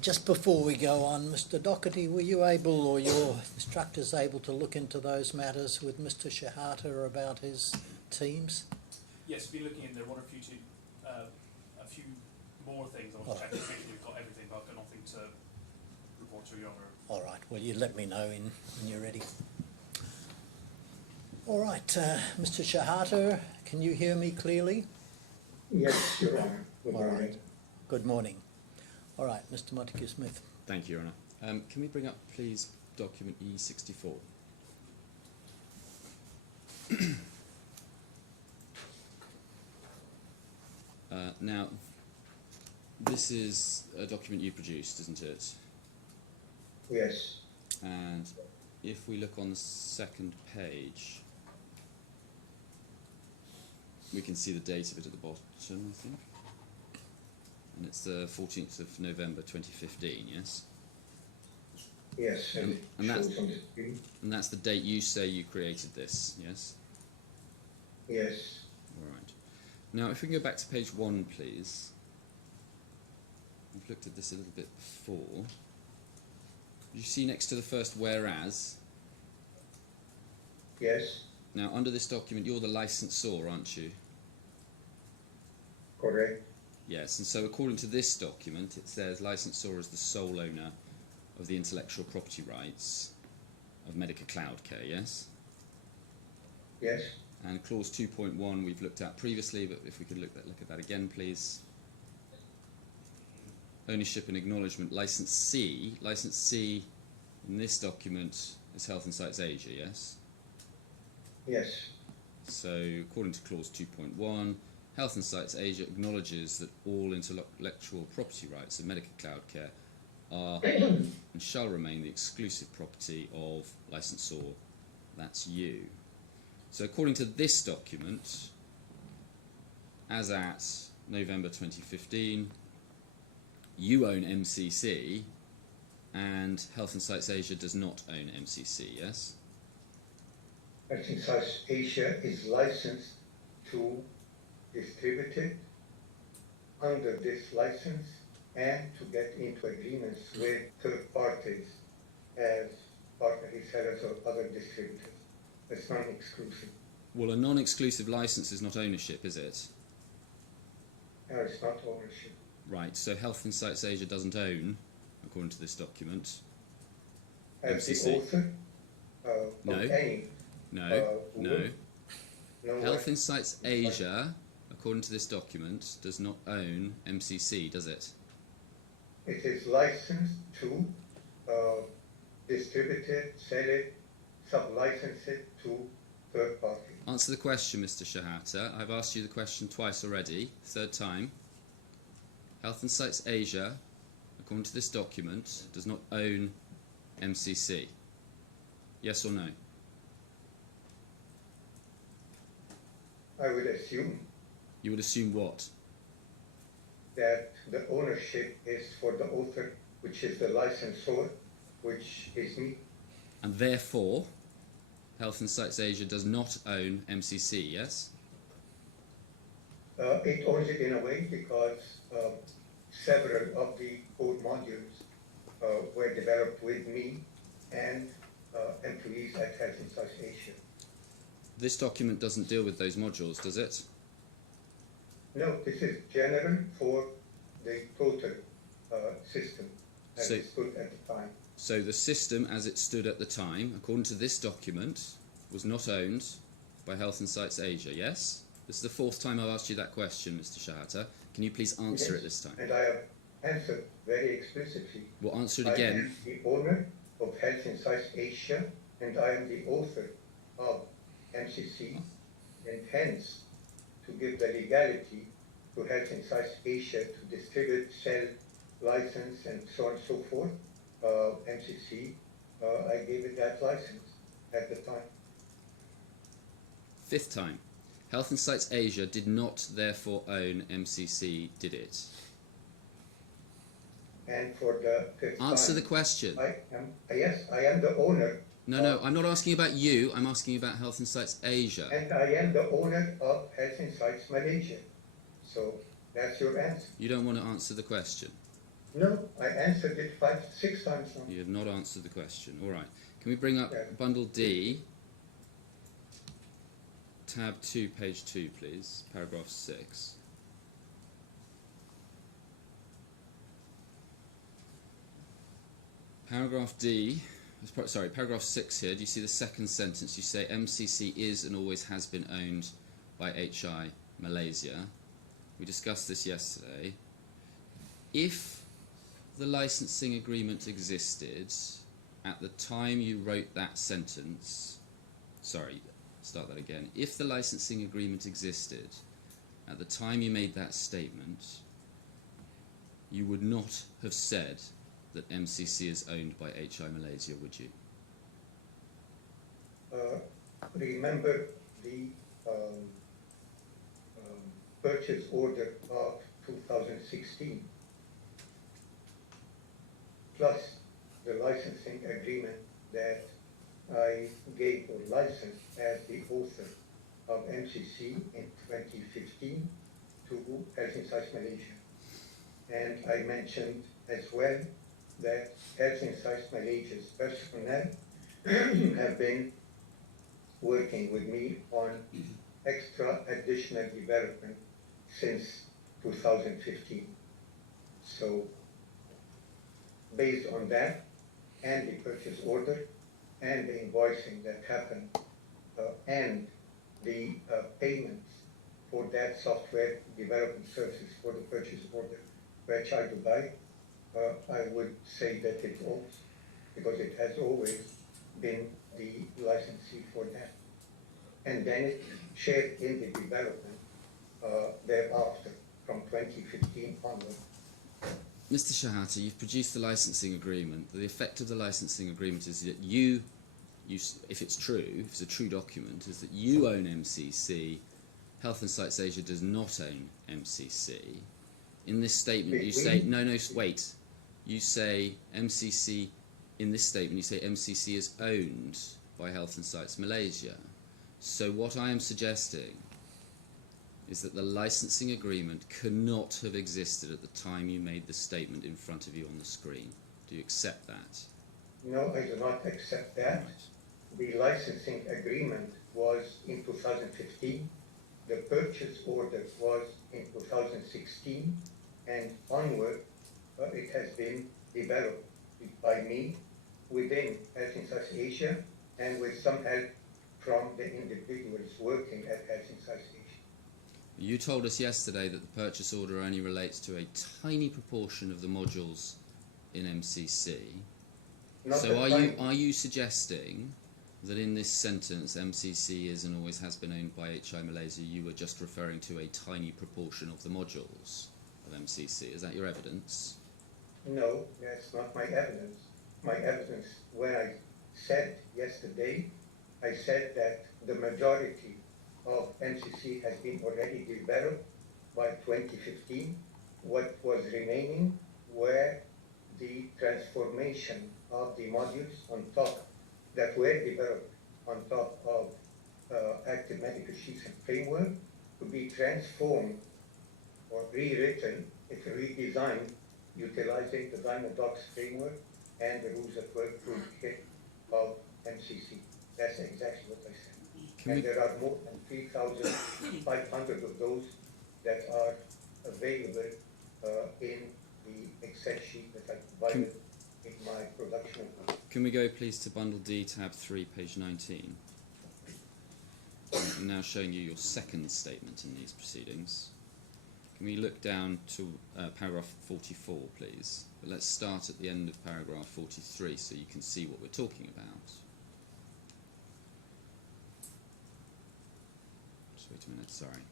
Just before we go on, Mr. Doherty, were you able, or your instructors able, to look into those matters with Mr. Shehata about his teams? Yes, we've been looking in there. One or a few more things. I want to check if we've got everything, but I've got nothing to report to you on. All right. Well, you let me know when you're ready. All right, Mr. Shehata, can you hear me clearly? Yes, Your Honour. Good morning. Right. Good morning. All right, Mr. Montague-Smith. Thank you, Your Honour. Can we bring up, please, document E64? Now, this is a document you produced, isn't it? Yes. And if we look on the second page, we can see the date of it at the bottom, I think. And it's the 14th of November 2015, yes? Yes, and that's the date you say you created this, yes? Yes. All right. Now, if we can go back to page 1, please. We've looked at this a little bit before. You see next to the first whereas? Yes. Now, under this document, you're the licensor, aren't you? Correct. Yes, and so according to this document, it says licensor is the sole owner of the intellectual property rights of Medica Cloud Care, yes? Yes. And clause 2.1 we've looked at previously, but if we could look at that again, please. Ownership and acknowledgement, licensee in this document is Health and Sites Asia, yes? Yes. So according to clause 2.1, Health and Sites Asia acknowledges that all intellectual property rights of Medica Cloud Care are and shall remain the exclusive property of licensor, that's you. So according to this document, as at November 2015, you own MCC and Health and Sites Asia does not own MCC, yes? Health and Sites Asia is licensed to distribute it under this license and to get into agreements with third parties as partner resellers or other distributors. It's non-exclusive. Well, a non-exclusive license is not ownership, is it? No, it's not ownership. Right, so Health and Sites Asia doesn't own, according to this document, As MCC. the author No. of any No. Health and Sites Asia, according to this document, does not own MCC, does it? It is licensed to distribute it, sell it, sub-license it to third parties. Answer the question, Mr. Shehata. I've asked you the question twice already, third time. Health and Sites Asia, according to this document, does not own MCC. Yes or no? I would assume You would assume what? that the ownership is for the author, which is the licensor, which is me. And therefore, Health and Sites Asia does not own MCC, yes? It owns it in a way because several of the code modules were developed with me and employees at Health and Sites Asia. This document doesn't deal with those modules, does it? No, this is general for the total system as it stood at the time. So the system as it stood at the time, according to this document, was not owned by Health and Sites Asia, yes? This is the fourth time I've asked you that question, Mr. Shehata. Can you please answer it this time? And I have answered very explicitly. Well, answer it again. I am the owner of Health and Sites Asia, and I am the author of MCC, and hence, to give the legality to Health and Sites Asia to distribute, sell, license, and so on and so forth, MCC, I gave it that license at the time. Fifth time. Health and Sites Asia did not therefore own MCC, did it? And for the fifth Answer time, the question. yes, I am the owner. No, I'm not asking about you. I'm asking about Health and Sites Asia. And I am the owner of Health and Sites Malaysia. So that's your answer. You don't want to answer the question. No, I answered it 5-6 times now. You have not answered the question. All right. Can we bring up Yeah. bundle D, tab 2, page 2, please, paragraph 6. Paragraph D, sorry, paragraph 6 here. Do you see the second sentence? You say MCC is and always has been owned by HI Malaysia. We discussed this yesterday. If the licensing agreement existed at the time you wrote that sentence, sorry, start that again. If the licensing agreement existed at the time you made that statement, you would not have said that MCC is owned by HI Malaysia, would you? Remember the purchase order of 2016, plus the licensing agreement that I gave or licensed as the author of MCC in 2015 to Health Insights Malaysia. And I mentioned as well that Health Insights Malaysia's personnel have been working with me on extra additional development since 2015. So based on that and the purchase order and the invoicing that happened and the payments for that software development services for the purchase order for HI Dubai, I would say that it owns, because it has always been the licensee for that. And then it shared in the development thereafter, from 2015 onward. Mr. Shehata, you've produced the licensing agreement. The effect of the licensing agreement is that you, if it's true, if it's a true document, is that you own MCC, Health Insights Asia does not own MCC. In this statement, you say, wait. You say MCC, in this statement, you say MCC is owned by Health Insights Malaysia. So what I am suggesting is that the licensing agreement cannot have existed at the time you made the statement in front of you on the screen. Do you accept that? No, I do not accept that. The licensing agreement was in 2015. The purchase order was in 2016, and onward it has been developed by me within Health Insights Asia and with some help from the individuals working at Health Insights Asia. You told us yesterday that the purchase order only relates to a tiny proportion of the modules in MCC. So are you suggesting that in this sentence, MCC is and always has been owned by HI Malaysia, you were just referring to a tiny proportion of the modules of MCC? Is that your evidence? No, that's not my evidence. My evidence, when I said yesterday, I said that the majority of MCC has been already developed by 2015. What was remaining were the transformation of the modules on top that were developed on top of active medical sheets and framework to be transformed or rewritten, if redesigned, utilizing the Dynadocs framework and the rules of work toolkit of MCC. That's exactly what I said. And there are more than 3,500 of those that are available in the Excel sheet that I provided in my production. Can we go please to bundle D, tab 3, page 19? I'm now showing you your second statement in these proceedings. Can we look down to paragraph 44, please? But let's start at the end of paragraph 43 so you can see what we're talking about. Just wait a minute, sorry.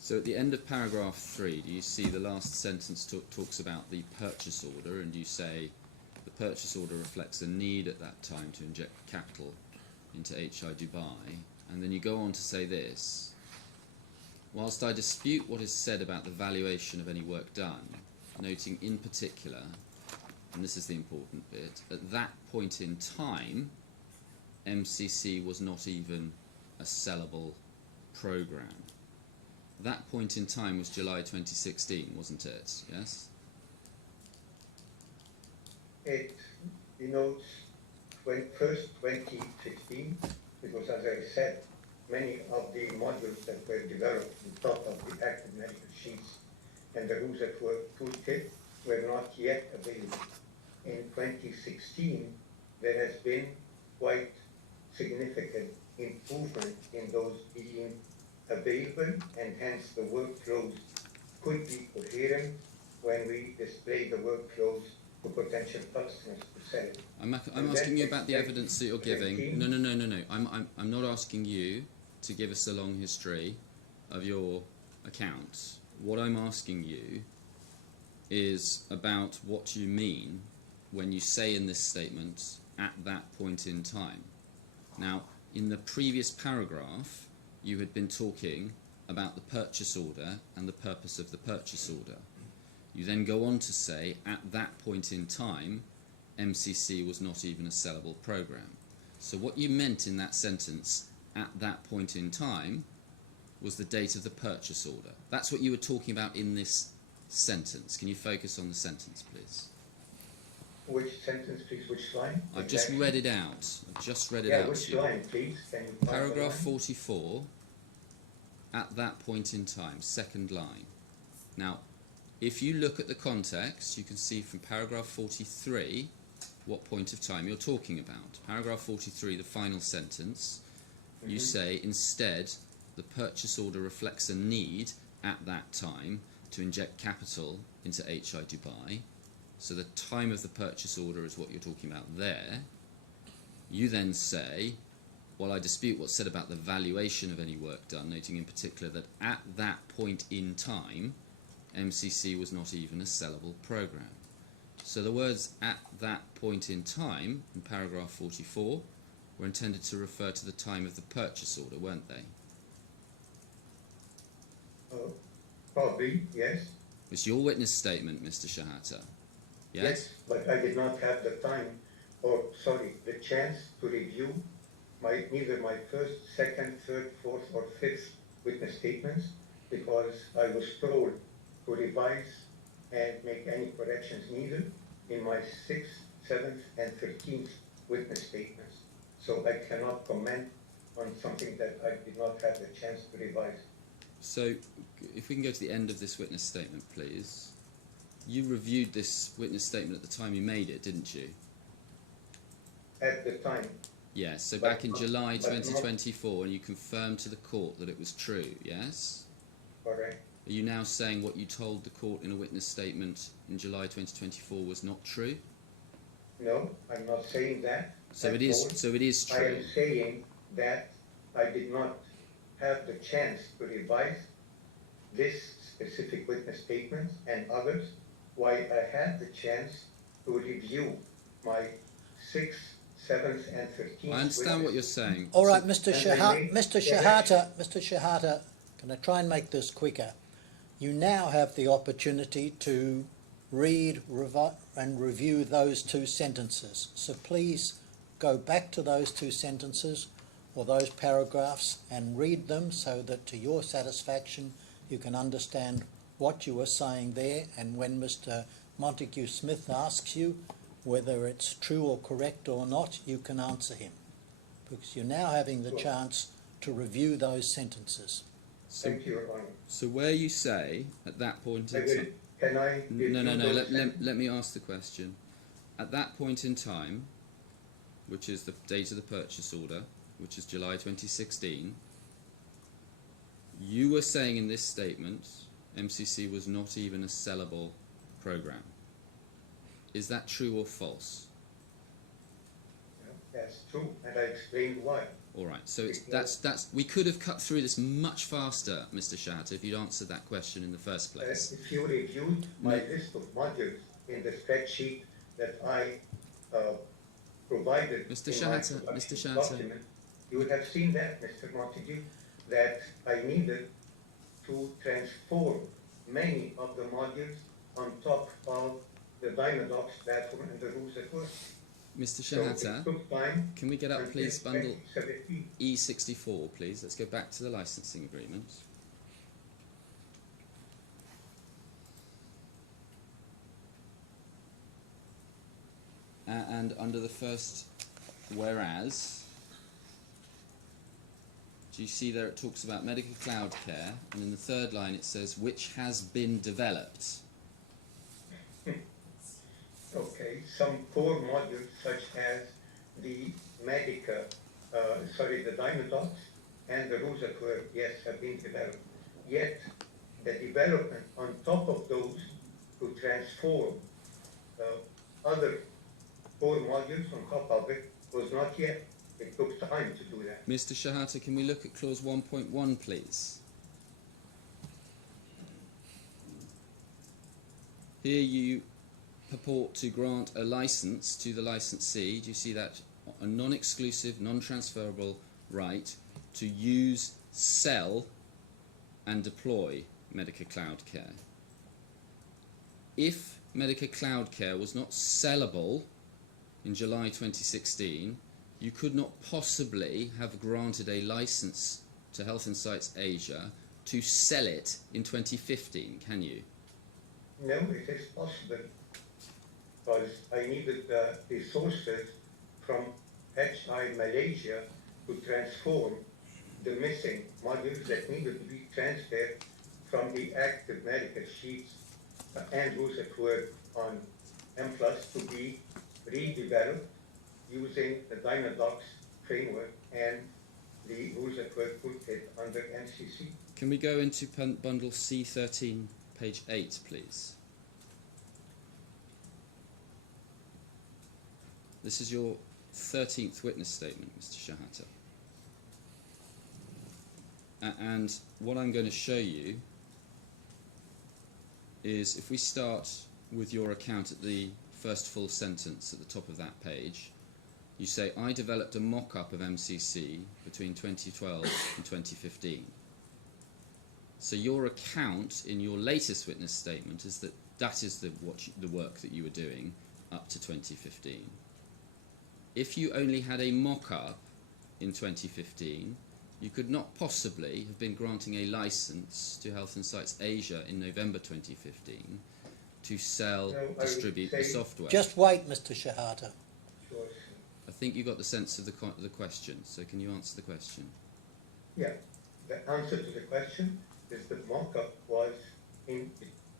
So at the end of paragraph 3, do you see the last sentence talks about the purchase order, and you say the purchase order reflects a need at that time to inject capital into HI Dubai, and then you go on to say this: whilst I dispute what is said about the valuation of any work done, noting in particular, and this is the important bit, at that point in time, MCC was not even a sellable program. That point in time was July 2016, wasn't it? Yes? It denotes first 2015, because as I said, many of the modules that were developed on top of the active medical sheets and the rules that were toolkit were not yet available. In 2016, there has been quite significant improvement in those being available, and hence the workflows could be coherent when we display the workflows to potential customers to sell it. I'm asking you about the evidence that you're giving. No. I'm not asking you to give us a long history of your accounts. What I'm asking you is about what you mean when you say in this statement, at that point in time. Now, in the previous paragraph, you had been talking about the purchase order and the purpose of the purchase order. You then go on to say, at that point in time, MCC was not even a sellable program. So what you meant in that sentence, at that point in time, was the date of the purchase order. That's what you were talking about in this sentence. Can you focus on the sentence, please? Which sentence, please? Which line? I've just read it out. I've just read it out. Which to you. line, please? Can you Paragraph 44, at that point in time, second line. Now, if you look at the context, you can see from paragraph 43 what point of time you're talking about. Paragraph 43, the final sentence, you say, instead, the purchase order reflects a need at that time to inject capital into HI Dubai. So the time of the purchase order is what you're talking about there. You then say, well, I dispute what's said about the valuation of any work done, noting in particular that at that point in time, MCC was not even a sellable program. So the words at that point in time, in paragraph 44, were intended to refer to the time of the purchase order, weren't they? Probably, yes. It's your witness statement, Mr. Shehata. Yes? But I did not have the time, the chance to review neither my first, second, third, fourth, or fifth witness statements, because I was told to revise and make any corrections needed in my 6th, 7th, and 13th witness statements. So I cannot comment on something that I did not have the chance to revise. So, if we can go to the end of this witness statement, please. You reviewed this witness statement at the time you made it, didn't you? At the time. Yes, so back in July 2024, and you confirmed to the court that it was true, yes? Correct. Are you now saying what you told the court in a witness statement in July 2024 was not true? No, I'm not saying that. So it is true. I am saying that I did not have the chance to revise this specific witness statement and others, while I had the chance to review my 6th, 7th, and 13th. I understand what you're saying. All right, Mr. Shehata, can I try and make this quicker? You now have the opportunity to read and review those two sentences. So please go back to those two sentences or those paragraphs and read them so that to your satisfaction you can understand what you were saying there, and when Mr. Montague Smith asks you whether it's true or correct or not, you can answer him, because you're now having the chance to review those sentences. Thank you, Your Honor. So where you say, at that point in time... Can I... No, let me ask the question. At that point in time, which is the date of the purchase order, which is July 2016, you were saying in this statement, MCC was not even a sellable program. Is that true or false? That's true, and I explained why. All right, so that's we could have cut through this much faster, Mr. Shehata, if you'd answered that question in the first place. If you reviewed my list of modules in the spreadsheet that I provided Mr. Shehata, document, you would have seen that, Mr. Montague, that I needed to transform many of the modules on top of the Dynadocs platform and the rules that were. Mr. So it Shehata, took time can we get up, until please, bundle 2017. E64, please? Let's go back to the licensing agreement. And under the first whereas, do you see there it talks about medical cloud care, and in the third line it says which has been developed. Okay, some core modules such as the Medica, the Dynadox and the rules at work, yes, have been developed. Yet, the development on top of those to transform other core modules on top of it was not yet. It took time to do that. Mr. Shehata, can we look at clause 1.1, please? Here you purport to grant a license to the licensee. Do you see that? A non-exclusive, non-transferable right to use, sell and deploy Medica Cloud Care. If Medica Cloud Care was not sellable in July 2016, you could not possibly have granted a license to Health Insights Asia to sell it in 2015, can you? No, it is possible, because I needed resources from HI Malaysia to transform the missing modules that needed to be transferred from the active medical sheets and rules at work on M+ to be redeveloped using the Dynadox framework and the rules at work toolkit under MCC. Can we go into bundle C13, page 8, please? This is your 13th witness statement, Mr. Shehata. And what I'm going to show you is, if we start with your account at the first full sentence at the top of that page, you say, I developed a mock-up of MCC between 2012 and 2015. So your account in your latest witness statement is that that is the work that you were doing up to 2015. If you only had a mock-up in 2015, you could not possibly have been granting a license to Health Insights Asia in November 2015 to sell, distribute the software. Just wait, Mr. Shehata. Sure. I think you got the sense of the question, so can you answer the question? Yeah, the answer to the question is that mock-up was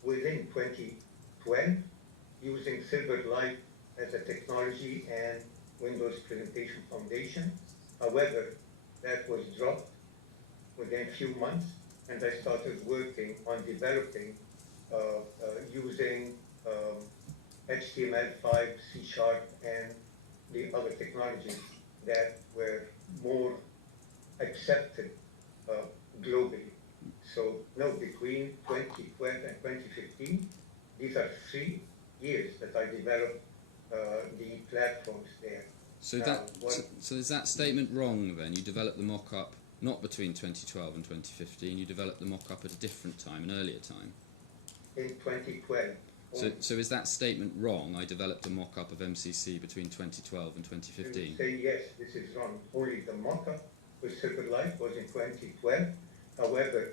within 2012 using Silverlight as a technology and Windows Presentation Foundation. However, that was dropped within a few months, and I started working on developing using HTML5, C# and the other technologies that were more accepted globally. So no, between 2012 and 2015, these are 3 years that I developed the platforms there. So so is that statement wrong then? You developed the mock-up not between 2012 and 2015, you developed the mock-up at a different time, an earlier time? In 2012. So is that statement wrong? I developed a mock-up of MCC between 2012 and 2015? You say yes, this is wrong. Only the mock-up with Silverlight was in 2012. However,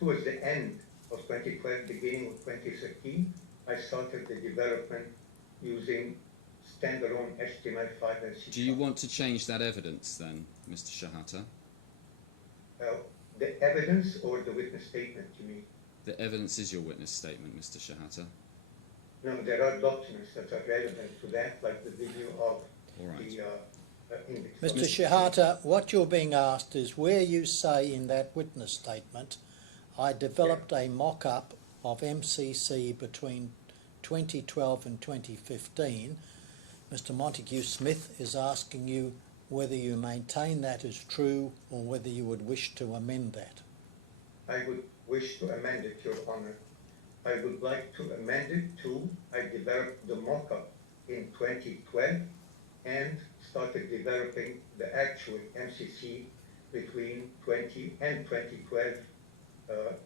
towards the end of 2012, beginning of 2013, I started the development using standalone HTML5 and C#. Do you want to change that evidence then, Mr. Shehata? The evidence or the witness statement, you mean? The evidence is your witness statement, Mr. Shehata. No, there are documents that are relevant to that, like the video of the index. Mr. Shehata, what you're being asked is where you say in that witness statement, I developed a mock-up of MCC between 2012 and 2015. Mr. Montague Smith is asking you whether you maintain that as true or whether you would wish to amend that. I would wish to amend it, Your Honor. I would like to amend it to, I developed the mock-up in 2012 and started developing the actual MCC between 20 and 2012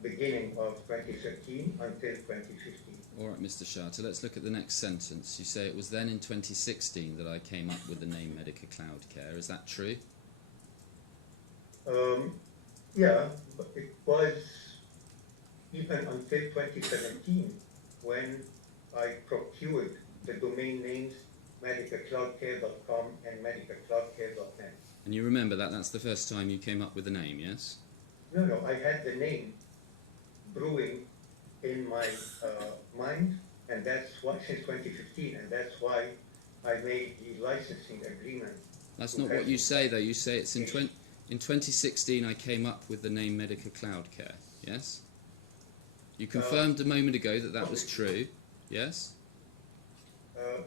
beginning of 2013 until 2015. All right, Mr. Shehata, let's look at the next sentence. You say it was then in 2016 that I came up with the name Medica Cloud Care. Is that true? Yeah, but it was even until 2017 when I procured the domain names medicacloudcare.com and medicacloudcare.net. And you remember that that's the first time you came up with the name, yes? No, I had the name brewing in my mind, and that's what since 2015, and that's why I made the licensing agreement. That's not what you say, though. You say it's in 2016 I came up with the name Medica Cloud Care, yes? You confirmed a moment ago that that was true, yes?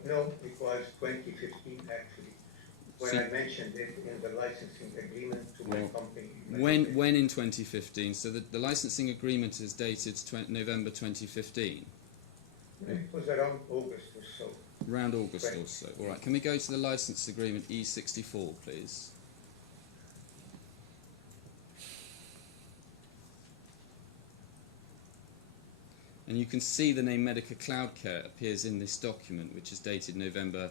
No, it was 2015 actually, when I mentioned it in the licensing agreement to my company. When in 2015? So the licensing agreement is dated November 2015? It was around August or so. Around August or so. All right, can we go to the license agreement E64, please? And you can see the name Medica Cloud Care appears in this document, which is dated November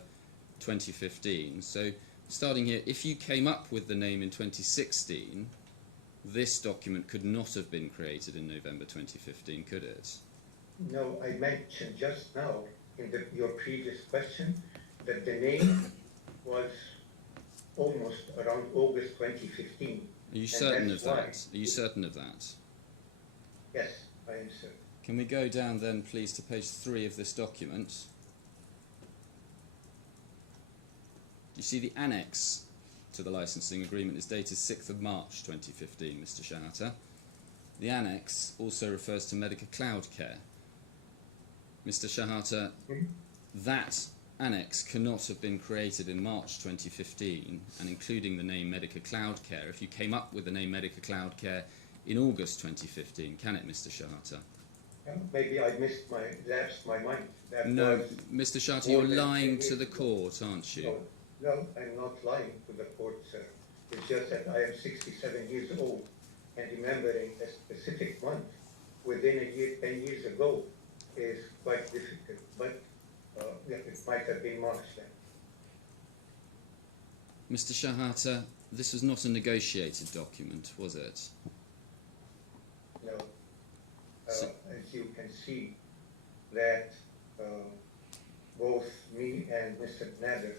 2015. So, starting here, if you came up with the name in 2016, this document could not have been created in November 2015, could it? No, I mentioned just now in your previous question that the name was almost around August 2015. Are you certain of that? Are you certain of that? Yes, I am certain. Can we go down then, please, to page 3 of this document? You see the annex to the licensing agreement is dated 6th of March 2015, Mr. Shehata. The annex also refers to Medica Cloud Care. Mr. Shehata, that annex cannot have been created in March 2015 and including the name Medica Cloud Care if you came up with the name Medica Cloud Care in August 2015, can it, Mr. Shehata? Maybe I lapsed my mind. No, Mr. Shehata, you're lying to the court, aren't you? No, I'm not lying to the court, sir. It's just that I am 67 years old, and remembering a specific month within a year, 10 years ago, is quite difficult. But it might have been March then. Mr. Shehata, this was not a negotiated document, was it? No. As you can see, that both me and Mr. Nader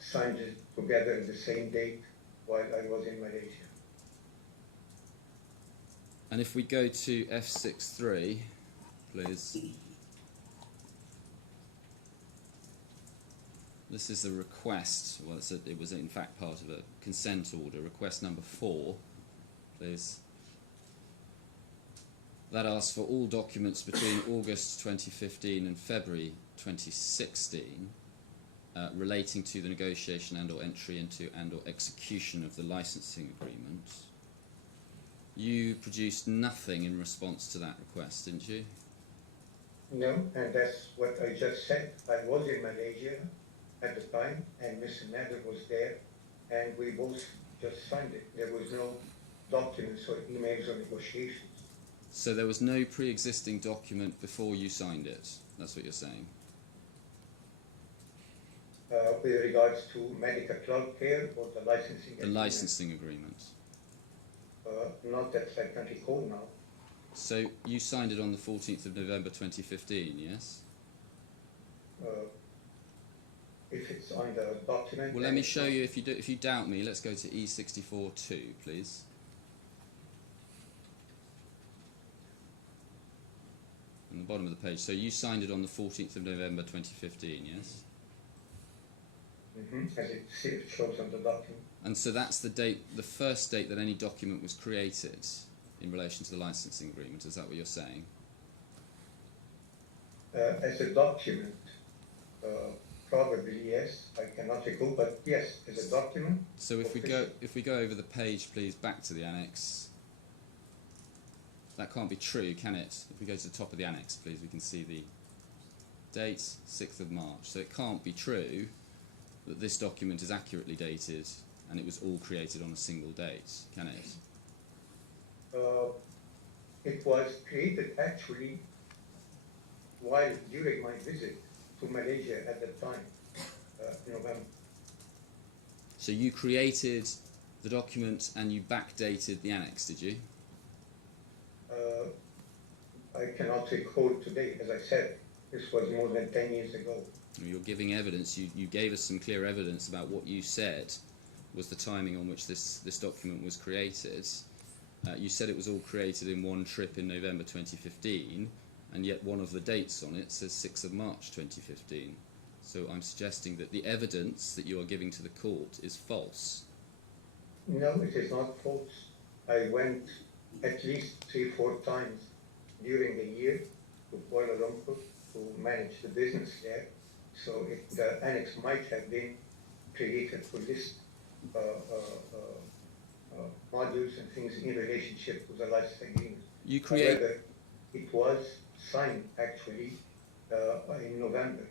signed it together in the same date while I was in Malaysia. And if we go to F63, please. This is the request. Well, it was in fact part of a consent order. Request number 4, please. That asks for all documents between August 2015 and February 2016 relating to the negotiation and or entry into and or execution of the licensing agreement. You produced nothing in response to that request, didn't you? No, and that's what I just said. I was in Malaysia at the time, and Mr. Nader was there, and we both just signed it. There was no documents or emails or negotiations. So there was no pre-existing document before you signed it. That's what you're saying. With regards to Medica Cloud Care or the licensing agreement? The licensing agreement. Not that I can recall now. So you signed it on the 14th of November 2015, yes? If it's on the document... Well, let me show you. If you doubt me, let's go to E64-2, please. On the bottom of the page. So you signed it on the 14th of November 2015, yes? As it shows on the document. And so that's the date, the first date that any document was created in relation to the licensing agreement. Is that what you're saying? As a document, probably yes. I cannot recall, but yes, as a document. So if we go over the page, please, back to the annex. That can't be true, can it? If we go to the top of the annex, please, we can see the date, 6th of March. So it can't be true that this document is accurately dated and it was all created on a single date, can it? It was created actually while during my visit to Malaysia at the time, November. So you created the document and you backdated the annex, did you? I cannot recall today. As I said, this was more than 10 years ago. You're giving evidence. You gave us some clear evidence about what you said was the timing on which this document was created. You said it was all created in one trip in November 2015, and yet one of the dates on it says 6th of March 2015. So I'm suggesting that the evidence that you are giving to the court is false. No, it is not false. I went at least 3-4 times during the year to Kuala Lumpur to manage the business there. So the annex might have been created for this modules and things in relationship to the license agreement. However, it was signed actually in November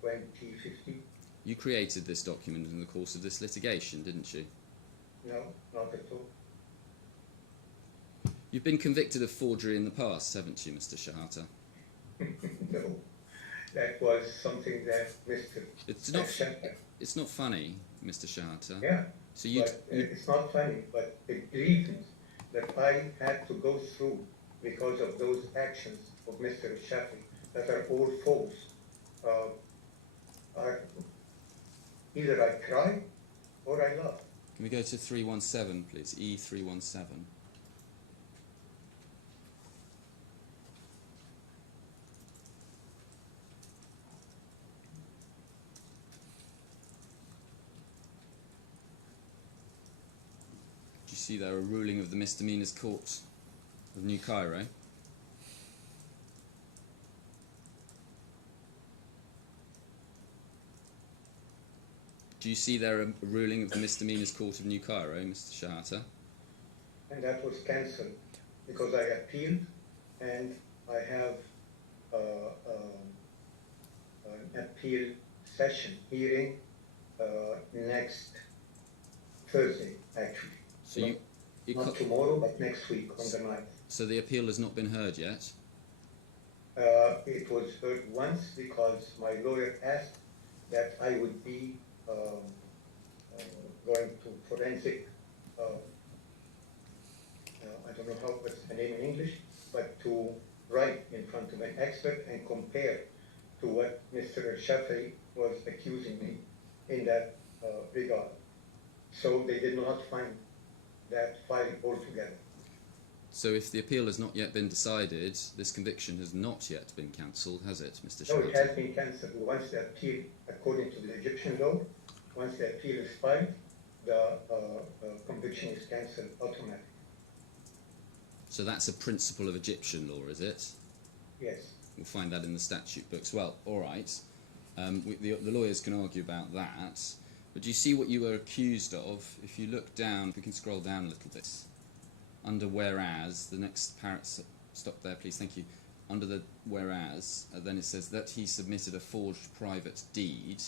2015. You created this document in the course of this litigation, didn't you? No, not at all. You've been convicted of forgery in the past, haven't you, Mr. Shehata? No, that was something that Mr. It's not funny, Mr. Shehata. Yeah, so it's not funny, but the reasons that I had to go through because of those actions of Mr. Shafi that are all false, either I cry or I laugh. Can we go to 317, please? E317. Do you see there a ruling of the Misdemeanors Court of New Cairo? Do you see there a ruling of the Misdemeanors Court of New Cairo, Mr. Shehata? And that was cancelled because I appealed, and I have an appeal session hearing next Thursday, actually. So not tomorrow, but next week on the 9th. So the appeal has not been heard yet? It was heard once because my lawyer asked that I would be going to forensic, I don't know what's the name in English, but to write in front of an expert and compare to what Mr. Shafi was accusing me in that regard. So they did not find that file altogether. So if the appeal has not yet been decided, this conviction has not yet been cancelled, has it, Mr. Shehata? No, it has been cancelled. Once the appeal, according to the Egyptian law, once the appeal is filed, the conviction is cancelled automatically. So that's a principle of Egyptian law, is it? Yes. We'll find that in the statute books. Well, all right. The lawyers can argue about that. But do you see what you were accused of? If you look down, if we can scroll down a little bit, under whereas, the next stop there, please, thank you. Under the whereas, then it says that he submitted a forged private deed,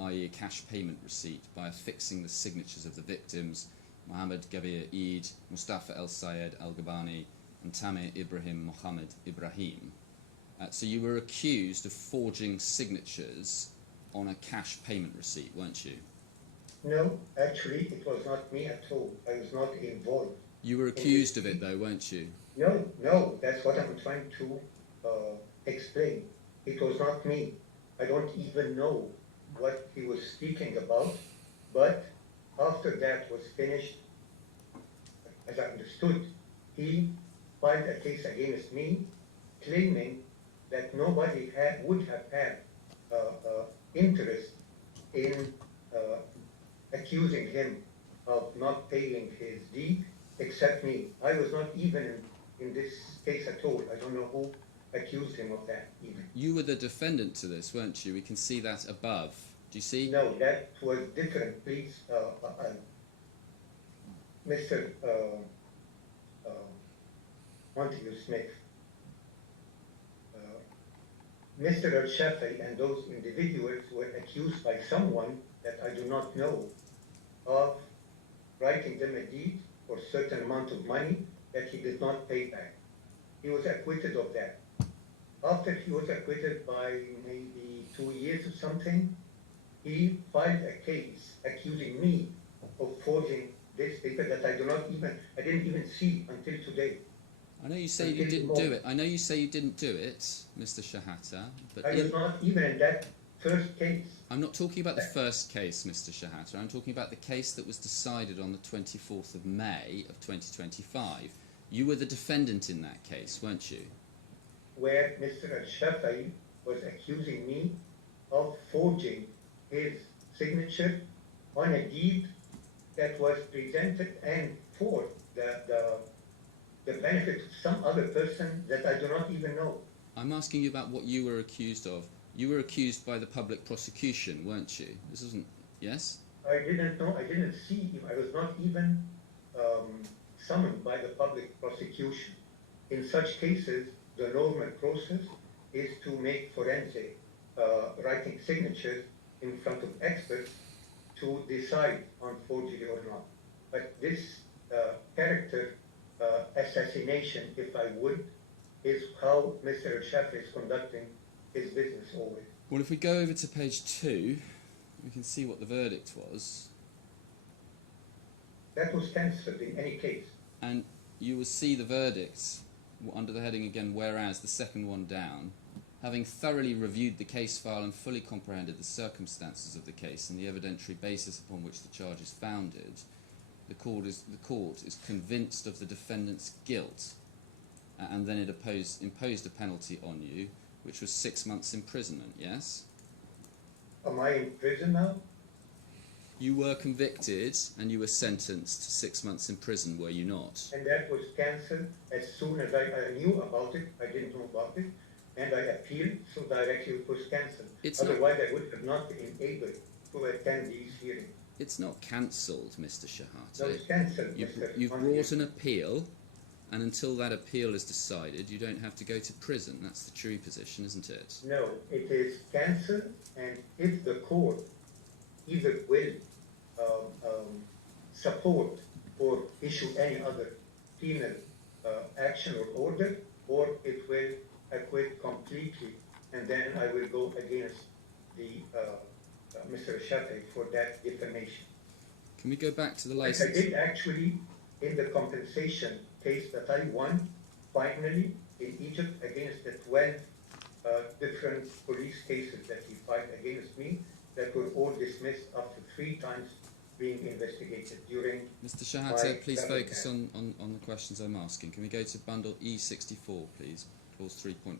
i.e. a cash payment receipt, by affixing the signatures of the victims, Mohammed Gabir Eid, Mustafa El Sayed Al Gabani, and Thamer Mohammed Ibrahim. So you were accused of forging signatures on a cash payment receipt, weren't you? No, actually, it was not me at all. I was not involved. You were accused of it, though, weren't you? No, that's what I'm trying to explain. It was not me. I don't even know what he was speaking about, but after that was finished, as I understood, he filed a case against me, claiming that nobody would have had interest in accusing him of not paying his deed, except me. I was not even in this case at all. I don't know who accused him of that even. You were the defendant to this, weren't you? We can see that above. Do you see? No, that was different. Please, Mr. Montague Smith, Mr. Al-Shafi and those individuals were accused by someone that I do not know of writing them a deed for a certain amount of money that he did not pay back. he was acquitted of that. After he was acquitted by maybe 2 years or something, he filed a case accusing me of forging this paper that I didn't even see until today. I know you say you didn't do it. I know you say you didn't do it, Mr. Shehata, but I was not even in that first case. I'm not talking about the first case, Mr. Shehata. I'm talking about the case that was decided on the 24th of May of 2025. You were the defendant in that case, weren't you? Where Mr. Al-Shafai was accusing me of forging his signature on a deed that was presented and for the benefit of some other person that I do not even know. I'm asking you about what you were accused of. You were accused by the public prosecution, weren't you? This isn't... Yes? I didn't know, I didn't see him. I was not even summoned by the public prosecution. In such cases, the normal process is to make forensic writing signatures in front of experts to decide on forgery or not. But this character assassination, if I would, is how Mr. Al-Shafii is conducting his business always. Well, if we go over to page 2, we can see what the verdict was. That was cancelled in any case. And you will see the verdict under the heading again, whereas, the second one down. Having thoroughly reviewed the case file and fully comprehended the circumstances of the case and the evidentiary basis upon which the charge is founded, the court is convinced of the defendant's guilt, and then it imposed a penalty on you, which was 6 months imprisonment, yes? Am I in prison now? You were convicted and you were sentenced to 6 months in prison, were you not? And that was cancelled as soon as I knew about it. I didn't know about it. And I appealed, so directly it was cancelled. Otherwise, I would have not been able to attend these hearings. It's not cancelled, Mr. Shehata. No, it's cancelled, You've brought an appeal, and until that appeal is decided, you don't have to go to prison. That's the true position, isn't it? No, it is cancelled, and if the court either will support or issue any other penal action or order, or it will acquit completely, and then I will go against the Mr. Shafii for that defamation. Can we go back to the license? I did actually, in the compensation case that I won, finally, in Egypt, against the 12 different police cases that he filed against me, that were all dismissed after 3 times being investigated during... Mr. Shehata, please focus on the questions I'm asking. Can we go to bundle E64, please? Clause 3.1,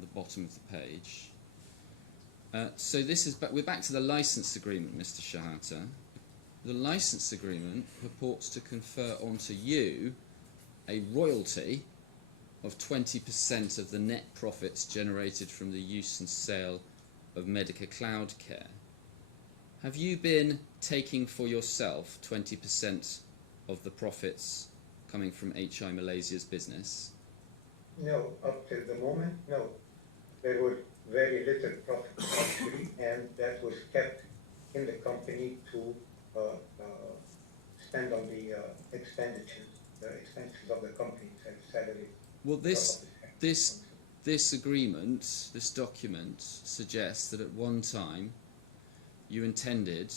the bottom of the page. So this is we're back to the license agreement, Mr. Shehata. The license agreement purports to confer onto you a royalty of 20% of the net profits generated from the use and sale of Medica Cloud Care. Have you been taking for yourself 20% of the profits coming from HI Malaysia's business? No, up till the moment, no. There was very little profit actually, and that was kept in the company to spend on the expenses of the company, salary. Well, this agreement, this document, suggests that at one time you intended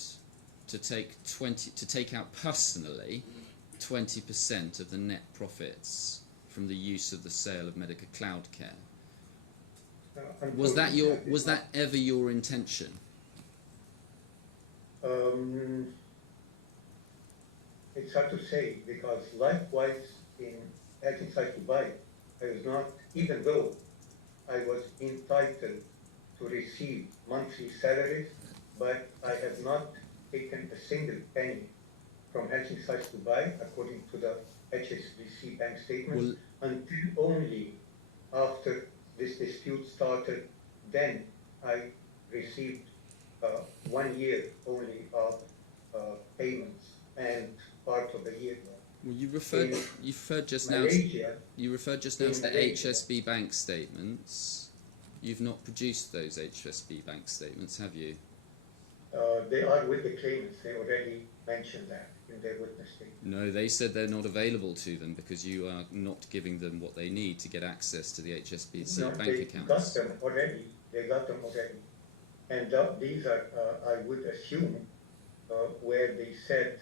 to take out personally 20% of the net profits from the use of the sale of Medica Cloud Care. Was that ever your intention? It's hard to say, because likewise in Health Insight Dubai, I was not, even though I was entitled to receive monthly salaries, but I have not taken a single penny from Health Insight Dubai, according to the HSBC bank statements, until only after this dispute started. Then I received 1 year only of payments, and part of the year. Well, you referred just now to the HSB bank statements. You've not produced those HSB bank statements, have you? They are with the claimants. They already mentioned that in their witness statement. No, they said they're not available to them because you are not giving them what they need to get access to the HSBC No, bank they accounts. got them already. They got them already. And these are, I would assume, where they said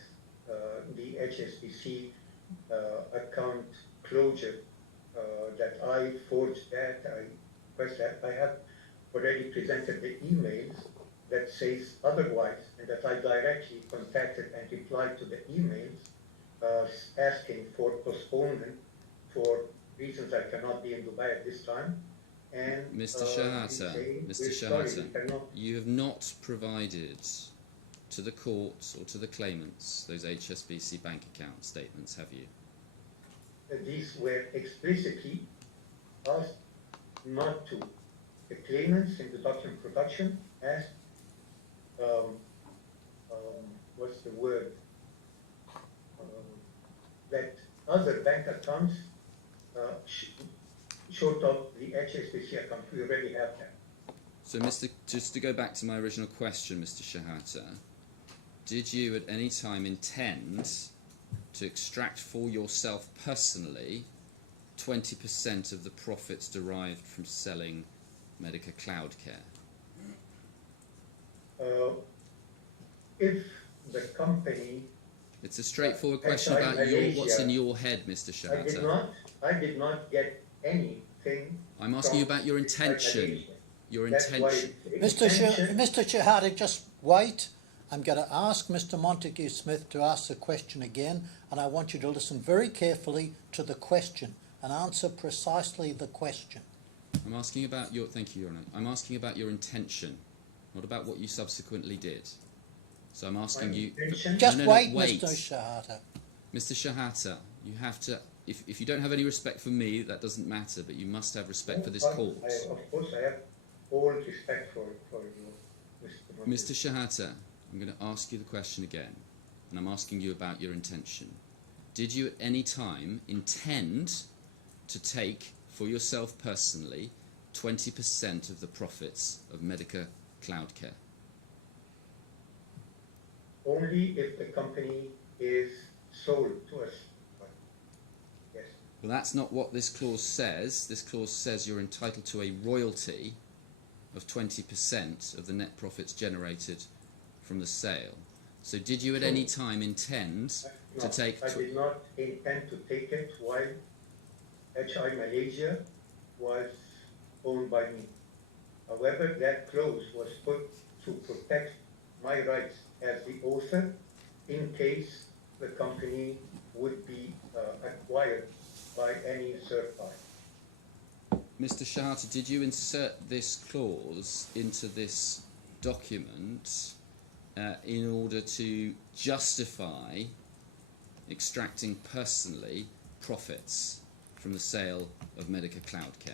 the HSBC account closure, that I forged that, I pressed that. I have already presented the emails that says otherwise, and that I directly contacted and replied to the emails asking for postponement for reasons I cannot be in Dubai at this time. And Mr. Shehata, you have not provided to the courts or to the claimants those HSBC bank account statements, have you? These were explicitly asked not to. The claimants in the document production asked, what's the word? That other bank accounts short of the HSBC account. We already have that. So, just to go back to my original question, Mr. Shehata, did you at any time intend to extract for yourself personally 20% of the profits derived from selling Medica Cloud Care? If the company... It's a straightforward question about what's in your head, Mr. Shehata. I did not get anything. I'm asking you about your intention. Your intention. Mr. Shehata, just wait. I'm going to ask Mr. Montague Smith to ask the question again, and I want you to listen very carefully to the question and answer precisely the question. I'm asking about your... Thank you, Your Honor. I'm asking about your intention, not about what you subsequently did. So I'm asking you... Just wait, Mr. Shehata. Mr. Shehata, you have to... If you don't have any respect for me, that doesn't matter, but you must have respect for this court. Of course, I have all respect for you, Mr. Shehata, I'm going to ask you the question again, and I'm asking you about your intention. Did you at any time intend to take for yourself personally 20% of the profits of Medica Cloud Care? Only if the company is sold to us. Yes. Well, that's not what this clause says. This clause says you're entitled to a royalty of 20% of the net profits generated from the sale. So did you at any time intend to take... I did not intend to take it while HI Malaysia was owned by me. However, that clause was put to protect my rights as the author in case the company would be acquired by any third party. Mr. Shehata, did you insert this clause into this document in order to justify extracting personally profits from the sale of Medica Cloud Care?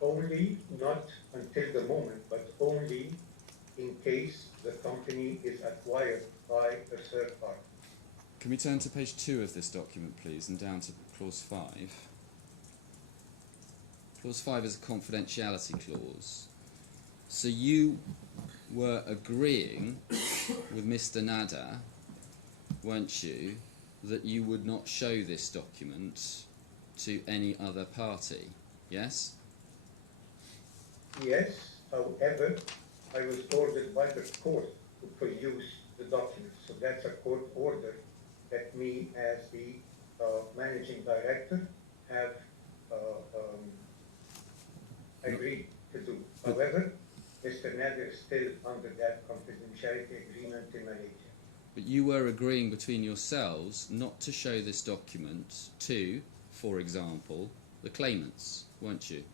Only, not until the moment, but only in case the company is acquired by a third party. Can we turn to page 2 of this document, please, and down to clause 5? Clause 5 is a confidentiality clause. So you were agreeing with Mr. Nada, weren't you, that you would not show this document to any other party, yes? Yes, however, I was ordered by the court to produce the documents. So that's a court order that me as the managing director have agreed to do. However, Mr. Nader is still under that confidentiality agreement in Malaysia. But you were agreeing between yourselves not to show this document to, for example, the claimants, weren't you?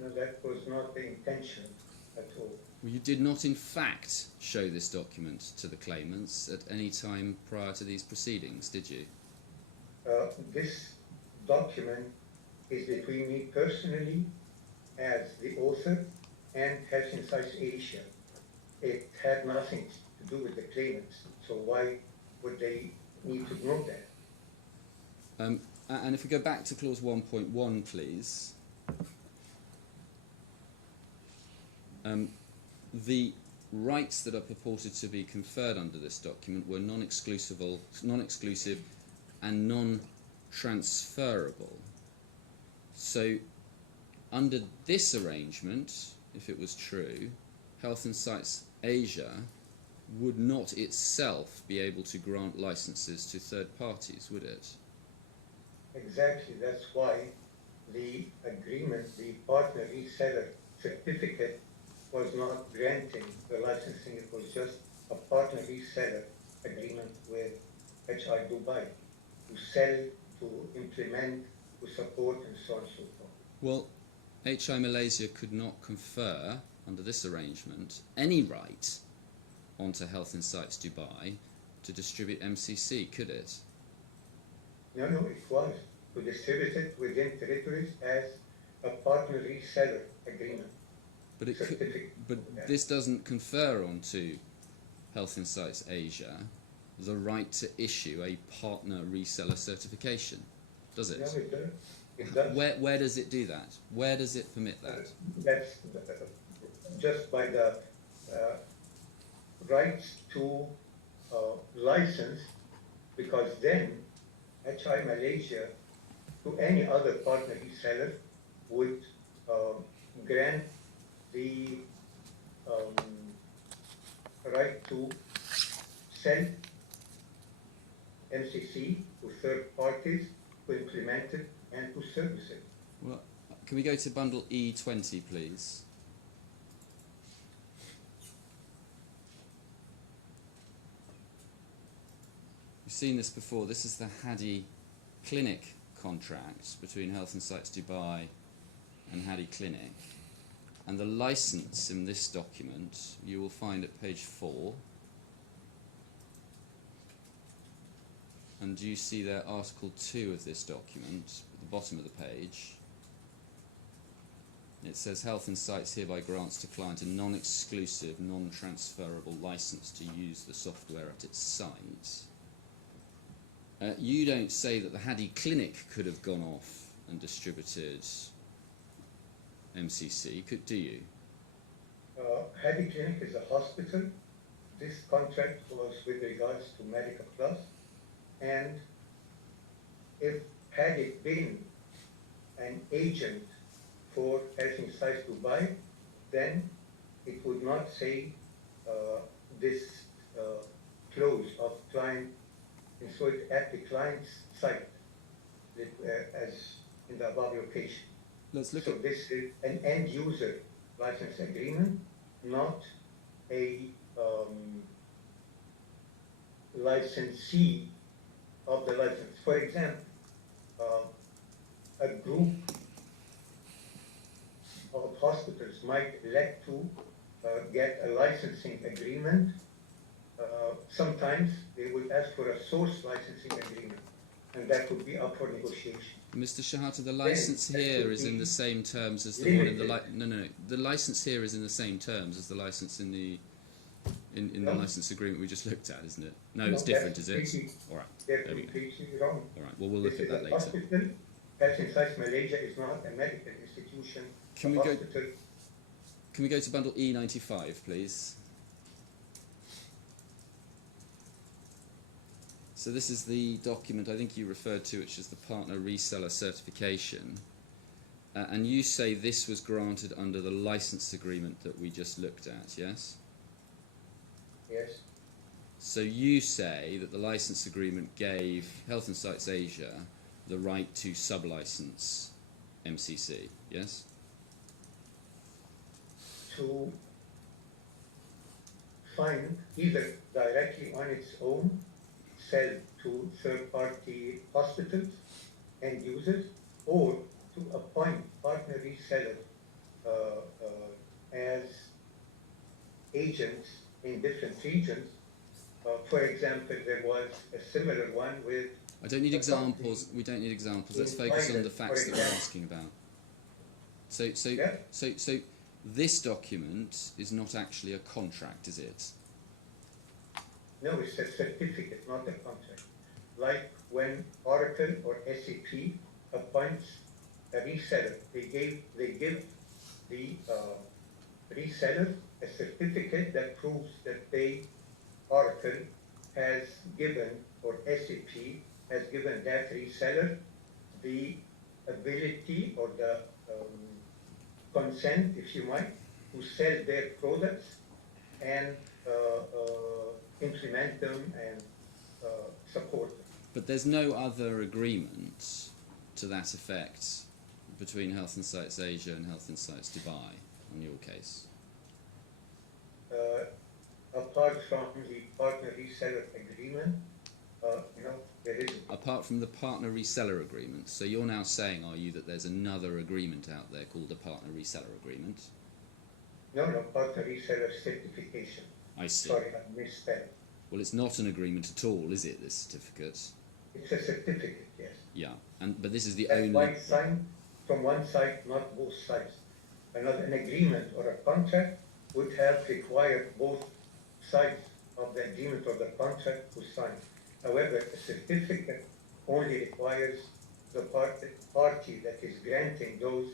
No, that was not the intention at all. Well, you did not, in fact, show this document to the claimants at any time prior to these proceedings, did you? This document is between me personally as the author and Health Insights Asia. It had nothing to do with the claimants, so why would they need to know that? And if we go back to clause 1.1, please. The rights that are purported to be conferred under this document were non-exclusive and non-transferable. So, under this arrangement, if it was true, Health and Sites Asia would not itself be able to grant licenses to third parties, would it? Exactly. That's why the agreement, the partner reseller certificate, was not granting the licensing. It was just a partner reseller agreement with HI Dubai to sell, to implement, to support, and so on and so forth. Well, HI Malaysia could not confer, under this arrangement, any right onto Health and Sites Dubai to distribute MCC, could it? No, it was to distribute it within territories as a partner reseller agreement. But it could, but this doesn't confer onto Health and Sites Asia the right to issue a partner reseller certification, does it? No, it doesn't. It does. Where does it do that? Where does it permit that? That's just by the rights to license, because then HI Malaysia to any other partner reseller would grant the right to sell MCC to third parties, to implement it and to service it. Well, can we go to bundle E20, please? We've seen this before. This is the Hadi Clinic contract between Health and Sites Dubai and Hadi Clinic. And the license in this document you will find at page 4. And you see there Article 2 of this document at the bottom of the page. It says Health and Sites hereby grants to client a non-exclusive, non-transferable license to use the software at its site. You don't say that the Hadi Clinic could have gone off and distributed MCC, do you? Hadi Clinic is a hospital. This contract was with regards to Medical Plus, and if had it been an agent for Health and Sites Dubai, then it would not say this clause of client, and so it at the client's site, as in the above location. Let's look So at this is an end user license agreement, not a licensee of the license. For example, a group of hospitals might elect to get a licensing agreement. Sometimes they would ask for a source licensing agreement, and that would be up for negotiation. Mr. Shehata, the license here is in the same terms as the one in the the license here is in the same terms as the license in the the license agreement we just looked at, isn't it? No, it's different, is it? All right. They're completely wrong. All right. Well, we'll look at that later. Hospital. Health and Sites Malaysia is not a medical institution. Can we go to bundle E95, please? So this is the document I think you referred to, which is the partner reseller certification. And you say this was granted under the license agreement that we just looked at, yes? Yes. So you say that the license agreement gave Health and Sites Asia the right to sublicense MCC, yes? To find either directly on its own, sell to third-party hospitals and users, or to appoint partner resellers as agents in different regions. For example, there was a similar one with... I don't need examples. We don't need examples. Let's focus on the facts that we're asking about. So this document is not actually a contract, is it? No, it's a certificate, not a contract. Like when Oracle or SAP appoints a reseller, they give the reseller a certificate that proves that they, Oracle, has given, or SAP has given that reseller the ability or the consent, if you might, to sell their products and implement them and support them. But there's no other agreement to that effect between Health Insights Asia and Health Insights Dubai on your case? Apart from the partner reseller agreement, there is. Apart from the partner reseller agreement, so you're now saying, are you, that there's another agreement out there called a partner reseller agreement? No, partner reseller certification. I see. Sorry, I misspelled. Well, it's not an agreement at all, is it, this certificate? It's a certificate, yes. Yeah, but this is the That's only... why it's signed from one side, not both sides. An agreement or a contract would have required both sides of the agreement or the contract to sign. However, a certificate only requires the party that is granting those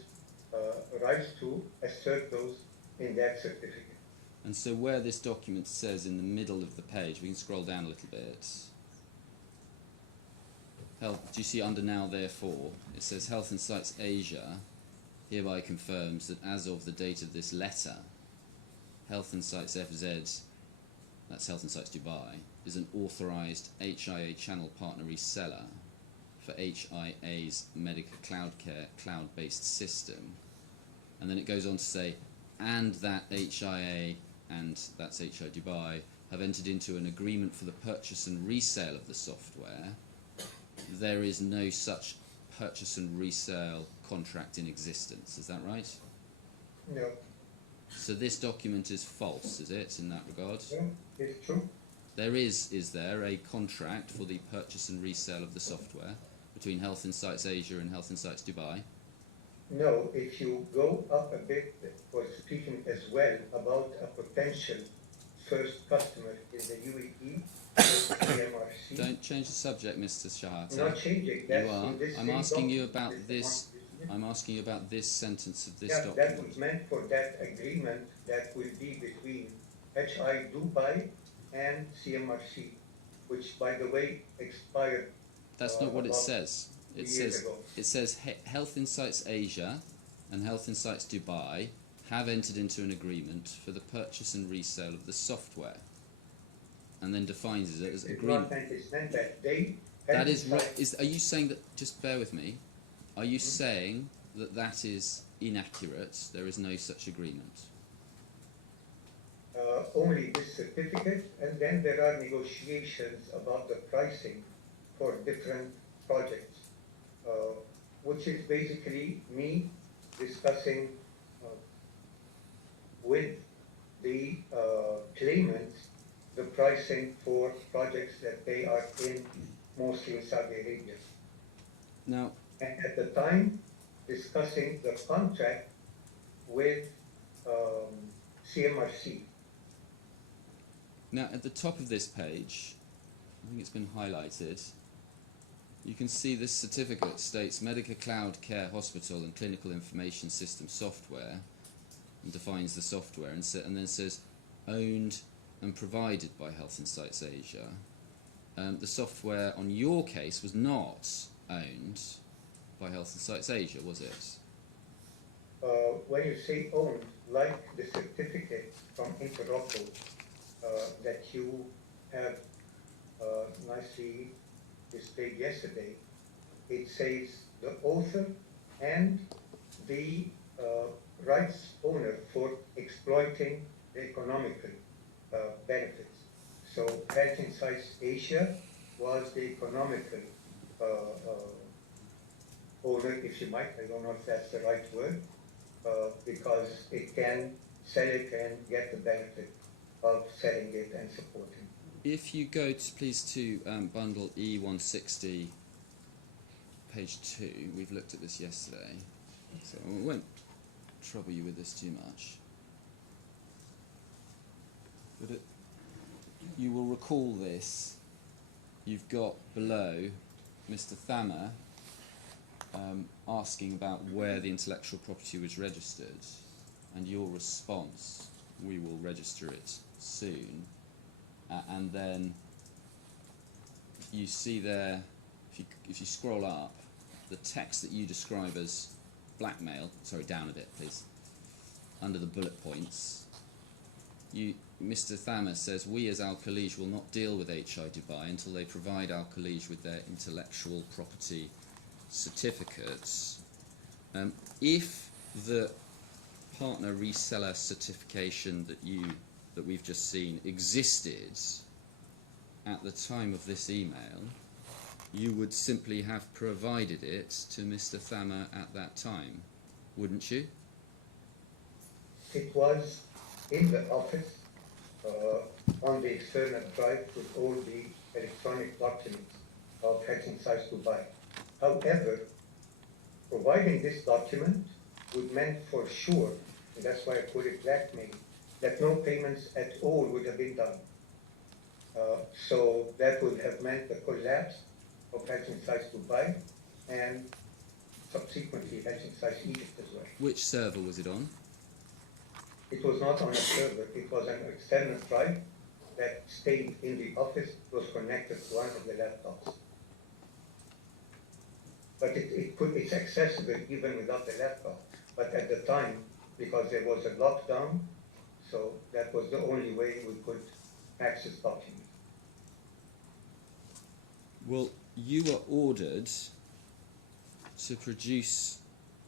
rights to assert those in that certificate. And so where this document says in the middle of the page, we can scroll down a little bit. Do you see under now therefore, it says Health Insights Asia hereby confirms that as of the date of this letter, Health Insights FZ, that's Health Insights Dubai, is an authorised HIA channel partner reseller for HIA's Medica Cloud Care cloud-based system. And then it goes on to say, and that HIA and that's HIA Dubai have entered into an agreement for the purchase and resale of the software. There is no such purchase and resale contract in existence. Is that right? No. So this document is false, is it, in that regard? No, it's true. There is there a contract for the purchase and resale of the software between Health Insights Asia and Health Insights Dubai? No, if you go up a bit, for speaking as well about a potential first customer in the UAE, CMRC. Don't change the subject, Mr. Shehata. Not changing. You are. I'm asking you about this. I'm asking you about this sentence of this document. That was meant for that agreement that will be between HI Dubai and CMRC, which, by the way, expired. That's not what it says. It says ago. it says Health Insights Asia and Health Insights Dubai have entered into an agreement for the purchase and resale of the software, and then defines it as agreement. It's meant that they. That is right. Are you saying that? Just bear with me. Are you saying that that is inaccurate? There is no such agreement. Only this certificate, and then there are negotiations about the pricing for different projects, which is basically me discussing with the claimants the pricing for projects that they are in, mostly in Saudi Arabia. Now, and at the time, discussing the contract with CMRC. Now, at the top of this page, I think it's been highlighted, you can see this certificate states Medica Cloud Care Hospital and Clinical Information System software, and defines the software, and then says owned and provided by Health Insights Asia. The software on your case was not owned by Health Insights Asia, was it? When you say owned, like the certificate from Interopol that you have nicely displayed yesterday, it says the author and the rights owner for exploiting the economical benefits. So Health Insights Asia was the economical owner, if you might. I don't know if that's the right word, because it can sell it and get the benefit of selling it and supporting it. If you go to, please, to bundle E160, page 2, we've looked at this yesterday, so we won't trouble you with this too much. But you will recall this. You've got below Mr. Thamer asking about where the intellectual property was registered. and your response, we will register it soon. And then you see there, if you scroll up, the text that you describe as blackmail, sorry, down a bit please, under the bullet points, Mr. Thamer says, we as Al-Khalij will not deal with HI Dubai until they provide Al-Khalij with their intellectual property certificates. If the partner reseller certification that we've just seen existed at the time of this email, you would simply have provided it to Mr. Thamer at that time, wouldn't you? It was in the office on the external drive with all the electronic documents of Hacking Sites Dubai. However, providing this document would meant for sure, and that's why I call it blackmail, that no payments at all would have been done. So that would have meant the collapse of Hacking Sites Dubai and subsequently Hacking Sites Egypt as well. Which server was it on? It was not on a server, it was an external drive that stayed in the office, was connected to one of the laptops. But it's accessible even without the laptop. But at the time, because there was a lockdown, so that was the only way we could access documents. Well, you were ordered to produce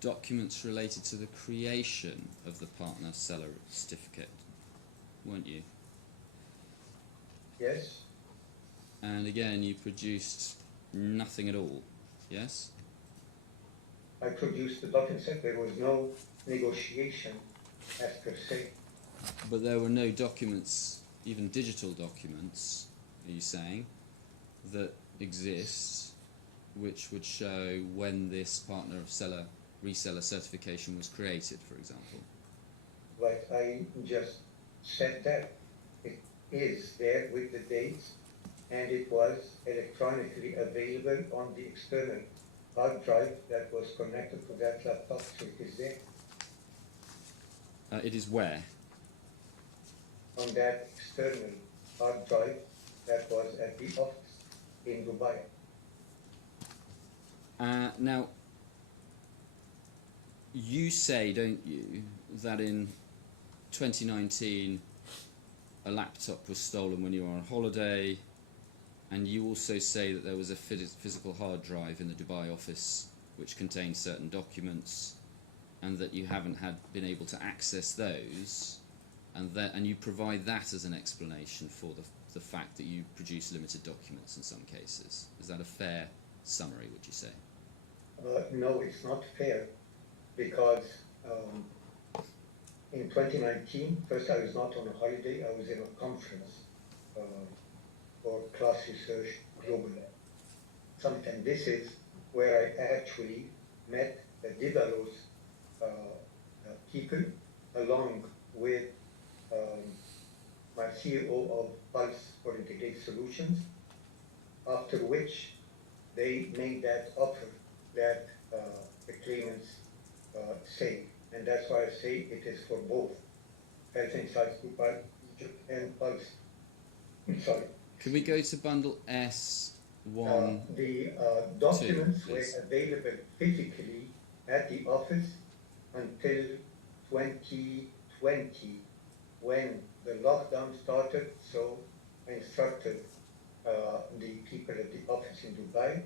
documents related to the creation of the partner seller certificate, weren't you? Yes, And again, you produced nothing at all, yes? I produced the documents. There was no negotiation as per se. But there were no documents, even digital documents, are you saying, that exist, which would show when this partner of reseller certification was created, for example? But I just said that it is there with the dates, and it was electronically available on the external hard drive that was connected to that laptop, so it is there. It is where? On that external hard drive that was at the office in Dubai. Now, you say, don't you, that in 2019 a laptop was stolen when you were on holiday, and you also say that there was a physical hard drive in the Dubai office which contained certain documents, and that you haven't been able to access those, and you provide that as an explanation for the fact that you produce limited documents in some cases. Is that a fair summary, would you say? No, it's not fair, because in 2019, first I was not on a holiday, I was in a conference for class research global. And this is where I actually met the Daedalus people, along with my CEO of Pulse for Integrated Solutions, after which they made that offer that the claimants say. And that's why I say it is for both Health Insights Dubai, Egypt, and Pulse. Sorry. Can we go to bundle S1? The documents were available physically at the office until 2020, when the lockdown started. So I instructed the people at the office in Dubai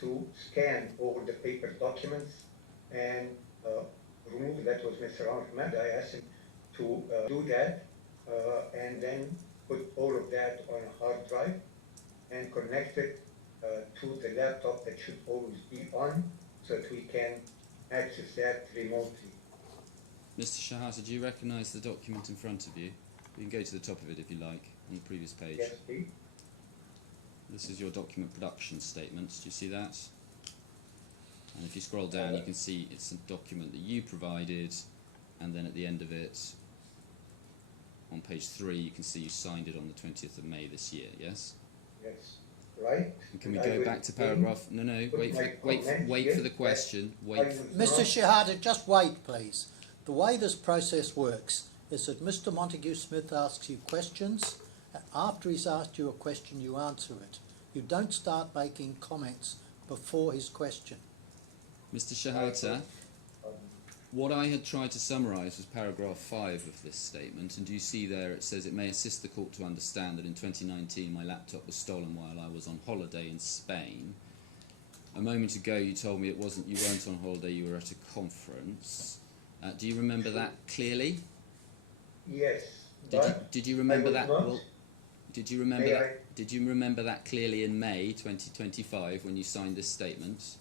to scan all the paper documents and remove. That was Mr. Ahmed. I asked him to do that and then put all of that on a hard drive and connect it to the laptop that should always be on, so that we can access that remotely. Mr. Shehata, do you recognise the document in front of you? You can go to the top of it if you like, on the previous page. Yes, please. This is your document production statement. Do you see that? And if you scroll down, you can see it's a document that you provided, and then at the end of it, on page 3, you can see you signed it on the 20th of May this year, yes? Yes, right. And can we go back to paragraph... No, wait for the question. Mr. Shehata, just wait, please. The way this process works is that Mr. Montague Smith asks you questions, and after he's asked you a question, you answer it. You don't start making comments before his question. Mr. Shehata, what I had tried to summarise was paragraph 5 of this statement, and do you see there it says, "It may assist the court to understand that in 2019 my laptop was stolen while I was on holiday in Spain." A moment ago you told me you weren't on holiday, you were at a conference. Do you remember that clearly? Yes. Did you remember that? Not. Well, did you remember that? Did you remember that clearly in May 2025 when you signed this statement?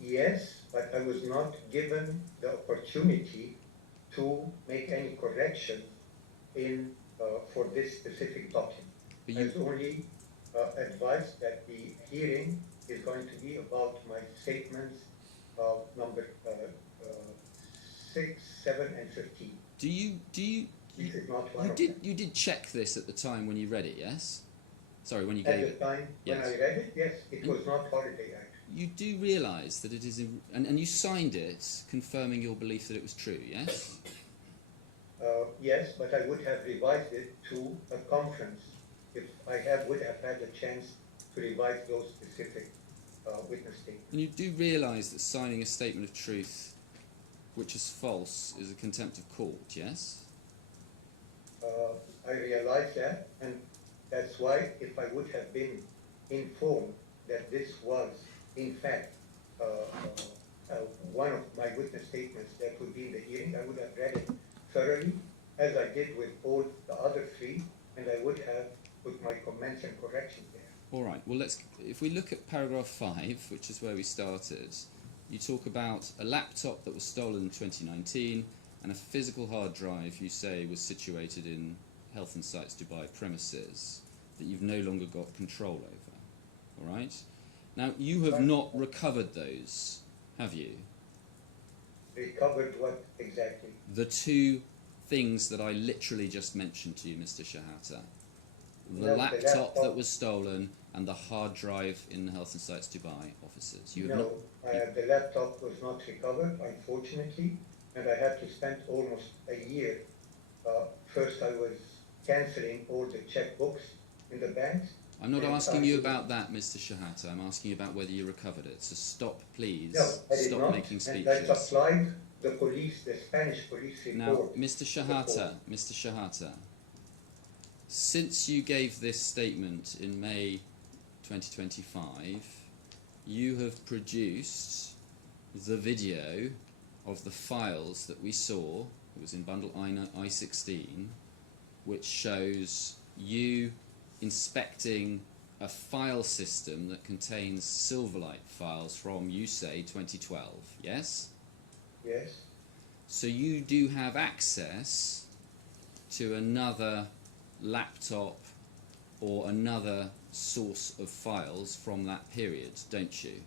Yes, but I was not given the opportunity to make any correction in for this specific document. I was only advised that the hearing is going to be about my statements number 6, 7, and 15. This is not one of them. You did check this at the time when you read it, yes? Sorry, when you At gave the it. time when Yes. I read it, yes, it was not holiday act. You do realise that it is, and you signed it confirming your belief that it was true, yes? Yes, but I would have revised it to a conference if I would have had a chance to revise those specific witness statements. And you do realise that signing a statement of truth which is false is a contempt of court, yes? I realize that, and that's why if I would have been informed that this was, in fact, one of my witness statements that would be in the hearing, I would have read it thoroughly, as I did with all the other 3, and I would have put my comments and corrections there. All right, well, if we look at paragraph 5, which is where we started, you talk about a laptop that was stolen in 2019 and a physical hard drive you say was situated in Health and Sites Dubai premises that you've no longer got control over. All right? Now, you have not recovered those, have you? Recovered what exactly? The 2 things that I literally just mentioned to you, Mr. Shehata. The laptop that was stolen and the hard drive in the Health and Sites Dubai offices. You have not. The laptop was not recovered, unfortunately, and I had to spend almost a year. First, I was cancelling all the checkbooks in the banks. I'm not asking you about that, Mr. Shehata. I'm asking you about whether you recovered it. So stop, please. No, I did Stop not, making speeches. and I supplied the police, the Spanish police report. Now, Mr. Shehata, since you gave this statement in May 2025, you have produced the video of the files that we saw. It was in bundle I-16, which shows you inspecting a file system that contains Silverlight files from, you say, 2012, yes? Yes. So you do have access to another laptop or another source of files from that period, don't you?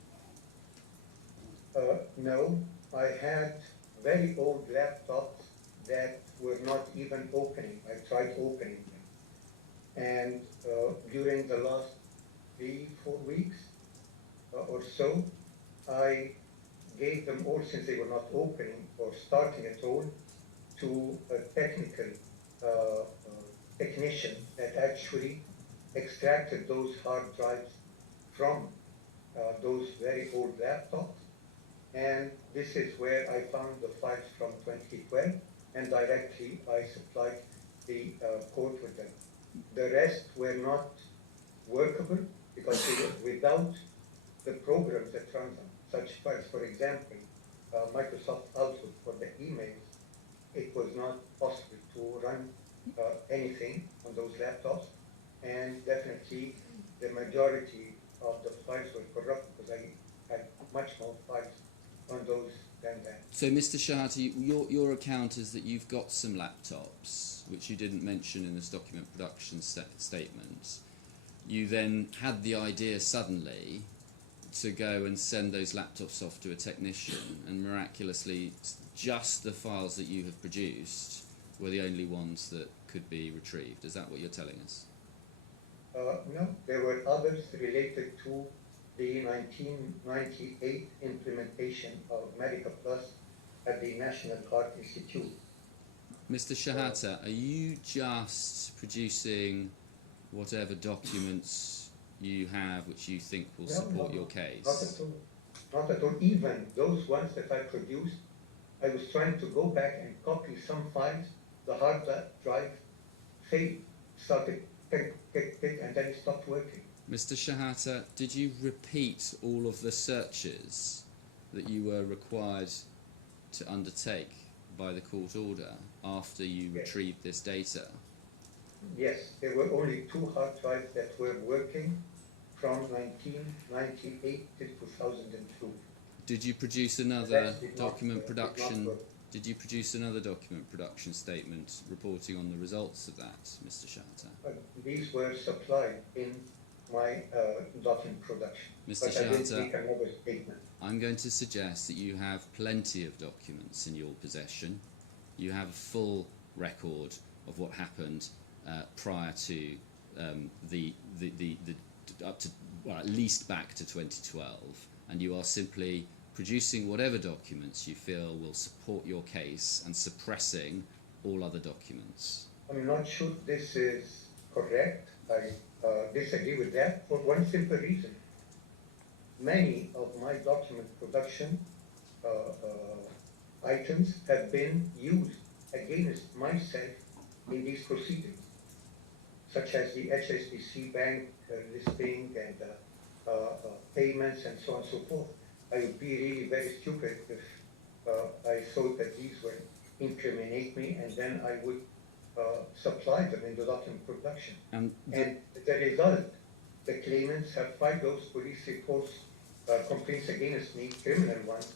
No, I had very old laptops that were not even opening. I tried opening them. And during the last 3-4 weeks or so, I gave them all, since they were not opening or starting at all, to a technical technician that actually extracted those hard drives from those very old laptops. And this is where I found the files from 2012, and directly I supplied the court with them. The rest were not workable because they were without the programs that run them, such as, for example, Microsoft Outlook for the emails. It was not possible to run anything on those laptops, and definitely the majority of the files were corrupt because I had much more files on those than that. So, Mr. Shehata, your account is that you've got some laptops, which you didn't mention in this document production statement. You then had the idea suddenly to go and send those laptops off to a technician, and miraculously, just the files that you have produced were the only ones that could be retrieved. Is that what you're telling us? No, there were others related to the 1998 implementation of Medica Plus at the National Heart Institute. Mr. Shehata, are you just producing whatever documents you have which you think will support your case? Not at all. Not at all. Even those ones that I produced, I was trying to go back and copy some files. The hard drive failed, started tick, tick, tick, and then it stopped working. Mr. Shehata, did you repeat all of the searches that you were required to undertake by the court order after you retrieved this data? Yes, there were only 2 hard drives that were working from 1998 to 2002. Did you produce another document production? Did you produce another document production statement reporting on the results of that, Mr. Shehata? These were supplied in my document production. Mr. But I didn't Shehata, make another statement. I'm going to suggest that you have plenty of documents in your possession. You have a full record of what happened prior to up to, well, at least back to 2012, and you are simply producing whatever documents you feel will support your case and suppressing all other documents. I'm not sure this is correct. I disagree with that for one simple reason. Many of my document production items have been used against myself in these proceedings, such as the HSBC bank listing and payments and so on and so forth. I would be really very stupid if I thought that these would incriminate me, and then I would supply them in the document production. And the result, the claimants have filed those police reports, complaints against me, criminal ones,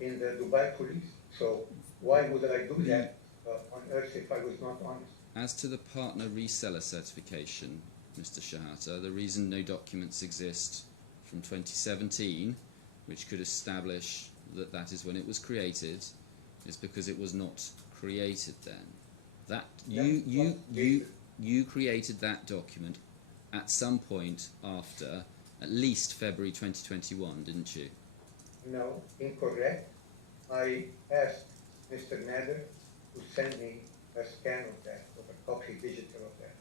in the Dubai police. So why would I do that on earth if I was not honest? As to the partner reseller certification, Mr. Shehata, the reason no documents exist from 2017, which could establish that that is when it was created, is because it was not created then. That you created that document at some point after at least February 2021, didn't you? No, incorrect. I asked Mr. Nader to send me a scan of that, or a copy digital of that.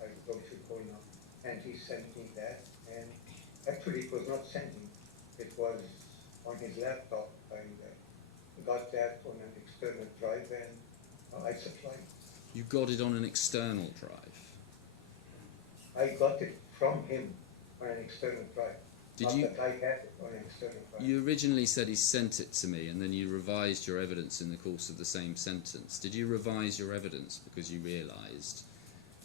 I don't recall now. And he sent me that, and actually it was not sent me. It was on his laptop. I got that on an external drive, and I supplied. You got it on an external drive? I got it from him on an external drive. Did you? I had it on an external drive. You originally said he sent it to me, and then you revised your evidence in the course of the same sentence. Did you revise your evidence because you realised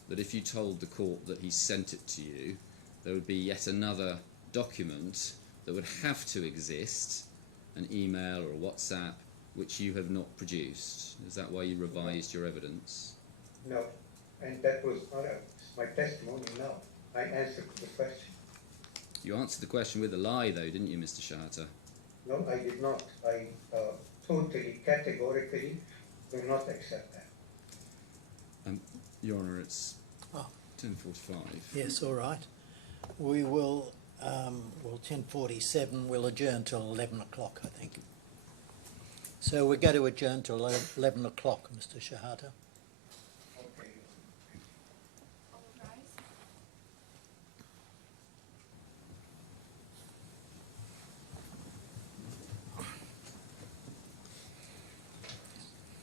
that if you told the court that he sent it to you, there would be yet another document that would have to exist, an email or a WhatsApp, which you have not produced? Is that why you revised your evidence? No, and that was not my testimony now. I answered the question. You answered the question with a lie, though, didn't you, Mr. Shehata? No, I did not. I totally, categorically will not accept that. Your Honour, it's 10:45. Yes, all right. We will, 10:47, we'll adjourn till 11 o'clock, I think. So we're going to adjourn till 11 o'clock, Mr. Shehata. Okay. All rise.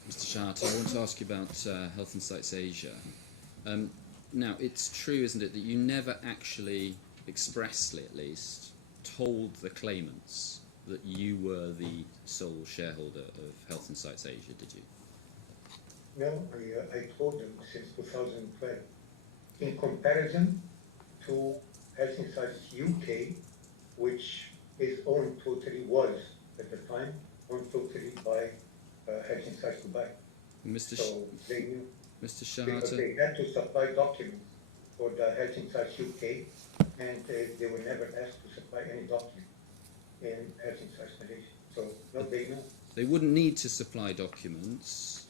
Mr. Shehata, I want to ask you about Health and Sites Asia. Now, it's true, isn't it, that you never actually, expressly at least, told the claimants that you were the sole shareholder of Health and Sites Asia, did you? No, I told them since 2012. In comparison to Health and Sites UK, which is owned totally, was at the time, owned totally by Health and Sites Dubai. Mr. They knew. Mr. Because Shehata, they had to supply documents for the Health and Sites UK, and they were never asked to supply any document in Health and Sites Malaysia. So, no, they know. they wouldn't need to supply documents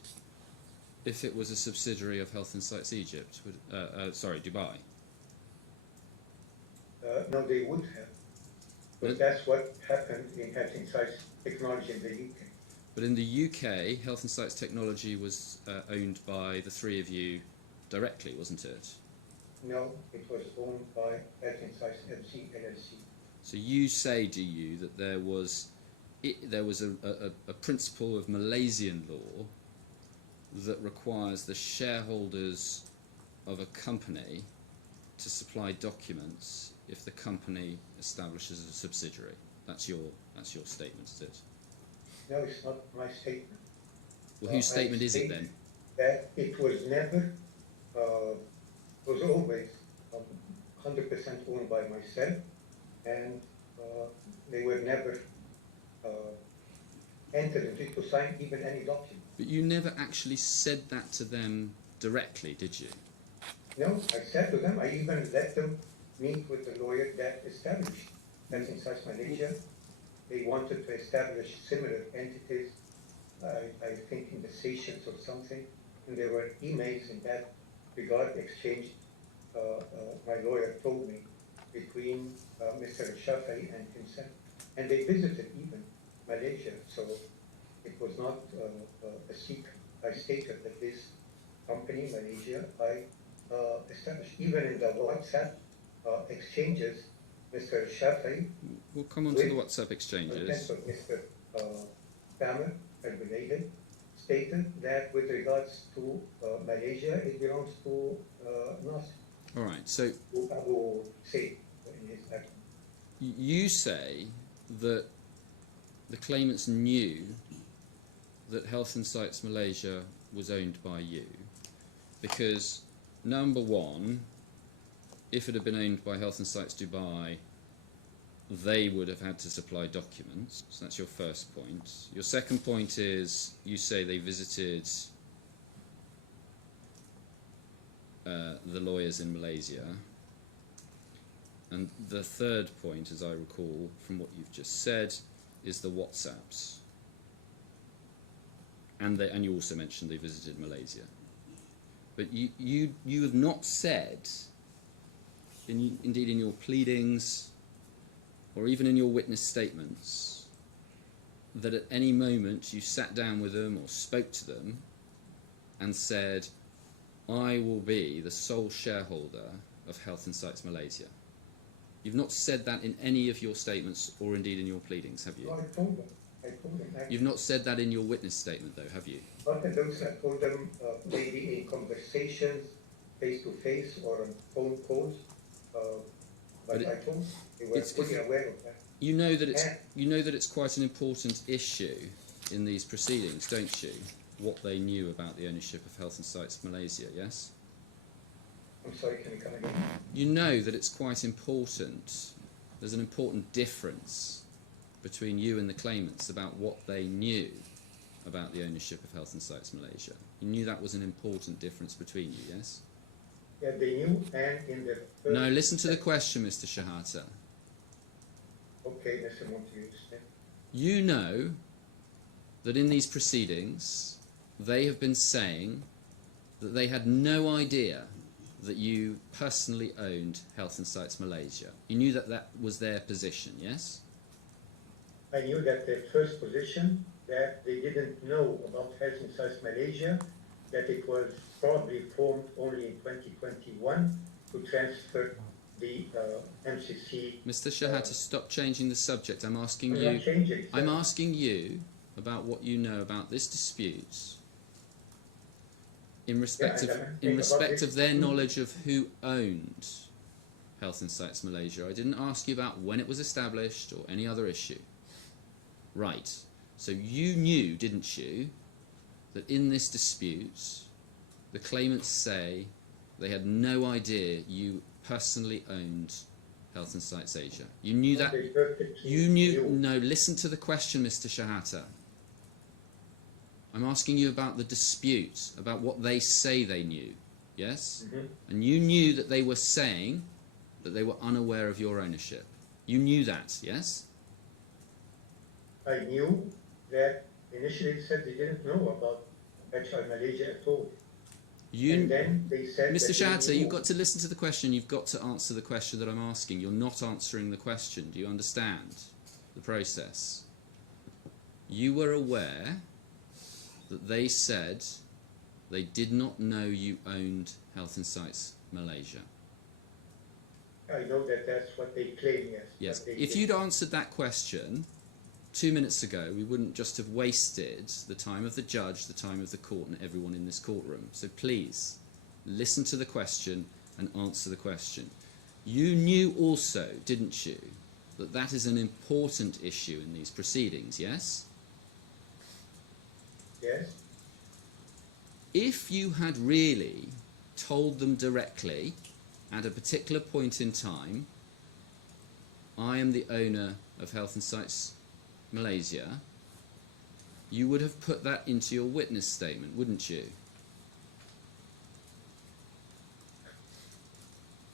if it was a subsidiary of Health and Sites Egypt, Dubai. No, they would have. But that's what happened in Health and Sites Technology in the UK. But in the UK, Health and Sites Technology was owned by the three of you directly, wasn't it? No, it was owned by Health and Sites MC LLC. So you say, do you, that there was a principle of Malaysian law that requires the shareholders of a company to supply documents if the company establishes a subsidiary? That's your statement, is it? No, it's not my statement. Well, whose statement is it then? That it was never, was always 100% owned by myself, and they were never entered into to sign even any document. But you never actually said that to them directly, did you? No, I said to them, I even let them meet with the lawyer that established Health and Sites Malaysia. They wanted to establish similar entities, I think in the Seychelles or something, and there were emails in that regard exchanged, my lawyer told me, between Mr. Shafai and himself. And they visited even Malaysia, so it was not a secret. I stated that this company, Malaysia, I established. Even in the WhatsApp exchanges, Mr. Shafai, We'll come on to the WhatsApp exchanges. Mr. Thamer Abdulaihid stated that with regards to Malaysia, it belongs to Nasser. All right, so Who say in his act. you say that the claimants knew that Health and Sites Malaysia was owned by you because, number one, if it had been owned by Health and Sites Dubai, they would have had to supply documents. So that's your first point. Your second point is you say they visited the lawyers in Malaysia. And the third point, as I recall from what you've just said, is the WhatsApps. And you also mentioned they visited Malaysia. But you have not said, indeed in your pleadings, or even in your witness statements, that at any moment you sat down with them or spoke to them and said, I will be the sole shareholder of Health and Sites Malaysia. You've not said that in any of your statements or indeed in your pleadings, have you? No, I told them. Actually. You've not said that in your witness statement, though, have you? Not in those, I told them maybe in conversations, face to face or on phone calls. But I told them they were fully aware of that. You know that it's quite an important issue in these proceedings, don't you? What they knew about the ownership of Health and Sites Malaysia, yes? I'm sorry, can you come again? You know that it's quite important. There's an important difference between you and the claimants about what they knew about the ownership of Health and Sites Malaysia. You knew that was an important difference between you, yes? Yeah, they knew, and in the first... No, listen to the question, Mr. Shehata. Okay, Mr. Montague. You know that in these proceedings, they have been saying that they had no idea that you personally owned Health and Sites Malaysia. You knew that that was their position, yes? I knew that their first position, that they didn't know about Health and Sites Malaysia, that it was probably formed only in 2021 to transfer the MCC. Mr. Shehata, stop changing the subject. I'm asking I'm you. not changing, sir. I'm asking you about what you know about this dispute in respect of their knowledge of who owned Health and Sites Malaysia. I didn't ask you about when it was established or any other issue. Right. So you knew, didn't you, that in this dispute, the claimants say they had no idea you personally owned Health and Sites Asia. You knew that. You knew. No, listen to the question, Mr. Shehata. I'm asking you about the dispute, about what they say they knew. Yes? Mm-hmm. And you knew that they were saying that they were unaware of your ownership. You knew that, yes? I knew that initially they said they didn't know about HI Malaysia at all. And then they said Mr. that Shehata, you've got to listen to the question. You've got to answer the question that I'm asking. You're not answering the question. Do you understand the process? you were aware that they said they did not know you owned Health Insights Malaysia? I know that that's what they claim, yes. Yes. But they If did- you'd answered that question 2 minutes ago, we wouldn't just have wasted the time of the judge, the time of the court, and everyone in this courtroom. So please, listen to the question and answer the question. You knew also, didn't you, that that is an important issue in these proceedings, yes? Yes, If you had really told them directly at a particular point in time, I am the owner of Health Insights Malaysia, you would have put that into your witness statement, wouldn't you?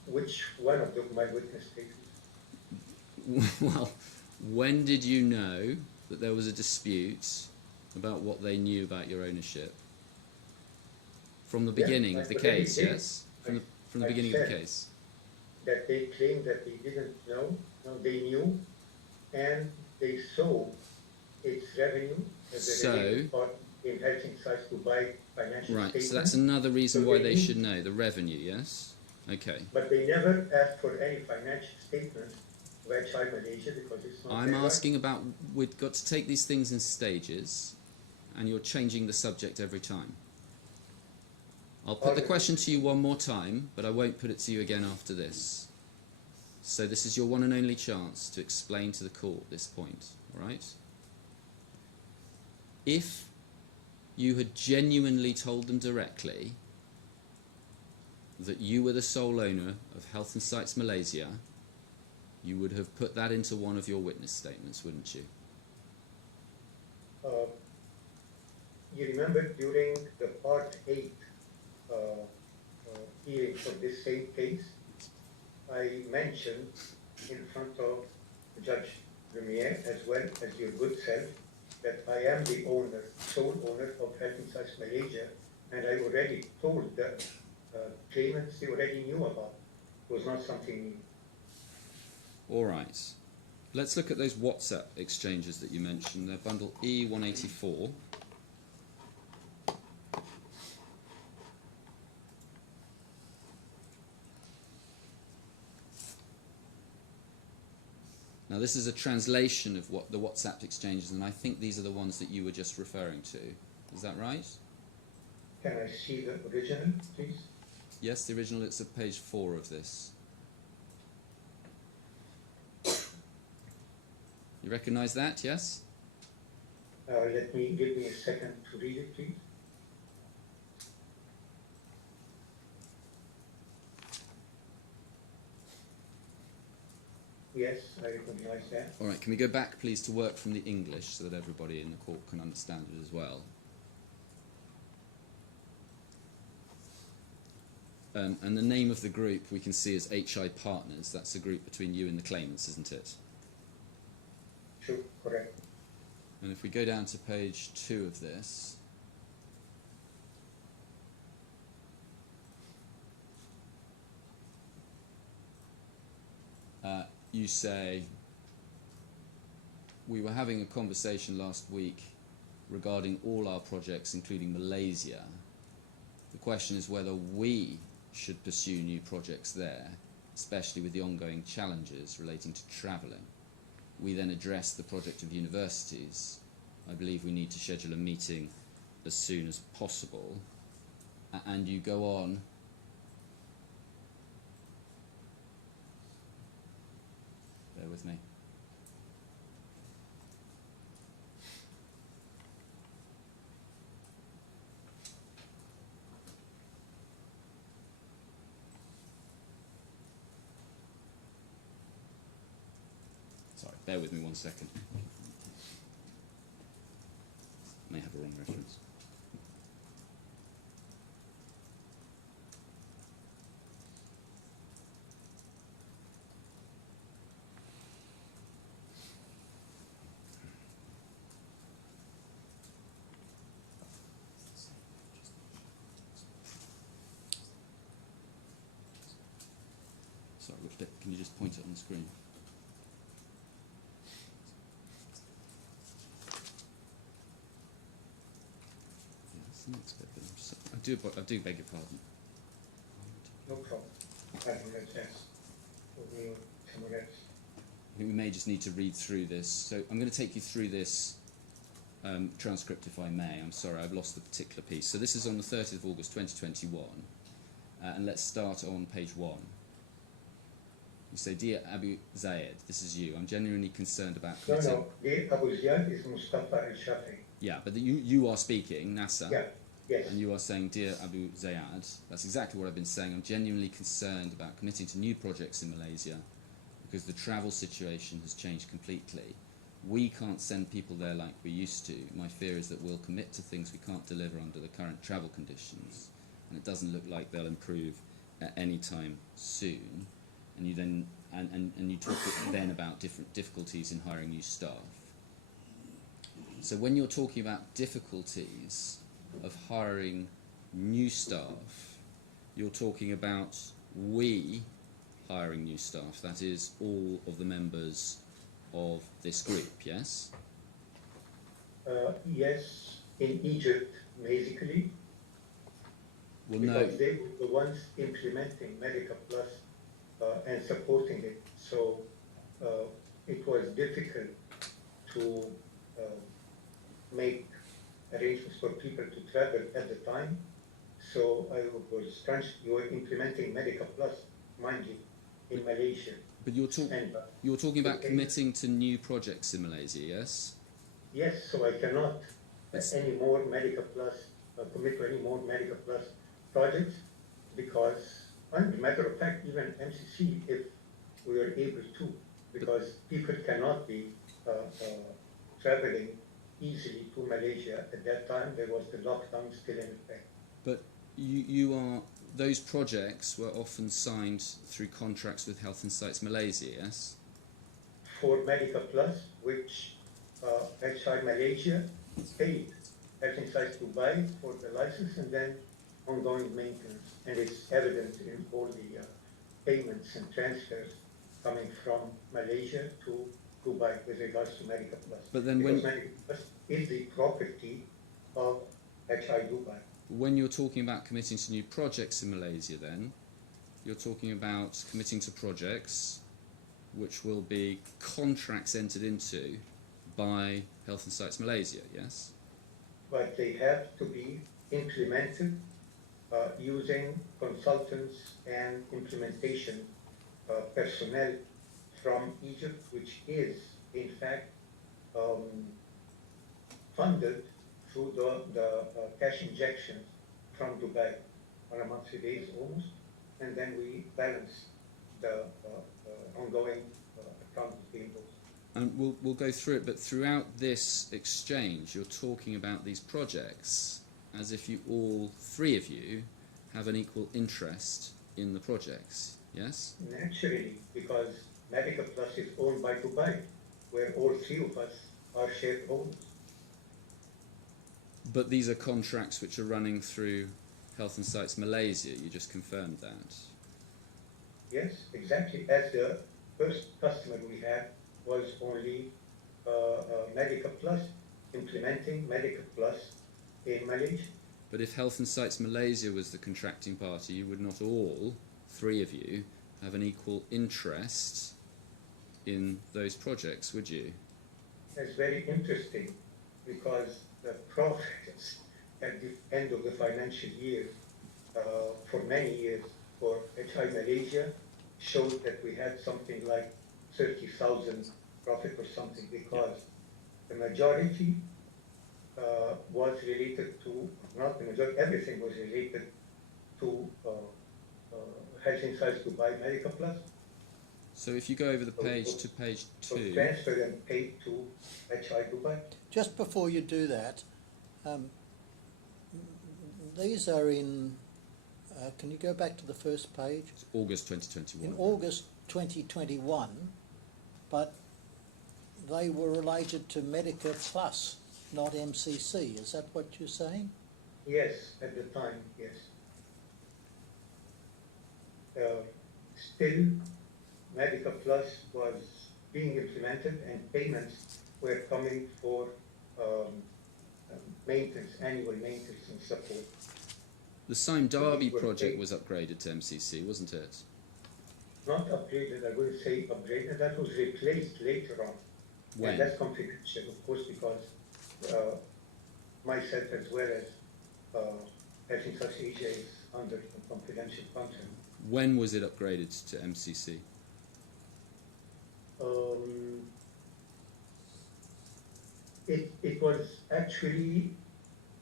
which one of my witness statements? Well, when did you know that there was a dispute about what they knew about your ownership? From the Yeah, beginning of the I already case, did. yes? From the I beginning of the said case. That they claimed that they didn't know, no, they knew, and they saw its revenue as a So- related part in Health Insights to buy financial Right, statements. so that's another reason So why they they knew. should know, the revenue, yes? Okay. But they never asked for any financial statement of HI Malaysia because it's not I'm their right. asking about, we've got to take these things in stages, and you're changing the subject every time. I'll put the question to you one more time, but I won't put it to you again after this. So this is your one and only chance to explain to the court this point, all right? If you had genuinely told them directly that you were the sole owner of Health Insights Malaysia, you would have put that into one of your witness statements, wouldn't you? You remember during the Part 8 hearing for this same case, I mentioned in front of Judge Lemiere as well as your good self that I am the owner, sole owner of Health Insights Malaysia, and I already told the claimants they already knew about. It was not something new. All right. Let's look at those WhatsApp exchanges that you mentioned. They're bundle E184. Now this is a translation of what the WhatsApp exchanges, and I think these are the ones that you were just referring to. Is that right? Can I see the original, please? Yes, the original, it's at page 4 of this. You recognise that, yes? Give me a second to read it, please. Yes, I recognize that. All right, can we go back, please, to work from the English so that everybody in the court can understand it as well? And the name of the group we can see as HI Partners. That's a group between you and the claimants, isn't it? Sure, correct. And if we go down to page 2 of this, you say, we were having a conversation last week regarding all our projects, including Malaysia. The question is whether we should pursue new projects there, especially with the ongoing challenges relating to travelling. We then address the project of universities. I believe we need to schedule a meeting as soon as possible. And you go on. Bear with me. Sorry, bear with me 1 second. May have a wrong reference. Sorry, which bit? Can you just point it on the screen? that's a bit, I do beg your pardon. No problem. I think that's yes. We'll somewhere else. I think we may just need to read through this. So I'm going to take you through this transcript, if I may. I'm sorry, I've lost the particular piece. So this is on the 30th of August 2021, and let's start on page 1. You say, Dear Abu Zayed, this is you. I'm genuinely concerned about committing... No, Dear Abu Zayed is Mustafa al-Shafi. Yeah, but you are speaking, Nasser. Yeah, yes. And you are saying, Dear Abu Zayed, that's exactly what I've been saying. I'm genuinely concerned about committing to new projects in Malaysia because the travel situation has changed completely. We can't send people there like we used to. My fear is that we'll commit to things we can't deliver under the current travel conditions, and it doesn't look like they'll improve at any time soon. And you then and you talk then about different difficulties in hiring new staff. So when you're talking about difficulties of hiring new staff, you're talking about we hiring new staff, that is all of the members of this group, yes? Yes, in Egypt, basically, Well, because no. they were the ones implementing Medica Plus and supporting it. So it was difficult to make arrangements for people to travel at the time. So I was you were implementing Medica Plus, mind you, in Malaysia. But you're talking about committing to new projects in Malaysia, yes? Yes, so I cannot any more Medica Plus, commit to any more Medica Plus projects because, and as a matter of fact, even MCC, if we are able to, because people cannot be traveling easily to Malaysia. At that time, there was the lockdown still in effect. But those projects were often signed through contracts with Health and Sites Malaysia, yes? For Medica Plus, which HI Malaysia paid Health and Sites Dubai for the license and then ongoing maintenance. And it's evident in all the payments and transfers coming from Malaysia to Dubai with regards to Medica Plus. But then because Medica Plus is the property of HI Dubai. When you're talking about committing to new projects in Malaysia, then, you're talking about committing to projects which will be contracts entered into by Health and Sites Malaysia, yes? But they have to be implemented using consultants and implementation personnel from Egypt, which is, in fact, funded through the cash injections from Dubai on a monthly basis almost, and then we balance the ongoing accounts payables. And we'll go through it, but throughout this exchange, you're talking about these projects as if you all three of you have an equal interest in the projects, yes? Naturally, because Medica Plus is owned by Dubai, where all three of us are shareholders. But these are contracts which are running through Health and Sites Malaysia, you just confirmed that. Yes, exactly. As the first customer we had was only Medica Plus, implementing Medica Plus in Malaysia. But if Health and Sites Malaysia was the contracting party, you would not all, three of you, have an equal interest in those projects, would you? That's very interesting because the profits at the end of the financial year for many years for HI Malaysia showed that we had something like 30,000 profit or something because the majority was related to, not the majority, everything was related to Health and Sites Dubai Medica Plus. So if you go over the page to page 2... transferred and paid to HI Dubai. Just before you do that, these are in, can you go back to the first page? It's August 2021. In August 2021, but they were related to Medica Plus, not MCC. Is that what you're saying? Yes, at the time, yes. Still, Medica Plus was being implemented and payments were coming for maintenance, annual maintenance and support. The Sime Derby were project paid- was upgraded to MCC, wasn't it? Not upgraded, I wouldn't say upgraded, that was replaced later on. When? And that's confidential, of course, because myself as well as Health and South Asia is under confidential contract. When was it upgraded to MCC? It was actually,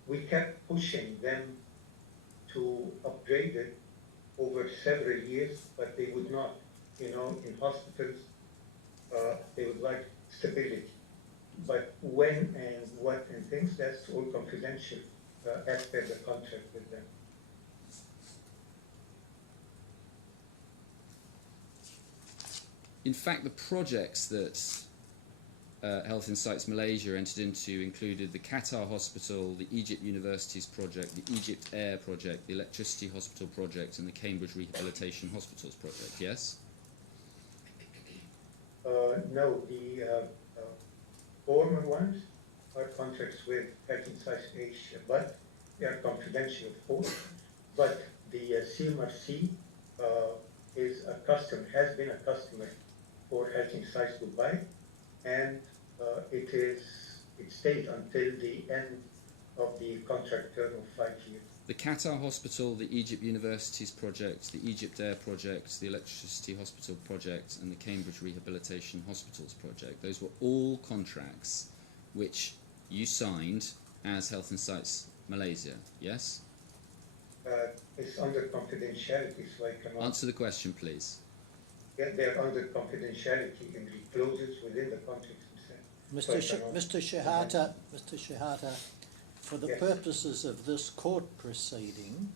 we kept pushing them to upgrade it over several years, but they would not. You know, in hospitals, they would like stability. But when and what and things, that's all confidential as per the contract with them. In fact, the projects that Health Insights Malaysia entered into included the Qatar Hospital, the Egypt Universities project, the Egypt Air project, the Electricity Hospital project, and the Cambridge Rehabilitation Hospitals project, yes? No, the former ones are contracts with Health Insights Asia, but they are confidential, of course. But the CMRC is a customer, has been a customer for Health Insights Dubai, and it stayed until the end of the contract term of 5 years. The Qatar Hospital, the Egypt Universities project, the Egypt Air project, the Electricity Hospital project, and the Cambridge Rehabilitation Hospitals project. Those were all contracts which you signed as Health Insights Malaysia, yes? It's under confidentiality, so I cannot... Answer the question, please. Yeah, they're under confidentiality and the clauses within the contracts themselves. Mr. Shehata, for the Yes. purposes of this court proceeding,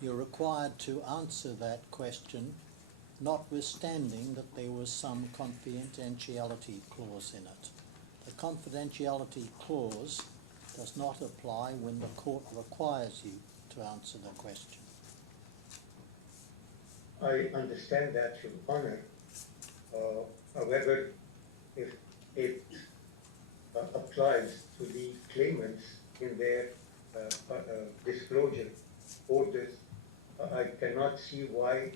you're required to answer that question, notwithstanding that there was some confidentiality clause in it. The confidentiality clause does not apply when the court requires you to answer the question. I understand that, Your Honor. However, if it applies to the claimants in their disclosure orders, I cannot see why...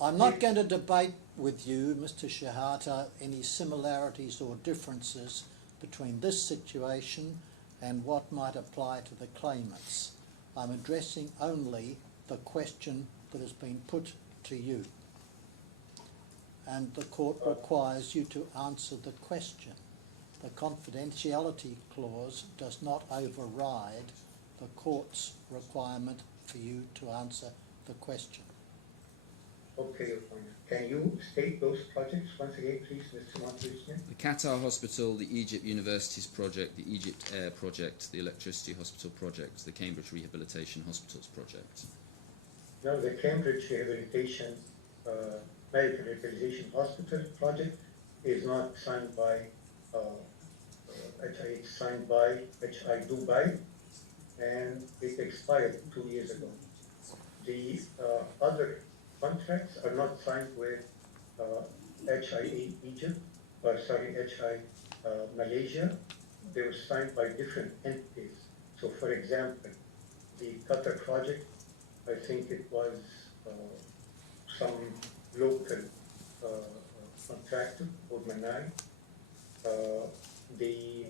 I'm not going to debate with you, Mr. Shehata, any similarities or differences between this situation and what might apply to the claimants. I'm addressing only the question that has been put to you. And the court requires you to answer the question. The confidentiality clause does not override the court's requirement for you to answer the question. Okay, Your Honor. Can you state those projects once again, please, Mr. Montevideo? The Qatar Hospital, the Egypt Universities project, the Egypt Air project, the Electricity Hospital project, the Cambridge Rehabilitation Hospitals project. No, the Cambridge Rehabilitation, Medical Rehabilitation Hospital project is not signed by HI, it's signed by HI Dubai, and it expired 2 years ago. The other contracts are not signed with HI Egypt, HI Malaysia. They were signed by different entities. So, for example, the Qatar project, I think it was some local contractor called Manai. The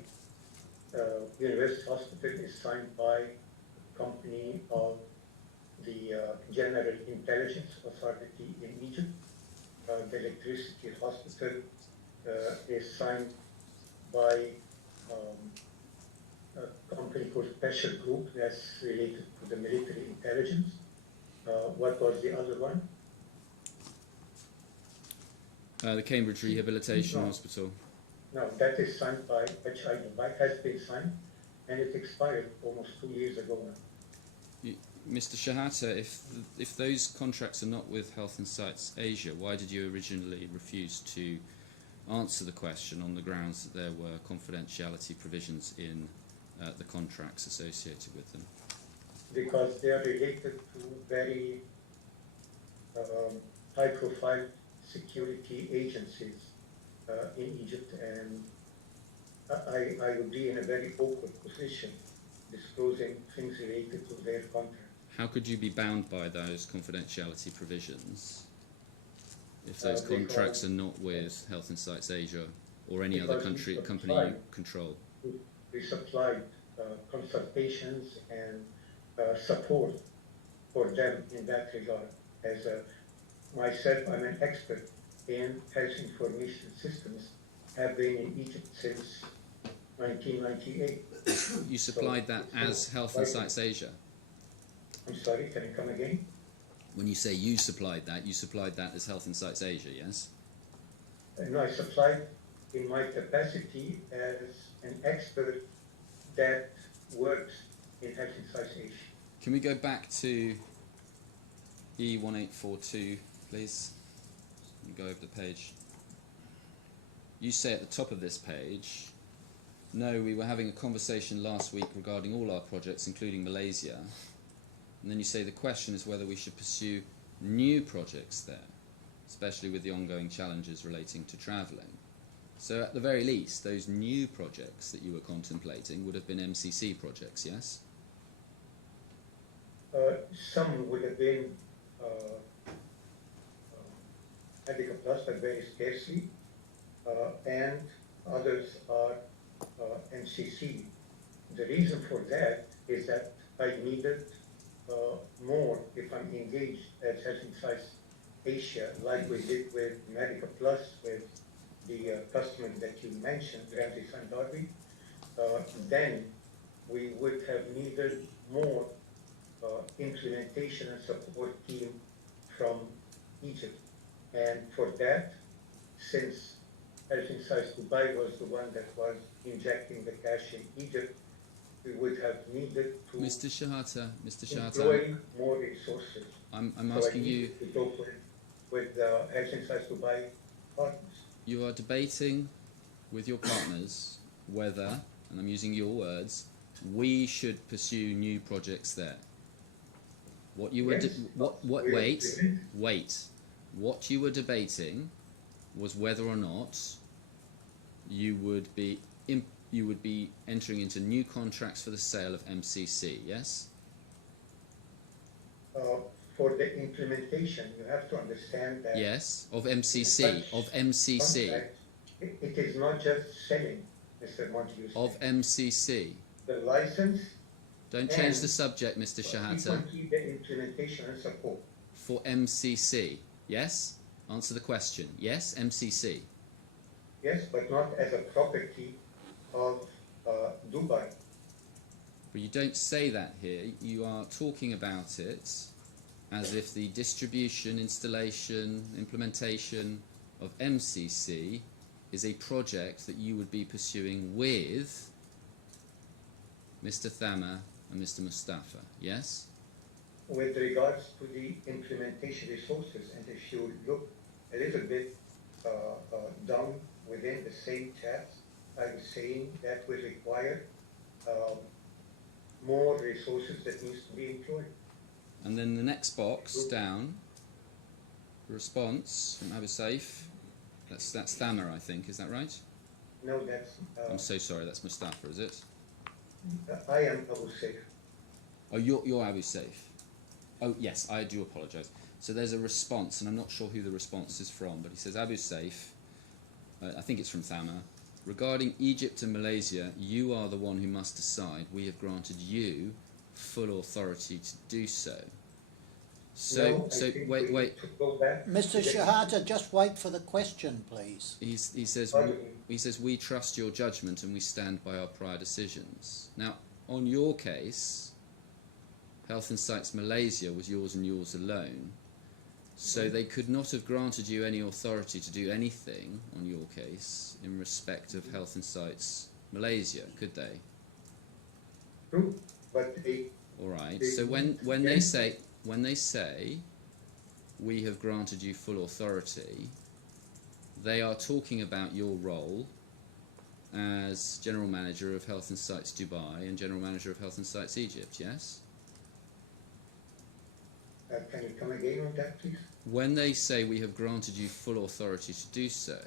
University Hospital is signed by a company of the General Intelligence Authority in Egypt. The Electricity Hospital is signed by a company called Special Group that's related to the military intelligence. What was the other one? The Cambridge Rehabilitation Hospital. No, that is signed by HI Dubai, has been signed, and it expired almost 2 years ago now. Mr. Shehata, if those contracts are not with Health Insights Asia, why did you originally refuse to answer the question on the grounds that there were confidentiality provisions in the contracts associated with them? Because they are related to very high-profile security agencies in Egypt, and I would be in a very awkward position disclosing things related to their contract. How could you be bound by those confidentiality provisions if those Because contracts are not with Health Insights Asia or any other Because we company you supplied- control? We supplied consultations and support for them in that regard. As myself, I'm an expert in health information systems, have been in Egypt since 1998. You supplied that as Health Insights Asia? I'm sorry, can you come again? When you say you supplied that as Health Insights Asia, yes? No, I supplied in my capacity as an expert that works in Health Insights Asia. Can we go back to E1842, please? You go over the page. You say at the top of this page, no, we were having a conversation last week regarding all our projects, including Malaysia. And then you say the question is whether we should pursue new projects there, especially with the ongoing challenges relating to travelling. So at the very least, those new projects that you were contemplating would have been MCC projects, yes? Some would have been Medical Plus, but very scarcely, and others are MCC. The reason for that is that I needed more if I'm engaged as Health Insights Asia, like we did with Medical Plus, with the customer that you mentioned, Ramsey St. Darby, then we would have needed more implementation and support team from Egypt. And for that, since Health Insights Dubai was the one that was injecting the cash in Egypt, we would have needed to Mr. Shehata, employ more resources. I'm So asking I you, needed to talk with Health Insights Dubai partners. you are debating with your partners whether, and I'm using your words, we should pursue new projects there. What you were Yes, wait. What you were debating was whether or not you would be entering into new contracts for the sale of MCC, yes? For the implementation, you have to understand that Yes, of MCC. contract, it is not just selling, Mr. Montague. Of MCC. The license Don't change the subject, Mr. Shehata. frequently the implementation and support. For MCC, yes? Answer the question. Yes, MCC. Yes, but not as a property of Dubai. But you don't say that here. You are talking about it as if the distribution, installation, implementation of MCC is a project that you would be pursuing with Mr. Thamer and Mr. Mustafa, yes? With regards to the implementation resources, and if you look a little bit down within the same chats, I was saying that will require more resources that needs to be employed. And then the next box down, response from Abu Saif. That's Thamer, I think. Is that right? No, that's I'm so sorry. That's Mustafa, is it? I am Abu Saif. Oh, you're Abu Saif. Oh, yes. I do apologise. So there's a response, and I'm not sure who the response is from, but he says Abu Saif. I think it's from Thamer. Regarding Egypt and Malaysia, you are the one who must decide. We have granted you full authority to do so. So wait. Mr. Shehata, just wait for the question, please. He says we trust your judgment and we stand by our prior decisions. Now, on your case, Health Insights Malaysia was yours and yours alone. So they could not have granted you any authority to do anything on your case in respect of Health Insights Malaysia, could they? True, but all right. So when they say we have granted you full authority, they are talking about your role as General Manager of Health Insights Dubai and General Manager of Health Insights Egypt, yes? can you come again on that, please? When they say we have granted you full authority to do so,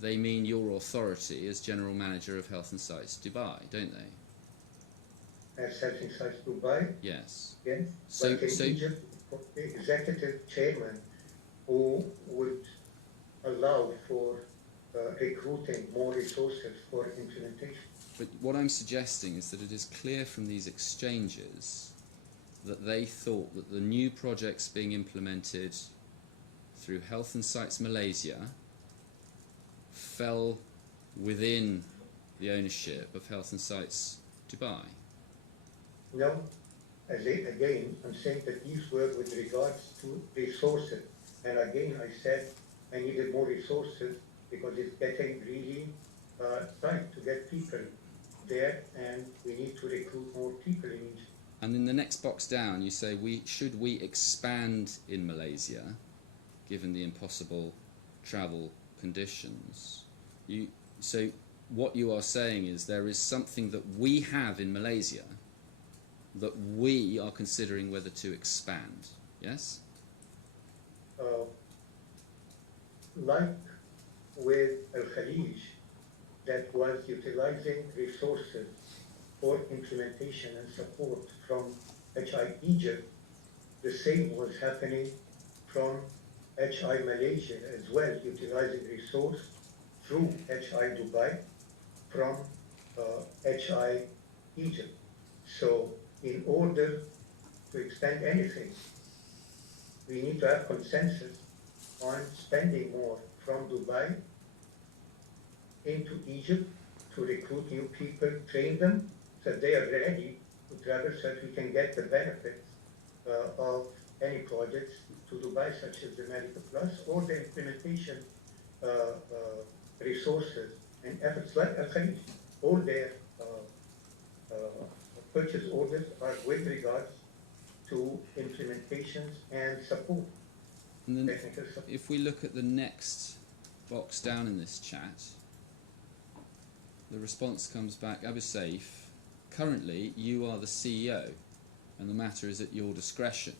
they mean your authority as General Manager of Health and Sites Dubai, don't they? As Health and Sites Dubai, Yes. yes. So, But in Egypt, the executive chairman who would allow for recruiting more resources for implementation. but what I'm suggesting is that it is clear from these exchanges that they thought that the new projects being implemented through Health and Sites Malaysia fell within the ownership of Health and Sites Dubai. No, again, I'm saying that these were with regards to resources. And again, I said I needed more resources because it's getting really tight to get people there, and we need to recruit more people in Egypt. And in the next box down, you say, should we expand in Malaysia, given the impossible travel conditions? So what you are saying is there is something that we have in Malaysia that we are considering whether to expand, yes? Like with Al Khalij, that was utilizing resources for implementation and support from HI Egypt, the same was happening from HI Malaysia as well, utilizing resource through HI Dubai from HI Egypt. So in order to expand anything, we need to have consensus on spending more from Dubai into Egypt to recruit new people, train them, so they are ready to travel, so that we can get the benefits of any projects to Dubai, such as the Medical Plus, or the implementation resources and efforts like Al Khalij. All their purchase orders are with regards to implementations and support. And then Technical support. if we look at the next box down in this chat, the response comes back, Abu Saif, currently you are the CEO and the matter is at your discretion.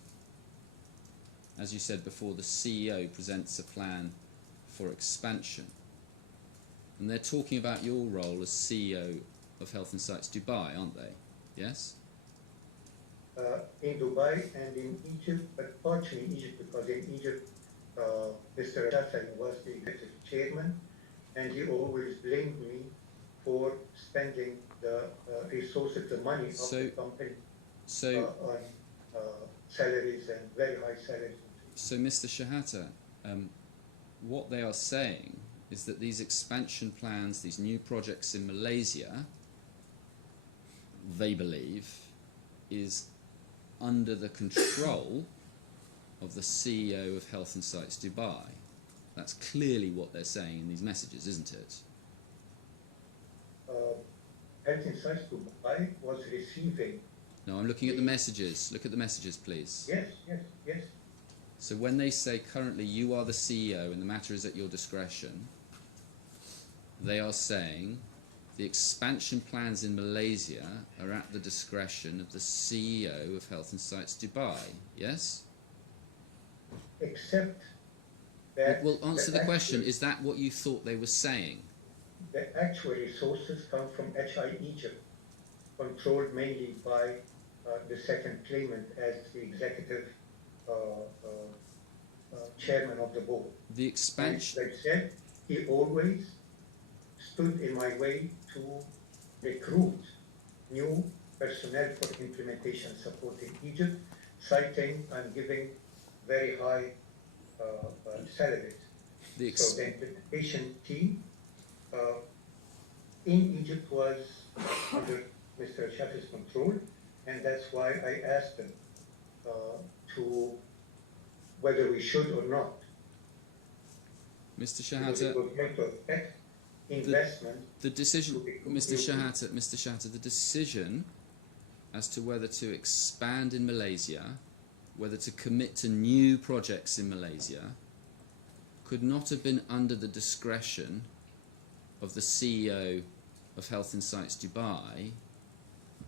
As you said before, the CEO presents a plan for expansion. And they're talking about your role as CEO of Health and Sites Dubai, aren't they? Yes? In Dubai and in Egypt, but partially in Egypt, because in Egypt, Mr. Shehata was the executive chairman, and he always blamed me for spending the resources, the money of the company on salaries and very high salaries. So, Mr. Shehata, what they are saying is that these expansion plans, these new projects in Malaysia, they believe, is under the control of the CEO of Health and Sites Dubai. That's clearly what they're saying in these messages, isn't it? Health and Sites Dubai was receiving... No, I'm looking at the messages. Look at the messages, please. Yes, yes, yes. So when they say currently you are the CEO and the matter is at your discretion, they are saying the expansion plans in Malaysia are at the discretion of the CEO of Health and Sites Dubai, yes? Except that... Well, answer the question. Is that what you thought they were saying? The actual resources come from HI Egypt, controlled mainly by the second claimant as the executive chairman of the board. The expansion... Like I said, he always stood in my way to recruit new personnel for implementation support in Egypt, citing and giving very high salaries. So the implementation team in Egypt was under Mr. Shehata's control, and that's why I asked them to whether we should or not. Mr. Shehata, investment. The decision, Mr. Shehata, the decision as to whether to expand in Malaysia, whether to commit to new projects in Malaysia, could not have been under the discretion of the CEO of Health and Sites Dubai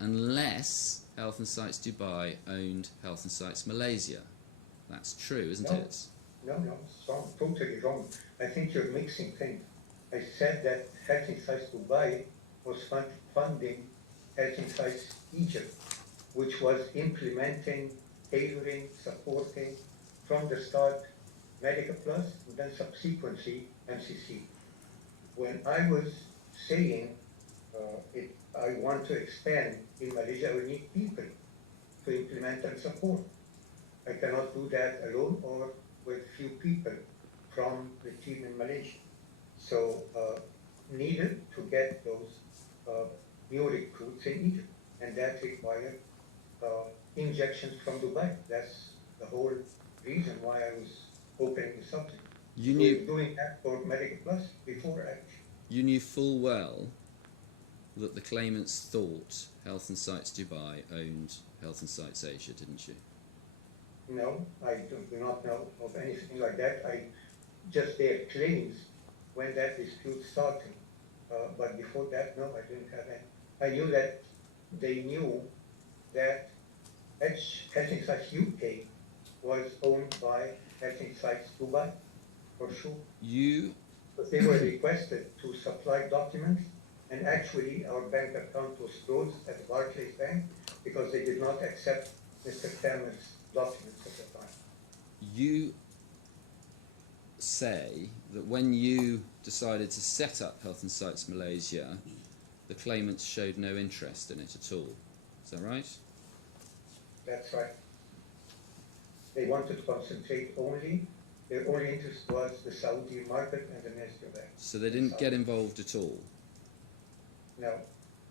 unless Health and Sites Dubai owned Health and Sites Malaysia. That's true, isn't it? No, it's wrong, totally wrong. I think you're mixing things. I said that Health Insights Dubai was funding Health Insights Egypt, which was implementing, tailoring, supporting from the start Medical Plus and then subsequently MCC. When I was saying I want to expand in Malaysia, we need people to implement and support. I cannot do that alone or with few people from the team in Malaysia. So needed to get those new recruits in Egypt, and that required injections from Dubai. That's the whole reason why I was opening the subject. You So knew we're doing that for Medical Plus before actually. you knew full well that the claimants thought Health Insights Dubai owned Health Insights Asia, didn't you? No, I do not know of anything like that. I just their claims when that dispute started. But before that, no, I didn't have any. I knew that they knew that Health Insights UK was owned by Health Insights Dubai, for sure. But they were requested to supply documents, and actually our bank account was closed at the Barclays Bank because they did not accept Mr. Thamer's documents at the time. You say that when you decided to set up Health Insights Malaysia, the claimants showed no interest in it at all. Is that right? That's right. They wanted to concentrate only, their only interest was the Saudi market and the Ministry of Bank. So they didn't get involved at all? No,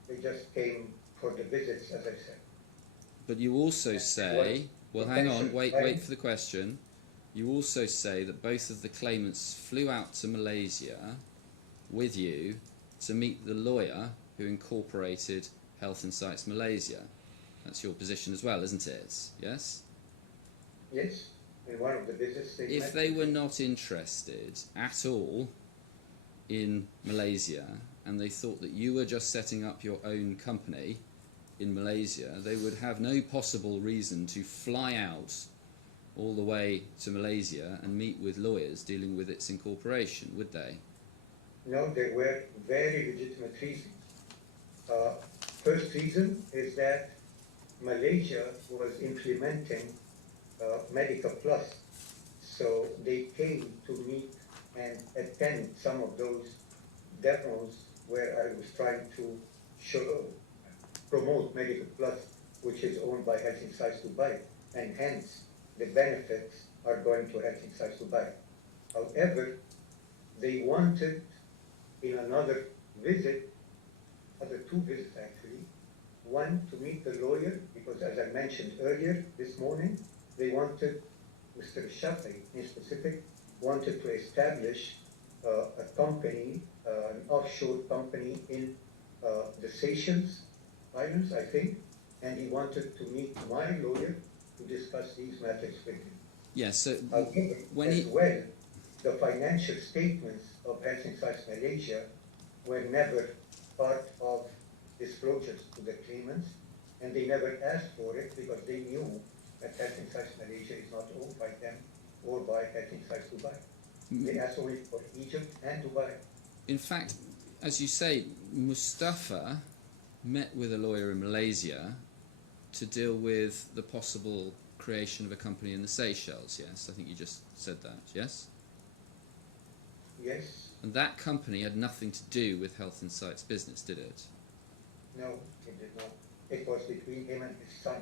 they just came for the visits, as I said. But you also say, well, hang on, wait for the question. You also say that both of the claimants flew out to Malaysia with you to meet the lawyer who incorporated Health Insights Malaysia. That's your position as well, isn't it? Yes? Yes, in one of the visits they If met they with were me. not interested at all in Malaysia and they thought that you were just setting up your own company in Malaysia, they would have no possible reason to fly out all the way to Malaysia and meet with lawyers dealing with its incorporation, would they? No, there were very legitimate reasons. First reason is that Malaysia was implementing Medical Plus. So they came to meet and attend some of those demos where I was trying to promote Medical Plus, which is owned by Health Insights Dubai, and hence the benefits are going to Health Insights Dubai. However, they wanted in another visit, other two visits actually, one to meet the lawyer, because as I mentioned earlier this morning, they wanted, Mr. Shehata in specific, wanted to establish a company, an offshore company in the Seychelles Islands, I think, and he wanted to meet my lawyer to discuss these matters with him. Yes, so However, when as he... well, the financial statements of Health Insights Malaysia were never part of disclosures to the claimants, and they never asked for it because they knew that Health Insights Malaysia is not owned by them or by Health Insights Dubai. They asked only for Egypt and Dubai. In fact, as you say, Mustafa met with a lawyer in Malaysia to deal with the possible creation of a company in the Seychelles, yes? I think you just said that, yes? Yes, And that company had nothing to do with Health Insights business, did it? no, it did not. It was between him and his son. as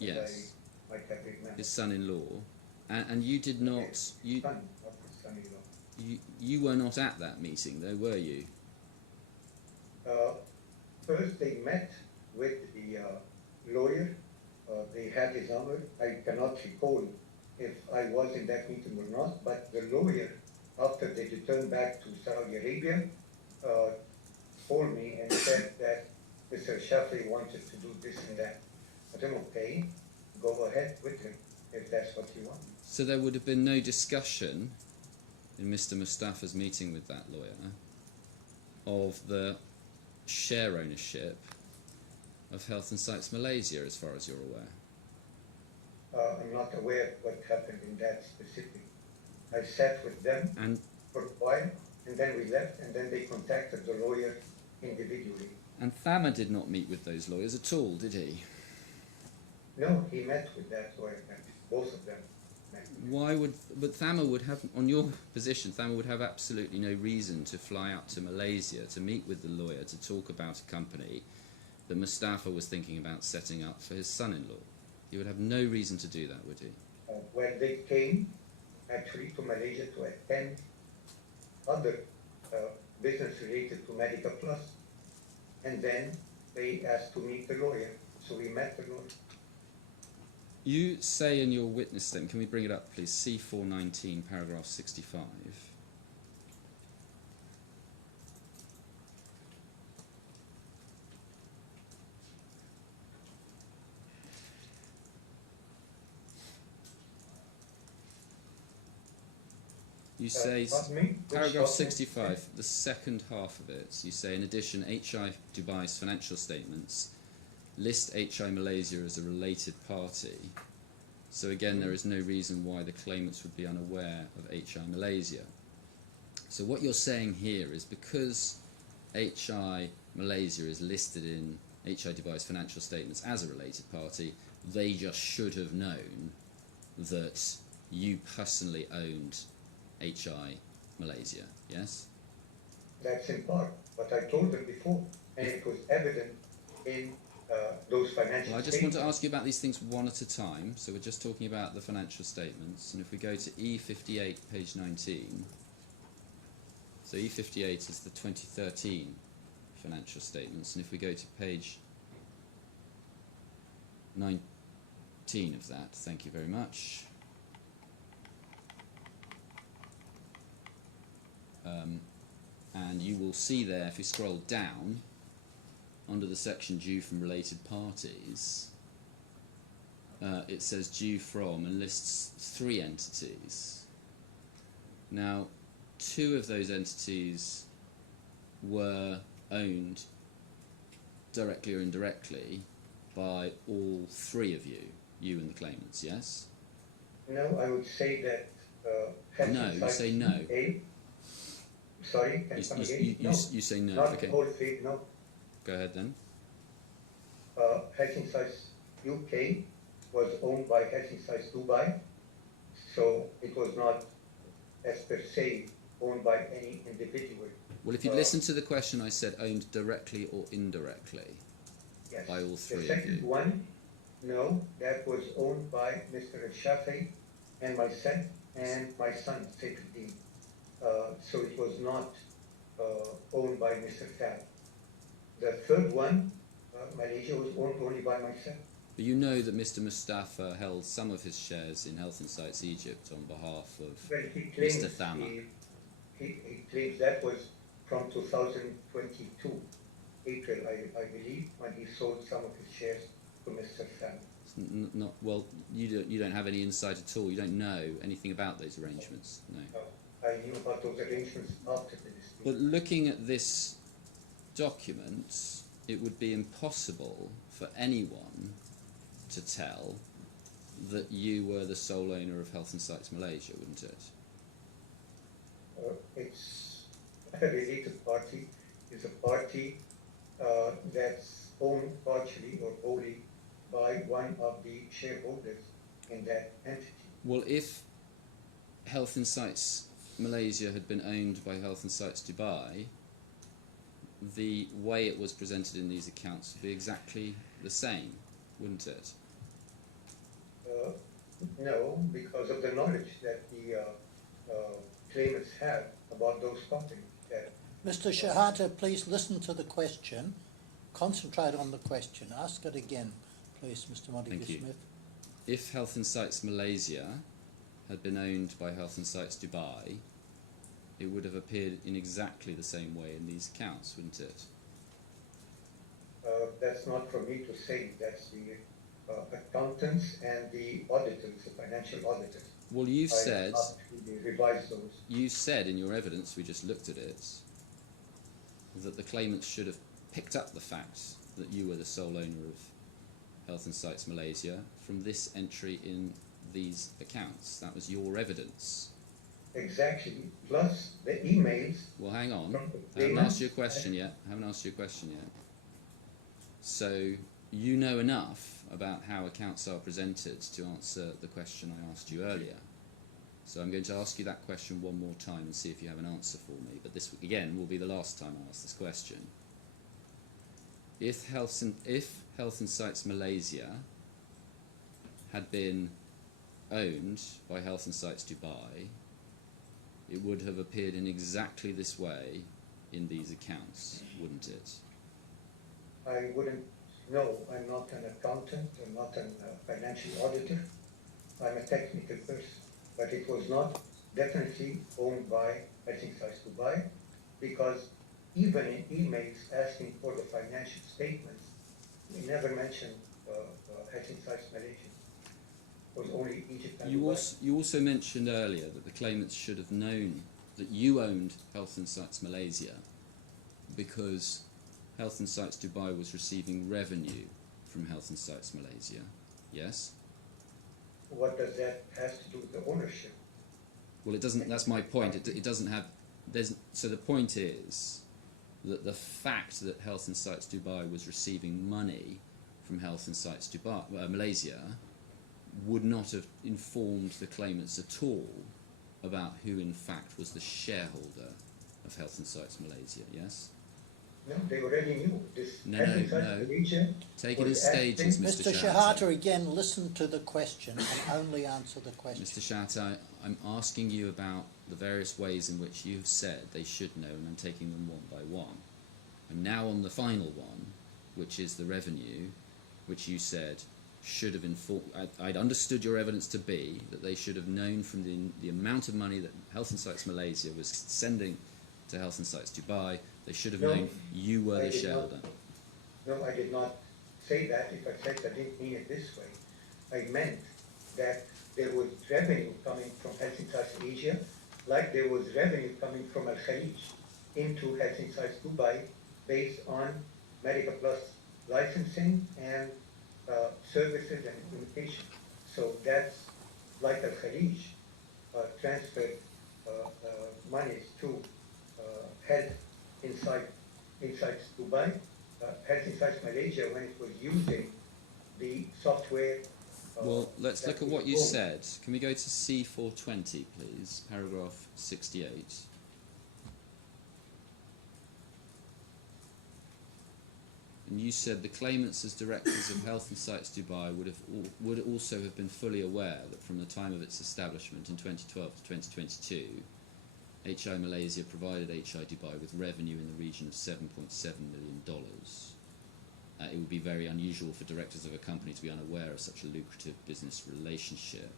Yes. I might have remembered. His son-in-law. And you did not... His You, son, not his son-in-law. you were not at that meeting, though, were you? First, they met with the lawyer. They had his number. I cannot recall if I was in that meeting or not, but the lawyer, after they returned back to Saudi Arabia, called me and said that Mr. Shehata wanted to do this and that. I said, okay, go ahead with him if that's what you want. So there would have been no discussion in Mr. Mustafa's meeting with that lawyer of the share ownership of Health Insights Malaysia, as far as you're aware. I'm not aware what happened in that specific. I sat with them And for a while, and then we left, and then they contacted the lawyer individually. And Thamer did not meet with those lawyers at all, did he? No, he met with that lawyer, both of them met. Why would, but Thamer would have, on your position, Thamer would have absolutely no reason to fly out to Malaysia to meet with the lawyer to talk about a company that Mustafa was thinking about setting up for his son-in-law. He would have no reason to do that, would he? When they came actually to Malaysia to attend other business related to Medica Plus, and then they asked to meet the lawyer, so we met the lawyer. You say in your witness statement, can we bring it up please, C419, paragraph 65. You say, paragraph 65, the second half of it, you say, in addition, HI Dubai's financial statements list HI Malaysia as a related party. So again, there is no reason why the claimants would be unaware of HI Malaysia. So what you're saying here is because HI Malaysia is listed in HI Dubai's financial statements as a related party, they just should have known that you personally owned HI Malaysia, yes? That's in part, but I told them before, and it was evident in those financial Well, I just statements. want to ask you about these things one at a time. So we're just talking about the financial statements, and if we go to E58, page 19, so E58 is the 2013 financial statements, and if we go to page 19 of that, thank you very much. And you will see there, if you scroll down, under the section due from related parties, it says due from and lists 3 entities. Now, 2 of those entities were owned directly or indirectly by all 3 of you and the claimants, yes? No, I would say that... No, you say no. Sorry, can come again? No. You say no, Not okay. all 3, no. Go ahead then. Helsing Sites UK was owned by Helsing Sites Dubai, so it was not as per se owned by any individual. Well, if you listen to the question, I said owned directly or indirectly Yes. by all 3 The of second you. one, no, that was owned by Mr. Shafi and myself and my son, Saifuddin. So it was not owned by Mr. Thamer. The third one, Malaysia, was owned only by myself. But you know that Mr. Mustafa held some of his shares in Health and Sites Egypt on behalf of Well, he claims, Mr. Thamer. he claims that was from 2022, April, I believe, when he sold some of his shares to Mr. Thamer. Not well. You don't have any insight at all. You don't know anything about those arrangements. No. I knew about those arrangements after the dispute. But looking at this document, it would be impossible for anyone to tell that you were the sole owner of Health and Sites Malaysia, wouldn't it? It's a related party. It's a party that's owned partially or wholly by one of the shareholders in that entity. Well, if Health and Sites Malaysia had been owned by Health and Sites Dubai, the way it was presented in these accounts would be exactly the same, wouldn't it? No, because of the knowledge that the claimants have about those companies. Mr. Shehata, please listen to the question. Concentrate on the question. Ask it again, please, Mr. Montague-Smith. If Health and Sites Malaysia had been owned by Health and Sites Dubai, it would have appeared in exactly the same way in these accounts, wouldn't it? That's not for me to say. That's the accountants and the auditors, the financial auditors. Well, you've said, revise those. you said in your evidence, we just looked at it, that the claimants should have picked up the fact that you were the sole owner of Health and Sites Malaysia from this entry in these accounts. That was your evidence. exactly, plus the emails. Well, hang on. from the I haven't asked you a claimant. question yet. So you know enough about how accounts are presented to answer the question I asked you earlier. So I'm going to ask you that question one more time and see if you have an answer for me. But this, again, will be the last time I ask this question. If Health and Sites Malaysia had been owned by Health and Sites Dubai, it would have appeared in exactly this way in these accounts, wouldn't it? I wouldn't know. I'm not an accountant. I'm not a financial auditor. I'm a technical person. But it was not definitely owned by Health Sites Dubai, because even in emails asking for the financial statements, we never mentioned Health Sites Malaysia. It was only Egypt and Dubai. You also mentioned earlier that the claimants should have known that you owned Health and Sites Malaysia because Health and Sites Dubai was receiving revenue from Health and Sites Malaysia. Yes? What does that have to do with the ownership? Well, it doesn't. That's my point. It doesn't have. So the point is that the fact that Health and Sites Dubai was receiving money from Health and Sites Dubai, Malaysia, would not have informed the claimants at all about who in fact was the shareholder of Health and Sites Malaysia. Yes? No, they already knew this. No. Malaysia Take it in was stages, acting- Mr. Mr. Shehata, again, listen to the question and only answer the question. Mr. Shehata, I'm asking you about the various ways in which you've said they should know, and I'm taking them one by one. I'm now on the final one, which is the revenue, which you said should have informed. I'd understood your evidence to be that they should have known from the amount of money that Health and Sites Malaysia was sending to Health and Sites Dubai. They should have known you were the shareholder. No, I did not say that. If I said I didn't mean it this way. I meant that there was revenue coming from Health and Sites Asia, like there was revenue coming from Al Khalij into Health and Sites Dubai based on Medica Plus licensing and services and implementation. So that's like Al Khalij transferred monies to Health inside Dubai, Health Inside Malaysia, when it was using the software. Well, let's look at what you owned. said. Can we go to C420, please? Paragraph 68. And you said the claimants as directors of Health and Sites Dubai would also have been fully aware that from the time of its establishment in 2012 to 2022, HI Malaysia provided HI Dubai with revenue in the region of $7.7 million. It would be very unusual for directors of a company to be unaware of such a lucrative business relationship.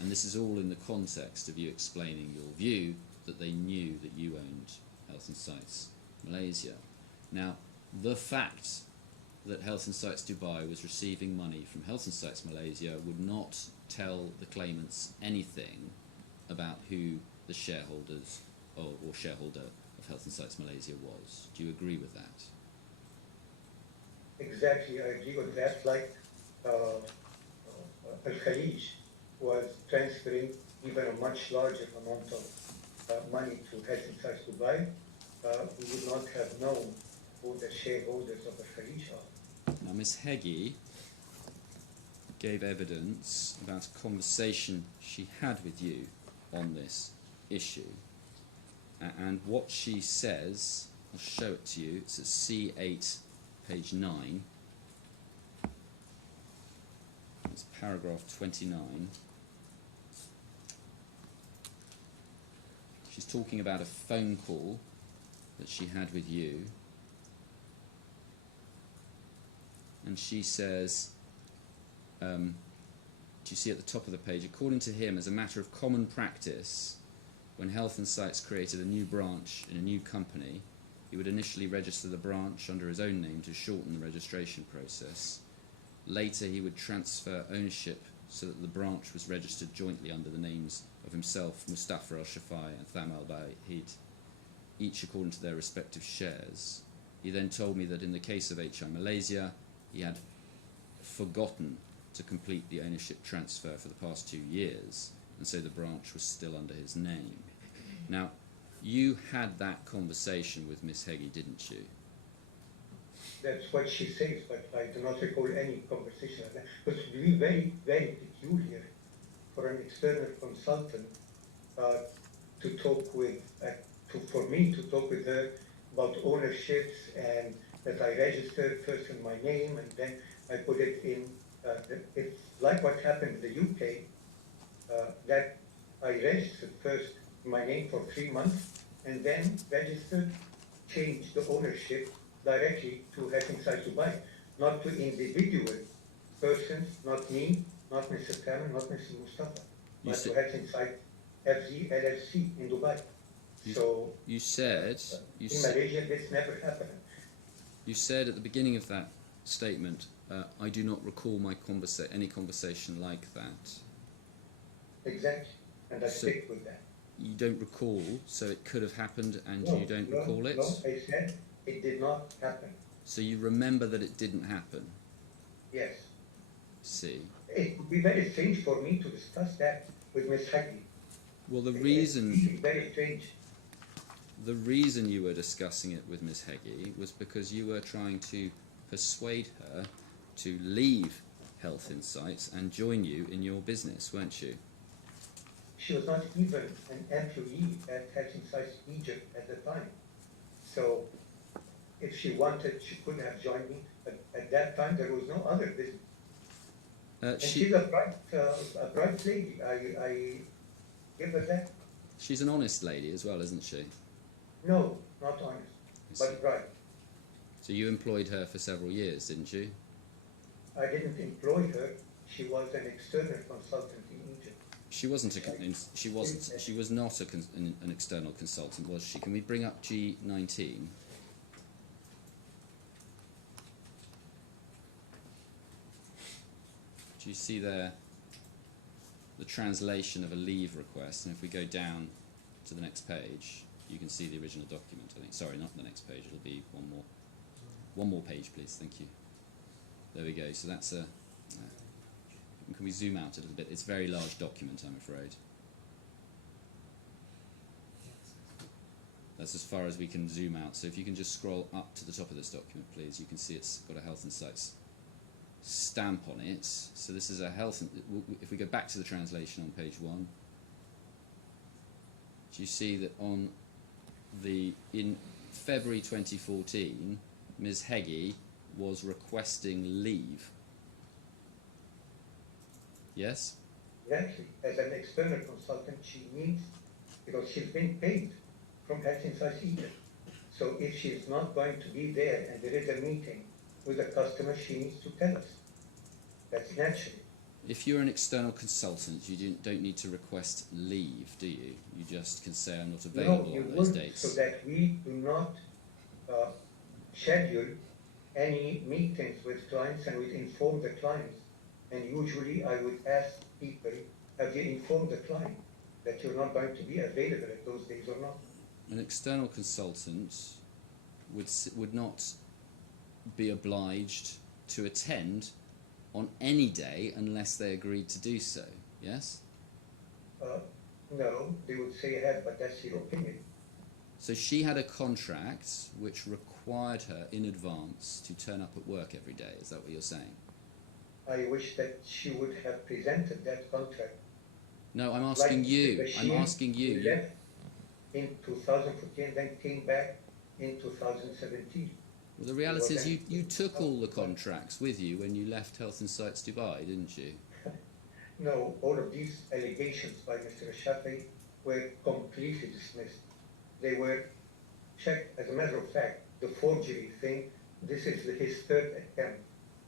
And this is all in the context of you explaining your view that they knew that you owned Health and Sites Malaysia. Now, the fact that Health and Sites Dubai was receiving money from Health and Sites Malaysia would not tell the claimants anything about who the shareholders or shareholder of Health and Sites Malaysia was. Do you agree with that? Exactly, I agree with that. Like Al Khalij was transferring even a much larger amount of money to Health and Sites Dubai, we would not have known who the shareholders of Al Khalij are. Now, Ms. Heggie gave evidence about a conversation she had with you on this issue. And what she says, I'll show it to you, it's at C8, page 9. It's paragraph 29. She's talking about a phone call that she had with you. And she says, do you see at the top of the page, according to him, as a matter of common practice, when Health and Sites created a new branch in a new company, he would initially register the branch under his own name to shorten the registration process. Later, he would transfer ownership so that the branch was registered jointly under the names of himself, Mustafa al-Shafai and Thamer Abdulaziz Albulaihid, each according to their respective shares. He then told me that in the case of HI Malaysia, he had forgotten to complete the ownership transfer for the past 2 years, and so the branch was still under his name. Now, you had that conversation with Miss Heggie, didn't you? That's what she says, but I do not recall any conversation like that. It was really very, very peculiar for an external consultant to talk with, for me to talk with her about ownerships, and that I registered first in my name and then I put it in, it's like what happened in the UK, that I registered first my name for 3 months and then registered, changed the ownership directly to Health Insights Dubai, not to individual persons, not me, not Mr. Thamer, not Mr. Mustafa, but to Health Insights FZ LLC in Dubai. You said in Malaysia this never happened. You said at the beginning of that statement, I do not recall my any conversation like that. Exactly, and I stick with that. You don't recall, so it could have happened, and No, you don't no, recall it? No, I said it did not happen. So you remember that it didn't happen? Yes. See. It would be very strange for me to discuss that with Ms. Heggie. Well, the It's very strange. The reason you were discussing it with Ms. Heggie was because you were trying to persuade her to leave Health Insights and join you in your business, weren't you? She was not even an employee at Health Insights Egypt at the time. So if she wanted, she could have joined me. But at that time, there was no other business. And she's a bright lady. I give her that. She's an honest lady as well, isn't she? No, not honest, but bright. So you employed her for several years, didn't you? I didn't employ her. She was an external consultant in Egypt. She wasn't she was not an external consultant, was she? Can we bring up G19? Do you see there the translation of a leave request? And if we go down to the next page, you can see the original document, I think. Sorry, not the next page, it'll be one more page, please, thank you. There we go, so that's a, can we zoom out a little bit? It's a very large document, I'm afraid. That's as far as we can zoom out, so if you can just scroll up to the top of this document, please, you can see it's got a Health Insights stamp on it. So this is a if we go back to the translation on page 1, do you see that in February 2014, Ms. Heggie was requesting leave? Yes? Exactly. As an external consultant, she needs, because she's been paid from Health Insights Egypt. So if she's not going to be there and there is a meeting with a customer, she needs to tell us. That's natural. If you're an external consultant, you don't need to request leave, do you? You just can say, I'm not available on those dates. So that we do not schedule any meetings with clients, and we inform the clients. And usually I would ask people, have you informed the client that you're not going to be available at those days or not? An external consultant would not be obliged to attend on any day unless they agreed to do so, yes? No, they would say ahead, but that's your opinion. So she had a contract which required her in advance to turn up at work every day, is that what you're saying? I wish that she would have presented that contract. No, I'm asking you. I'm asking you. She left in 2014, then came back in 2017. Well, the reality is you took all the contracts with you when you left Health Insights Dubai, didn't you? No, all of these allegations by Mr. Shehata were completely dismissed. They were checked. As a matter of fact, the forgery thing, this is his third attempt.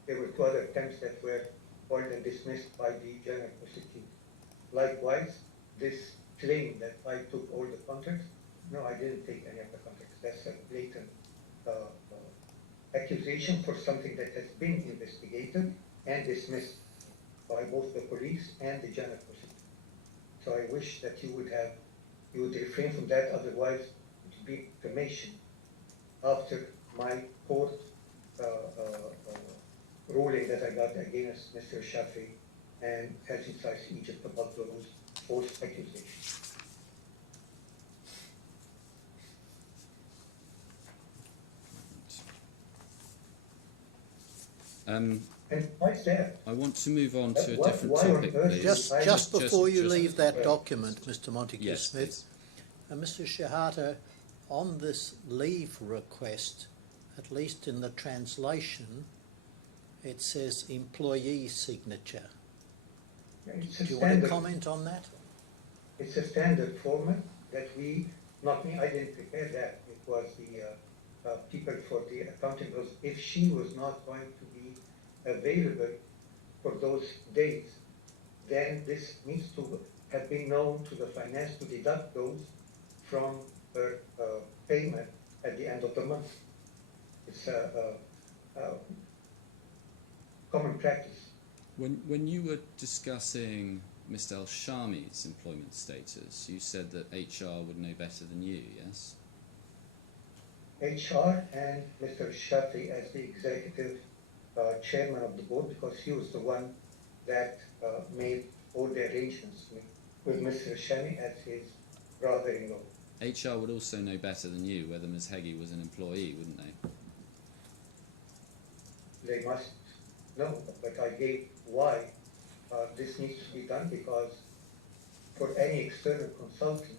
There were 2 other attempts that were foiled and dismissed by the General Prosecutor. Likewise, this claim that I took all the contracts, no, I didn't take any of the contracts. That's a blatant accusation for something that has been investigated and dismissed by both the police and the General Prosecutor. So I wish that you would refrain from that, otherwise it would be defamation. After my court ruling that I got against Mr. Shehata and Health Insights Egypt about those false accusation. Um, And what's that? I want to move on to a Why- different why on topic, earth please. Just before you just- leave that document, Mr. Montague Yes, Smith, Mr. Shehata, on this leave request, at least in the translation, it says employee signature. It's Do a you want to standard, comment on that? it's a standard format that we, not me, I didn't prepare that. It was the people for the accounting rules. If she was not going to be available for those days, then this needs to have been known to the finance to deduct those from her payment at the end of the month. It's a common practice. When you were discussing Mr. El-Shami's employment status, you said that HR would know better than you, yes? HR and Mr. Shafi as the executive chairman of the board, because he was the one that made all the arrangements with Mr. Shami as his brother-in-law. HR would also know better than you whether Ms. Heggie was an employee, wouldn't they? They must know, but I gave why this needs to be done, because for any external consultant,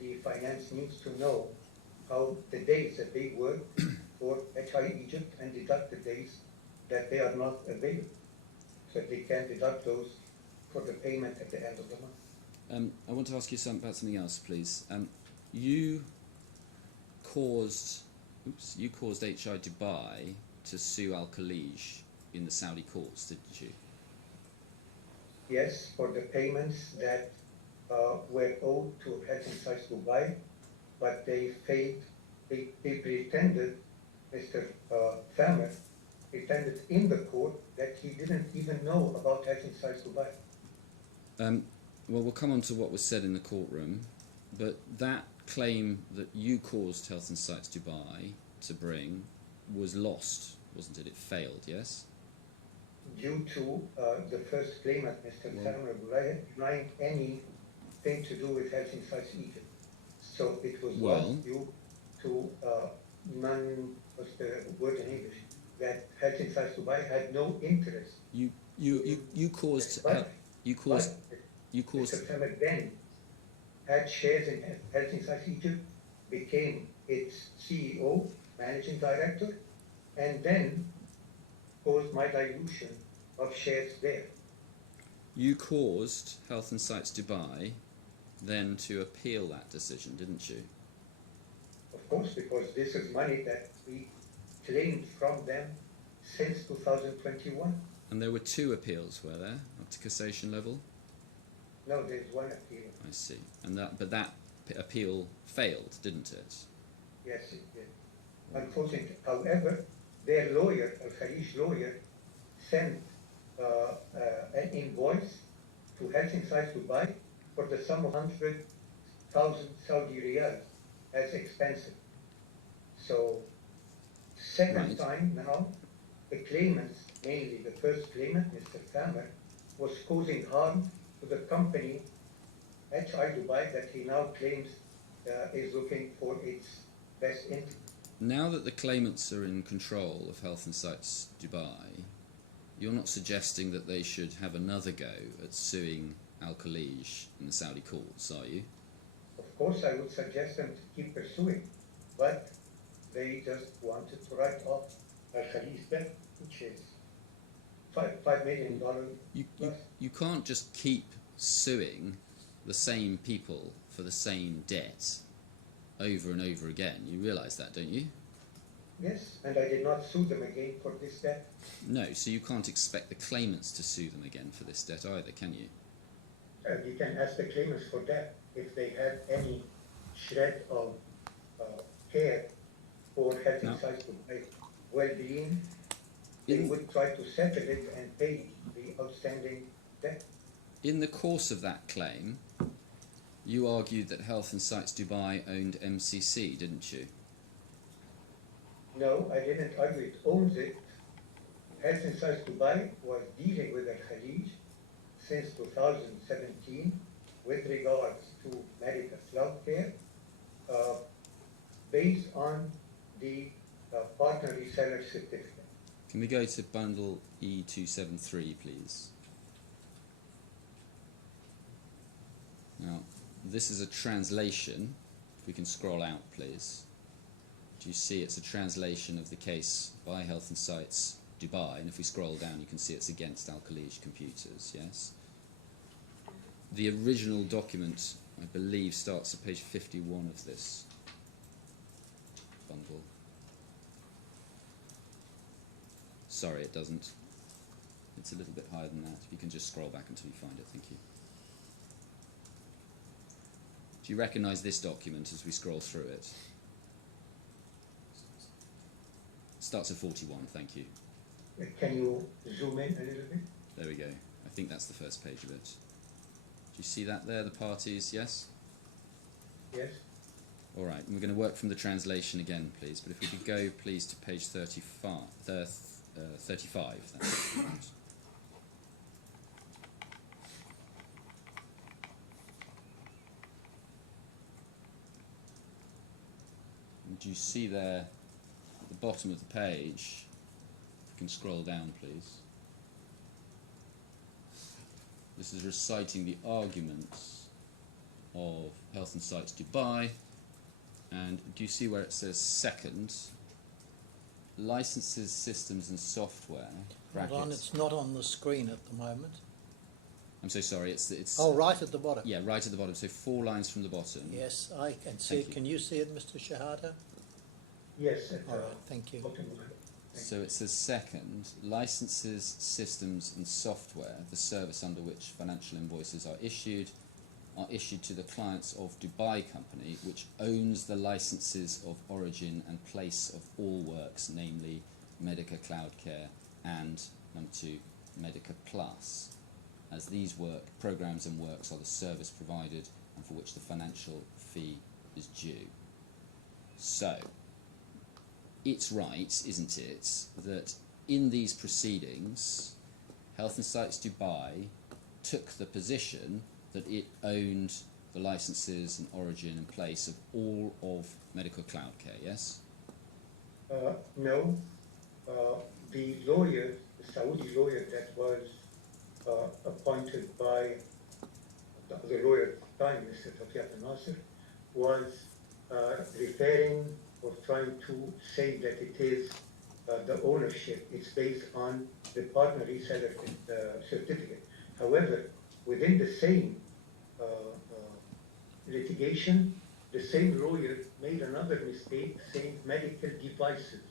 the finance needs to know how the days that they work for HI Egypt and deduct the days that they are not available, so they can deduct those for the payment at the end of the month. I want to ask you about something else, please. You caused HI Dubai to sue Al-Khalij in the Saudi courts, didn't you? Yes, for the payments that were owed to Health and Science Dubai, but they failed. They pretended, Mr. Thamer pretended in the court that he didn't even know about Health and Science Dubai. Well, we'll come on to what was said in the courtroom, but that claim that you caused Health and Sites Dubai to bring was lost, wasn't it? It failed, yes? Due to the first claimant, Mr. Thamer Abdulaihid, denying anything to do with Health and Sites Egypt. So it was lost due to what's the word in English, that Health and Sites Dubai had no interest. You caused. Mr. Thamer then had shares in Health and Sites Egypt, became its CEO, managing director, and then caused my dilution of shares there. You caused Health and Sites Dubai then to appeal that decision, didn't you? Of course, because this is money that we claimed from them since 2021. And there were two appeals, were there, up to cassation level? No, there's one appeal. I see. But that appeal failed, didn't it? Yes, it did. Unfortunately, however, their lawyer, Al-Khalij lawyer, sent an invoice to Health and Sites Dubai for the sum of 100,000 Saudi riyals as expensive. So, second time now, the claimants, mainly the first claimant, Mr. Thamer, was causing harm to the company HI Dubai that he now claims is looking for its best interest. Now that the claimants are in control of Health and Sites Dubai, you're not suggesting that they should have another go at suing Al-Khalij in the Saudi courts, are you? Of course, I would suggest them to keep pursuing, but they just wanted to write off Al-Khalij's debt, which is $5 million plus. You can't just keep suing the same people for the same debt over and over again. You realise that, don't you? Yes, and I did not sue them again for this debt. No, so you can't expect the claimants to sue them again for this debt either, can you? You can ask the claimants for that. If they had any shred of care for Health and Sites Dubai well-being, they would try to settle it and pay the outstanding debt. In the course of that claim, you argued that Health and Sites Dubai owned MCC, didn't you? No, I didn't argue it owns it. Health and Sites Dubai was dealing with Al-Khalij since 2017 with regards to medical cloud care based on the partner reseller certificate. Can we go to bundle E273, please? Now, this is a translation. If we can scroll out, please. Do you see it's a translation of the case by Health and Sites Dubai? And if we scroll down, you can see it's against Al-Khalij Computers, yes? The original document, I believe, starts at page 51 of this bundle. Sorry, it doesn't. It's a little bit higher than that. If you can just scroll back until you find it, thank you. Do you recognise this document as we scroll through it? Starts at 41, thank you. Can you zoom in a little bit? There we go. I think that's the first page of it. Do you see that there, the parties, yes? Yes. All right, and we're going to work from the translation again, please. But if we could go, please, to page 35. 35. That's right. And do you see there, at the bottom of the page, if you can scroll down, please. This is reciting the arguments of Health and Sites Dubai. And do you see where it says second? Licenses, systems and software, brackets. Hold on, it's not on the screen at the moment. I'm so sorry, it's Oh, right at the bottom. yeah, right at the bottom, so 4 lines from the bottom. Yes, I can see Thank it. you. Can you see it, Mr. Shehata? Yes. All right, thank you. So it says second, licenses, systems and software, the service under which financial invoices are issued to the clients of Dubai Company, which owns the licenses of origin and place of all works, namely Medica Cloud Care and number 2, Medica Plus, as these programs and works are the service provided and for which the financial fee is due. So, it's right, isn't it, that in these proceedings, Health and Sites Dubai took the position that it owned the licenses and origin and place of all of Medical Cloud Care, yes? No. The lawyer, the Saudi lawyer that was appointed by the lawyer at the time, Mr. Nasser, was referring or trying to say that it is the ownership is based on the partner reseller certificate. However, within the same litigation, the same lawyer made another mistake saying medical devices.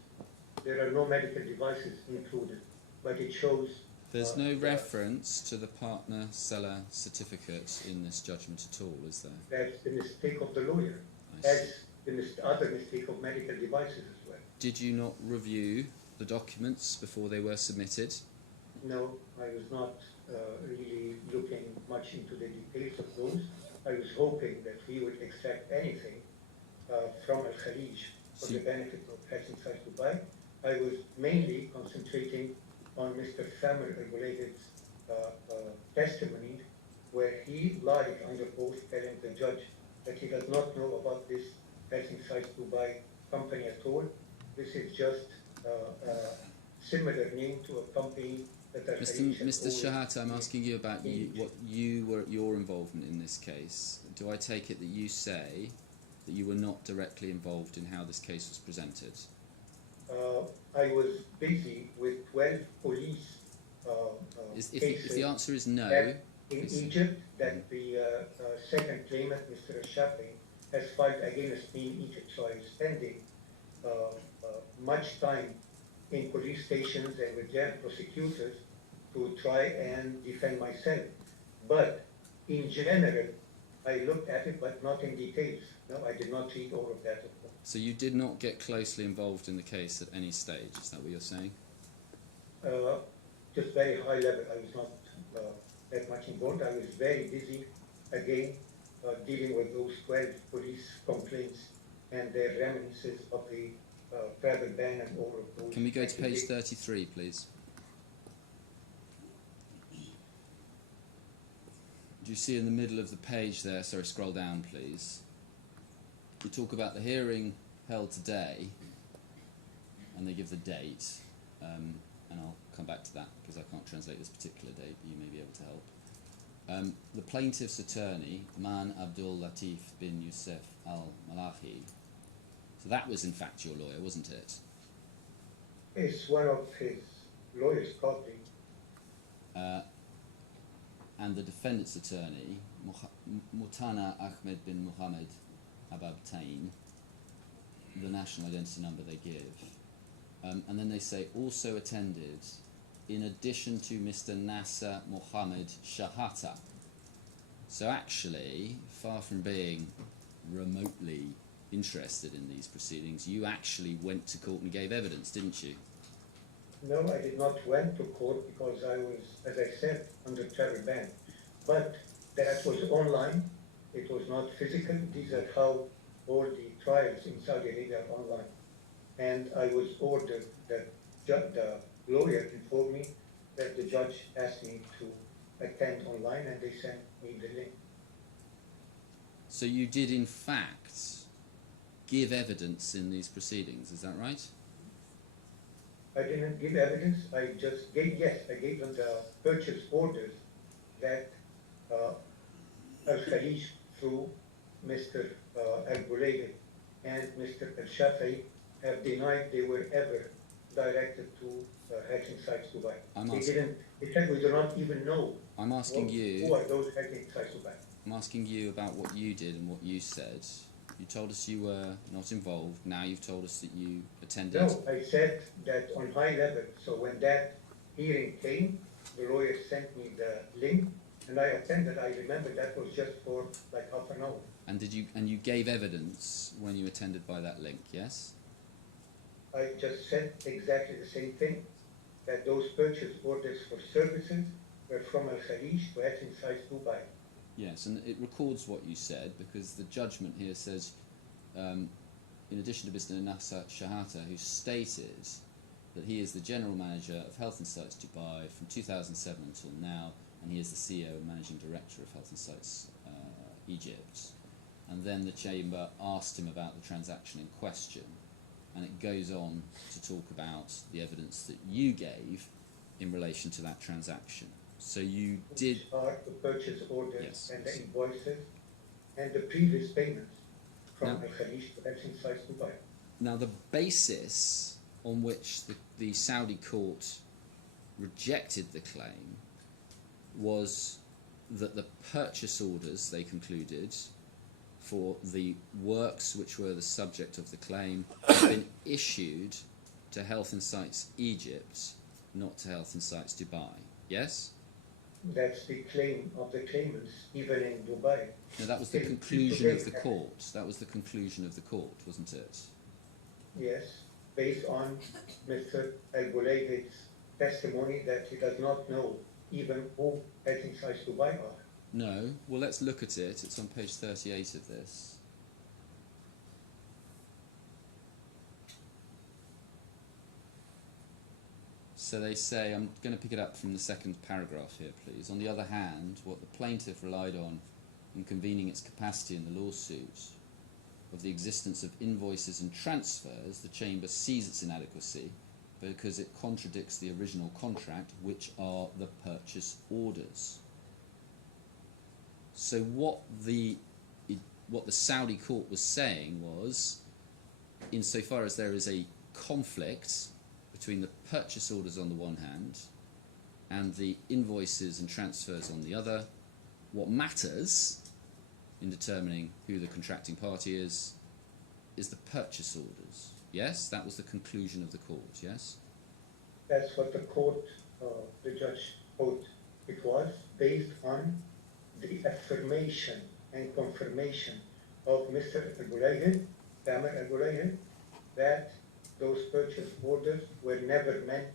There are no medical devices included, but it shows... There's no reference to the partner seller certificate in this judgment at all, is there? That's the mistake of the lawyer, as the other mistake of medical devices as well. Did you not review the documents before they were submitted? No, I was not really looking much into the details of those. I was hoping that we would extract anything from Al-Khalij for the benefit of Health and Sites Dubai. I was mainly concentrating on Mr. Thamer Abdulaihid's testimony, where he lied under oath telling the judge that he does not know about this Health and Sites Dubai company at all. This is just a similar name to a company that Mr. Shehata, I'm asking you about your involvement in this case. Do I take it that you say that you were not directly involved in how this case was presented? I was busy with 12 police cases. If the answer is no... In Egypt, that the second claimant, Mr. Shafi, has filed against me in Egypt. So I was spending much time in police stations and with their prosecutors to try and defend myself. But in general, I looked at it, but not in details. No, I did not read all of that. So you did not get closely involved in the case at any stage, is that what you're saying? Just very high level. I was not that much involved. I was very busy, again, dealing with those 12 police complaints and their reminiscences of the travel ban and all of those. Can we go to page 33, please? Do you see in the middle of the page there, sorry, scroll down please, we talk about the hearing held today, and they give the date, and I'll come back to that because I can't translate this particular date, but you may be able to help. The plaintiff's attorney, Man Abdulaziz bin Yusuf Albulaihid, so that was in fact your lawyer, wasn't it? It's one of his lawyers' colleagues. And the defendant's attorney, Mutana Ahmed bin Muhammad Ababtain, the national identity number they give. And then they say also attended, in addition to Mr. Nasser Shehata. So actually, far from being remotely interested in these proceedings, you actually went to court and gave evidence, didn't you? No, I did not went to court because I was, as I said, under travel ban. But that was online. It was not physical. These are how all the trials in Saudi Arabia are online. And I was ordered that the lawyer informed me that the judge asked me to attend online, and they sent me the link. So you did in fact give evidence in these proceedings, is that right? I didn't give evidence. I just gave, yes, I gave them the purchase orders that Al-Khalij through Mr. Albulaihid and Mr. Al-Shafi'i have denied they were ever directed to hedging sites Dubai. They didn't, they said we do not even know I'm asking who are those hedging sites Dubai. I'm asking you about what you did and what you said. You told us you were not involved. Now you've told us that you attended. No, I said that on high level. So when that hearing came, the lawyer sent me the link, and I attended. I remember that was just for like half an hour. And you gave evidence when you attended by that link, yes? I just said exactly the same thing, that those purchase orders for services were from Al-Khalij to hedging sites Dubai. Yes, and it records what you said because the judgment here says, in addition to Mr. Nasser Shehata, who stated that he is the General Manager of Health and Sites Dubai from 2007 until now, and he is the CEO and Managing Director of Health and Sites Egypt. And then the Chamber asked him about the transaction in question, and it goes on to talk about the evidence that you gave in relation to that transaction. So you did... Which are the purchase orders, yes, and the invoices and the previous payments from Al-Khalij to hedging sites Dubai. Now the basis on which the Saudi court rejected the claim was that the purchase orders, they concluded, for the works which were the subject of the claim had been issued to Health and Sites Egypt, not to Health and Sites Dubai. Yes? That's the claim of the claimants, even in Dubai. No, that was the conclusion of the court. That was the conclusion of the court, wasn't it? Yes, based on Mr. Albulaihid's testimony that he does not know even who hedging sites Dubai are. No. Well, let's look at it. It's on page 38 of this. So they say, I'm going to pick it up from the second paragraph here, please. On the other hand, what the plaintiff relied on in convening its capacity in the lawsuit of the existence of invoices and transfers, the Chamber sees its inadequacy because it contradicts the original contract, which are the purchase orders. So what the Saudi court was saying was, insofar as there is a conflict between the purchase orders on the one hand and the invoices and transfers on the other, what matters in determining who the contracting party is the purchase orders. Yes? That was the conclusion of the court, yes? That's what the court, the judge thought it was, based on the affirmation and confirmation of Mr. Albulaihid, Thamer Abdulaziz, that those purchase orders were never meant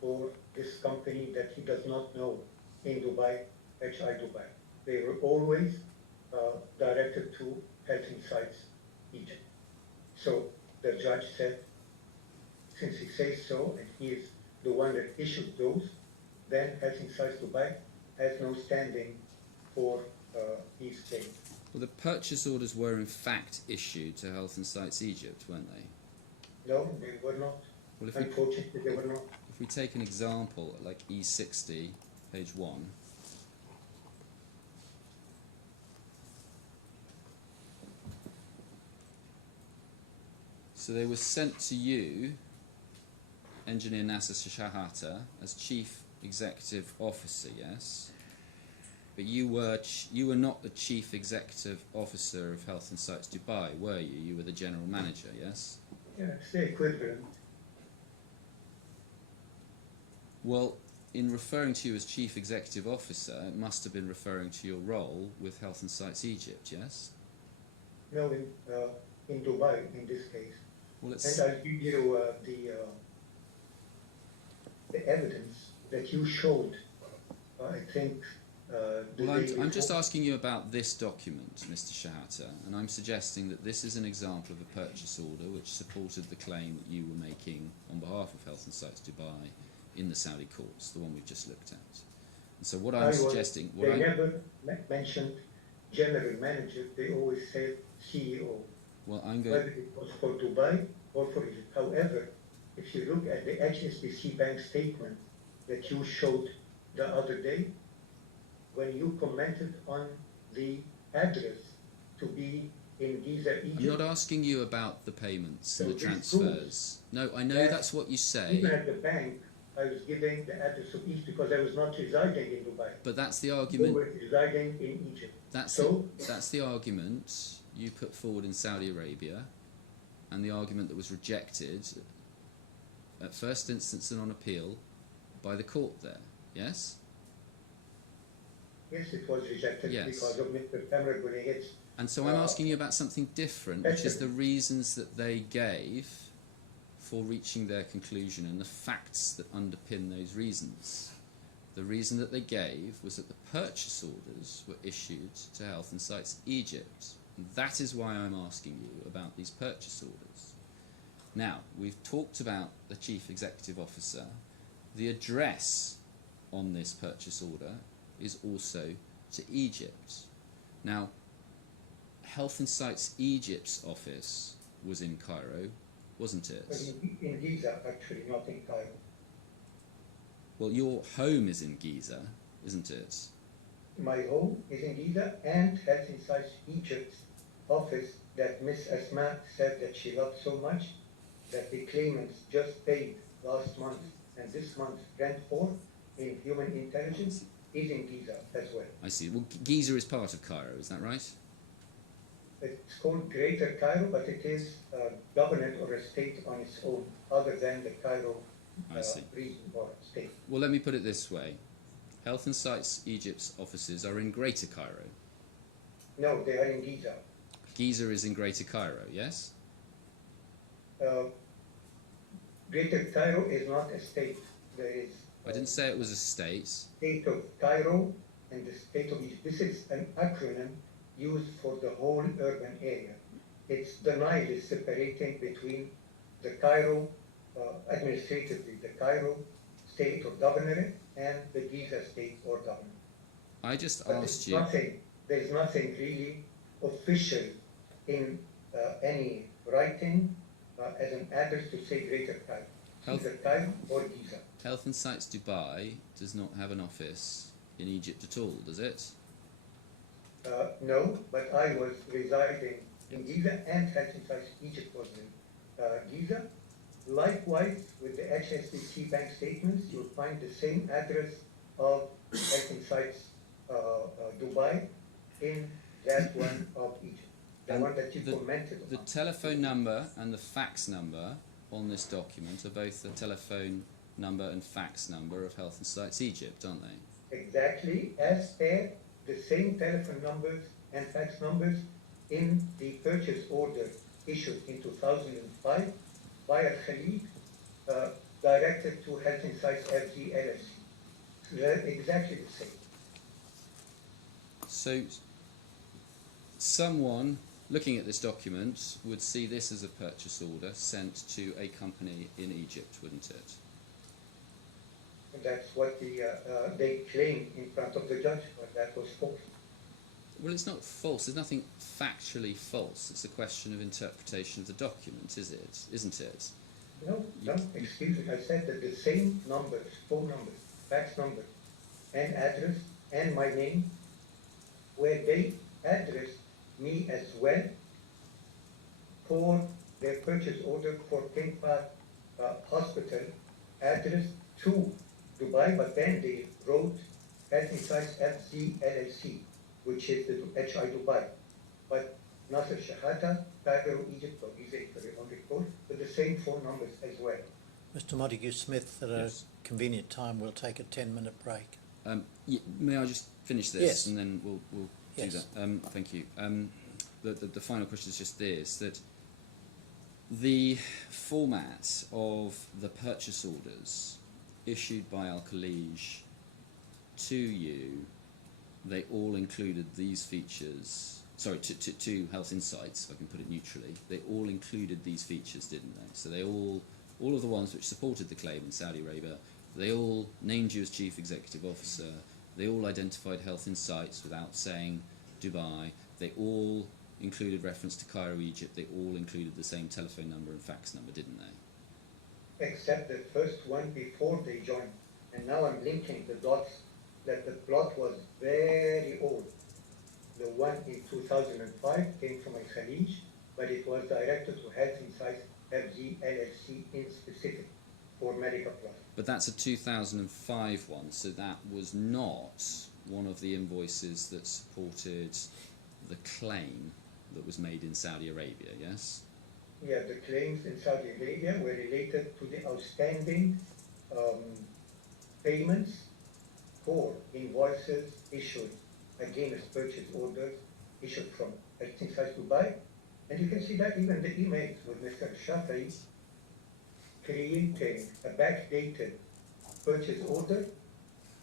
for this company that he does not know in Dubai, HI Dubai. They were always directed to hedging sites Egypt. So the judge said, since he says so, and he is the one that issued those, then hedging sites Dubai has no standing for these claims. Well, the purchase orders were in fact issued to Health and Sites Egypt, weren't they? No, they were not. Well, Unfortunately, they were not. if we take an example like E60, page 1, so they were sent to you, Engineer Nasser Shehata, as Chief Executive Officer, yes? But you were not the Chief Executive Officer of Health and Sites Dubai, were you? You were the General Manager, yes? Yeah, it's the equivalent. Well, in referring to you as Chief Executive Officer, it must have been referring to your role with Health and Sites Egypt, yes? No, in Dubai, in this case. Well, And I'll give you the evidence that you showed, I think. Well, I'm just asking you about this document, Mr. Shehata, and I'm suggesting that this is an example of a purchase order which supported the claim that you were making on behalf of Health and Sites Dubai in the Saudi courts, the one we've just looked at. And so what I'm suggesting... They never mentioned general manager, they always said CEO. Well, I'm going... Whether it was for Dubai or for Egypt. However, if you look at the HSBC bank statement that you showed the other day, when you commented on the address to be in Giza, Egypt... I'm not asking you about the payments and the transfers. No, I know that's what you say. Even at the bank, I was giving the address of Egypt because I was not residing in Dubai. But that's the argument... I was residing in Egypt. That's the argument you put forward in Saudi Arabia, and the argument that was rejected at first instance and on appeal by the court there, yes? Yes, it was rejected because of Mr. Thamer Abdulaziz. And so I'm asking you about something different, which is the reasons that they gave for reaching their conclusion and the facts that underpin those reasons. The reason that they gave was that the purchase orders were issued to Health and Sites Egypt. And that is why I'm asking you about these purchase orders. Now, we've talked about the Chief Executive Officer. The address on this purchase order is also to Egypt. Now, Health and Sites Egypt's office was in Cairo, wasn't it? In Giza, actually, not in Cairo. Well, your home is in Giza, isn't it? My home is in Giza, and Health and Sites Egypt's office that Miss Asma said that she loved so much that the claimants just paid last month and this month rent for in human intelligence is in Giza as well. I see. Well, Giza is part of Cairo, is that right? It's called Greater Cairo, but it is a government or a state on its own, other than the Cairo region or state. Well, let me put it this way. Health and Sites Egypt's offices are in Greater Cairo. No, they are in Giza. Giza is in Greater Cairo, yes? Greater Cairo is not a state. There is... I didn't say it was a state. State of Cairo and the state of Egypt. This is an acronym used for the whole urban area. It's the Nile is separating between the Cairo, administratively, the Cairo state or governorate and the Giza state or government. I just asked you... There's nothing really official in any writing as an address to say Greater Cairo. Either Cairo or Giza. Health and Sites Dubai does not have an office in Egypt at all, does it? No, but I was residing in Giza, and Health and Sites Egypt was in Giza. Likewise, with the HSBC bank statements, you'll find the same address of Health and Sites Dubai in that one of Egypt, the one that you commented on. The telephone number and the fax number on this document are both the telephone number and fax number of Health and Sites Egypt, aren't they? Exactly, as per the same telephone numbers and fax numbers in the purchase order issued in 2005 by Al-Khalid, directed to Health and Sites FZ LLC. So they're exactly the same. So, someone looking at this document would see this as a purchase order sent to a company in Egypt, wouldn't it? And that's what they claimed in front of the judge, but that was false. Well, it's not false. There's nothing factually false. It's a question of interpretation of the document, isn't it? No, excuse me. I said that the same numbers, phone numbers, fax numbers, and address, and my name, where they addressed me as well for their purchase order for King Park Hospital, address to Dubai, but then they wrote Health Insights FZ LLC, which is the HI Dubai. But Nasser Shehata, Cairo, Egypt, or Egypt, on record, with the same phone numbers as well. Mr. Montague-Smith, at Yes. a convenient time, we'll take a 10-minute break. May I just finish this, Yes. and then we'll Yes. do that. Thank you. The final question is just this, that the format of the purchase orders issued by Al-Khalij to you, they all included these features. Sorry, to Health Insights, if I can put it neutrally, they all included these features, didn't they? So they all of the ones which supported the claim in Saudi Arabia, they all named you as Chief Executive Officer, they all identified Health Insights without saying Dubai, they all included reference to Cairo, Egypt, they all included the same telephone number and fax number, didn't they? Except the first one before they joined. And now I'm linking the dots that the plot was very old. The one in 2005 came from Al-Khalij, but it was directed to Health Insights FZ LLC in specific for Medical Plus. But that's a 2005 one, so that was not one of the invoices that supported the claim that was made in Saudi Arabia, yes? Yeah, the claims in Saudi Arabia were related to the outstanding payments for invoices issued against purchase orders issued from Health Insights Dubai. And you can see that even the emails with Mr. Shafi'i creating a backdated purchase order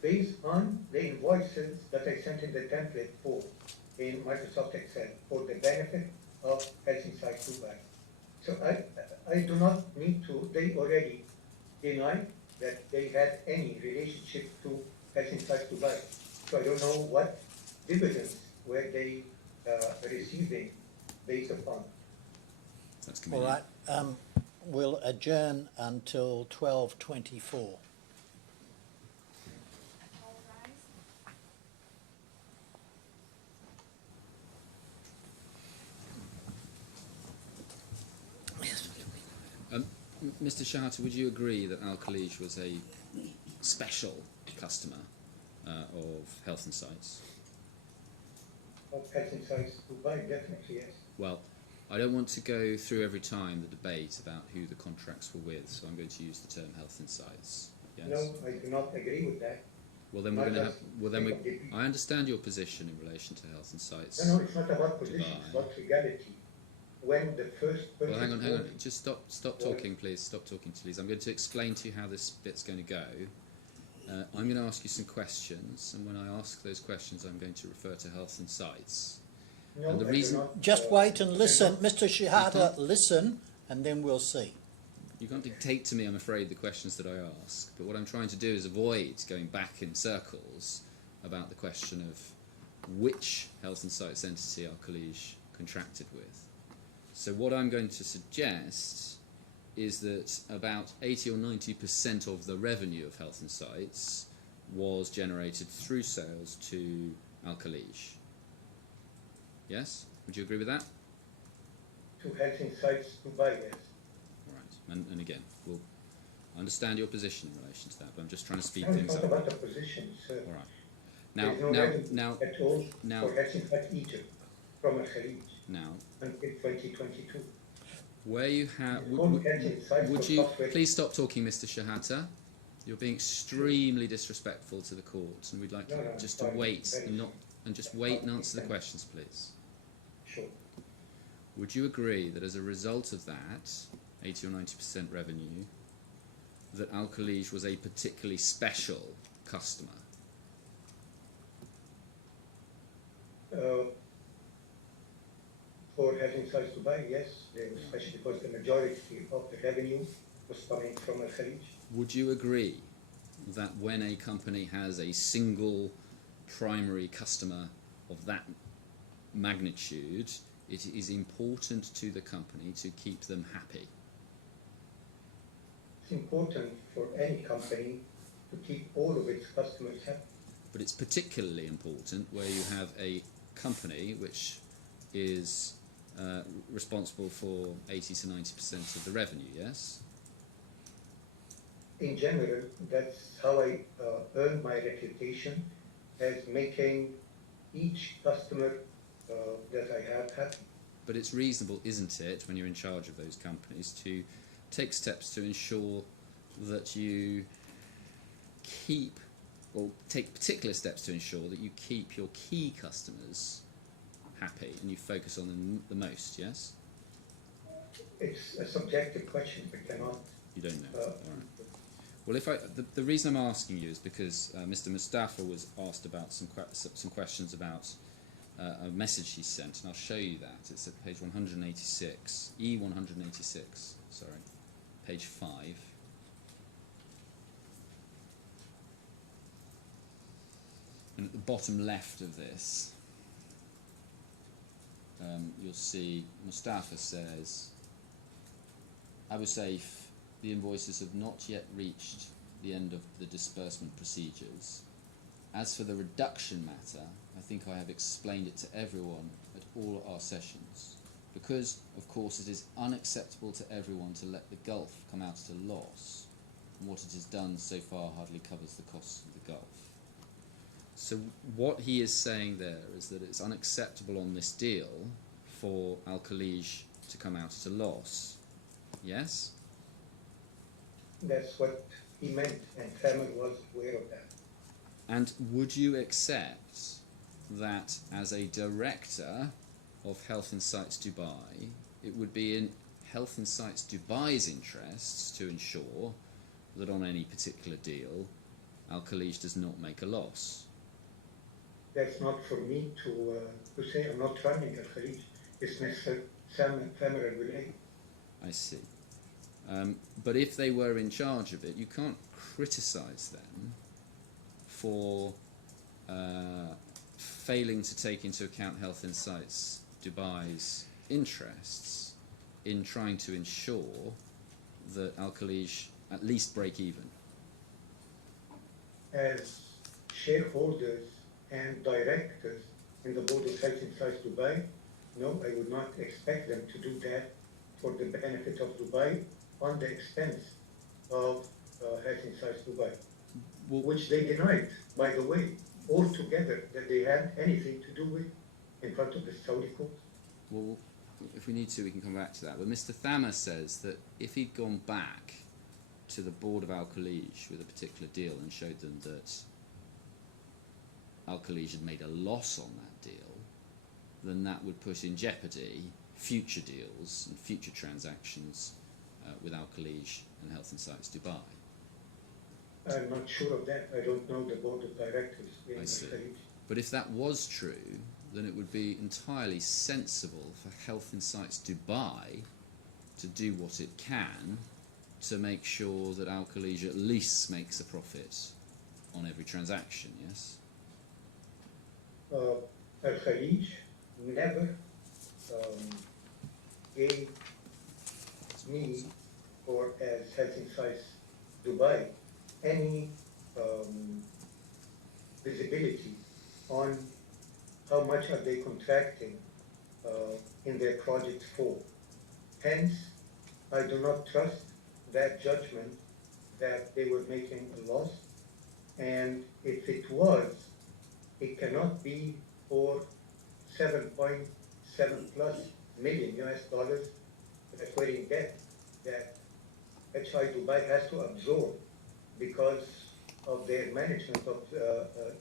based on the invoices that I sent in the template for in Microsoft Excel for the benefit of Health Insights Dubai. So I do not need to, they already denied that they had any relationship to Health Insights Dubai. So I don't know what dividends were they receiving based upon. That's All convenient. right, we'll adjourn until 12:24. All rise. Mr. Shehata, would you agree that Al-Khalij was a special customer of Health Insights? Of Health Insights Dubai, definitely yes. Well, I don't want to go through every time the debate about who the contracts were with, so I'm going to use the term Health Insights. Yes? No, I do not agree with that. Well, then we're Not going to have. just Well, then think of the- I understand your position in relation to Health Insights. No, it's not about position, Dubai. it's about legality. When the first purchase Well, hang on. order- Just stop talking, please. Stop talking, please. I'm going to explain to you how this bit's going to go. I'm going to ask you some questions, and when I ask those questions, I'm going to refer to Health Insights. No, and the I do reason- not, Just wait and listen. Mr. Shehata, can't- listen, and then we'll see. You can't dictate to me, I'm afraid, the questions that I ask. But what I'm trying to do is avoid going back in circles about the question of which Health Insights entity Al-Khalij contracted with. So what I'm going to suggest is that about 80 or 90% of the revenue of Health Insights was generated through sales to Al-Khalij. Yes? Would you agree with that? to Health Insights Dubai, yes. All right. And again, we'll understand your position in relation to that, but I'm just trying to speed No, it's things not up. about the position, sir. All right. There's no revenue at all for Health Insights Egypt from Al-Khalij now, until 2022. where you have, It's called Health Insights would for you software. please stop talking, Mr. Shehata? You're being extremely disrespectful to the court, and we'd like No, you no, just sorry, to wait very and not and just wait and answer the questions, please. Sure. Would you agree that as a result of that 80 or 90% revenue, that Al-Khalij was a particularly special customer? For Health Insights Dubai, yes, especially because the majority of the revenue was coming from Al-Khalij. Would you agree that when a company has a single primary customer of that magnitude, it is important to the company to keep them happy. It's important for any company to keep all of its customers happy. But it's particularly important where you have a company which is responsible for 80 to 90% of the revenue, yes? In general, that's how I earned my reputation as making each customer that I have happy. But it's reasonable, isn't it, when you're in charge of those companies, to take steps to ensure that you keep, or take particular steps to ensure that you keep your key customers happy and you focus on them the most, yes? It's a subjective question. I cannot. You don't know. All right. Well, the reason I'm asking you is because Mr. Mustafa was asked about some questions about a message he sent, and I'll show you that. It's at page 186, E186, sorry, page 5. And at the bottom left of this, you'll see Mustafa says, Abu Saif, the invoices have not yet reached the end of the disbursement procedures. As for the reduction matter, I think I have explained it to everyone at all our sessions, because, of course, it is unacceptable to everyone to let the Gulf come out at a loss, and what it has done so far hardly covers the costs of the Gulf. So what he is saying there is that it's unacceptable on this deal for Al-Khalij to come out at a loss. Yes? That's what he meant, and Thamer was aware of that. And would you accept that as a director of Health Insights Dubai, it would be in Health Insights Dubai's interests to ensure that on any particular deal, Al-Khalij does not make a loss? That's not for me to say. I'm not running Al-Khalij. It's Mr. Thamer Abdulaziz. I see. But if they were in charge of it, you can't criticise them for failing to take into account Health Insights Dubai's interests in trying to ensure that Al-Khalij at least break even. As shareholders and directors in the board of Health Insights Dubai, no, I would not expect them to do that for the benefit of Dubai on the expense of Health Insights Dubai, Well, which they denied, by the way, altogether, that they had anything to do with in front of the Saudi court. well, if we need to, we can come back to that. But Mr. Thamer says that if he'd gone back to the board of Al-Khalij with a particular deal and showed them that Al-Khalij had made a loss on that deal, then that would put in jeopardy future deals and future transactions with Al-Khalij and Health Insights Dubai. I'm not sure of that. I don't know the board of directors in I see. Al-Khalij. But if that was true, then it would be entirely sensible for Health Insights Dubai to do what it can to make sure that Al-Khalij at least makes a profit on every transaction, yes? Al-Khalij never gave me or as Health Insights Dubai any visibility on how much are they contracting in their projects for. Hence, I do not trust that judgment that they were making a loss, and if it was, it cannot be for 7.7 plus million US dollars that were in debt that HI Dubai has to absorb because of their management of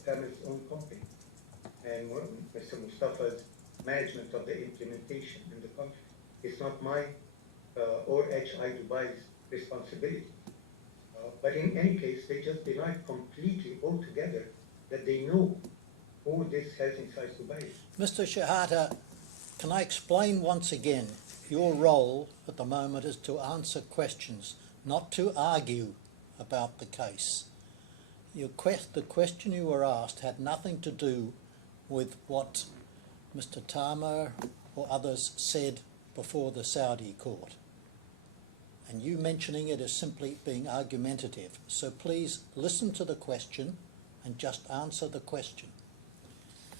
Thamer's own company and Mr. Mustafa's management of the implementation in the country. It's not my or HI Dubai's responsibility. But in any case, they just denied completely altogether that they know who this Health Insights Dubai is. Mr. Shehata, can I explain once again, your role at the moment is to answer questions, not to argue about the case. The question you were asked had nothing to do with what Mr. Thamer or others said before the Saudi court. And you mentioning it is simply being argumentative. So please listen to the question and just answer the question.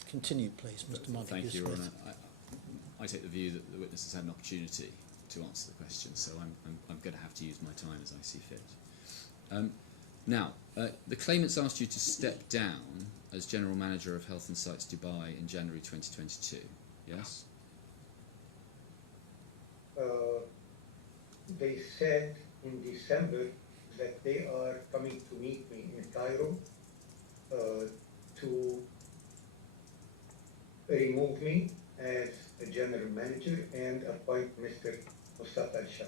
Continue, please, Mr. Montague Thank you, Smith. Rene. I take the view that the witness has had an opportunity to answer the question, so I'm going to have to use my time as I see fit. Now, the claimants asked you to step down as General Manager of Health and Sites Dubai in January 2022, yes? They said in December that they are coming to meet me in Cairo to remove me as a general manager and appoint Mr. Mustafa al-Shah.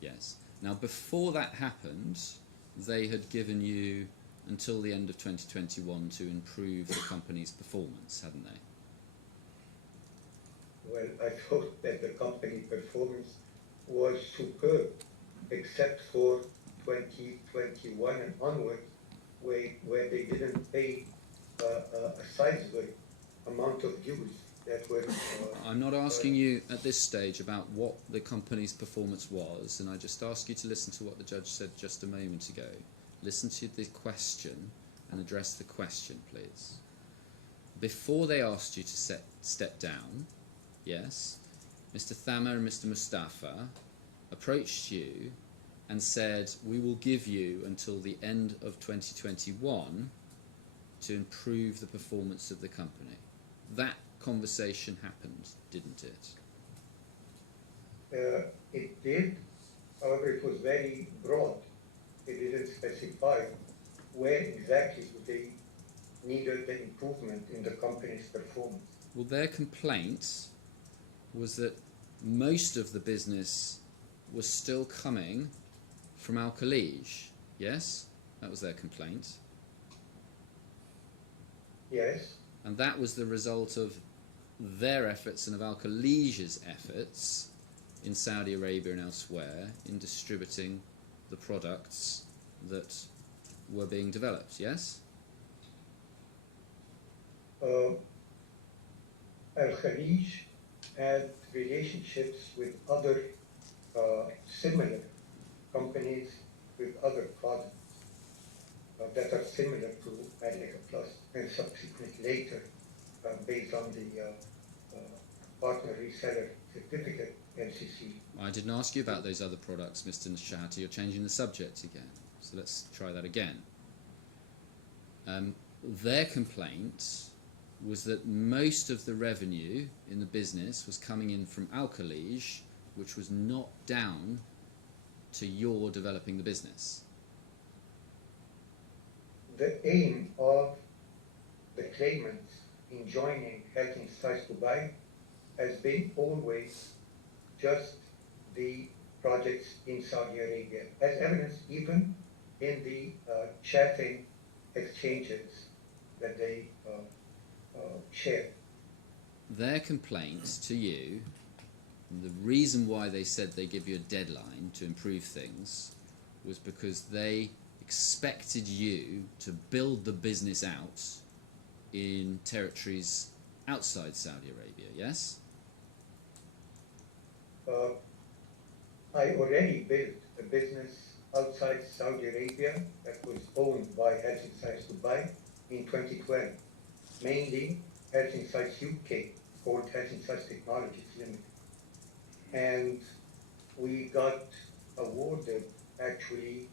Yes. Now, before that happened, they had given you until the end of 2021 to improve the company's performance, hadn't they? Well, I thought that the company performance was superb, except for 2021 and onwards, where they didn't pay a sizable amount of dues that were... I'm not asking you at this stage about what the company's performance was, and I just ask you to listen to what the judge said just a moment ago. Listen to the question and address the question, please. Before they asked you to step down, yes, Mr. Thamer and Mr. Mustafa approached you and said, we will give you until the end of 2021 to improve the performance of the company. That conversation happened, didn't it? It did, however, it was very broad. It didn't specify where exactly they needed the improvement in the company's performance. Well, their complaint was that most of the business was still coming from Al Khalij, yes? That was their complaint. Yes. And that was the result of their efforts and of Al Khalij's efforts in Saudi Arabia and elsewhere in distributing the products that were being developed, yes? Al Khalij had relationships with other similar companies with other products that are similar to Medica Plus, and subsequently later, based on the partner reseller certificate, MCC. I didn't ask you about those other products, Mr. Shehata. You're changing the subject again. So let's try that again. Their complaint was that most of the revenue in the business was coming in from Al Khalij, which was not down to your developing the business. The aim of the claimants in joining Health and Sites Dubai has been always just the projects in Saudi Arabia, as evidenced even in the chatting exchanges that they shared. Their complaint to you, the reason why they said they give you a deadline to improve things, was because they expected you to build the business out in territories outside Saudi Arabia, yes? I already built a business outside Saudi Arabia that was owned by Health and Sites Dubai in 2012, mainly Health and Sites UK, called Health and Sites Technologies Limited. And we got awarded actually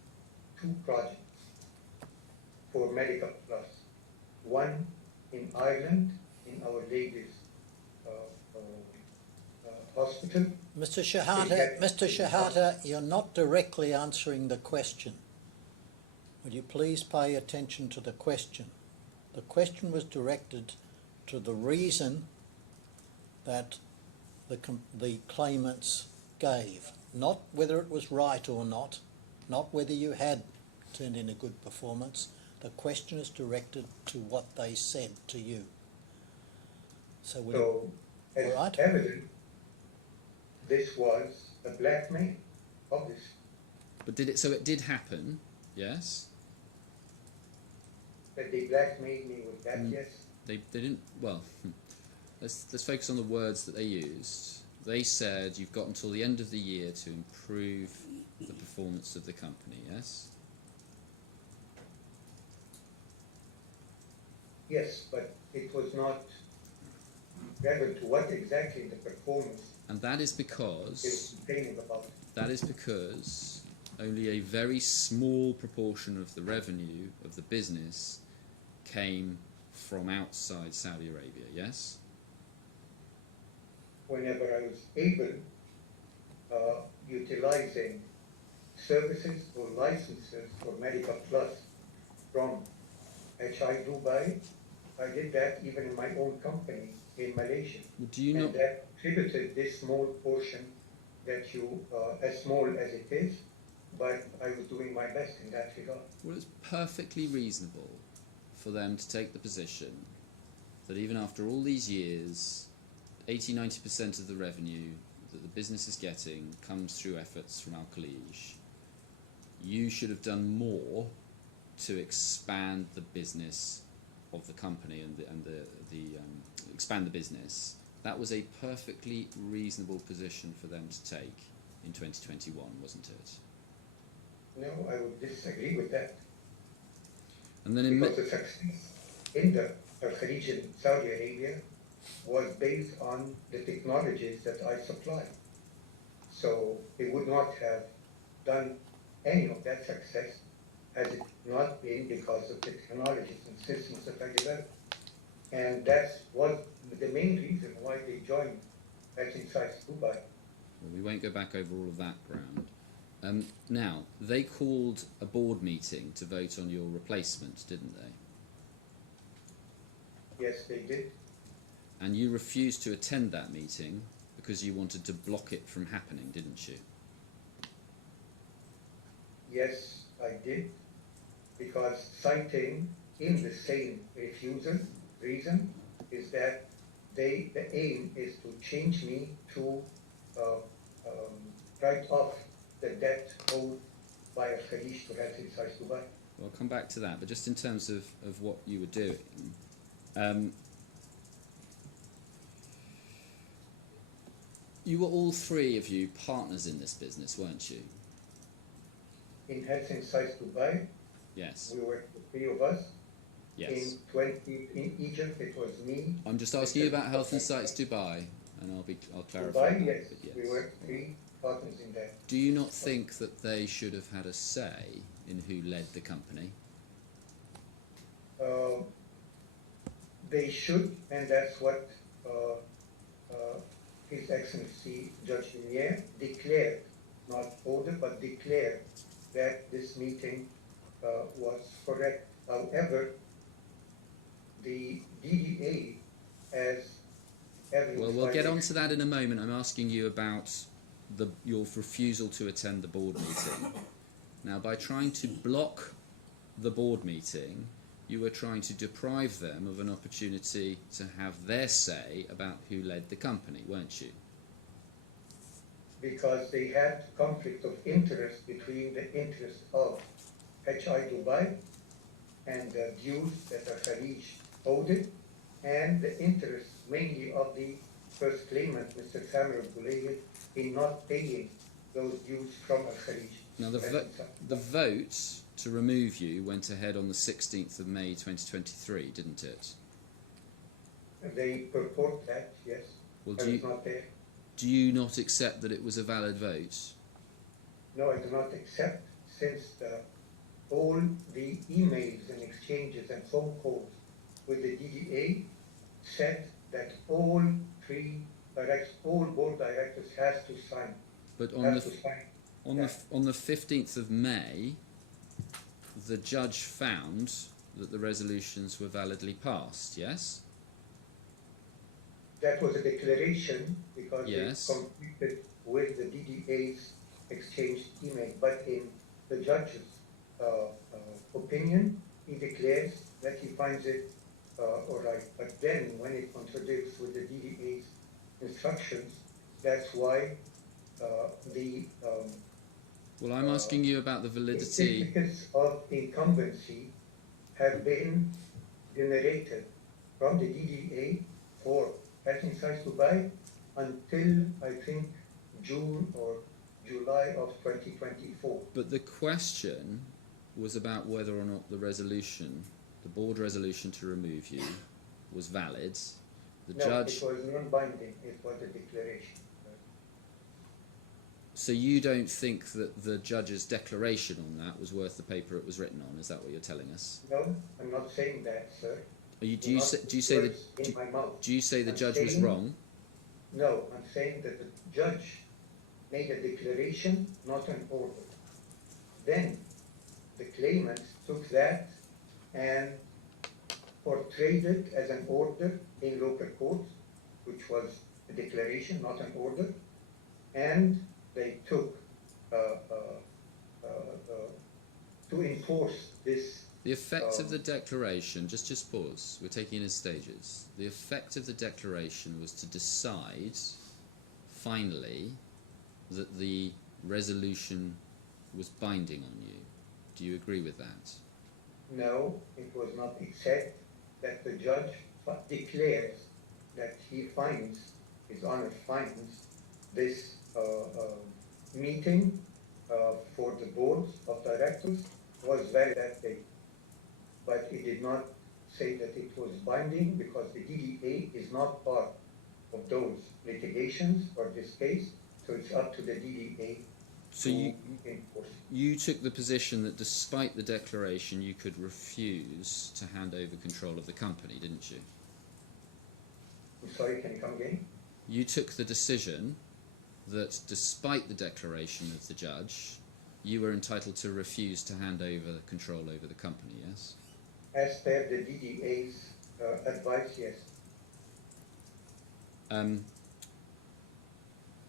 2 projects for Medica Plus. One in Ireland, in Our Lady's hospital. Mr. Shehata, you're not directly answering the question. Will you please pay attention to the question? The question was directed to the reason that the claimants gave, not whether it was right or not whether you had turned in a good performance. The question is directed to what they said to you. So, as all right? evident, this was a blackmail, obviously. But did it? So it did happen, yes? That they blackmailed me with that, yes. They didn't. Well, let's focus on the words that they used. They said you've got until the end of the year to improve the performance of the company, yes? Yes, but it was not relevant to what exactly the performance And that is is because complaining about. only a very small proportion of the revenue of the business came from outside Saudi Arabia, yes? Whenever I was able, utilizing services or licenses for Medical Plus from HI Dubai, I did that even in my own company in Malaysia. Well, do you And not... that contributed this small portion that you, as small as it is, but I was doing my best in that regard. Well, it's perfectly reasonable for them to take the position that even after all these years, 80-90% of the revenue that the business is getting comes through efforts from Al Khalij. You should have done more to expand the business of the company and expand the business. That was a perfectly reasonable position for them to take in 2021, wasn't it? No, I would disagree with that. And then Because the success in the Khalij in Saudi Arabia was based on the technologies that I supplied. So it would not have done any of that success had it not been because of the technologies and systems that I developed. And that's what the main reason why they joined inside Dubai. Well, we won't go back over all of that ground. Now, they called a board meeting to vote on your replacement, didn't they? Yes, they did. And you refused to attend that meeting because you wanted to block it from happening, didn't you? Yes, I did. Because citing in the same refusal reason is that the aim is to change me to write off the debt owed by a Khalij to Health Inside Dubai. Well, I'll come back to that, but just in terms of what you were doing, you were all three of you partners in this business, weren't you? In Health Inside Dubai, Yes. we were the three of us. Yes. In Egypt, it was me. I'm just asking you about Health Insights Dubai, and I'll clarify. Dubai, that, yes, but we were three partners in that. Do you not think that they should have had a say in who led the company? They should, and that's what His Excellency Judge Lemiere declared, not ordered, but declared that this meeting was correct. However, the DDA, as evidenced Well, we'll by get the- on to that in a moment. I'm asking you about your refusal to attend the board meeting. Now, by trying to block the board meeting, you were trying to deprive them of an opportunity to have their say about who led the company, weren't you? because they had conflict of interest between the interests of HI Dubai and the dues that the Khalij owed it, and the interests mainly of the first claimant, Mr. Thamer Abdulaziz Albulaihid, in not paying those dues from Al Khalij. Now, the vote to remove you went ahead on the 16th of May 2023, didn't it? They purport that, yes. Well, I was not there. do you not accept that it was a valid vote? No, I do not accept, since all the emails and exchanges and phone calls with the DDA said that all board directors has to sign. But On the 15th of May, the judge found that the resolutions were validly passed, yes? That was a declaration because Yes. it conflicted with the DDA's exchanged email. But in the judge's opinion, he declares that he finds it all right. But then when it contradicts with the DDA's instructions, that's why Well, I'm asking you about the validity. certificates of incumbency have been generated from the DDA for Health and Sites Dubai until, I think, June or July of 2024. But the question was about whether or not the resolution, the board resolution to remove you, was valid. The No, judge. it was non-binding. It was a declaration. So you don't think that the judge's declaration on that was worth the paper it was written on? Is that what you're telling us? No, I'm not saying that, sir. Do you say the judge was wrong? No, I'm saying that the judge made a declaration, not an order. Then the claimants took that and portrayed it as an order in local court, which was a declaration, not an order, and they took to enforce this. The effect of the declaration, just pause, we're taking it in stages. The effect of the declaration was to decide, finally, that the resolution was binding on you. Do you agree with that? No, it was not. It said that the judge declares that he finds, His Honor finds, this meeting for the board of directors was valid that day. But it did not say that it was binding because the DDA is not part of those litigations or this case, so it's up to the DDA So to enforce. you took the position that despite the declaration you could refuse to hand over control of the company, didn't you? I'm sorry, can you come again? You took the decision that despite the declaration of the judge, you were entitled to refuse to hand over control over the company, yes? As per the DDA's advice, yes.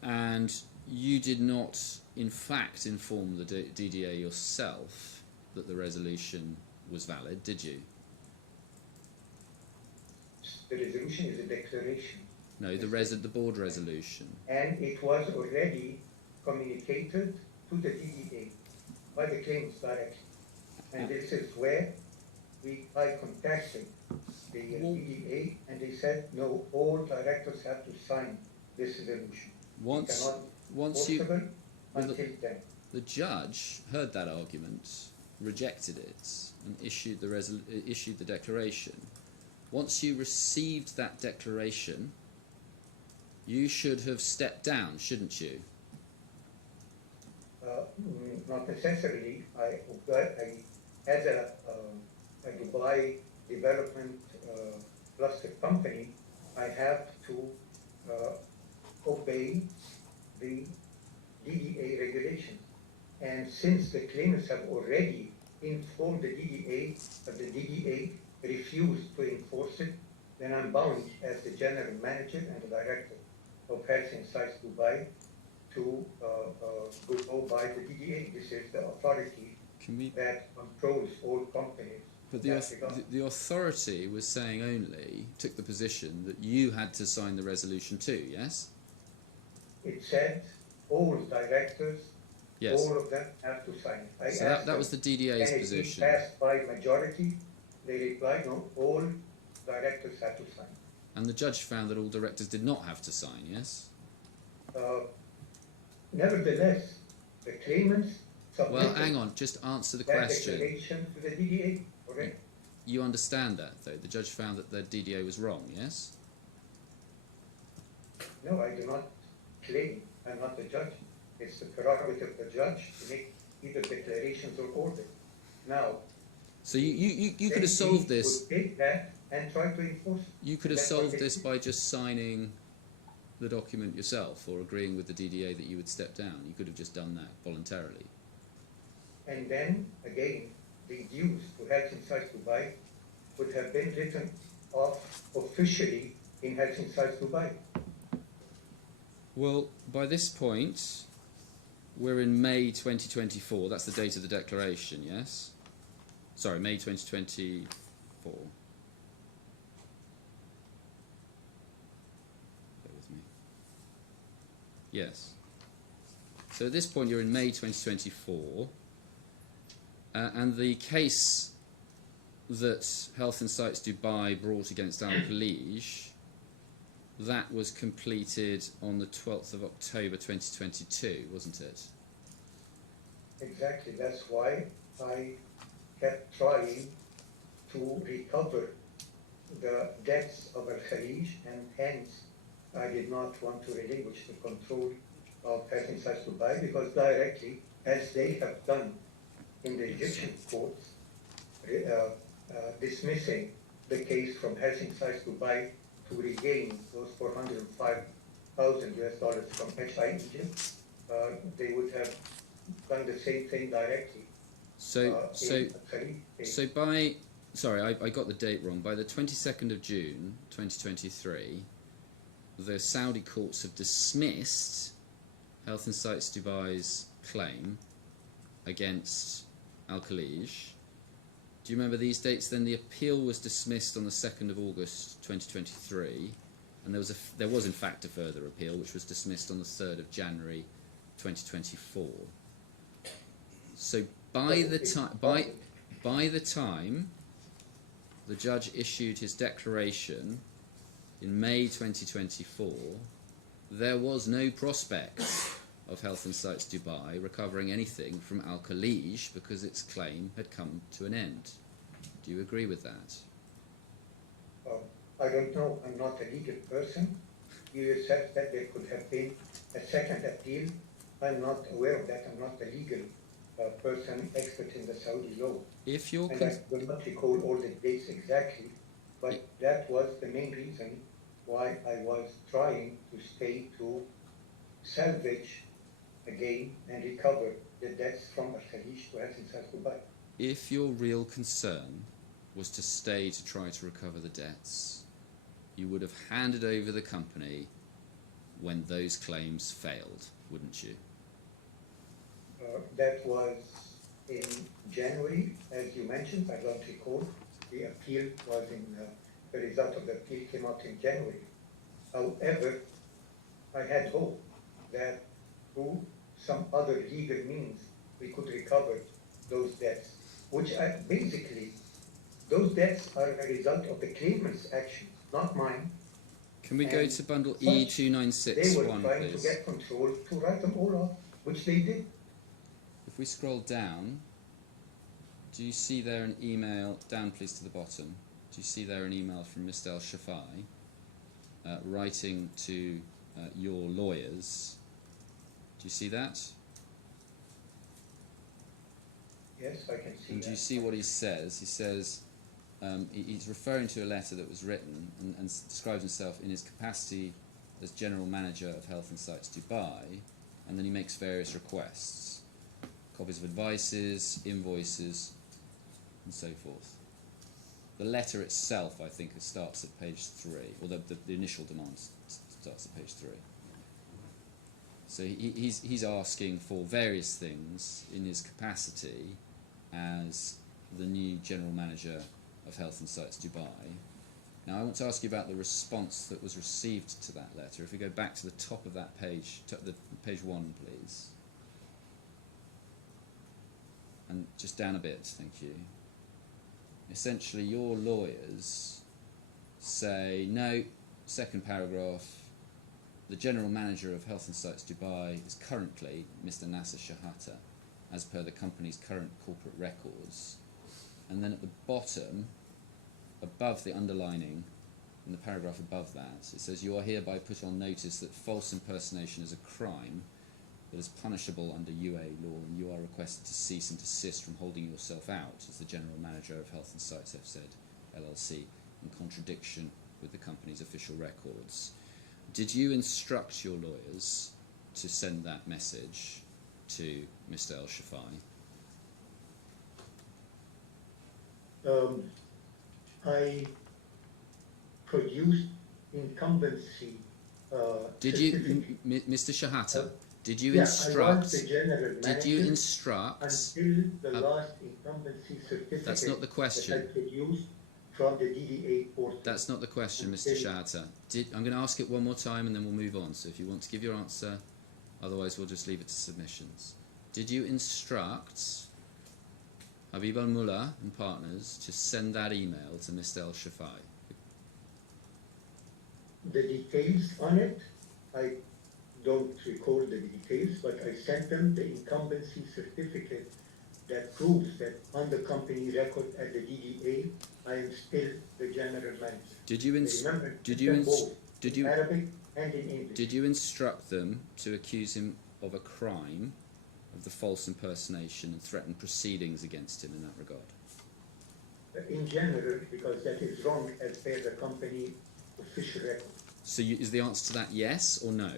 And you did not, in fact, inform the DDA yourself that the resolution was valid, did you? The resolution is a declaration. No, the board resolution. And it was already communicated to the DDA by the claimants directly. And this is where I contacted the DDA and they said, no, all directors have to sign this resolution. The judge heard that argument, rejected it, and issued the declaration. Once you received that declaration, you should have stepped down, shouldn't you? Not necessarily. As a Dubai development cluster company, I have to obey the DDA regulations. And since the claimants have already informed the DDA, but the DDA refused to enforce it, then I'm bound as the general manager and the director of Health and Sites Dubai to go by the DDA. This is the authority that controls all companies. But the authority was saying only, took the position that you had to sign the resolution too, yes? It said all directors, yes, all of them have to sign it. So that was the DDA's position. And it passed by majority. They replied, no, all directors have to sign. And the judge found that all directors did not have to sign, yes? Nevertheless, the claimants submitted. Well, hang on, just answer the that question. Declaration to the DDA, correct? You understand that, though? The judge found that the DDA was wrong, yes? No, I do not claim. I'm not the judge. It's the prerogative of the judge to make either declarations or orders. Now, so you could have solved this. Would take that and try to enforce it. You could have solved this by just signing the document yourself or agreeing with the DDA that you would step down. You could have just done that voluntarily. And then, again, the dues to Health and Sites Dubai would have been written off officially in Health and Sites Dubai. Well, by this point, we're in May 2024. That's the date of the declaration, yes? Sorry, May 2024. Bear with me. Yes. So at this point, you're in May 2024. And the case that Health and Sites Dubai brought against Albulaihid that was completed on the 12th of October 2022, wasn't it? Exactly. That's why I kept trying to recover the debts of Al-Khalij, and hence I did not want to relinquish the control of Health Insights Dubai, because directly, as they have done in the Egyptian courts, dismissing the case from Health Insights Dubai to regain those $405,000 from HI Egypt, they would have done the same thing directly. So by, sorry, I got the date wrong. By the 22nd of June 2023, the Saudi courts have dismissed Health Insights Dubai's claim against Al-Khalij. Do you remember these dates? Then the appeal was dismissed on the 2nd of August 2023, and there was in fact a further appeal which was dismissed on the 3rd of January 2024. So by the time the judge issued his declaration in May 2024, there was no prospect of Health Insights Dubai recovering anything from Al-Khalij because its claim had come to an end. Do you agree with that? I don't know. I'm not a legal person. You said that there could have been a second appeal. I'm not aware of that. I'm not a legal person expert in the Saudi law. If you're and I will not recall all the dates exactly, but that was the main reason why I was trying to stay to salvage again and recover the debts from Al-Khalij to Health Insights Dubai. If your real concern was to stay to try to recover the debts, you would have handed over the company when those claims failed, wouldn't you? That was in January, as you mentioned. I don't recall. The appeal was the result of the appeal came out in January. However, I had hope that through some other legal means we could recover those debts, which basically, those debts are a result of the claimant's actions, not mine. Can we go to bundle They E2961, were trying please? to get control to write them all off, which they did. If we scroll down, do you see there an email, down please to the bottom, do you see there an email from Mr. Al-Shafai writing to your lawyers? Do you see that? Yes, I can see And do you see what he says? He says, he's referring to a letter that was written and describes himself in his capacity as General Manager of Health Insights Dubai, and then he makes various requests. Copies of advices, invoices, and so forth. The letter itself, I think, starts at page 3, or the initial demand starts at page 3. So he's asking for various things in his capacity as the new General Manager of Health Insights Dubai. Now I want to ask you about the response that was received to that letter. If we go back to the top of that page, page 1 please. And just down a bit, thank you. Essentially your lawyers say, no, second paragraph, the General Manager of Health Insights Dubai is currently Mr. Nasser Shehata, as per the company's current corporate records. And then at the bottom, above the underlining, in the paragraph above that, it says, you are hereby put on notice that false impersonation is a crime that is punishable under UA law, and you are requested to cease and desist from holding yourself out as the General Manager of Health Insights FZ LLC, in contradiction with the company's official records. Did you instruct your lawyers to send that message to Mr. Al-Shafai? I produced incumbency. Did you, Mr. Shehata? Did you I instruct? was the general Did you manager instruct? until the last incumbency certificate That's not the question. that I produced from the DDA portal. That's not the question, Mr. Shehata. I'm going to ask it one more time and then we'll move on. So if you want to give your answer, otherwise we'll just leave it to submissions. Did you instruct Habib al-Mullah and partners to send that email to Mr. Al-Shafai? the details on it. I don't recall the details, but I sent them the incumbency certificate that proves that on the company record at the DDA, I am still the general manager. Did you Remember, did you both did in you Arabic and in English. did you instruct them to accuse him of a crime of the false impersonation and threaten proceedings against him in that regard? In general, because that is wrong as per the company official record. So is the answer to that yes or no?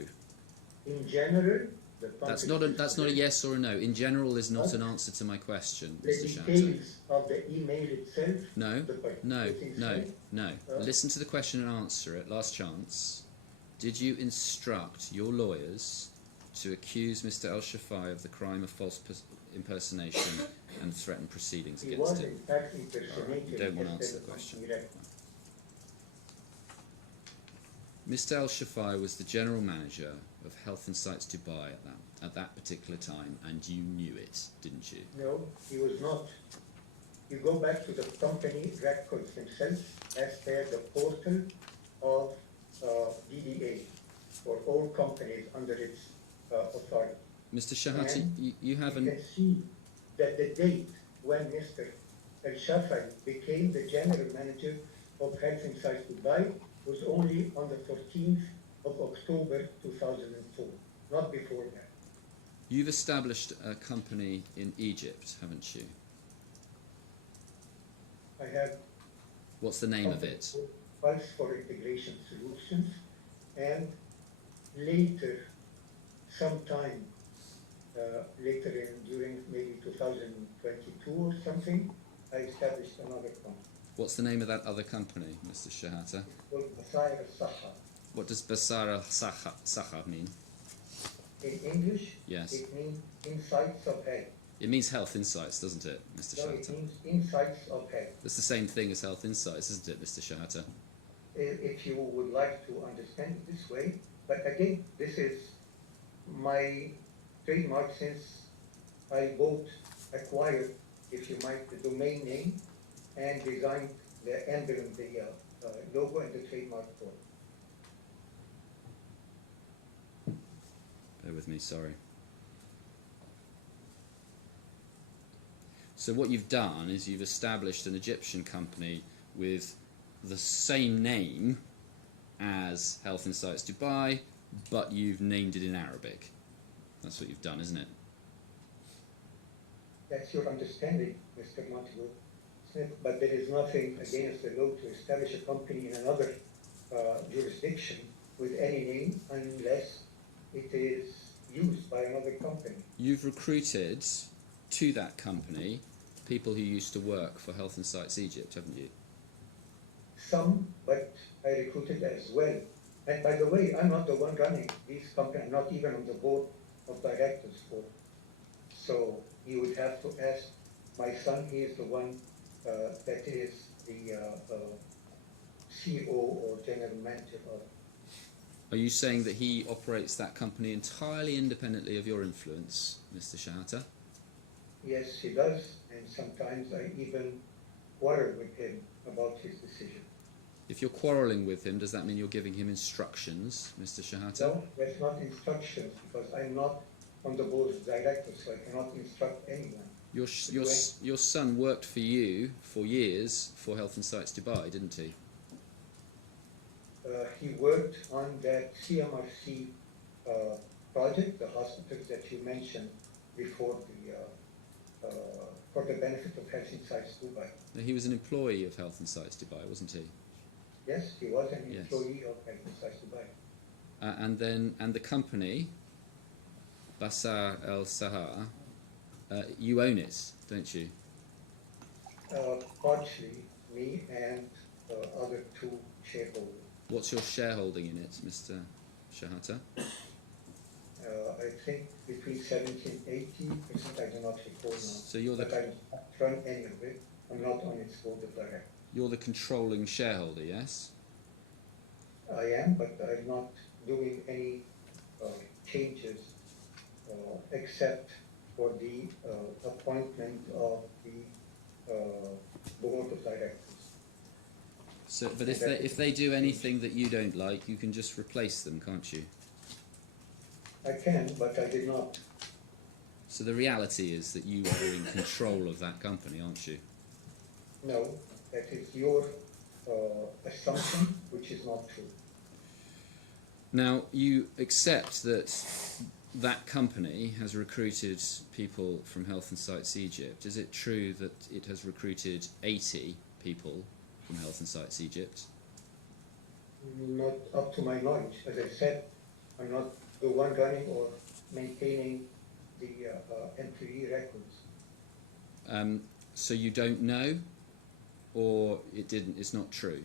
In general, the company That's not a yes or a no. In general is not an answer to my question, the Mr. Shehata. details of the email itself. No, the no, things no, like- no. Listen to the question and answer it. Last chance. Did you instruct your lawyers to accuse Mr. El-Shafai of the crime of false impersonation and threaten proceedings He against was him? in fact impersonated. You don't want to as answer per the question. company record. Mr. El-Shafai was the general manager of Health Insights Dubai at that particular time, and you knew it, didn't you? No, he was not. You go back to the company records themselves as per the portal of DDA for all companies under its authority. Mr. Shehata, And you You haven't. can see that the date when Mr. El-Shafai became the general manager of Health Insights Dubai was only on the 14th of October 2004, not before that. You've established a company in Egypt, haven't you? I have What's the name of it? Pulse for Integration Solutions, and later, sometime later during maybe 2022 or something, I established another company. What's the name of that other company, Mr. Shehata? It's called Basar al-Saha. What does Basara Saha mean? In English, Yes. it means insights of health. It means Health Insights, doesn't it, Mr. No, it Shehata? means insights of health. That's the same thing as Health Insights, isn't it, Mr. Shehata? If you would like to understand it this way, but again, this is my trademark since I acquired, if you might, the domain name and designed the emblem, the logo and the trademark for it. Bear with me, sorry. So what you've done is you've established an Egyptian company with the same name as Health Insights Dubai, but you've named it in Arabic. That's what you've done, isn't it? That's your understanding, Mr. Montague Smith, but there is nothing against the law to establish a company in another jurisdiction with any name unless it is used by another company. You've recruited to that company people who used to work for Health Insights Egypt, haven't you? Some, but I recruited as well. And by the way, I'm not the one running these companies, I'm not even on the board of directors for. So you would have to ask my son, he is the one that is the CEO or general manager of. Are you saying that he operates that company entirely independently of your influence, Mr. Shehata? Yes, he does, and sometimes I even quarrel with him about his decision. If you're quarrelling with him, does that mean you're giving him instructions, Mr. Shehata? No, that's not instructions, because I'm not on the board of directors, so I cannot instruct anyone. Your son worked for you for years for Health Insights Dubai, didn't he? He worked on that CMRC project, the hospitals that you mentioned before, for the benefit of Health Insights Dubai. No, he was an employee of Health Insights Dubai, wasn't he? Yes, he was an Yes. employee of Health Insights Dubai. And the company, Basar al-Saha, you own it, don't you? Partially, me and other two shareholders. What's your shareholding in it, Mr. Shehata? I think between 70 and 80%, I do not recall now. So you're But the I don't run any of it. I'm not on its board of directors. you're the controlling shareholder, yes? I am, but I'm not doing any changes except for the appointment of the board of directors. So, but if they do anything that you don't like, you can just replace them, can't you? I can, but I did not. So the reality is that you are in control of that company, aren't you? No, that is your assumption, which is not true. Now, you accept that that company has recruited people from Health and Sites Egypt. Is it true that it has recruited 80 people from Health and Sites Egypt? Not up to my knowledge. As I said, I'm not the one running or maintaining the employee records. So you don't know, or it's not true?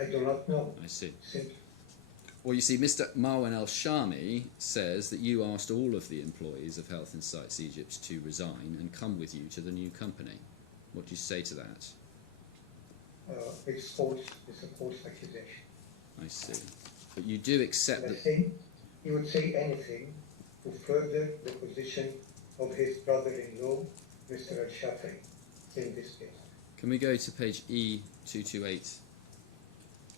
I do not know. I see. Simply. Well, you see, Mr. Marwan El-Shami says that you asked all of the employees of Health and Sites Egypt to resign and come with you to the new company. What do you say to that? It's false. It's a false accusation. I see. But you do accept And I that... think he would say anything to further the position of his brother-in-law, Mr. Al-Shafi, in this case. Can we go to page E228?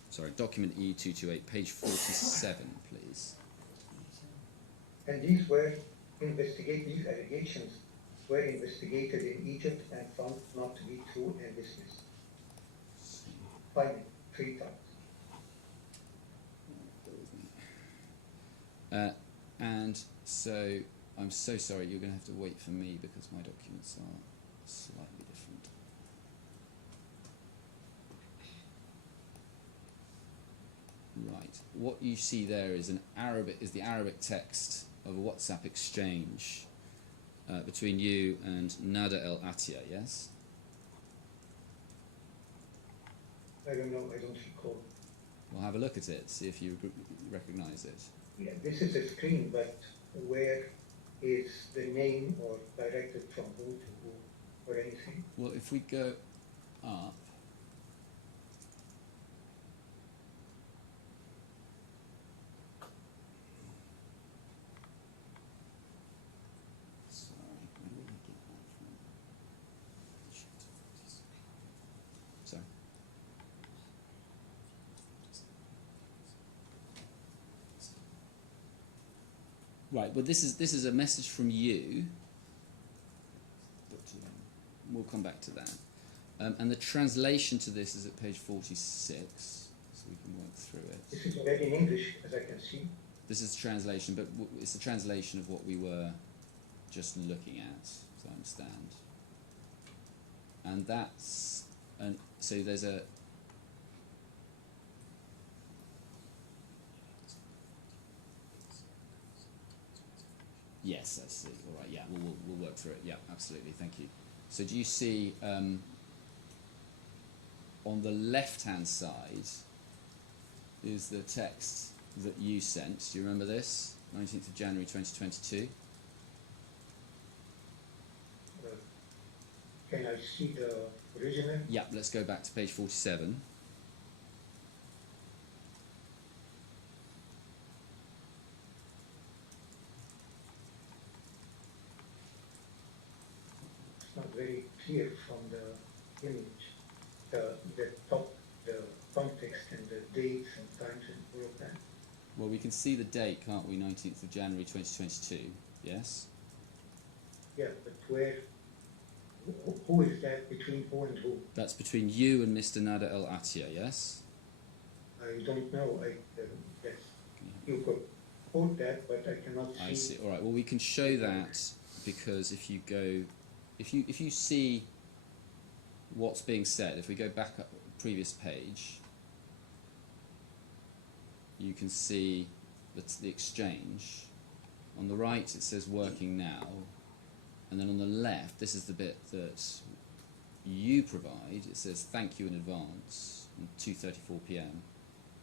Sorry, document E228, page 47, please. And these allegations were investigated in Egypt and found not to be true and dismissed. Finally, 3 times. And so, I'm so sorry, you're going to have to wait for me because my documents are slightly different. Right. What you see there is the Arabic text of a WhatsApp exchange between you and Nada El Atia, yes? I don't know, I don't recall. We'll have a look at it, see if you recognise it. Yeah, this is a screen, but where is the name or directed from who to who or anything? Well, if we go up, sorry, where did I get that from? Sorry. Right, well this is a message from you, but we'll come back to that. And the translation to this is at page 46, so we can work through it. This is already in English, as I can see. This is translation, but it's a translation of what we were just looking at, as I understand. And that's, so there's a, yes, I see. All right, yeah, we'll work through it. Yeah, absolutely. Thank you. So do you see on the left-hand side is the text that you sent? Do you remember this? 19th of January 2022. Can I see the original? Yeah, let's go back to page 47. It's not very clear from the image. The top, the context and the dates and times and all of that. Well, we can see the date, can't we? 19th of January 2022, yes? Yeah, but where, who is that, between who and who? That's between you and Mr. Nada El Atia, yes? I don't know. Yes, you could quote that, but I cannot see. I see. All right. Well, we can show that because if you go, if you see what's being said, if we go back up the previous page, you can see that's the exchange. On the right, it says working now, and then on the left, this is the bit that you provide. It says thank you in advance at 2:34 p.m.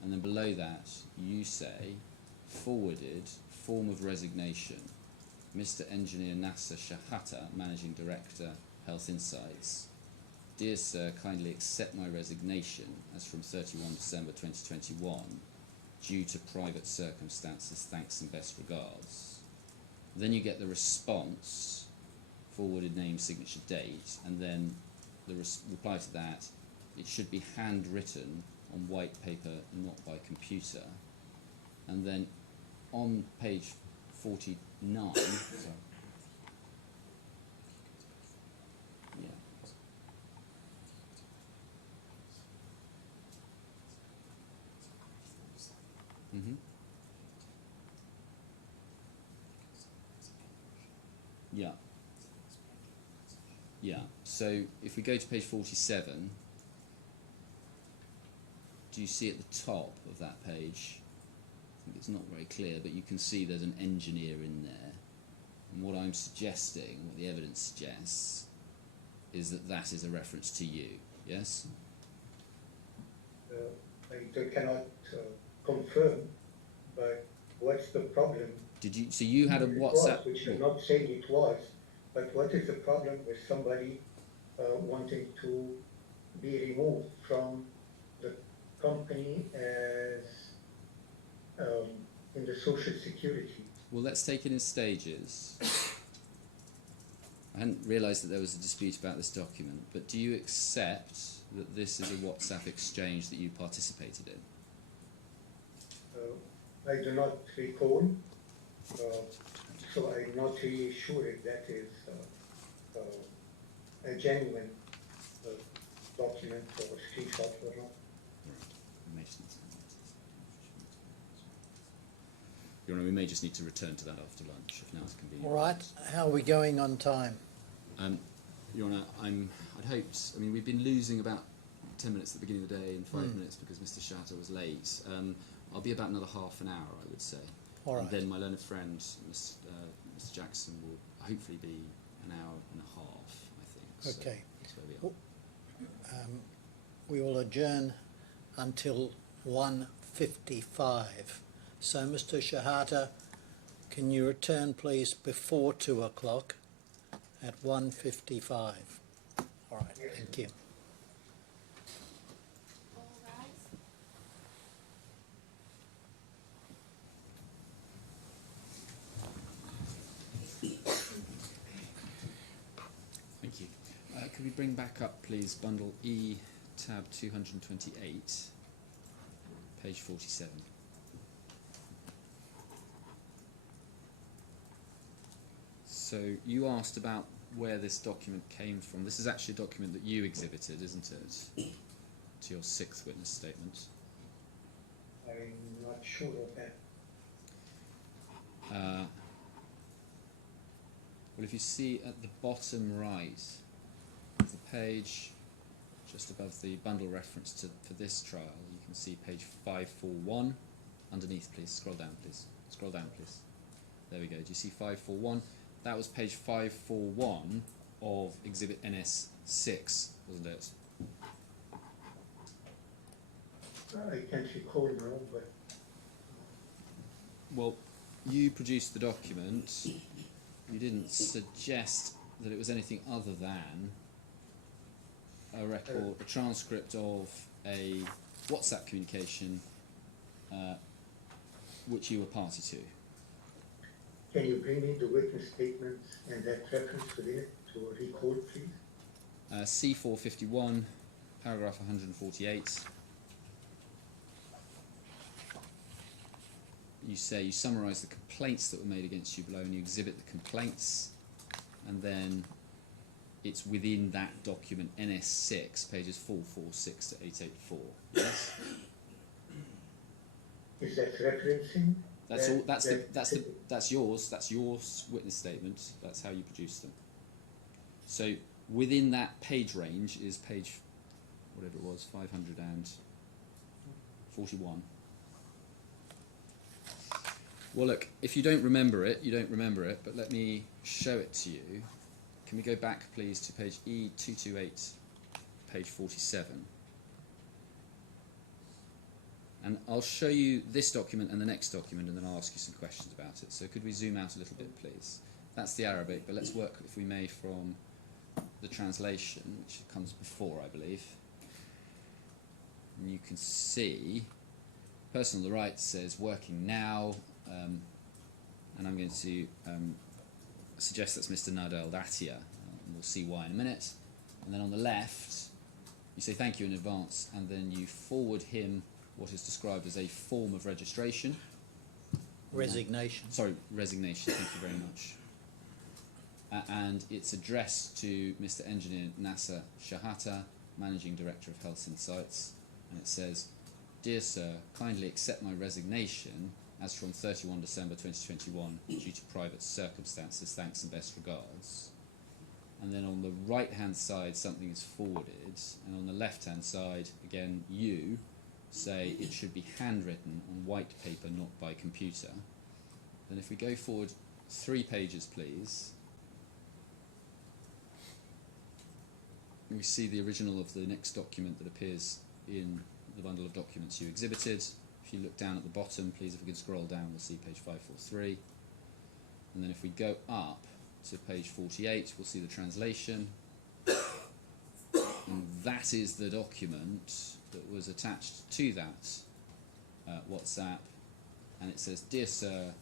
And then below that, you say, forwarded, form of resignation, Mr. Engineer Nasser Shehata, Managing Director, Health Insights. Dear Sir, kindly accept my resignation as from 31 December 2021, due to private circumstances, thanks and best regards. Then you get the response, forwarded name, signature, date, and then the reply to that, it should be handwritten on white paper, not by computer. And then on page 49, sorry. Yeah. Mm-hmm. Yeah. Yeah. So if we go to page 47, do you see at the top of that page? I think it's not very clear, but you can see there's an engineer in there. And what I'm suggesting, what the evidence suggests, is that that is a reference to you. Yes? I cannot confirm, but what's the problem? Did you? So you had a It WhatsApp. was, which I'm not saying it was, but what is the problem with somebody wanting to be removed from the company as in the social security? Well, let's take it in stages. I hadn't realised that there was a dispute about this document, but do you accept that this is a WhatsApp exchange that you participated in? I do not recall, so I'm not really sure if that is a genuine document or screenshot or not. We may just need to return to that after lunch, if now it's convenient. All right, how are we going on time? Your Honour, I'd hoped, I mean, we've been losing about 10 minutes at the beginning of the day and 5 minutes because Mr. Shehata was late. I'll be about another half an hour, I would say. All right. And then my learned friend, Mr. Jackson, will hopefully be an hour and a half, I think. Okay. So that's where we are. We will adjourn until 1:55. So, Mr. Shehata, can you return, please, before 2 o'clock at 1:55? All right, thank you. All rise. Thank you. Could we bring back up, please, bundle E, tab 228, page 47. So you asked about where this document came from. This is actually a document that you exhibited, isn't it, to your sixth witness statement? I'm not sure of that. Well, if you see at the bottom right of the page, just above the bundle reference for this trial, you can see page 541. Underneath, please. Scroll down, please. Scroll down, please. There we go. Do you see 541? That was page 541 of Exhibit NS6, wasn't it? I can't recall now, but Well, you produced the document. You didn't suggest that it was anything other than a record, a transcript of a WhatsApp communication which you were party to. can you bring me the witness statements and that reference within it to recall, please? C451, paragraph 148. You say you summarise the complaints that were made against you below and you exhibit the complaints, and then it's within that document NS6, pages 446 to 884. Yes? Is that referencing? That's all. That's yours. That's your witness statement. That's how you produce them. So within that page range is page, whatever it was, 541. Well, look, if you don't remember it, you don't remember it. But let me show it to you. Can we go back, please, to page E228, page 47? And I'll show you this document and the next document, and then I'll ask you some questions about it. So could we zoom out a little bit, please? That's the Arabic, but let's work, if we may, from the translation, which comes before, I believe. And you can see, person on the right says working now, and I'm going to suggest that's Mr. Nadal Datia, and we'll see why in a minute. And then on the left, you say thank you in advance, and then you forward him what is described as a form of registration. Resignation. Sorry, resignation, thank you very much. And it's addressed to Mr. Engineer Nasser Shehata, Managing Director of Health Insights, and it says, "Dear Sir, kindly accept my resignation as from 31 December 2021 due to private circumstances. Thanks and best regards." And then on the right-hand side, something is forwarded, and on the left-hand side, again, you say it should be handwritten on white paper, not by computer. Then if we go forward 3 pages, please, we see the original of the next document that appears in the bundle of documents you exhibited. If you look down at the bottom, please, if we can scroll down, we'll see page 543. And then if we go up to page 48, we'll see the translation. And that is the document that was attached to that WhatsApp. And it says, "Dear Sir,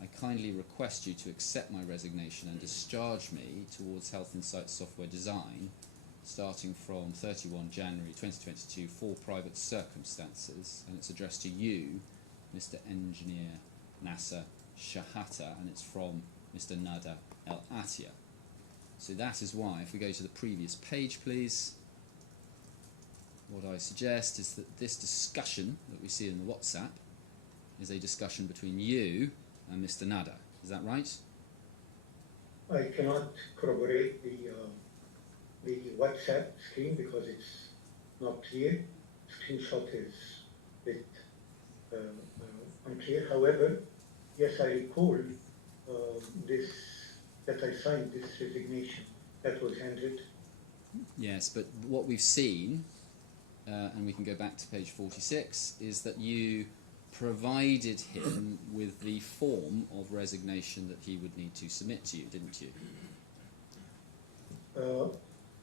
I kindly request you to accept my resignation and discharge me towards Health Insights Software Design starting from 31 January 2022 for private circumstances." And it's addressed to you, Mr. Engineer Nasser Shehata, and it's from Mr. Nada Al Attiyah. So that is why, if we go to the previous page, please, what I suggest is that this discussion that we see in the WhatsApp is a discussion between you and Mr. Nada. Is that right? I cannot corroborate the WhatsApp screen because it's not clear. Screenshot is a bit unclear. However, yes, I recall that I signed this resignation that was handed. Yes, but what we've seen, and we can go back to page 46, is that you provided him with the form of resignation that he would need to submit to you, didn't you?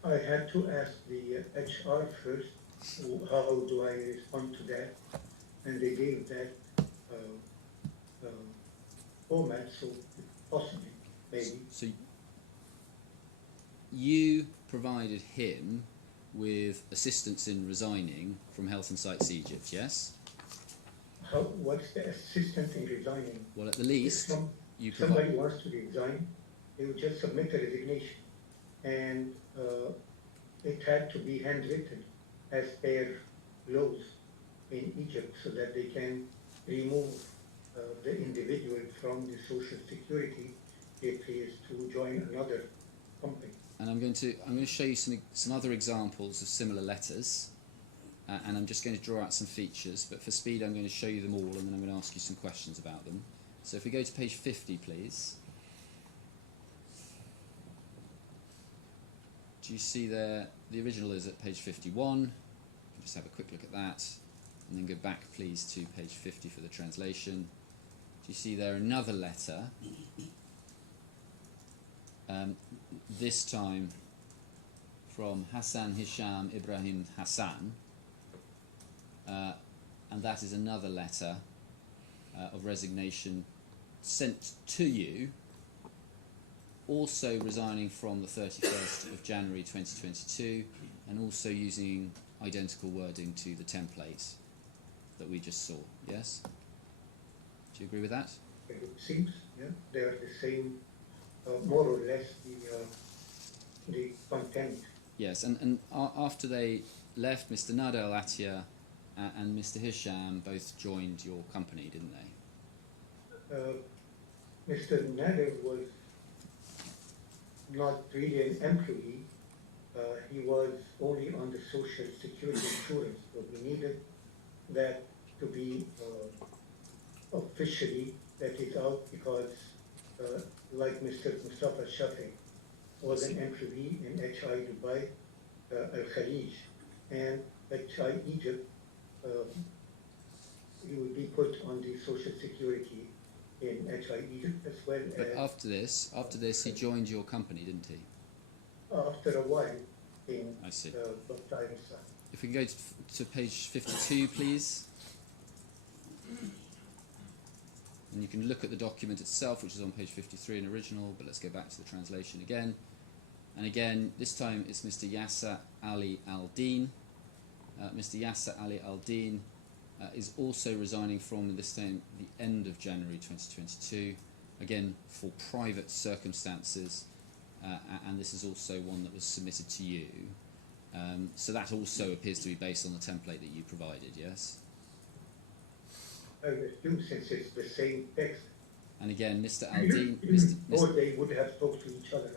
I had to ask the HR first, how do I respond to that? And they gave that format, so possibly, maybe. So you provided him with assistance in resigning from Health Insights Egypt, yes? What's the assistance in resigning? Well, at the least, if somebody wants to resign, they would just submit a resignation. And it had to be handwritten as per laws in Egypt so that they can remove the individual from the Social Security if he is to join another company. And I'm going to show you some other examples of similar letters, and I'm just going to draw out some features, but for speed I'm going to show you them all, and then I'm going to ask you some questions about them. So if we go to page 50, please. Do you see there, the original is at page 51, just have a quick look at that, and then go back please to page 50 for the translation. Do you see there another letter, this time from Hassan Hisham Ibrahim Hassan, and that is another letter of resignation sent to you, also resigning from the 31st of January 2022, and also using identical wording to the template that we just saw, yes? Do you agree with that? It seems, yeah, they are the same, more or less, the content. Yes, and after they left, Mr. Nada Al Attiyah and Mr. Hisham both joined your company, didn't they? Mr. Nader was not really an employee. He was only on the Social Security insurance, but we needed that to be officially that is out because, like Mr. Mustafa Shafi was an employee in HI Dubai, Al Khalij, and HI Egypt, he would be put on the Social Security in HI Egypt as well. But after this, he joined your company, didn't he? After a while, in I see. Bakhtari. If we can go to page 52, please. And you can look at the document itself, which is on page 53 in original, but let's go back to the translation again. And again, this time it's Mr. Yasser Ali Al-Din. Mr. Yasser Ali Al-Din is also resigning from this time the end of January 2022, again for private circumstances, and this is also one that was submitted to you. So that also appears to be based on the template that you provided, yes? I would assume since it's the same text. And again, Mr. Al-Din, Or they would have talked to each other.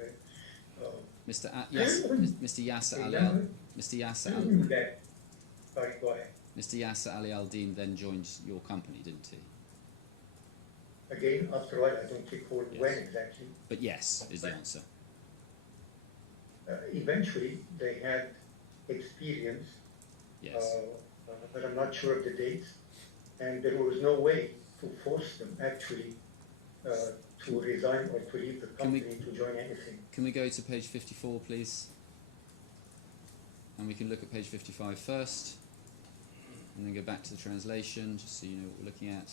Mr. Yasser Ali That, sorry, go ahead. Mr. Yasser Ali Al-Din then joined your company, didn't he? Again, after all, I don't recall Yes. when exactly. But yes is the answer. Eventually, they had experience, Yes. but I'm not sure of the dates, and there was no way to force them actually to resign or to leave the company to join anything. Can we go to page 54, please? And we can look at page 55 first, and then go back to the translation, just so you know what we're looking at.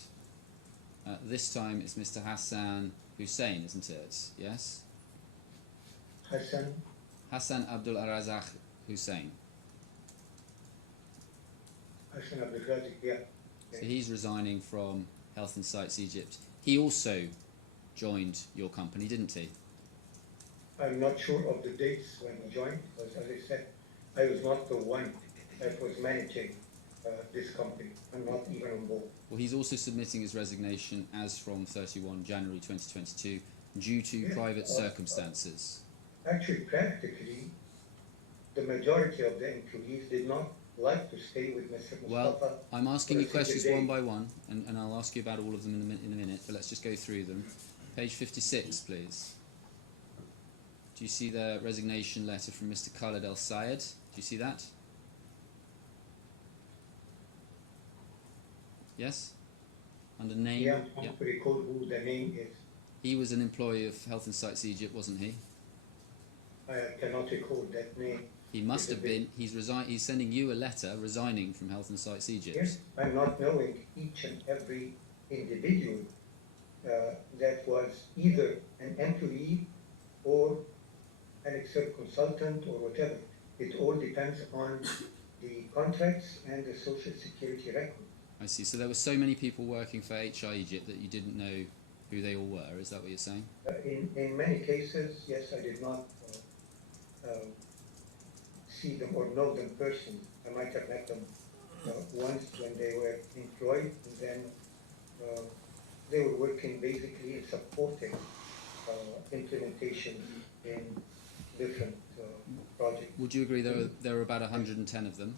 This time it's Mr. Hassan Hussein, isn't it? Yes? Hassan Abdulaziz Hussein. Hassan Abdulaziz, yeah. So he's resigning from Health and Sites Egypt. He also joined your company, didn't he? I'm not sure of the dates when he joined, because as I said, I was not the one that was managing this company. I'm not even on board. Well, he's also submitting his resignation as from 31 January 2022 due to private circumstances. Actually, practically, the majority of the employees did not like to stay with Mr. Mustafa. Well, I'm asking you for a single questions day. one by one, and I'll ask you about all of them in a minute, but let's just go through them. Page 56, please. Do you see the resignation letter from Mr. Khaled El Sayed? Do you see that? Yes? Under name? Yeah, I don't recall who the name is. He was an employee of Health and Sites Egypt, wasn't he? I cannot recall that name. He must have been. He's sending you a letter resigning from Health and Sites Egypt. Yes, I'm not knowing each and every individual that was either an employee or an external consultant or whatever. It all depends on the contracts and the social security record. I see. So there were so many people working for HI Egypt that you didn't know who they all were. Is that what you're saying? In many cases, yes, I did not see them or know them personally. I might have met them once when they were employed, and then they were working basically in supporting implementation in different projects. Would you agree there were about 110 of them?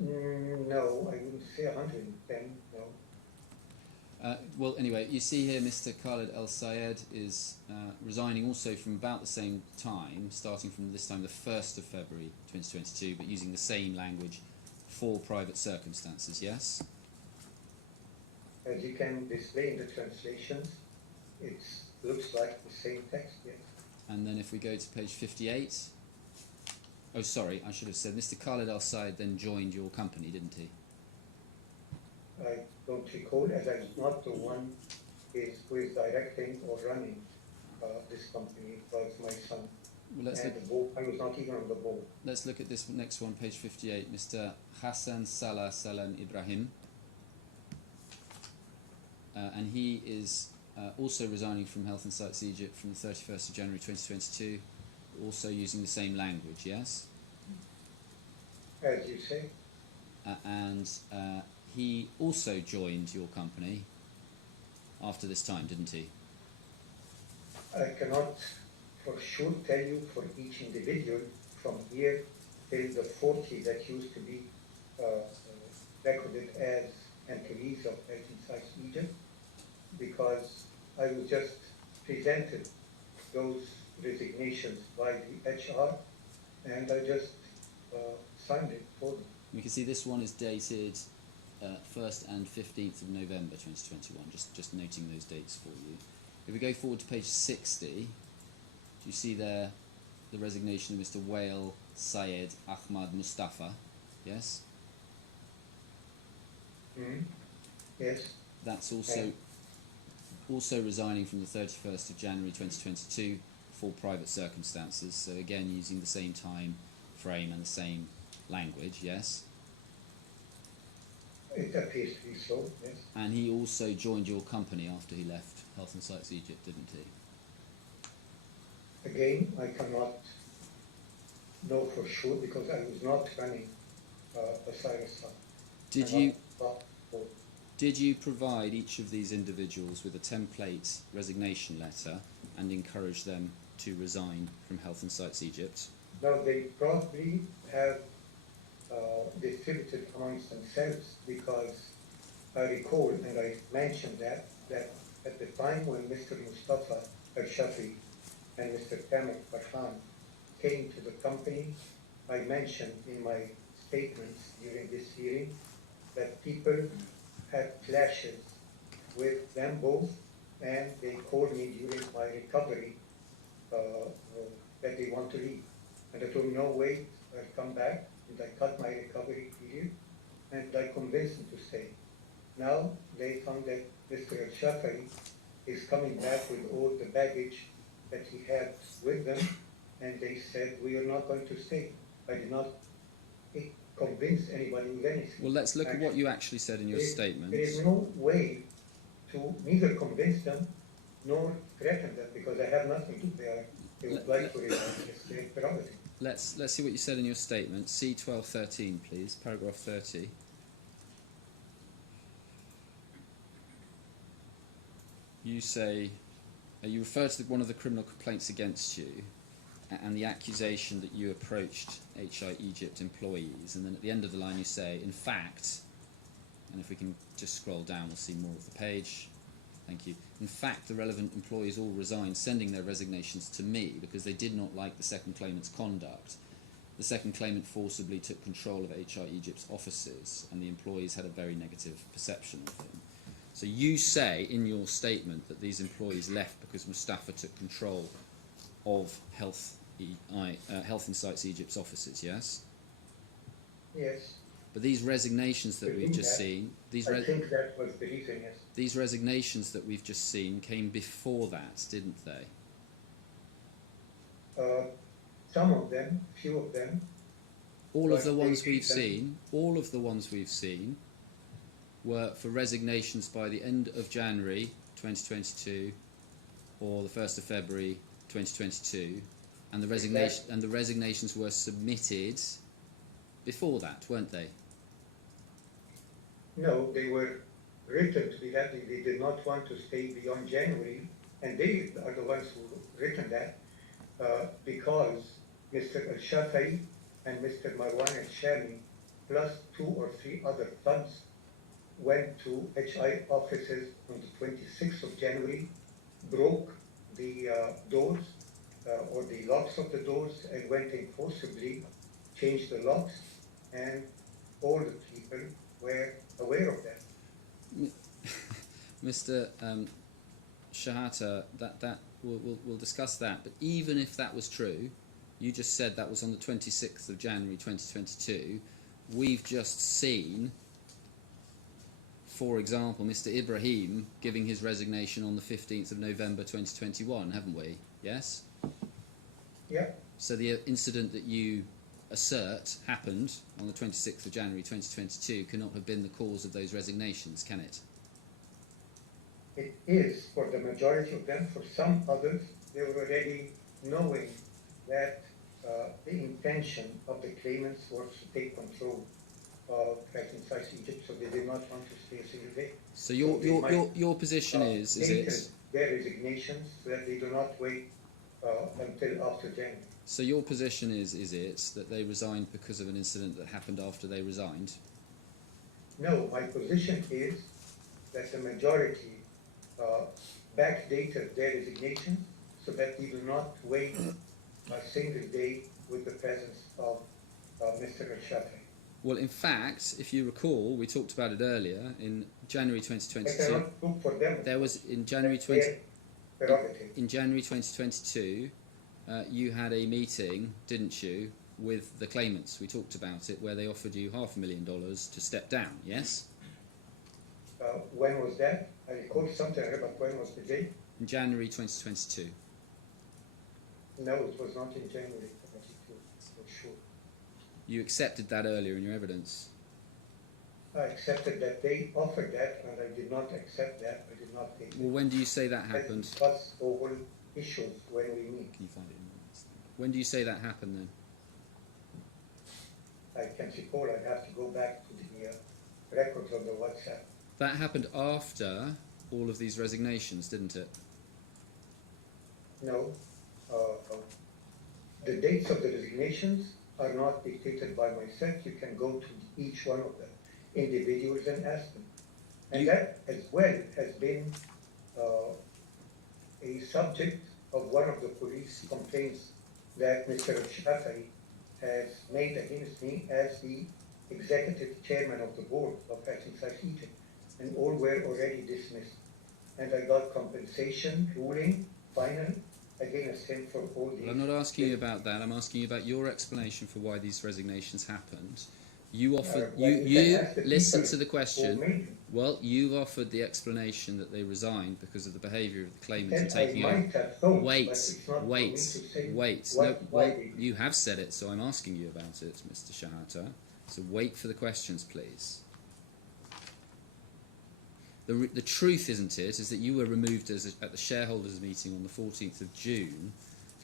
No, I wouldn't say 110, no. Well, anyway, you see here Mr. Khaled El Sayed is resigning also from about the same time, starting from this time, the 1st of February 2022, but using the same language for private circumstances, yes? As you can display in the translations, it looks like the same text, yes. And then if we go to page 58, oh sorry, I should have said Mr. Khaled El Sayed then joined your company, didn't he? I don't recall, as I was not the one who is directing or running this company. It was my son. Well, let's and look, the board, I was not even on the board. let's look at this next one, page 58, Mr. Hassan Salah Salam Ibrahim. And he is also resigning from Health and Sites Egypt from the 31st of January 2022, also using the same language, yes? As you say, And he also joined your company after this time, didn't he? I cannot for sure tell you for each individual from here till the 40 that used to be recorded as employees of Health and Sites Egypt, because I was just presented those resignations by the HR, and I just signed it for them. We can see this one is dated 1st and 15th of November 2021, just noting those dates for you. If we go forward to page 60, do you see there the resignation of Mr. Wael Syed Ahmad Mustafa? Yes? Mm-hmm. Yes. That's also resigning from the 31st of January 2022 for private circumstances. So again, using the same time frame and the same language, yes? It appears to be so, yes. And he also joined your company after he left Health and Sites Egypt, didn't he? Again, I cannot know for sure because I was not running Osiris Hub. Did you provide each of these individuals with a template resignation letter and encourage them to resign from Health and Sites Egypt? Now, they probably have distributed amongst themselves because I recall, and I mentioned that at the time when Mr. Mustafa al-Shafi and Mr. Thamer came to the company, I mentioned in my statements during this hearing that people had clashes with them both, and they called me during my recovery that they want to leave. And I told them, no, wait, I'll come back. And I cut my recovery period, and I convinced them to stay. Now they found that Mr. al-Shafi is coming back with all the baggage that he had with them, and they said, we are not going to stay. I did not convince anybody with anything. Well, let's look at what you actually said in your statement. There is no way to neither convince them nor threaten them because I have nothing to bear. They would like to resign their prerogative. Let's see what you said in your statement. C1213, please, paragraph 30. You say, you refer to one of the criminal complaints against you and the accusation that you approached HI Egypt employees, and then at the end of the line you say, in fact, and if we can just scroll down we'll see more of the page. Thank you. In fact, the relevant employees all resigned, sending their resignations to me because they did not like the second claimant's conduct. The second claimant forcibly took control of HI Egypt's offices, and the employees had a very negative perception of him. So you say in your statement that these employees left because Mustafa took control of Health and Sites Egypt's offices, yes? Yes. But these resignations that we've just seen, I think that was the reason, yes. These resignations that we've just seen came before that, didn't they? Some of them, few of them. All of the ones we've seen were for resignations by the end of January 2022 or the 1st of February 2022, and the resignations were submitted before that, weren't they? No, they were written to be that they did not want to stay beyond January, and they are the ones who written that because Mr. al-Shafi and Mr. Marwan al-Shami, plus 2 or 3 other thugs, went to HI offices on the 26th of January, broke the doors or the locks of the doors and went in forcibly, changed the locks, and all the people were aware of that. Mr. Shehata, we'll discuss that, but even if that was true, you just said that was on the 26th of January 2022, we've just seen, for example, Mr. Ibrahim giving his resignation on the 15th of November 2021, haven't we? Yes? Yeah. So the incident that you assert happened on the 26th of January 2022 cannot have been the cause of those resignations, can it? It is for the majority of them. For some others, they were already knowing that the intention of the claimants was to take control of Health and Sites Egypt, so they did not want to stay a single day. So your position is it? Their resignations so that they do not wait until after January. So your position is it that they resigned because of an incident that happened after they resigned? No, my position is that the majority backdated their resignation so that they do not wait a single day with the presence of Mr. al-Shafi. Well, in fact, if you recall, we talked about it earlier, in January 2022, there was, in January 2022, you had a meeting, didn't you, with the claimants. We talked about it, where they offered you $500,000 to step down, yes? When was that? I recall something, but when was the date? In January 2022. No, it was not in January 22, for sure. You accepted that earlier in your evidence. I accepted that they offered that, and I did not accept that. I did not take it. Well, when do you say that happened? Let's discuss all issues when we meet. Can you find it in the minutes? When do you say that happened then? I can recall, I'd have to go back to the records of the WhatsApp. That happened after all of these resignations, didn't it? No, the dates of the resignations are not dictated by myself. You can go to each one of them, individuals, and ask them. And that as well has been a subject of one of the police complaints that Mr. Shehata has made against me as the executive chairman of the board of Health and Science Egypt, and all were already dismissed. And I got compensation ruling final against him for all these. Well, I'm not asking you about that. I'm asking you about your explanation for why these resignations happened. You offered, you listen to the question. Well, you offered the explanation that they resigned because of the behaviour of the claimants and taking over. Wait. No, well, you have said it, so I'm asking you about it, Mr. Shehata. So wait for the questions, please. The truth, isn't it, is that you were removed at the shareholders' meeting on the 14th of June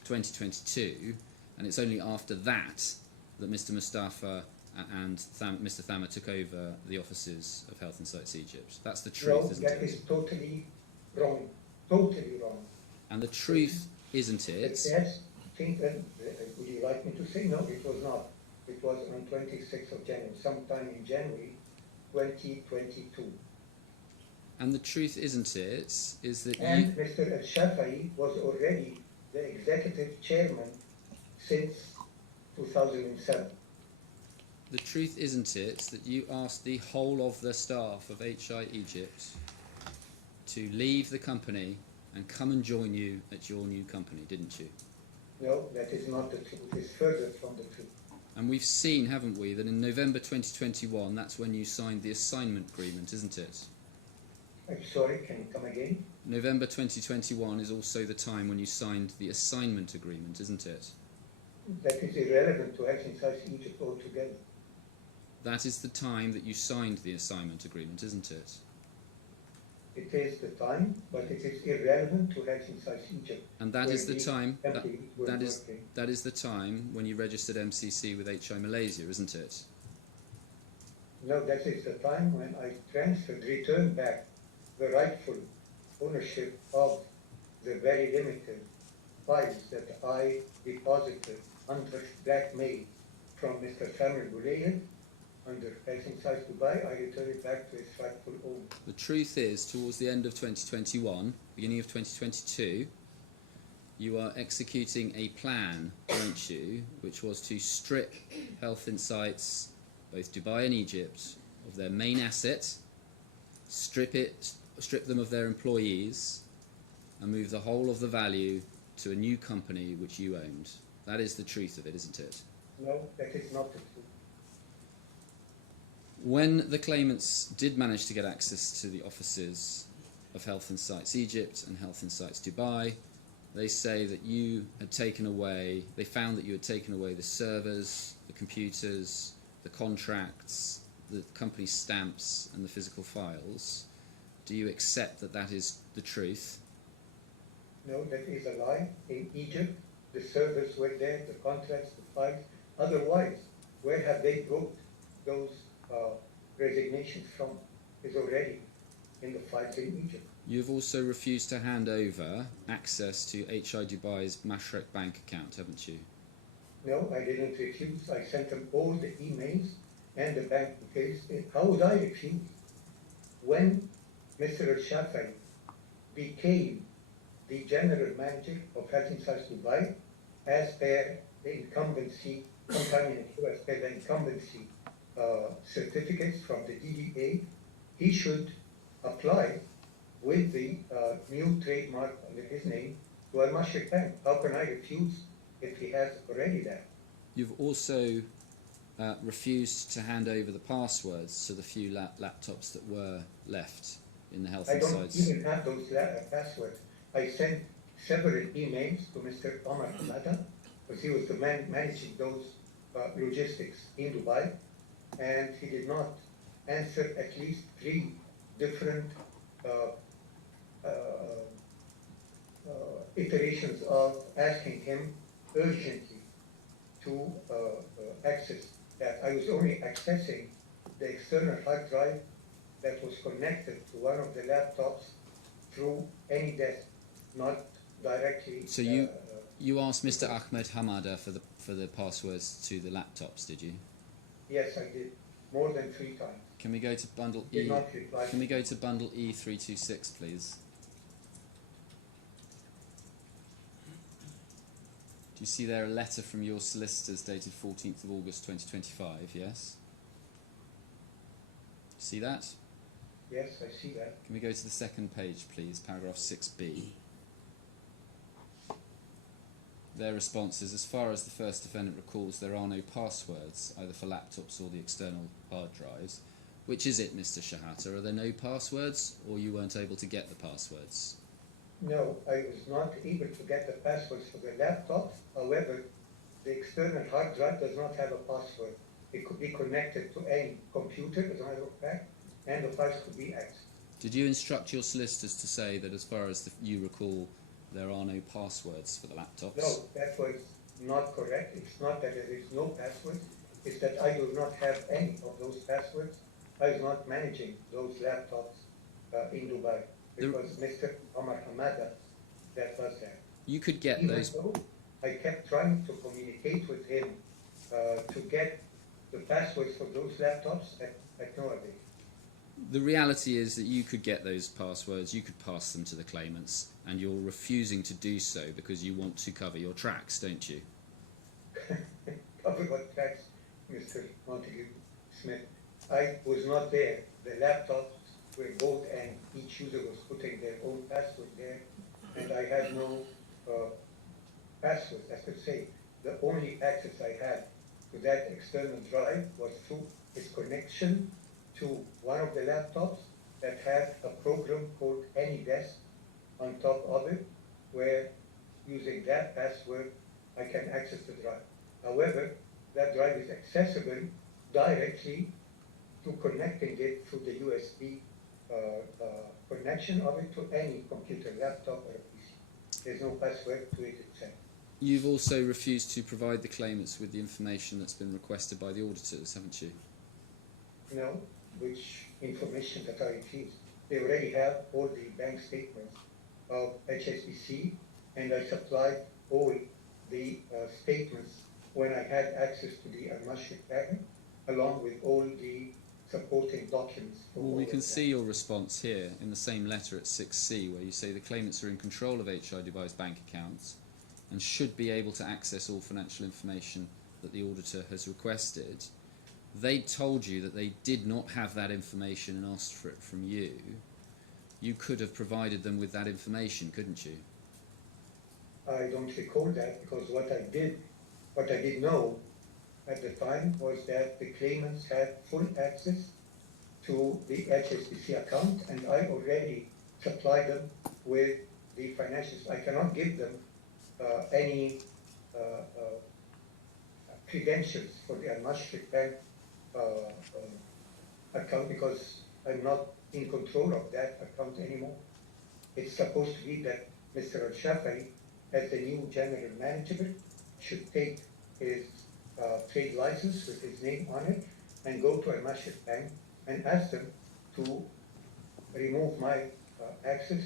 2022, and it's only after that that Mr. Mustafa and Mr. Thamer took over the offices of Health and Sites Egypt. That's the truth, isn't it? No, that is totally wrong. Totally wrong. And the truth, isn't it? Yes, would you like me to say? No, it was not. It was on 26th of January, sometime in January 2022. And the truth, isn't it, is that and Mr. Al-Shafai was already the executive chairman since 2007. The truth, isn't it, that you asked the whole of the staff of HI Egypt to leave the company and come and join you at your new company, didn't you? No, that is not the truth. It is further from the truth. And we've seen, haven't we, that in November 2021, that's when you signed the assignment agreement, isn't it? I'm sorry, can you come again? November 2021 is also the time when you signed the assignment agreement, isn't it? That is irrelevant to Health and Science Egypt altogether. That is the time that you signed the assignment agreement, isn't it? It is the time, but it is irrelevant to Health and Science Egypt. And that is the time. That is the time when you registered MCC with HI Malaysia, isn't it? No, that is the time when I returned back the rightful ownership of the very limited files that I deposited under blackmail from Mr. Thamer Abdulaziz under Health and Science Dubai. I returned it back to its rightful owner. The truth is, towards the end of 2021, beginning of 2022, you are executing a plan, aren't you, which was to strip Health Insights, both Dubai and Egypt, of their main asset, strip them of their employees, and move the whole of the value to a new company which you owned. That is the truth of it, isn't it? No, that is not the truth. When the claimants did manage to get access to the offices of Health Insights Egypt and Health Insights Dubai, they say that you had taken away, they found that you had taken away the servers, the computers, the contracts, the company stamps and the physical files. Do you accept that that is the truth? No, that is a lie. In Egypt, the servers were there, the contracts, the files. Otherwise, where have they brought those resignations from? Is already in the files in Egypt. You've also refused to hand over access to HI Dubai's Mashrek bank account, haven't you? No, I didn't refuse. I sent them all the emails and the bank details. How would I refuse? When Mr. Al-Shafai became the general manager of Health Insights Dubai, as per the incumbency, as per the incumbency certificates from the DDA, he should apply with the new trademark under his name to Al Mashrek Bank. How can I refuse if he has already that? You've also refused to hand over the passwords to the few laptops that were left in the Health I don't Insights. even have those passwords. I sent several emails to Mr. Omar Hamada, because he was the man managing those logistics in Dubai, and he did not answer at least 3 different iterations of asking him urgently to access that. I was only accessing the external hard drive that was connected to one of the laptops through any desk, not directly. So you asked Mr. Ahmed Hamada for the passwords to the laptops, did you? Yes, I did, more than 3 times. Can we go to bundle Did E? not reply. Can we go to bundle E326, please? Do you see there a letter from your solicitors dated 14th of August 2025? Yes. See that? Yes, I see that. Can we go to the second page, please? Paragraph 6b. Their response is, as far as the first defendant recalls, there are no passwords, either for laptops or the external hard drives. Which is it, Mr. Shehata? Are there no passwords, or you weren't able to get the passwords? No, I was not able to get the passwords for the laptop. However, the external hard drive does not have a password. It could be connected to any computer, as a matter of fact, and the files could be accessed. Did you instruct your solicitors to say that, as far as you recall, there are no passwords for the laptops? No, that was not correct. It's not that there is no password. It's that I do not have any of those passwords. I was not managing those laptops in Dubai. It was Mr. Omar Hamada that was there. You could get Even those. though I kept trying to communicate with him to get the passwords for those laptops at no avail. The reality is that you could get those passwords, you could pass them to the claimants, and you're refusing to do so because you want to cover your tracks, don't you? Cover what tracks, Mr. Montague Smith. I was not there. The laptops were bought and each user was putting their own password there, and I had no password, as per se. The only access I had to that external drive was through its connection to one of the laptops that had a program called AnyDesk on top of it, where using that password I can access the drive. However, that drive is accessible directly to connecting it through the USB connection of it to any computer, laptop, or a PC. There's no password to it itself. You've also refused to provide the claimants with the information that's been requested by the auditors, haven't you? No, which information that I refused. They already have all the bank statements of HSBC, and I supplied all the statements when I had access to the Al-Mashriq Bank, along with all the supporting documents. Well, we can see your response here in the same letter at 6C, where you say the claimants are in control of HI Dubai's bank accounts and should be able to access all financial information that the auditor has requested. They told you that they did not have that information and asked for it from you. You could have provided them with that information, couldn't you? I don't recall that, because what I did know at the time was that the claimants had full access to the HSBC account, and I already supplied them with the financials. I cannot give them any credentials for the Al-Mashriq Bank account, because I'm not in control of that account anymore. It's supposed to be that Mr. Al-Shafai, as the new general manager, should take his trade license with his name on it and go to Al-Mashriq Bank and ask them to remove my access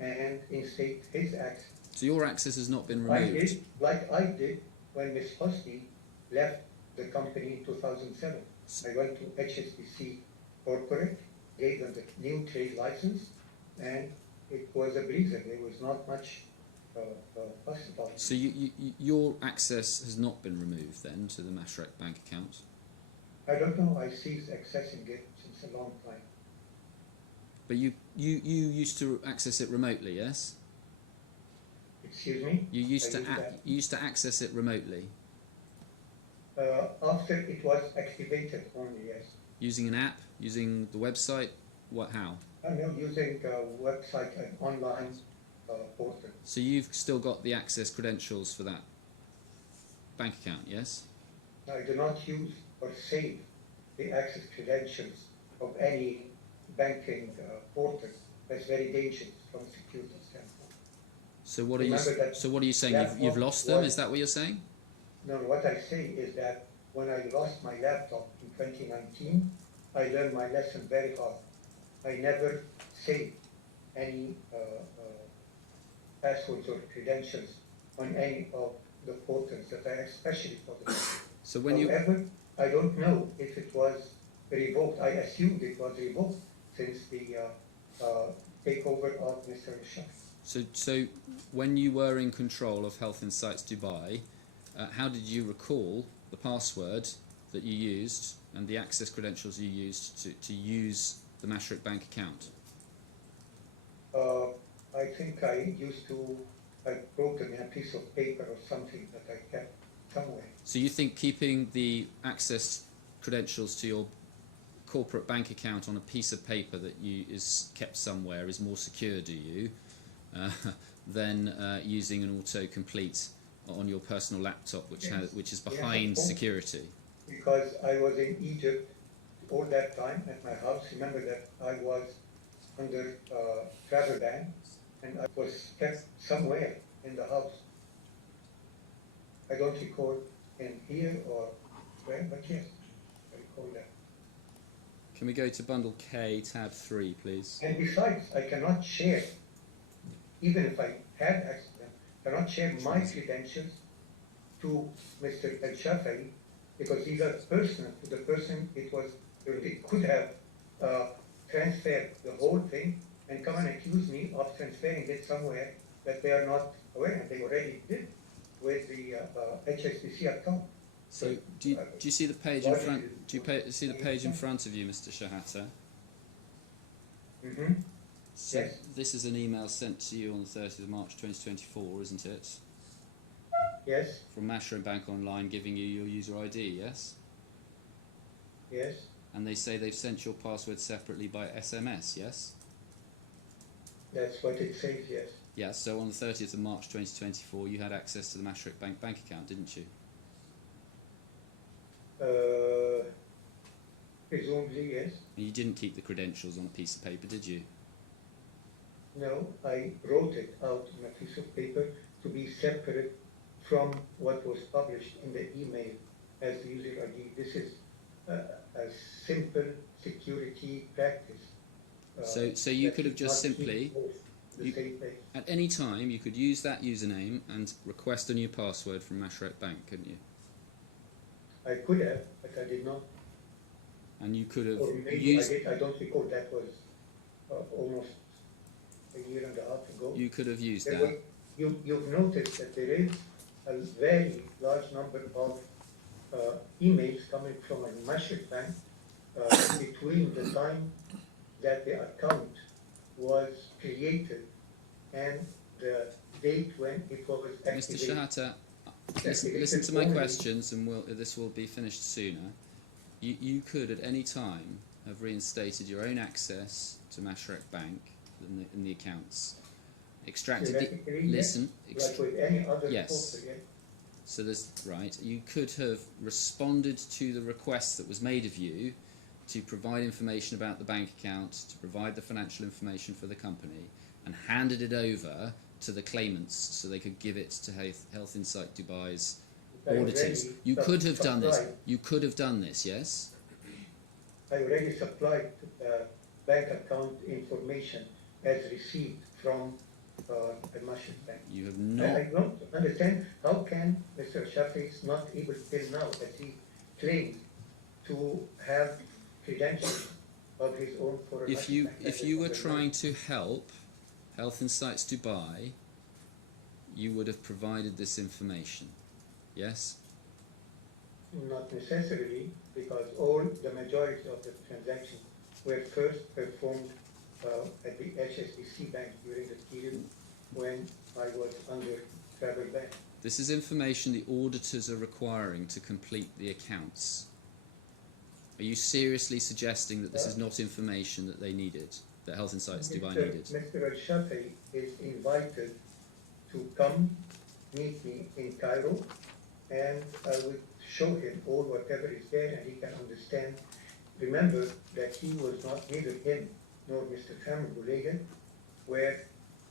and instate his access. So your access has not been removed? Like I did when Ms. Hosni left the company in 2007. I went to HSBC Corporate, gave them the new trade license, and it was a breezer. There was not much fuss about it. So your access has not been removed then to the Mashreq bank account? I don't know. I ceased accessing it since a long time. But you used to access it remotely, yes? Excuse me? You used to access it remotely? After it was activated only, yes. Using an app? Using the website? How? I'm not using a website and online portal. So you've still got the access credentials for that bank account, yes? I do not use or save the access credentials of any banking portal. That's very dangerous from a security standpoint. So what are you saying? Laptop You've lost them? was- Is that what you're saying? No, what I say is that when I lost my laptop in 2019, I learned my lesson very hard. I never saved any passwords or credentials on any of the portals that I especially for the. So when you However, I don't know if it was revoked. I assumed it was revoked since the takeover of Mr. Shafi. so when you were in control of Health Insights Dubai, how did you recall the password that you used and the access credentials you used to use the Mashreq Bank account? I think I wrote it in a piece of paper or something that I kept somewhere. So you think keeping the access credentials to your corporate bank account on a piece of paper that is kept somewhere is more secure, do you, than using an autocomplete on your personal laptop, which is behind security? Because I was in Egypt all that time at my house. Remember that I was under travel ban and I was kept somewhere in the house. I don't recall in here or where, but yes, I recall that. Can we go to bundle K, tab 3, please? And besides, I cannot share, even if I had access to them, I cannot share my credentials to Mr. El Shafei because these are personal to the person it could have transferred the whole thing and come and accuse me of transferring it somewhere that they are not aware, and they already did with the HSBC account. So do you see the page in front? Do you see the page in front of you, Mr. Shehata? Mm-hmm. So Yes. this is an email sent to you on the 30th of March 2024, isn't it? Yes, From Mashreq Bank Online, giving you your user ID, yes? yes, And they say they've sent your password separately by SMS, yes? that's what it says, yes. Yeah, so on the 30th of March 2024, you had access to the Mashreq Bank bank account, didn't you? Presumably, yes. And you didn't keep the credentials on a piece of paper, did you? No, I wrote it out on a piece of paper to be separate from what was published in the email as the user ID. This is a simple security practice. So you could have just simply, the same place. at any time, you could use that username and request a new password from Mashreq Bank, couldn't you? I could have, but I did not. And you could have Or maybe used. I did. I don't recall. That was almost a year and a half ago. You could have used There that. were- You've noticed that there is a very large number of emails coming from a Mashreq Bank between the time that the account was created and the date when it was Mr. activated. Shehata, listen to my questions, and this will be finished sooner. You could at any time have reinstated your own access to Mashreq Bank in the accounts, extracted the Theoretically, listen. yes, like with any other Yes. portal, yes. So there's right. You could have responded to the request that was made of you to provide information about the bank account, to provide the financial information for the company, and handed it over to the claimants so they could give it to Health Insight Dubai's I auditors. already You could have done this. supplied- You could have done this, yes? I already supplied bank account information as received from the Mashreq Bank. You have I not. don't understand how can Mr. Shafi is not able till now, as he claims, to have credentials of his own for a If Mashreq you Bank. if you were trying to help Health Insights Dubai, you would have provided this information, yes? Not necessarily, because the majority of the transactions were first performed at the HSBC Bank during the period when I was under travel ban. This is information the auditors are requiring to complete the accounts. Are you seriously suggesting that this is not information that they needed? that Health Insights Dubai Mr. needed? Mr. Al-Shafi is invited to come meet me in Cairo, and I would show him all whatever is there, and he can understand. Remember that he was not, neither him nor Mr. Thamer Abdulaziz were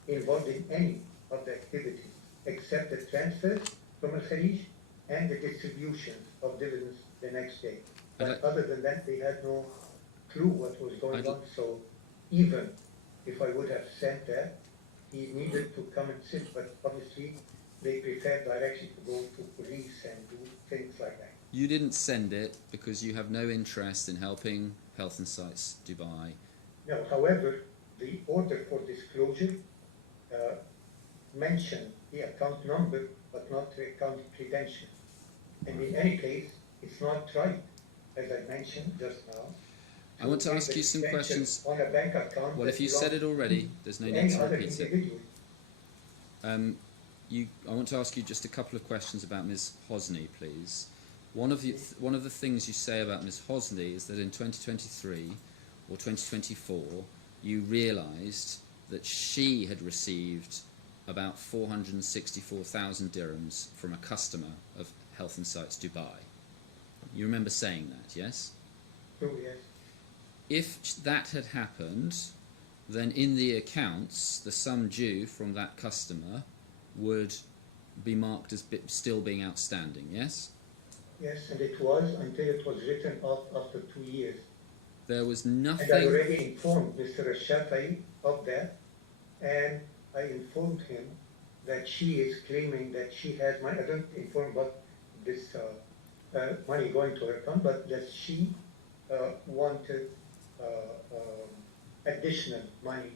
involved in any of the activities except the transfers from Al-Khalij and the distribution of dividends the next day. But other than that, they had no clue what was going on. So even if I would have sent that, he needed to come and sit, but obviously they preferred directly to go to police and do things like that. You didn't send it because you have no interest in helping Health Insights Dubai. No, however, the order for disclosure mentioned the account number, but not the account credentials. And in any case, it's not right, as I mentioned just now. I want to ask you some questions. On a bank account. Well, if you said it already, there's no need to repeat it. I want to ask you just a couple of questions about Ms. Hosni, please. One of the things you say about Ms. Hosni is that in 2023 or 2024, you realised that she had received about 464,000 dirhams from a customer of Health Insights Dubai. You remember saying that, yes? Oh, yes. If that had happened, then in the accounts, the sum due from that customer would be marked as still being outstanding, yes? Yes, and it was until it was written off after 2 years. There was nothing... And I already informed Mr. Al-Shafi of that, and I informed him that she is claiming that she has money. I don't inform about this money going to her account, but that she wanted additional money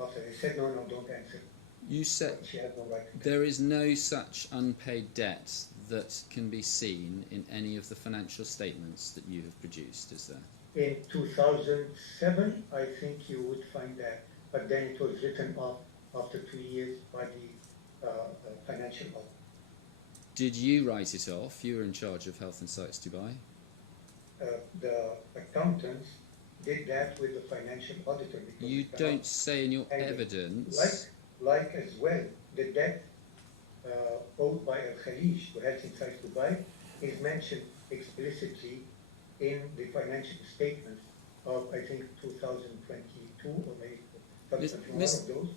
after. He said, no, don't answer. You said she had no right to there is no such unpaid debt that can be seen in any of the financial statements that you have produced, is there? In 2007, I think you would find that, but then it was written off after 2 years by the financial audit. Did you write it off? You were in charge of Health Insights Dubai. The accountants did that with the financial auditor. You don't say in your evidence... Like as well, the debt owed by Al-Khalij to Health Insights Dubai is mentioned explicitly in the financial statements of, I think, 2022 or maybe 2021 of those.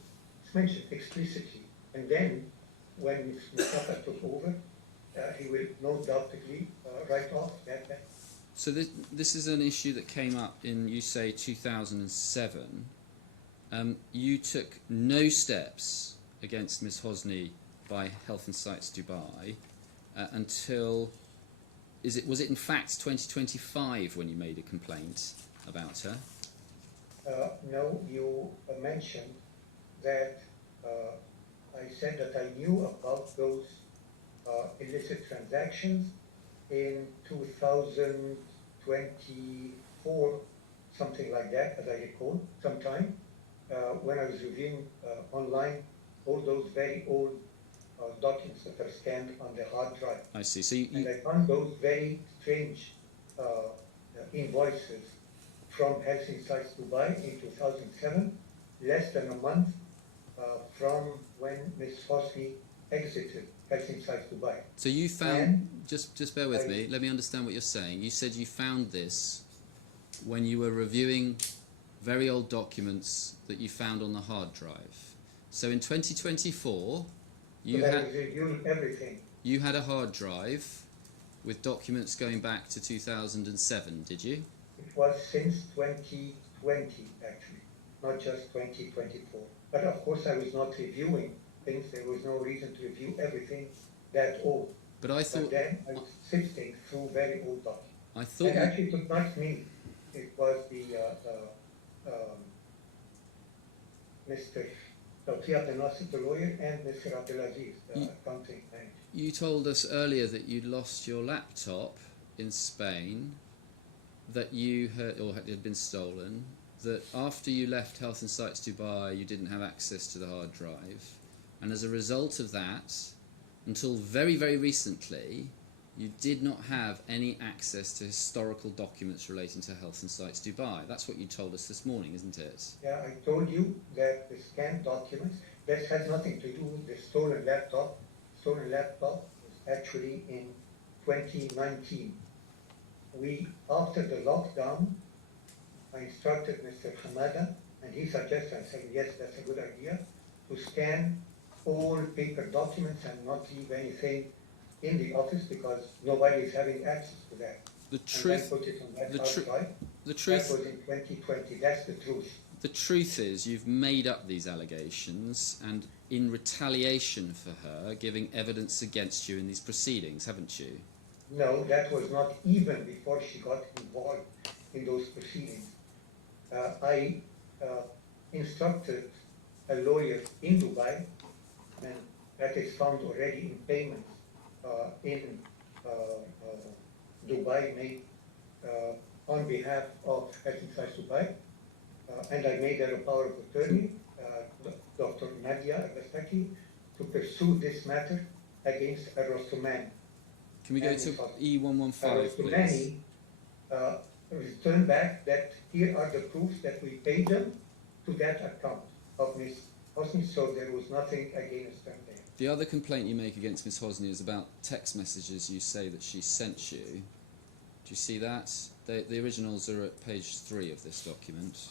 It's mentioned explicitly. And then, when Mustafa took over, he will no doubtedly write off that debt. So this is an issue that came up in, you say, 2007. You took no steps against Ms. Hosni by Health Insights Dubai until, was it in fact 2025 when you made a complaint about her? No, you mentioned that I said that I knew about those illicit transactions in 2024, something like that, as I recall, sometime. When I was reviewing online all those very old documents that are scanned on the hard drive. I see. So and I found those very strange invoices from Health Insights Dubai in 2007, less than a month from when Ms. Hosni exited Health Insights Dubai. So you found, just bear with me, let me understand what you're saying. You said you found this when you were reviewing very old documents that you found on the hard drive. So in 2024, you had a hard drive with documents going back to 2007, did you? It was since 2020, actually, not just 2024. But of course, I was not reviewing things. There was no reason to review everything that old. But I thought... But then I was sifting through very old documents. I thought... And actually, it was not me. It was the Mr. Nasser, the lawyer, and Mr. Abdulaziz, the accounting manager. You told us earlier that you'd lost your laptop in Spain, that you had, or it had been stolen, that after you left Health Insights Dubai you didn't have access to the hard drive, and as a result of that, until very, very recently, You did not have any access to historical documents relating to Health and Sites Dubai. That's what you told us this morning, isn't it? Yeah, I told you that the scanned documents, this has nothing to do with the stolen laptop. Stolen laptop was actually in 2019. After the lockdown, I instructed Mr. Hamada, and he suggested, I said, yes, that's a good idea, to scan all paper documents and not leave anything in the office because nobody is having access to that. The And truth, then put it on that the hard tru- drive. the That truth, was in 2020. That's the truth. the truth is, you've made up these allegations, and in retaliation for her giving evidence against you in these proceedings, haven't you? No, that was not even before she got involved in those proceedings. I instructed a lawyer in Dubai, and that is found already in payments in Dubai made on behalf of Health and Science Dubai, and I made her a power of attorney, Dr. Nadia Abastaki, to pursue this matter against a Rostomani. Can we go to E115, please? Rostomani returned back that here are the proofs that we paid them to that account of Ms. Hosni, so there was nothing against them there. The other complaint you make against Ms. Hosni is about text messages you say that she sent you. Do you see that? The originals are at page 3 of this document.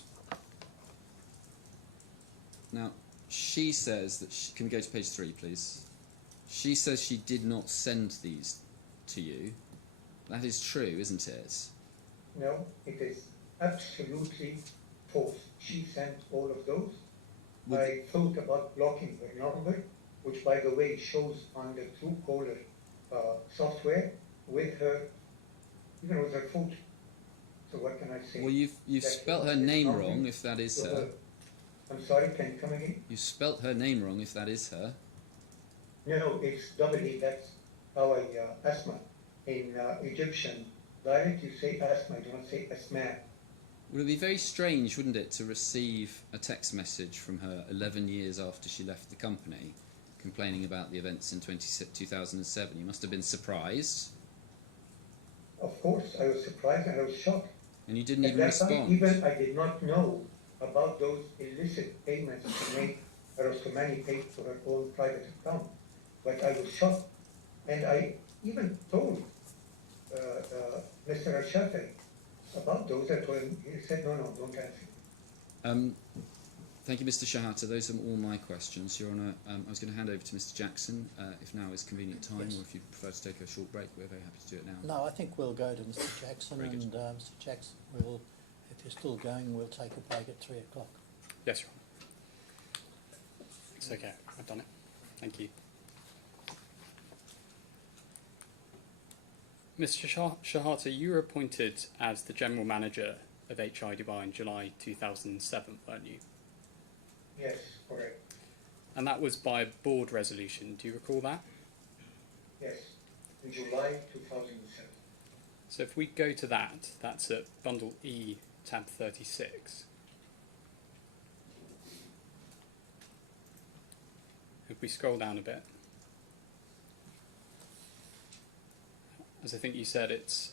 Now, she says that can we go to page 3, please? She says she did not send these to you. That is true, isn't it? No, it is absolutely false. She sent all of those. Well, I thought about blocking her number, which, by the way, shows on the Truecaller software with her, even with her photo. So what can I say? well, you've That spelt her she name nothing wrong if that is to her. I'm sorry, can you come again? You spelt her name wrong if that is her. No, it's double E. That's how I asthma. In Egyptian dialect, you say asthma, you don't say asthma. Would it be very strange, wouldn't it, to receive a text message from her 11 years after she left the company, complaining about the events in 2007? You must have been surprised. Of course, I was surprised and I was shocked. And you didn't At even that time, respond. even I did not know about those illicit payments she made. Rostomani paid for her own private account. But I was shocked. And I even told Mr. Shehata about those. I told him, he said, no, don't answer. Thank you, Mr. Shehata. Those are all my questions. Your Honour, I was going to hand over to Mr. Jackson, if now is convenient time, Yes. or if you prefer to take a short break, we're very happy to do it now. No, I think we'll go to Mr. Jackson, Very good. and Mr. Jackson, we'll, if you're still going, we'll take a break at 3 o'clock. Yes, Your Honour. It's okay, I've done it. Thank you. Mr. Shehata, you were appointed as the General Manager of HI Dubai in July 2007, weren't you? Yes, correct. And that was by a board resolution. Do you recall that? Yes, in July 2007. So if we go to that, that's at bundle E, tab 36. If we scroll down a bit, as I think you said, it's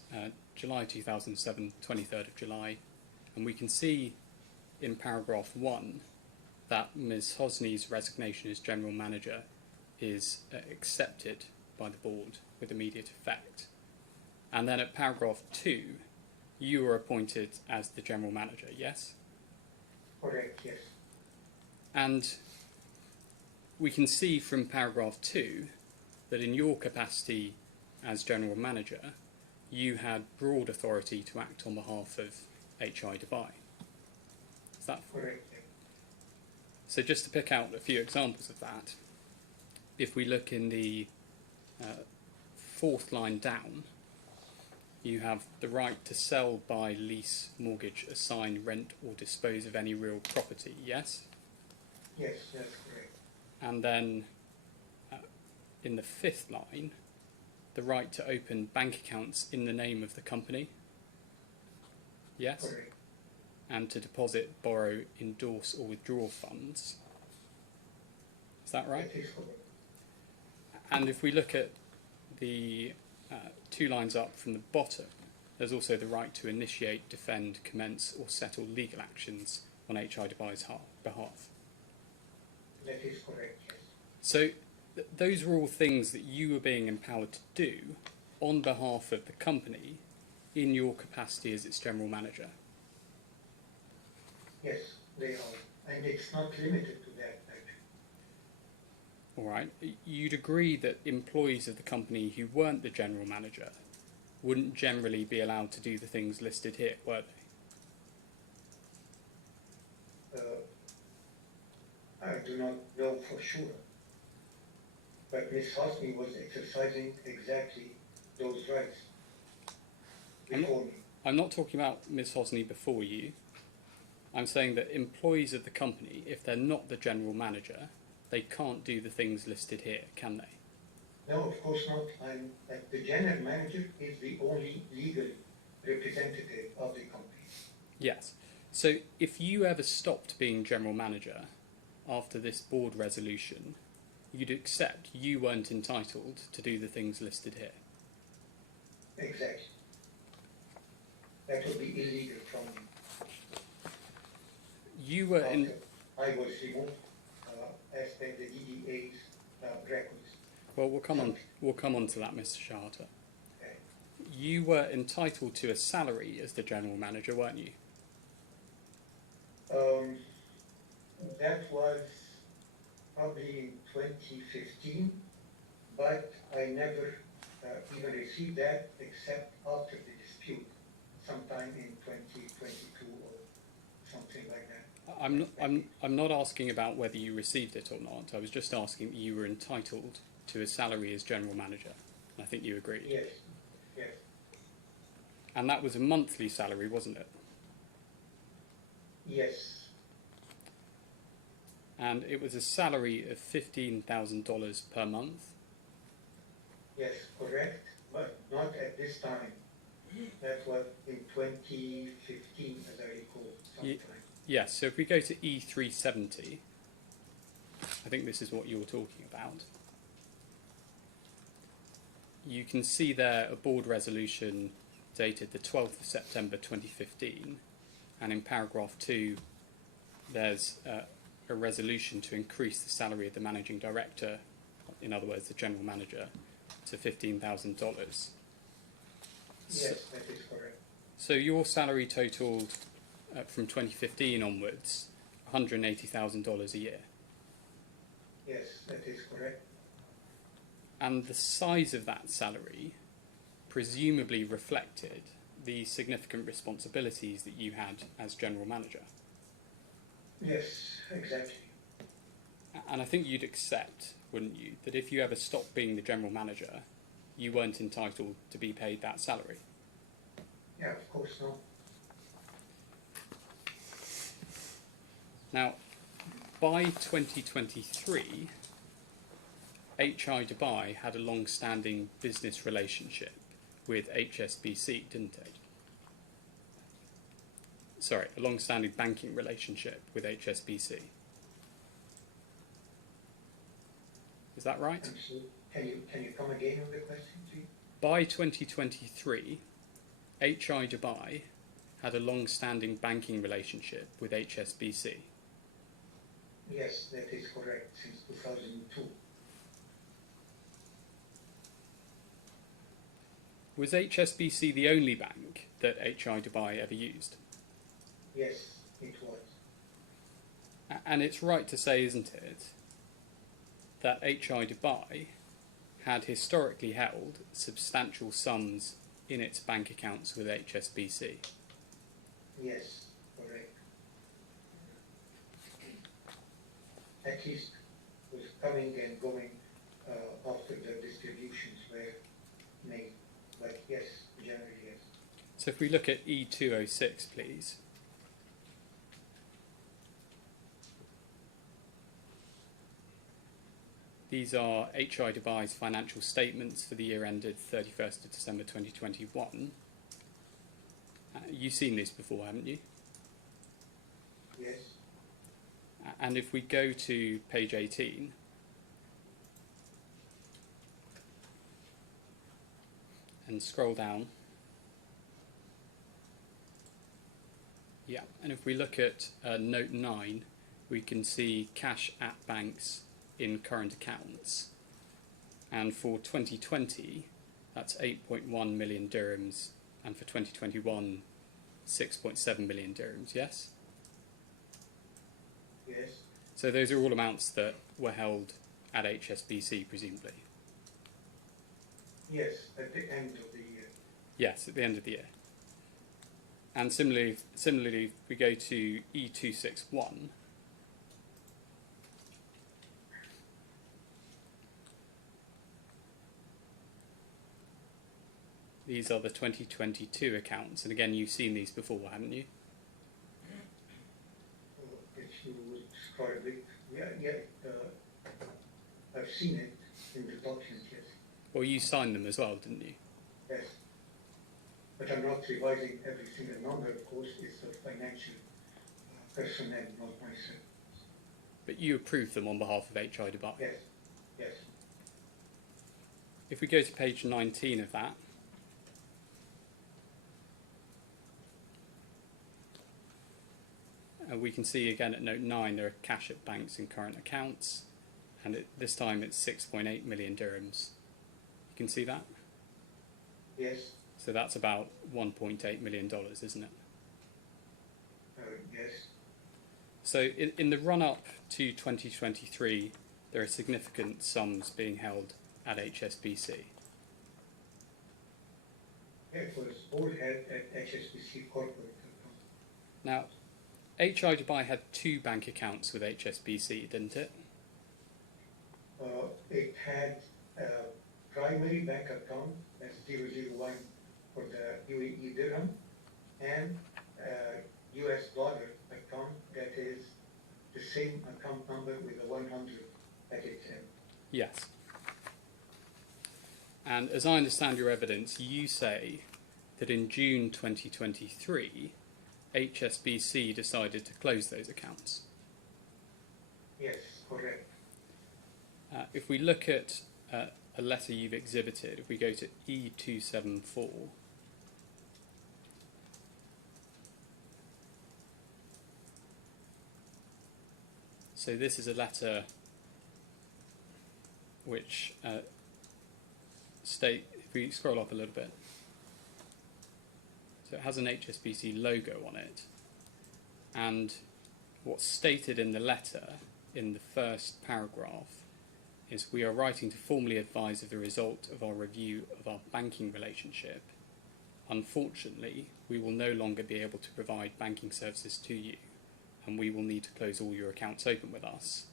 July 2007, 23rd of July, and we can see in paragraph 1 that Ms. Hosni's resignation as General Manager is accepted by the board with immediate effect. And then at paragraph 2, you were appointed as the General Manager, yes? Correct, yes. And we can see from paragraph 2 that in your capacity as General Manager, you had broad authority to act on behalf of HI Dubai. Is that Correct, yes. So just to pick out a few examples of that, if we look in the fourth line down, you have the right to sell, buy, lease, mortgage, assign, rent or dispose of any real property, yes? Yes, that's correct. And then in the fifth line, the right to open bank accounts in the name of the company, yes? Correct. And to deposit, borrow, endorse or withdraw funds. Is that right? That is correct. And if we look at the 2 lines up from the bottom, there's also the right to initiate, defend, commence or settle legal actions on HI Dubai's behalf. That is correct, yes. So those were all things that you were being empowered to do on behalf of the company in your capacity as its general manager. Yes, they are. And it's not limited to that, actually. All right. You'd agree that employees of the company who weren't the general manager wouldn't generally be allowed to do the things listed here, were they? I do not know for sure. But Ms. Hosni was exercising exactly those rights before me. I'm not talking about Ms. Hosni before you. I'm saying that employees of the company, if they're not the general manager, they can't do the things listed here, can they? No, of course not. The general manager is the only legal representative of the company. Yes. So if you ever stopped being general manager after this board resolution, you'd accept you weren't entitled to do the things listed here. Exactly. That would be illegal from me. You were in. I was removed as per the DDA's records. Well, we'll come on to that, Mr. Shehata. Okay. You were entitled to a salary as the general manager, weren't you? That was probably in 2015, but I never even received that except after the dispute, sometime in 2022 or something like that. I'm not asking about whether you received it or not. I was just asking that you were entitled to a salary as general manager. I think you agreed. Yes, yes, And that was a monthly salary, wasn't it? yes, And it was a salary of $15,000 per month. yes, correct, but not at this time. That was in 2015, as I recall, sometime. Yes, so if we go to E370, I think this is what you were talking about. You can see there a board resolution dated the 12th of September 2015, and in paragraph 2 there's a resolution to increase the salary of the managing director, in other words the general manager, to $15,000. Yes, that is correct. So your salary totaled from 2015 onwards $180,000 a year. Yes, that is correct. And the size of that salary presumably reflected the significant responsibilities that you had as general manager. Yes, exactly. And I think you'd accept, wouldn't you, that if you ever stopped being the general manager, you weren't entitled to be paid that salary? Yeah, of course not. Now, by 2023, HI Dubai had a long-standing business relationship with HSBC, didn't it? Sorry, a long-standing banking relationship with HSBC. Is that right? So can you come again on the question, please? By 2023, HI Dubai had a long-standing banking relationship with HSBC. Yes, that is correct, since 2002. Was HSBC the only bank that HI Dubai ever used? Yes, it was. And it's right to say, isn't it, that HI Dubai had historically held substantial sums in its bank accounts with HSBC? Yes, correct. At least was coming and going after the distributions were made. But yes, generally yes. So if we look at E206, please. These are HI Dubai's financial statements for the year ended 31st of December 2021. You've seen this before, haven't you? Yes, And if we go to page 18, and scroll down. Yeah, and if we look at note 9, we can see cash at banks in current accounts. And for 2020, that's 8.1 million dirhams, and for 2021, 6.7 million dirhams, yes? Yes. So those are all amounts that were held at HSBC, presumably? Yes, at the end of the year. Yes, at the end of the year. And similarly, if we go to E261, these are the 2022 accounts, and again, you've seen these before, haven't you? If you would scroll a bit, I've seen it in the document, yes. Well, you signed them as well, didn't you? Yes. But I'm not revising every single number, of course, it's the financial personnel, not myself. But you approved them on behalf of HI Dubai. Yes, yes. If we go to page 19 of that, we can see again at note 9 there are cash at banks in current accounts, and this time it's 6.8 million dirhams. You can see that? Yes, So that's about $1.8 million, isn't it? yes, So in the run-up to 2023, there are significant sums being held at HSBC. it was all held at HSBC corporate account. Now, HI Dubai had 2 bank accounts with HSBC, didn't it? It had a primary bank account, that's 001 for the UAE dirham, and US dollar account that is the same account number with the 100 at its end. Yes. And as I understand your evidence, you say that in June 2023, HSBC decided to close those accounts. Yes, correct. If we look at a letter you've exhibited, if we go to E274, so this is a letter which if we scroll up a little bit, so it has an HSBC logo on it, and what's stated in the letter in the first paragraph is we are writing to formally advise of the result of our review of our banking relationship. Unfortunately, we will no longer be able to provide banking services to you, and we will need to close all your accounts open with us.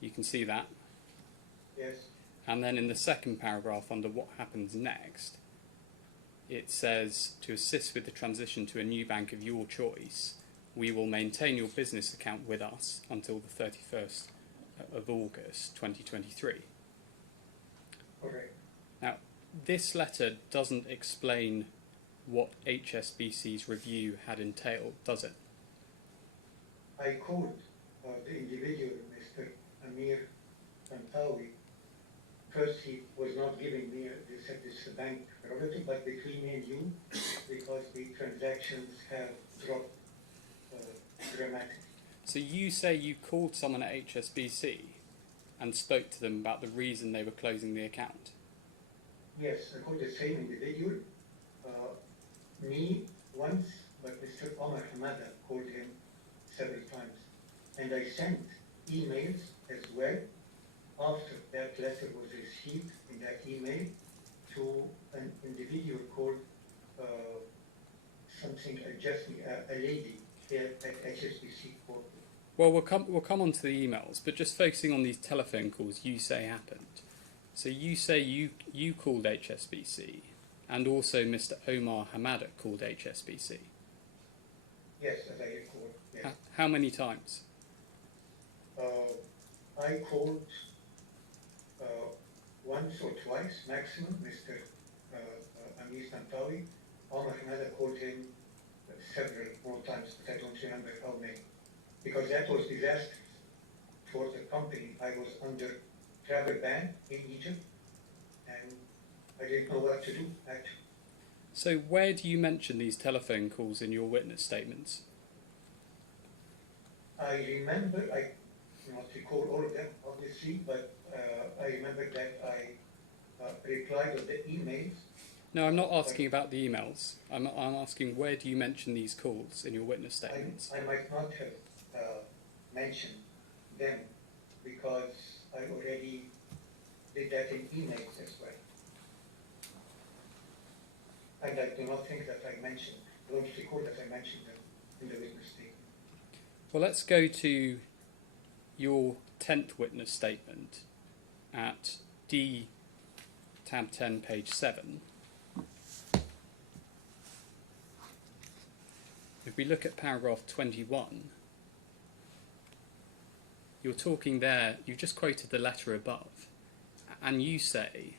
You can see that. Yes, And then in the second paragraph, under what happens next, it says, to assist with the transition to a new bank of your choice, we will maintain your business account with us until the 31st of August 2023. correct. Now, this letter doesn't explain what HSBC's review had entailed, does it? I called the individual, Mr. Amir Tantawi. First, he was not giving me, they said this is a bank relative, but between me and you, because the transactions have dropped dramatically. So you say you called someone at HSBC and spoke to them about the reason they were closing the account? Yes, I called the same individual, me once, but Mr. Omar Hamada called him several times. And I sent emails as well after that letter was received in that email to an individual called a lady here at HSBC Corporate. Well, we'll come on to the emails, but just focusing on these telephone calls you say happened. So you say you called HSBC, and also Mr. Omar Hamada called HSBC. Yes, as I recall, yes. How many times? I called once or twice maximum, Mr. Amir Tantawi. Omar Hamada called him several more times, but I don't remember how many. Because that was disastrous for the company. I was under travel ban in Egypt, and I didn't know what to do, actually. So where do you mention these telephone calls in your witness statements? I remember, I do not recall all of them, obviously, but I remember that I replied on the emails. No, I'm not asking about the emails. I'm asking where do you mention these calls in your witness statements? I might not have mentioned them because I already did that in emails as well. And I do not think that I don't recall that I mentioned them in the witness statement. Well, let's go to your 10th witness statement at D tab 10, page 7. If we look at paragraph 21, you're talking there, you just quoted the letter above, and you say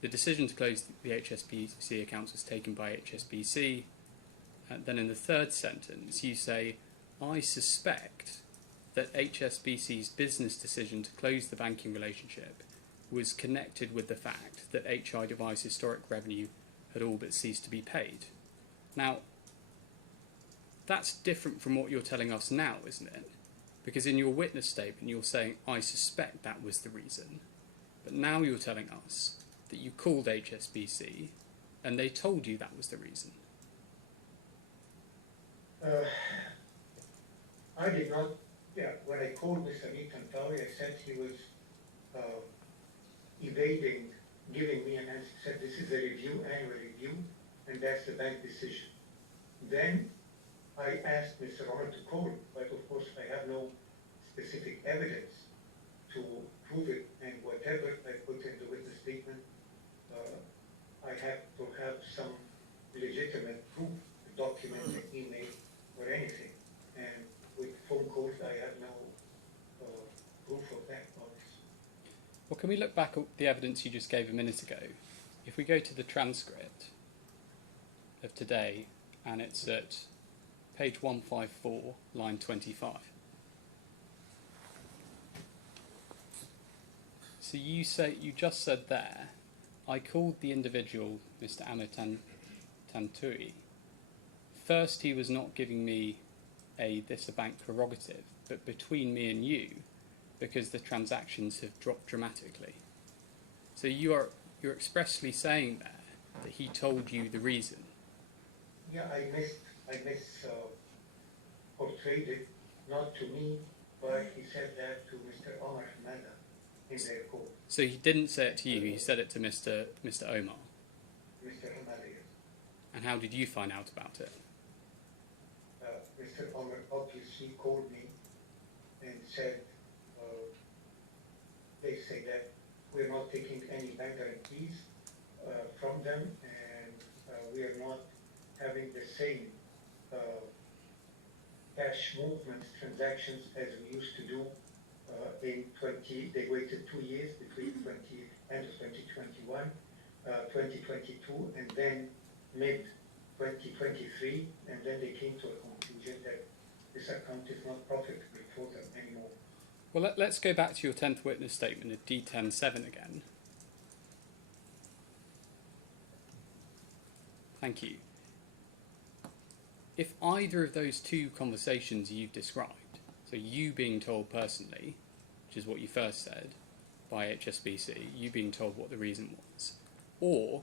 the decision to close the HSBC accounts was taken by HSBC. Then in the third sentence, you say, I suspect that HSBC's business decision to close the banking relationship was connected with the fact that HI Device historic revenue had all but ceased to be paid. Now, that's different from what you're telling us now, isn't it? Because in your witness statement, you're saying, I suspect that was the reason. But now you're telling us that you called HSBC and they told you that was the reason. I did not, when I called Mr. Tantawi, I said he was evading giving me an answer. He said, this is a review, annual review, and that's the bank decision. Then I asked Mr. Omar to call, but of course I have no specific evidence to prove it, and whatever I put in the witness statement, I have to have some legitimate proof, a document, an email, or anything. And with phone calls, I have no proof of that, obviously. Well, can we look back at the evidence you just gave a minute ago? If we go to the transcript of today, and it's at page 154, line 25. So you just said there, I called the individual, Mr. Amir Tantui. First, he was not giving me a bank prerogative, but between me and you, because the transactions have dropped dramatically. So you're expressly saying there that he told you the reason. Yeah, I portrayed it, not to me, but he said that to Mr. Omar Hamada in their court. So he didn't say it to you, he said it to Mr. Omar. Mr. Hamada, yes. And how did you find out about it? Mr. Omar obviously called me and said, they say that we're not taking any bank guarantees from them, and we are not having the same cash movements, transactions as we used to do they waited 2 years between end of 2021, 2022, and then mid 2023, and then they came to a conclusion that this account is not profitable for them anymore. Well, let's go back to your 10th witness statement of D10.7 again. Thank you. If either of those two conversations you've described, so you being told personally, which is what you first said, by HSBC, you being told what the reason was, or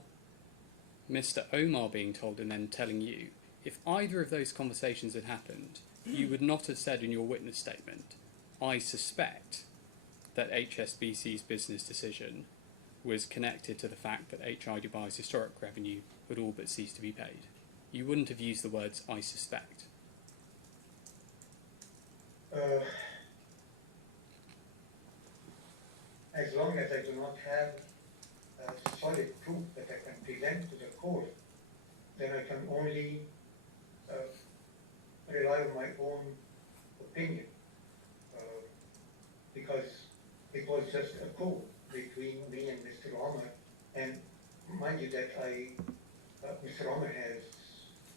Mr. Omar being told and then telling you, if either of those conversations had happened, you would not have said in your witness statement, I suspect that HSBC's business decision was connected to the fact that HI Dubai's historic revenue would all but cease to be paid. You wouldn't have used the words, I suspect. As long as I do not have solid proof that I can present to the court, then I can only rely on my own opinion, because it was just a call between me and Mr. Omar, and mind you that Mr. Omar has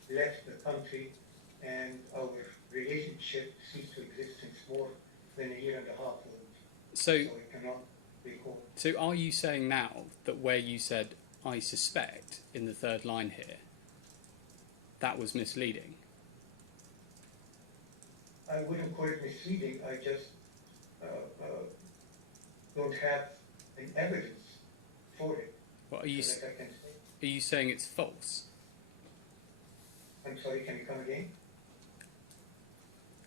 left the country and our relationship ceased to exist since more than a year and a half old. So it cannot be called. So are you saying now that where you said, I suspect in the third line here, that was misleading. I wouldn't call it misleading, I just don't have an evidence for it. What are you, So that I can say. are you saying it's false? I'm sorry, can you come again?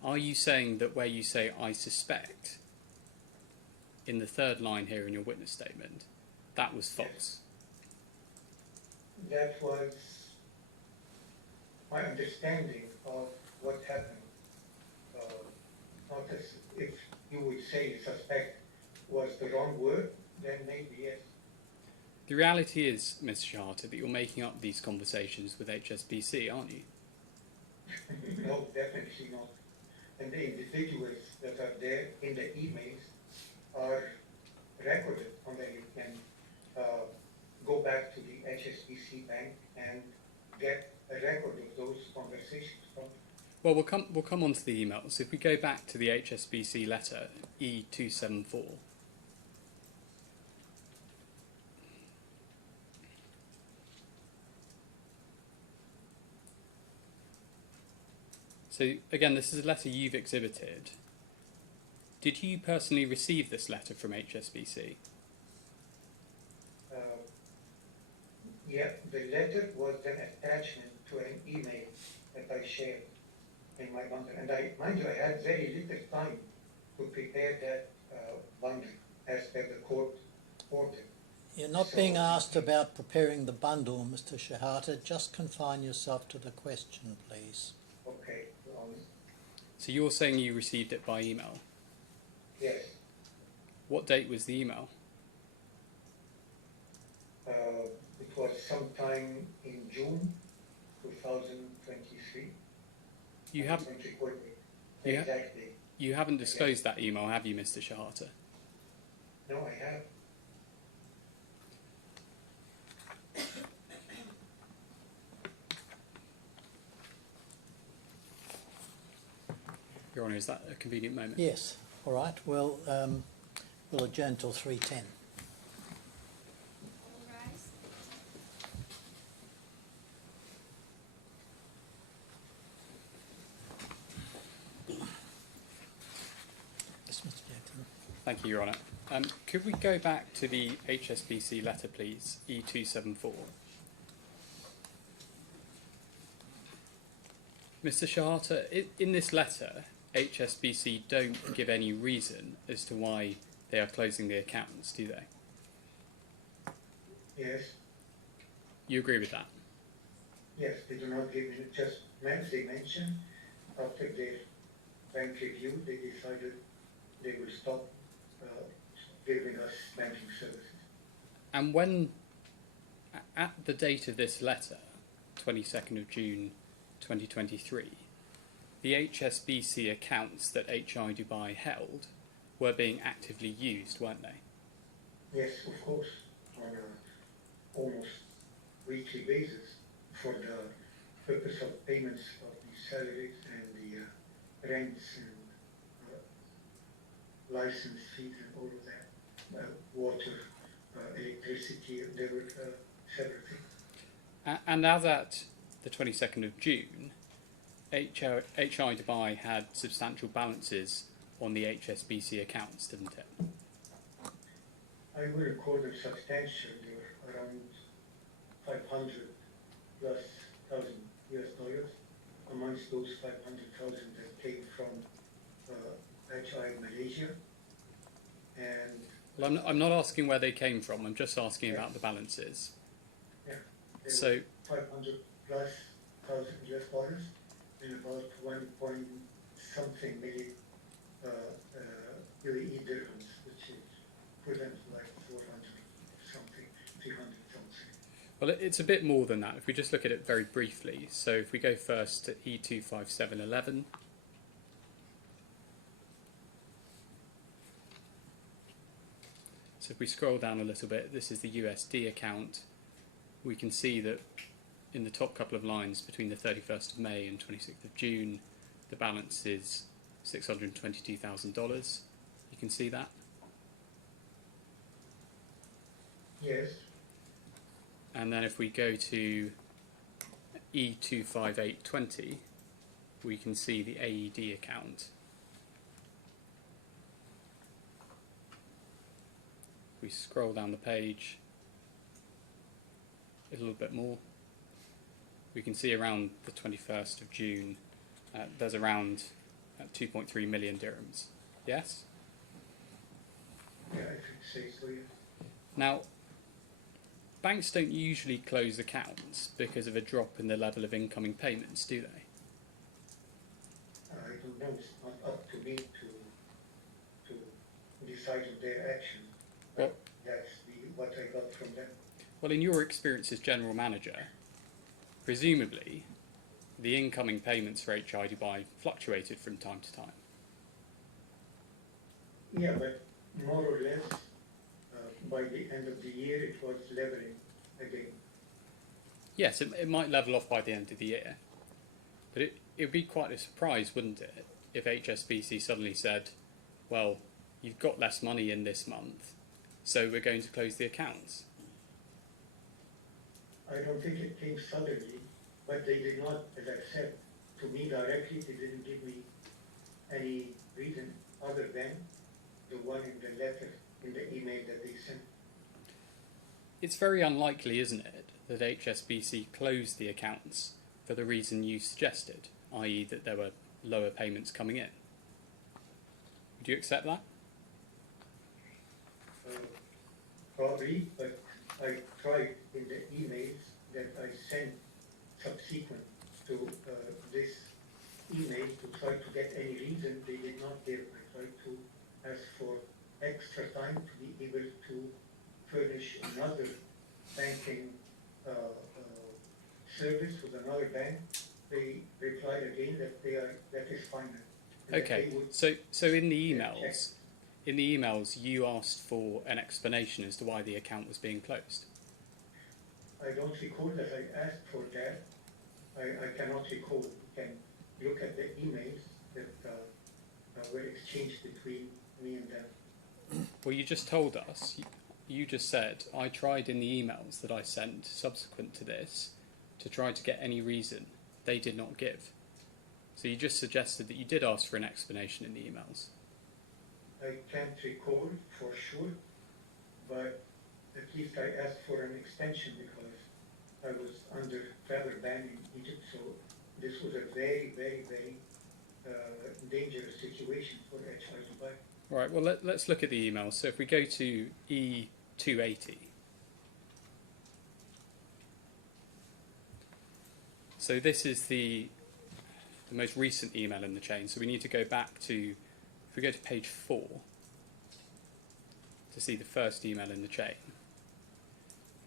Are you saying that where you say I suspect in the third line here in your witness statement, that was false? That was my understanding of what happened. Not as if you would say suspect was the wrong word, then maybe yes. The reality is, Mr. Shehata, that you're making up these conversations with HSBC, aren't you? No, definitely not. And the individuals that are there in the emails are recorded, and you can go back to the HSBC bank and get a record of those conversations. Well, we'll come on to the emails. If we go back to the HSBC letter E274, so again, this is a letter you've exhibited. Did you personally receive this letter from HSBC? Yeah, the letter was an attachment to an email that I shared in my bundle. And mind you, I had very little time to prepare that bundle as per the court order. You're not being asked about preparing the bundle, Mr. Shehata. Just confine yourself to the question, please. Okay. So you're saying you received it by email? Yes. What date was the email? It was sometime in June 2023. You haven't. The exact date. You haven't disclosed that email, have you, Mr. Shehata? No, I have. Your Honour, is that a convenient moment? Yes. All right. Well, we'll adjourn till 3:10. All rise. Yes, Mr. Jackson. Thank you, Your Honour. Could we go back to the HSBC letter, please, E274? Mr. Shehata, in this letter, HSBC don't give any reason as to why they are closing the accounts, do they? Yes. You agree with that? Yes, they do not give it. Just as they mentioned, after their bank review, they decided they would stop giving us banking services. And when, at the date of this letter, 22nd of June 2023, the HSBC accounts that HI Dubai held were being actively used, weren't they? Yes, of course, on an almost weekly basis for the purpose of payments of the salaries and the rents and license fees and all of that. Water, electricity, there were several things. And as at the 22nd of June, HI Dubai had substantial balances on the HSBC accounts, didn't it? I wouldn't call them substantial. They were around 500 plus thousand US dollars. Amongst those 500,000 that came from HI Malaysia. And Well, I'm not asking where they came from. I'm just asking about the balances. yeah, So 500 plus thousand US dollars and about 1 point something million UAE dirhams, which is equivalent to like 400 something, 300 something. well, it's a bit more than that. If we just look at it very briefly. So if we go first to E25711. So if we scroll down a little bit, this is the USD account. We can see that in the top couple of lines between the 31st of May and 26th of June, the balance is $622,000. You can see that. Yes. And then if we go to E25820, we can see the AED account. We scroll down the page a little bit more, we can see around the 21st of June there's around 2.3 million dirhams. Yes? Yeah, I should say so, yes. Now, banks don't usually close accounts because of a drop in the level of incoming payments, do they? I don't know, it's not up to me to decide on their action. Well, That's what I got from them. well, in your experience as general manager, presumably the incoming payments for HI Dubai fluctuated from time to time. Yeah, but more or less, by the end of the year, it was leveling again. Yes, it might level off by the end of the year, but it would be quite a surprise, wouldn't it, if HSBC suddenly said, well, you've got less money in this month, so we're going to close the accounts. I don't think it came suddenly, but they did not, as I said, to me directly, they didn't give me any reason other than the one in the letter, in the email that they sent. It's very unlikely, isn't it, that HSBC closed the accounts for the reason you suggested, i.e. that there were lower payments coming in. Would you accept that? Probably, but I tried in the emails that I sent subsequent to this email to try to get any reason they did not give. I tried to ask for extra time to be able to furnish another banking service with another bank. They replied again that that is fine. Okay, so in the emails, you asked for an explanation as to why the account was being closed. I don't recall that I asked for that. I cannot recall. You can look at the emails that were exchanged between me and them. Well, you just told us, you just said, I tried in the emails that I sent subsequent to this to try to get any reason. They did not give. So you just suggested that you did ask for an explanation in the emails. I can't recall for sure, but at least I asked for an extension because I was under travel ban in Egypt, so this was a very, very, very dangerous situation for HI Dubai. Right, well, let's look at the emails. So if we go to E280, so this is the most recent email in the chain. So we need to go back to, if we go to page 4, to see the first email in the chain.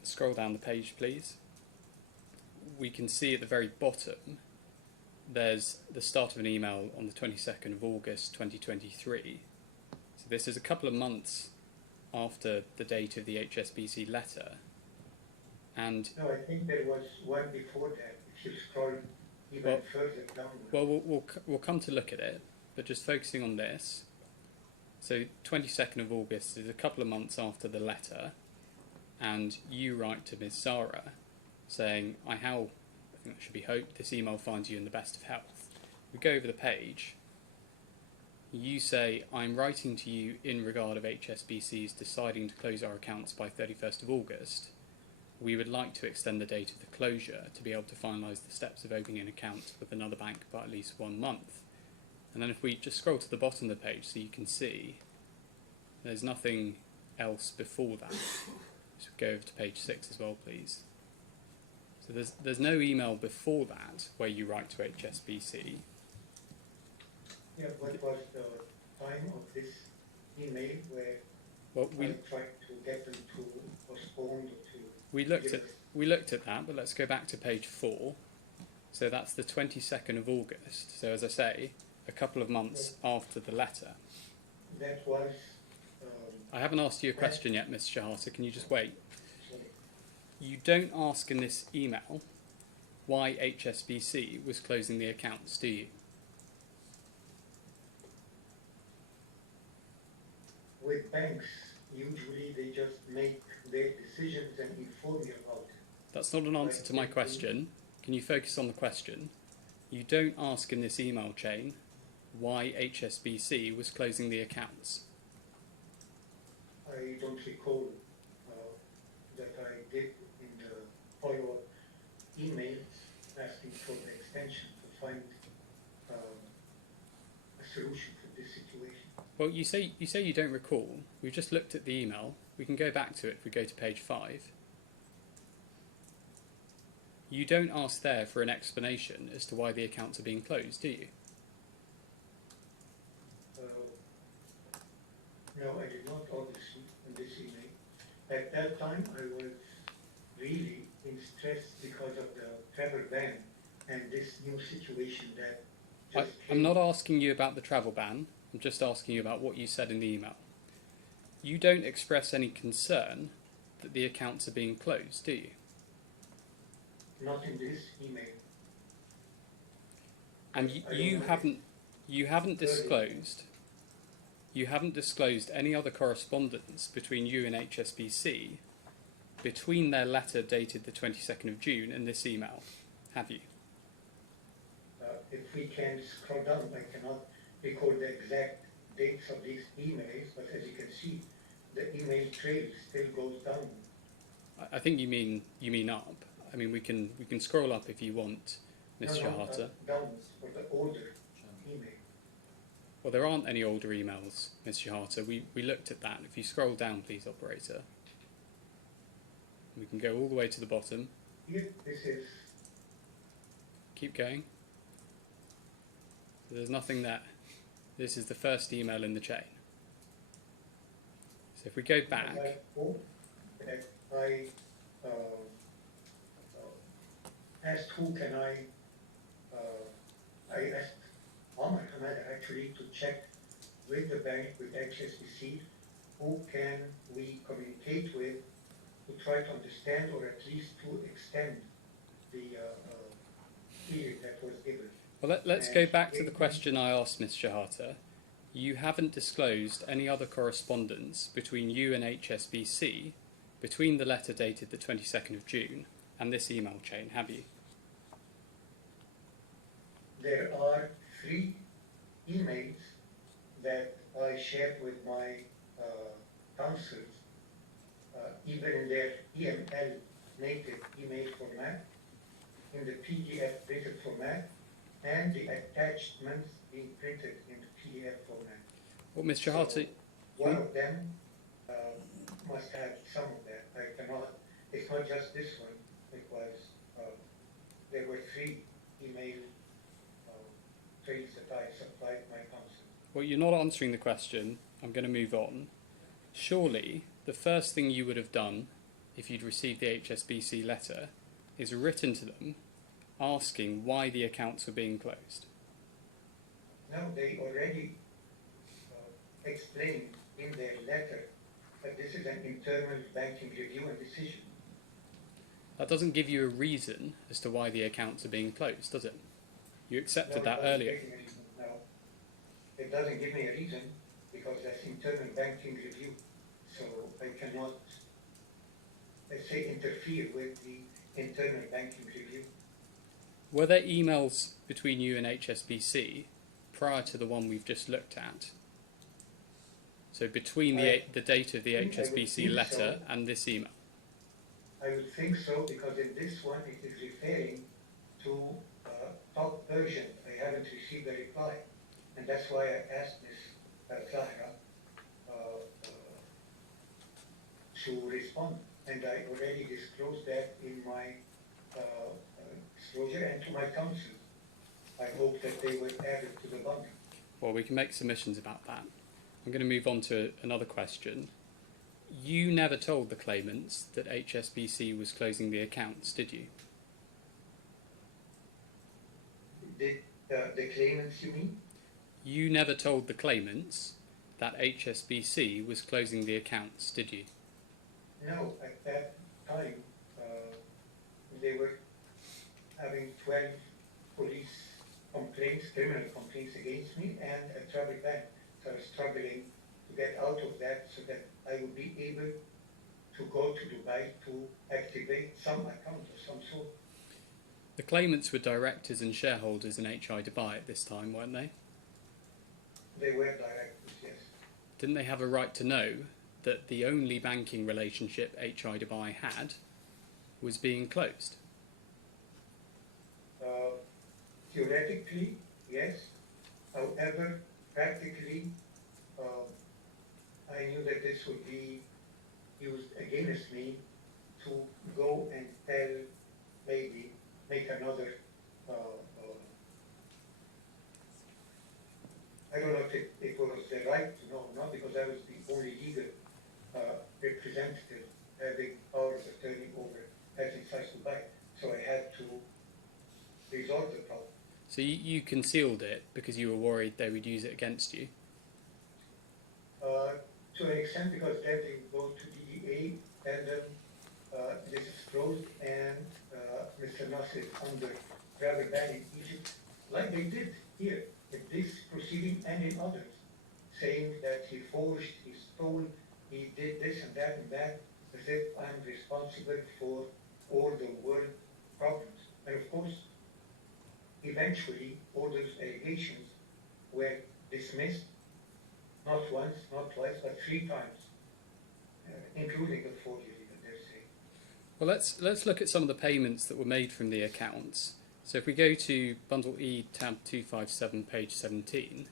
Scroll down the page, please. We can see at the very bottom, there's the start of an email on the 22nd of August 2023. So this is a couple of months after the date of the HSBC letter. And no, I think there was one before that. If you scroll even further downward. Well, we'll come to look at it, but just focusing on this. So 22nd of August is a couple of months after the letter, and you write to Ms. Zara saying, I think that should be hoped, this email finds you in the best of health. We go over the page. You say, I'm writing to you in regard of HSBC's deciding to close our accounts by 31st of August. We would like to extend the date of the closure to be able to finalise the steps of opening an account with another bank by at least 1 month. And then if we just scroll to the bottom of the page so you can see there's nothing else before that. So go over to page 6 as well, please. So there's no email before that where you write to HSBC. Yeah, what was the time of this email where I tried to get them to postpone or to... We looked at that, but let's go back to page 4. So that's the 22nd of August. So as I say, a couple of months after the letter. That was... I haven't asked you a question yet, Ms. Shehata. Can you just wait? Sorry. You don't ask in this email why HSBC was closing the accounts, do you? With banks, usually they just make their decisions and inform you about it. That's not an answer to my question. Can you focus on the question? You don't ask in this email chain why HSBC was closing the accounts. I don't recall that I did in the follow-up email asking for the extension to find a solution for this situation. Well, you say you don't recall. We've just looked at the email. We can go back to it if we go to page 5. You don't ask there for an explanation as to why the accounts are being closed, do you? No, I did not obviously in this email. At that time, I was really in stress because of the travel ban and this new situation that just I'm not asking you about the travel ban. I'm just asking you about what you said in the email. You don't express any concern that the accounts are being closed, do you? Not in this email. And you haven't disclosed any other correspondence between you and HSBC between their letter dated the 22nd of June and this email, have you? If we can scroll down, I cannot recall the exact dates of these emails, but as you can see, the email trail still goes down. I think you mean up. I mean, we can scroll up if you want, Ms. Shehata. Down for the older email. Well, there aren't any older emails, Ms. Shehata. We looked at that. If you scroll down, please, operator. We can go all the way to the bottom. Here, this is. Keep going. There's nothing there. This is the first email in the chain. So if we go back. I asked who can I asked Omar Hamad actually to check with the bank, with HSBC, who can we communicate with to try to understand or at least to extend the period that was given. Well, let's go back to the question I asked Ms. Shehata. You haven't disclosed any other correspondence between you and HSBC between the letter dated the 22nd of June and this email chain, have you? There are 3 emails that I shared with my counsels, even in their EML native email format, in the PDF printed format, and the attachments being printed in the PDF format. Well, Ms. Shehata, So one of them must have some of that. I cannot, it's not just this one, it was, there were 3 email trails that I supplied my counsel. well, you're not answering the question. I'm going to move on. Surely, the first thing you would have done if you'd received the HSBC letter is written to them asking why the accounts were being closed. No, they already explained in their letter that this is an internal banking review and decision. That doesn't give you a reason as to why the accounts are being closed, does it? You accepted that earlier. No, it doesn't give me a reason because that's internal banking review. So I cannot, let's say, interfere with the internal banking review. Were there emails between you and HSBC prior to the one we've just looked at? So between the date of the HSBC letter and this email? I would think so because in this one it is referring to top version. I haven't received a reply. And that's why I asked Ms. Zahra to respond. And I already disclosed that in my disclosure and to my counsel. I hope that they will add it to the bundle. Well, we can make submissions about that. I'm going to move on to another question. You never told the claimants that HSBC was closing the accounts, did you? Did the claimants, you mean? You never told the claimants that HSBC was closing the accounts, did you? No, at that time, they were having 12 police complaints, criminal complaints against me, and a travel ban. So I was struggling to get out of that so that I would be able to go to Dubai to activate some account of some sort. The claimants were directors and shareholders in HI Dubai at this time, weren't they? They were directors, yes. Didn't they have a right to know that the only banking relationship HI Dubai had was being closed? Theoretically, yes. However, practically, I knew that this would be used against me to go and tell, maybe make another, I don't know if it was the right to know or not, because I was the only legal representative having power of attorney over Health Insights Dubai. So I had to resolve the problem. So you concealed it because you were worried they would use it against you? To an extent, because then they go to DDA, and then this is closed, and Mr. Nasser is under travel ban in Egypt, like they did here, in this proceeding and in others, saying that he forged, he stole, he did this and that, as if I'm responsible for all the world problems. And of course, eventually, all those allegations were dismissed, not once, not twice, but 3 times, including the forgery that they're saying. Well, let's look at some of the payments that were made from the accounts. So if we go to Bundle E, tab 257, page 17,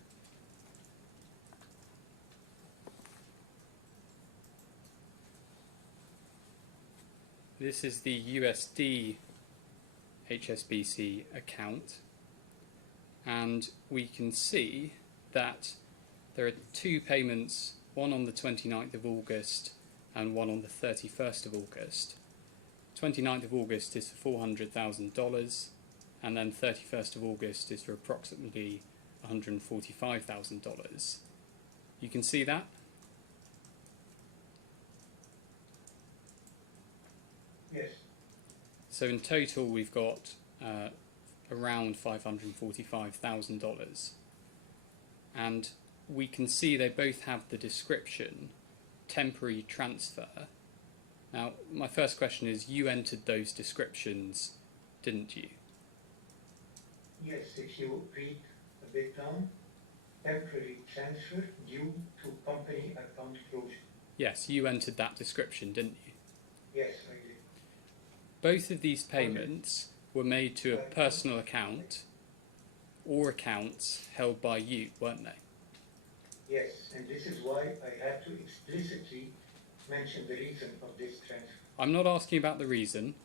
this is the USD HSBC account, and we can see that there are 2 payments, one on the 29th of August and one on the 31st of August. 29th of August is for $400,000, and then 31st of August is for approximately $145,000. You can see that? Yes. So in total we've got around $545,000, and we can see they both have the description temporary transfer. Now my first question is, you entered those descriptions, didn't you? Yes, if you read a bit down, temporary transfer due to company account closure. Yes, you entered that description, didn't you? Yes, I did. Both of these payments were made to a personal account or accounts held by you, weren't they? Yes, and this is why I had to explicitly mention the reason of this transfer. I'm not asking about the reason.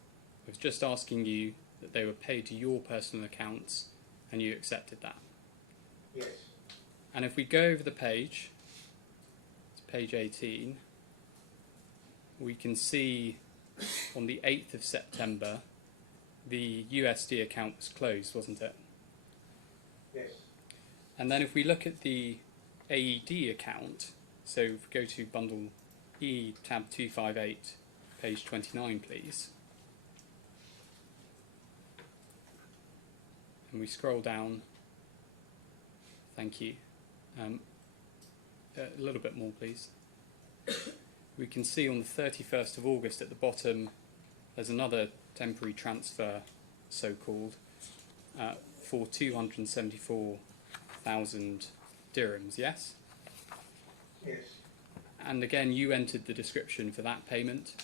I was just asking you that they were paid to your personal accounts and you accepted that. Yes. And if we go over the page, it's page 18, we can see on the 8th of September the USD account was closed, wasn't it? Yes. And then if we look at the AED account, so if we go to Bundle E, tab 258, page 29, please. And we scroll down. Thank you. A little bit more, please. We can see on the 31st of August at the bottom, there's another temporary transfer, so-called, for 274,000 dirhams, yes? Yes. And again, you entered the description for that payment,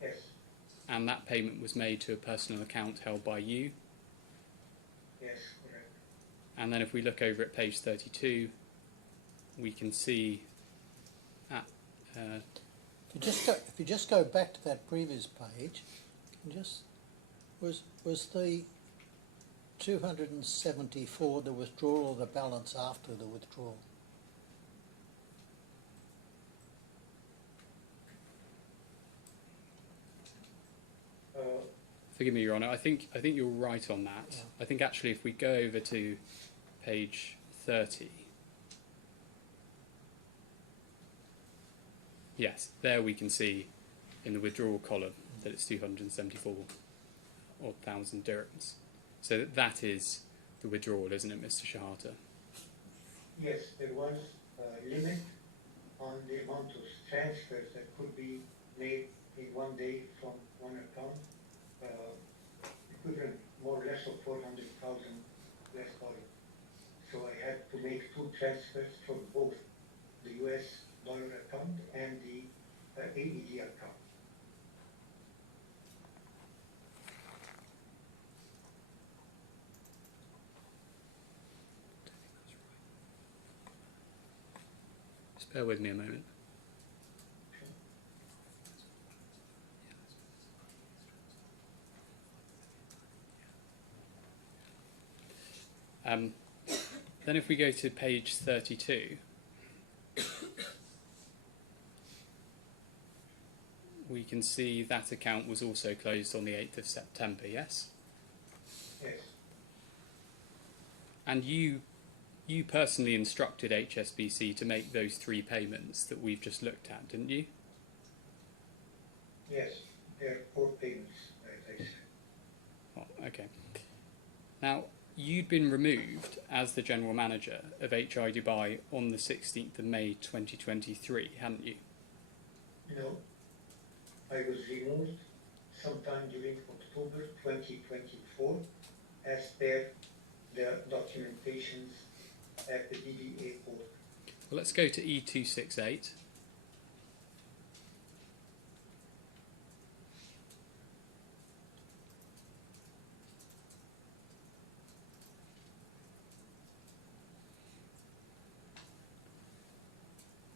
Yes. and that payment was made to a personal account held by you. Yes, correct. And then if we look over at page 32, we can see at If you just go back to that previous page, was the 274 the withdrawal or the balance after the withdrawal? forgive me, Your Honour, I think you're right on that. Yeah. I think actually if we go over to page 30, yes, there we can see in the withdrawal column that it's 274,000 dirhams. So that is the withdrawal, isn't it, Mr. Shehata? Yes, there was a limit on the amount of transfers that could be made in one day from one account, equivalent more or less of 400,000 US dollars. So I had to make 2 transfers from both the US dollar account and the AED account. Just bear with me a moment. Then if we go to page 32, we can see that account was also closed on the 8th of September, yes? Yes, And you personally instructed HSBC to make those 3 payments that we've just looked at, didn't you? yes, there are 4 payments, as I said. Oh, okay. Now, you'd been removed as the general manager of HI Dubai on the 16th of May 2023, hadn't you? No, I was removed sometime during October 2024 as per the documentations at the DDA board. Well, let's go to E268.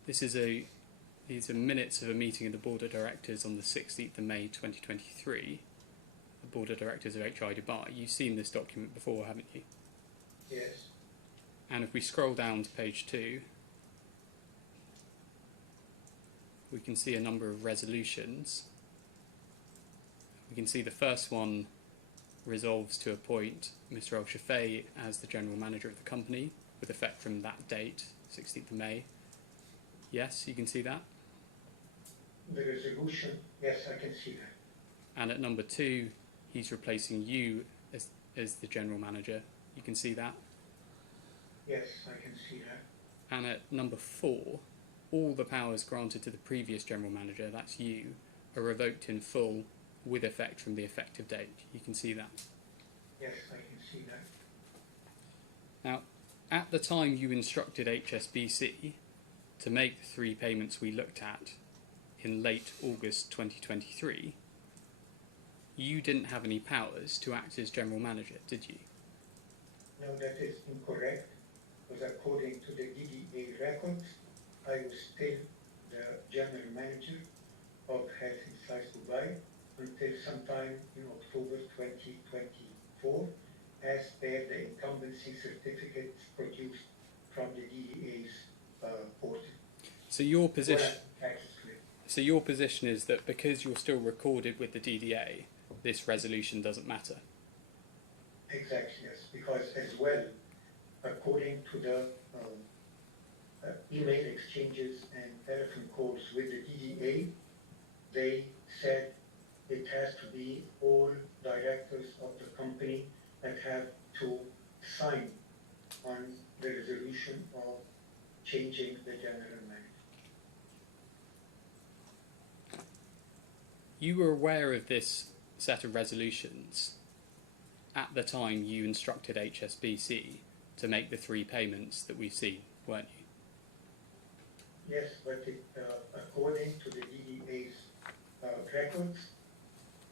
These are minutes of a meeting of the Board of Directors on the 16th of May 2023. The Board of Directors of HI Dubai. You've seen this document before, haven't you? Yes, And if we scroll down to page 2, we can see a number of resolutions. We can see the first one resolves to appoint Mr. Al-Shafei as the General Manager of the company with effect from that date, 16th of May. Yes, you can see that. the resolution, yes, I can see that. And at number 2, he's replacing you as the General Manager. You can see that. Yes, I can see that. And at number 4, all the powers granted to the previous General Manager, that's you, are revoked in full with effect from the effective date. You can see that. Yes, I can see that. Now, at the time you instructed HSBC to make the 3 payments we looked at in late August 2023, you didn't have any powers to act as General Manager, did you? No, that is incorrect, because according to the DDA records, I was still the General Manager of Health Insights Dubai until sometime in October 2024, as per the incumbency certificates produced from the DDA's portal. So your position, Well, that is clear. so your position is that because you're still recorded with the DDA, this resolution doesn't matter. Exactly, yes, because as well, according to the email exchanges and telephone calls with the DDA, they said it has to be all directors of the company that have to sign on the resolution of changing the general manager. You were aware of this set of resolutions at the time you instructed HSBC to make the 3 payments that we've seen, weren't you? Yes, but it, according to the DDA's records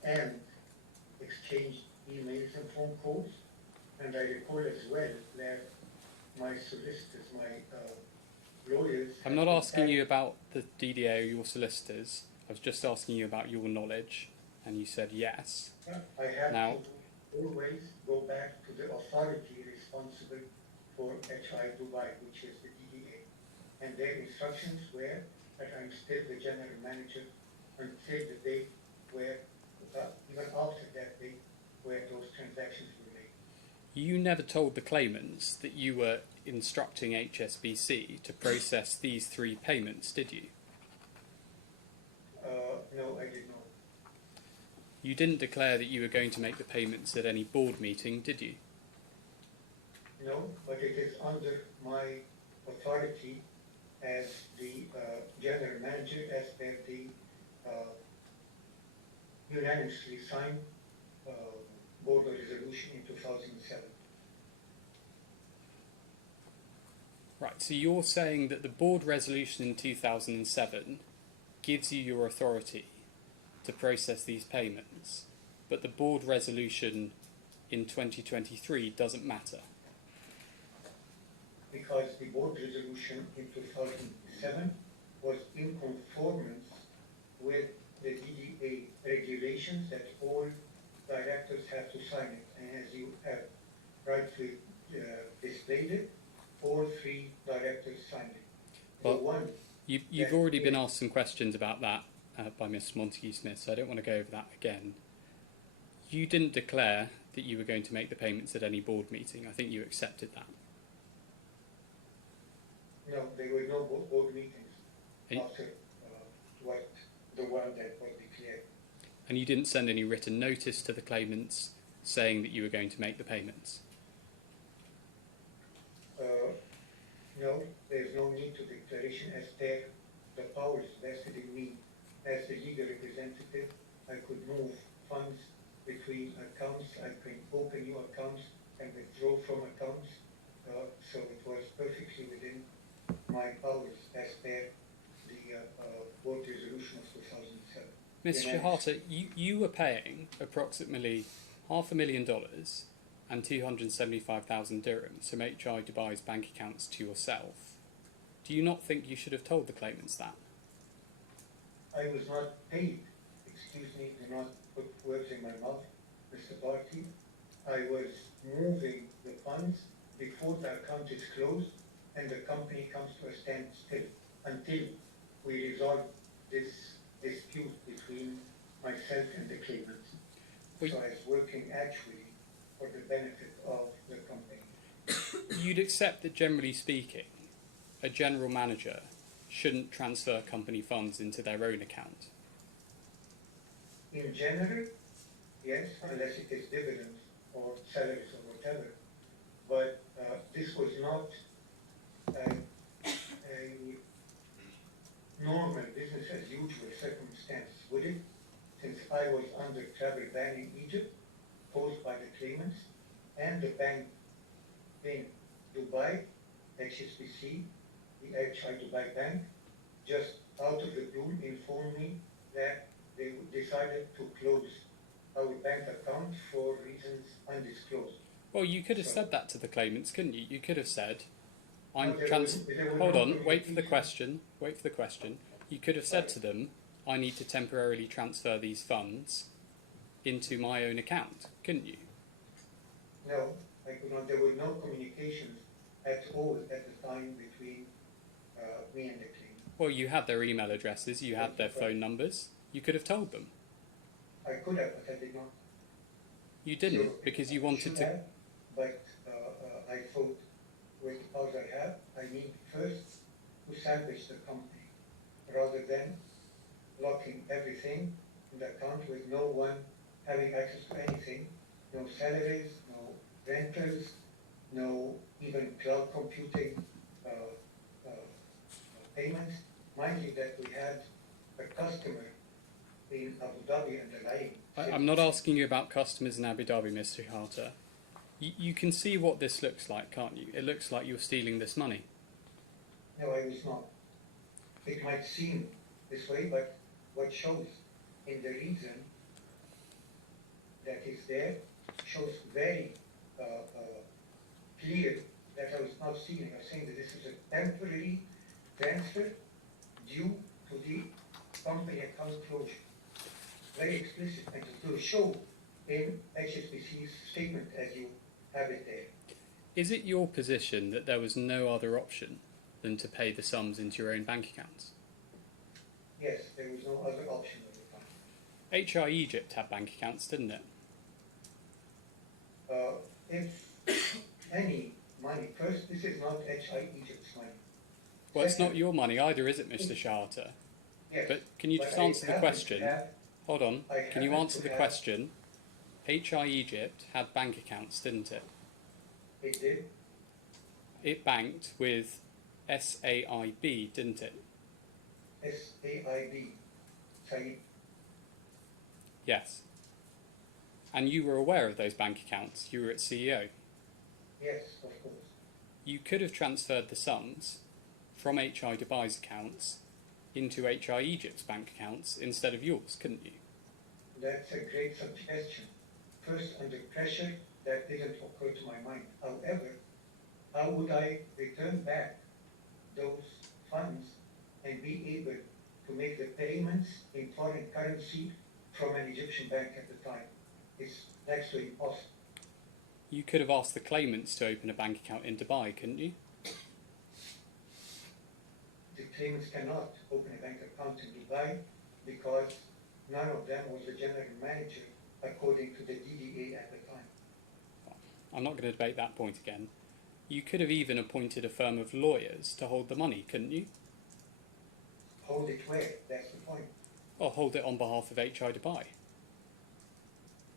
and exchanged emails and phone calls, and I recall as well that my solicitors, my lawyers... I'm not asking you about the DDA or your solicitors. I was just asking you about your knowledge, and you said yes. I have Now- to always go back to the authority responsible for HI Dubai, which is the DDA. And their instructions were that I'm still the general manager until the date where, even after that date, where those transactions were made. You never told the claimants that you were instructing HSBC to process these 3 payments, did you? No, I did not. You didn't declare that you were going to make the payments at any board meeting, did you? No, but it is under my authority as the general manager as per the unanimously signed board resolution in 2007. Right, so you're saying that the board resolution in 2007 gives you your authority to process these payments, but the board resolution in 2023 doesn't matter? Because the board resolution in 2007 was in conformance with the DDA regulations that all directors have to sign it. And as you have rightly displayed it, all 3 directors signed it. Well, you've already been asked some questions about that by Ms. Montague-Smith, so I don't want to go over that again. You didn't declare that you were going to make the payments at any board meeting. I think you accepted that. No, there were no board meetings And- after the one that was declared. And you didn't send any written notice to the claimants saying that you were going to make the payments? No, there's no need to declaration as per the powers vested in me as the legal representative. I could move funds between accounts, I can open new accounts and withdraw from accounts, so it was perfectly within my powers as per the board resolution of 2007. Ms. Shehata, you were paying approximately $500,000 and 275,000 dirhams from HI Dubai's bank accounts to yourself. Do you not think you should have told the claimants that? I was not paid. Excuse me, do not put words in my mouth, Mr. Barty. I was moving the funds before the account is closed and the company comes to a standstill until we resolve this dispute between myself and the claimants. So I was working actually for the benefit of the company. You'd accept that, generally speaking, a general manager shouldn't transfer company funds into their own account? In general, yes, unless it is dividends or salaries or whatever. But this was not a normal business as usual circumstance, would it? Since I was under travel ban in Egypt, posed by the claimants, and the bank in Dubai, HSBC, the HI Dubai Bank, just out of the blue informed me that they decided to close our bank account for reasons undisclosed. Well, you could have said that to the claimants, couldn't you? You could have said, Hold no on, wait for the question. You could have said to them, I need to temporarily transfer these funds into my own account, couldn't you? No, I could not. There were no communications at all at the time between me and the claimant. Well, you had their email addresses, you had their phone numbers. You could have told them. I could have, but I did not. You didn't, because you wanted to... Have, but I thought with the powers I have, I need first to salvage the company rather than locking everything in the account with no one having access to anything, no salaries, no rentals, no even cloud computing payments. Mind you that we had a customer in Abu Dhabi and the I'm not asking you about customers in Abu Dhabi, Mr. Shehata. You can see what this looks like, can't you? It looks like you're stealing this money. No, I was not. It might seem this way, but what shows in the reason that is there shows very clear that I was not stealing. I was saying that this is a temporary transfer due to the company account closure. Very explicit, and it will show in HSBC's statement as you have it there. Is it your position that there was no other option than to pay the sums into your own bank accounts? Yes, there was no other option at the time. HI Egypt had bank accounts, didn't it? If any money, first, this is not HI Egypt's money. Well, it's not your money either, is it, Mr. Shehata? Yes. But can you just answer the question? Hold on. Can you answer the question? HI Egypt had bank accounts, didn't it? It did. It banked with SAIB, didn't it? SAIB, Said. Yes. And you were aware of those bank accounts? You were its CEO? Yes, of course. You could have transferred the sums from HI Dubai's accounts into HI Egypt's bank accounts instead of yours, couldn't you? That's a great suggestion. First, under pressure, that didn't occur to my mind. However, how would I return back those funds and be able to make the payments in foreign currency from an Egyptian bank at the time? It's next to impossible. You could have asked the claimants to open a bank account in Dubai, couldn't you? The claimants cannot open a bank account in Dubai because none of them was the general manager according to the DDA at the time. I'm not going to debate that point again. You could have even appointed a firm of lawyers to hold the money, couldn't you? Hold it where? That's the point. Or hold it on behalf of HI Dubai?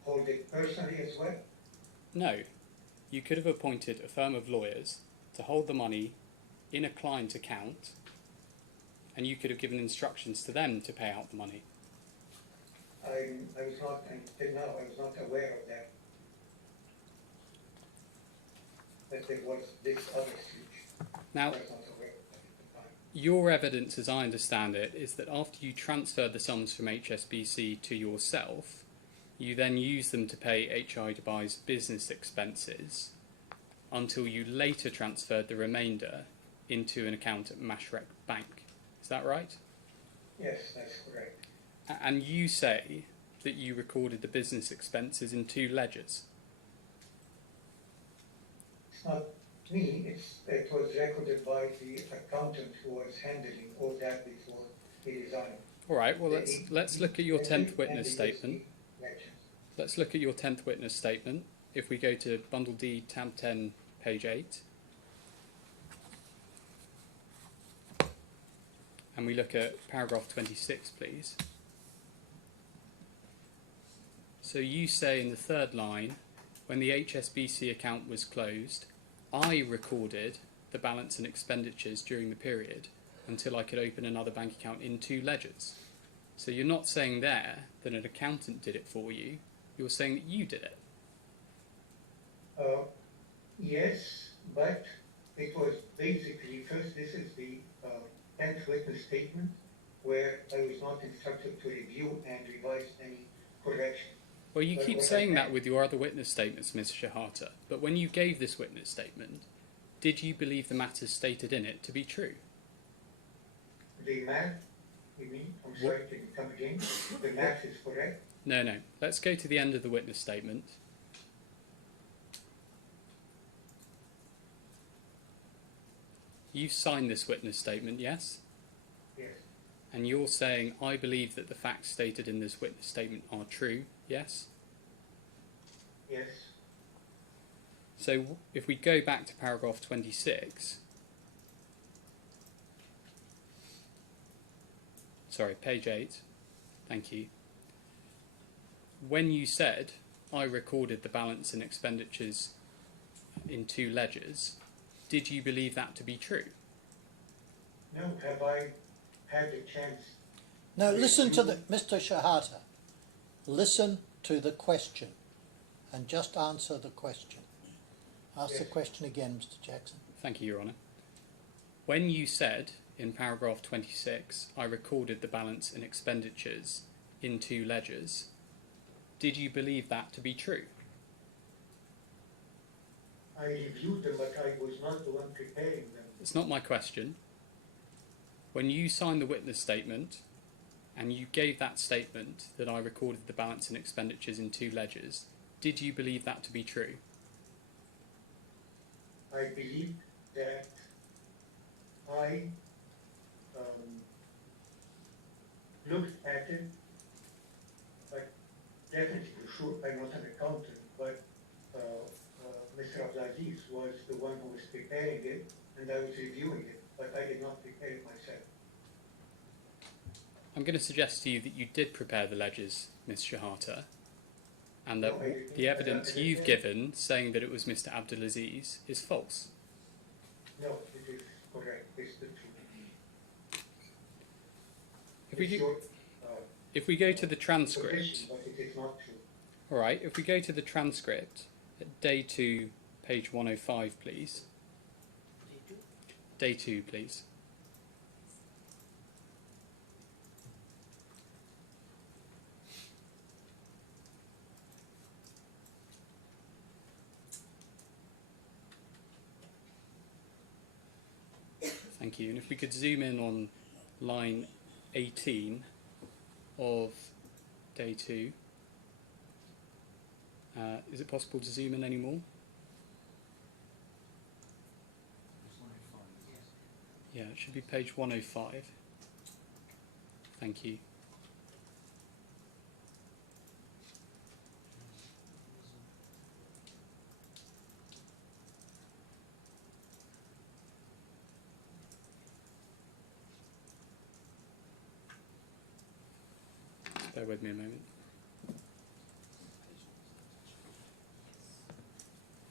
Hold it personally as well? No. You could have appointed a firm of lawyers to hold the money in a client account, and you could have given instructions to them to pay out the money. I was not, until now, I was not aware of that. That there was this other switch. Now, I was not aware of that at the time. your evidence, as I understand it, is that after you transferred the sums from HSBC to yourself, you then used them to pay HI Dubai's business expenses until you later transferred the remainder into an account at Mashrek Bank. Is that right? Yes, that's correct. And you say that you recorded the business expenses in 2 ledgers. It's not me, it was recorded by the accountant who was handling all that before he resigned. All right, well, let's look at your 10th witness statement. Let's look at your 10th witness statement. If we go to Bundle D, tab 10, page 8. And we look at paragraph 26, please. So you say in the 3rd line, when the HSBC account was closed, I recorded the balance and expenditures during the period until I could open another bank account in 2 ledgers. So you're not saying there that an accountant did it for you, you're saying that you did it. Yes, but it was basically, first this is the 10th witness statement where I was not instructed to review and revise any correction. Well, you keep saying that with your other witness statements, Ms. Shehata, but when you gave this witness statement, did you believe the matters stated in it to be true? The math, you mean? I'm sorry, can you come again? The math is correct? No. Let's go to the end of the witness statement. You signed this witness statement, yes? Yes. And you're saying, I believe that the facts stated in this witness statement are true, yes? Yes. So if we go back to paragraph 26, sorry, page 8, thank you. When you said, I recorded the balance and expenditures in 2 ledgers, did you believe that to be true? No, have I had the chance? No, listen to Mr. Shehata. Listen to the question and just answer the question. Ask the Yes. question again, Mr. Jackson. Thank you, Your Honour. When you said in paragraph 26, I recorded the balance and expenditures in 2 ledgers, did you believe that to be true? I reviewed them, but I was not the one preparing them. It's not my question. When you signed the witness statement and you gave that statement that I recorded the balance and expenditures in 2 ledgers, did you believe that to be true? I believe that I looked at it, but definitely, sure, I'm not an accountant, but Mr. Abdulaziz was the one who was preparing it, and I was reviewing it, but I did not prepare it myself. I'm going to suggest to you that you did prepare the ledgers, Ms. Shehata, and that No, I didn't. the evidence I didn't. you've given saying that it was Mr. Abdulaziz is false. No, it is correct. It's the truth. If we go to the transcript, Position, but it is not true. all right, if we go to the transcript at day 2, page 105, please. Day 2, please. Thank you. And if we could zoom in on line 18 of day 2. Is it possible to zoom in any more? Yeah, it should be page 105. Thank you. Bear with me a moment.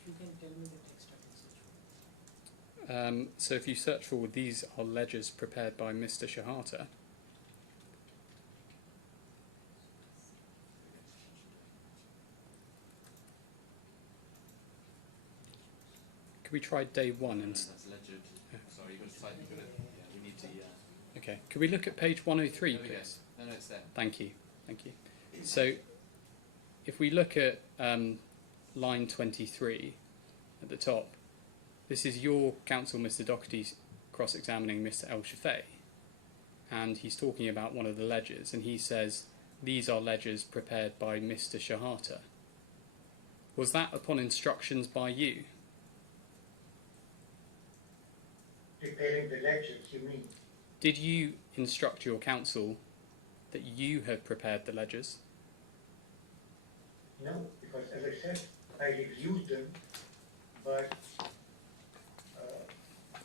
You can tell me the text I can search for. So if you search for these are ledgers prepared by Mr. Shehata, could we try day 1 instead? That's ledger. Sorry, you've got to type. We need to. Okay, could we look at page 103, There we go. please? No, it's there. Thank you, thank you. So, if we look at line 23 at the top, this is your counsel, Mr. Doherty, cross-examining Mr. El Shafei, and he's talking about one of the ledgers, and he says, these are ledgers prepared by Mr. Shehata. Was that upon instructions by you? Preparing the ledgers, you mean? Did you instruct your counsel that you had prepared the ledgers? No, because as I said, I reviewed them, but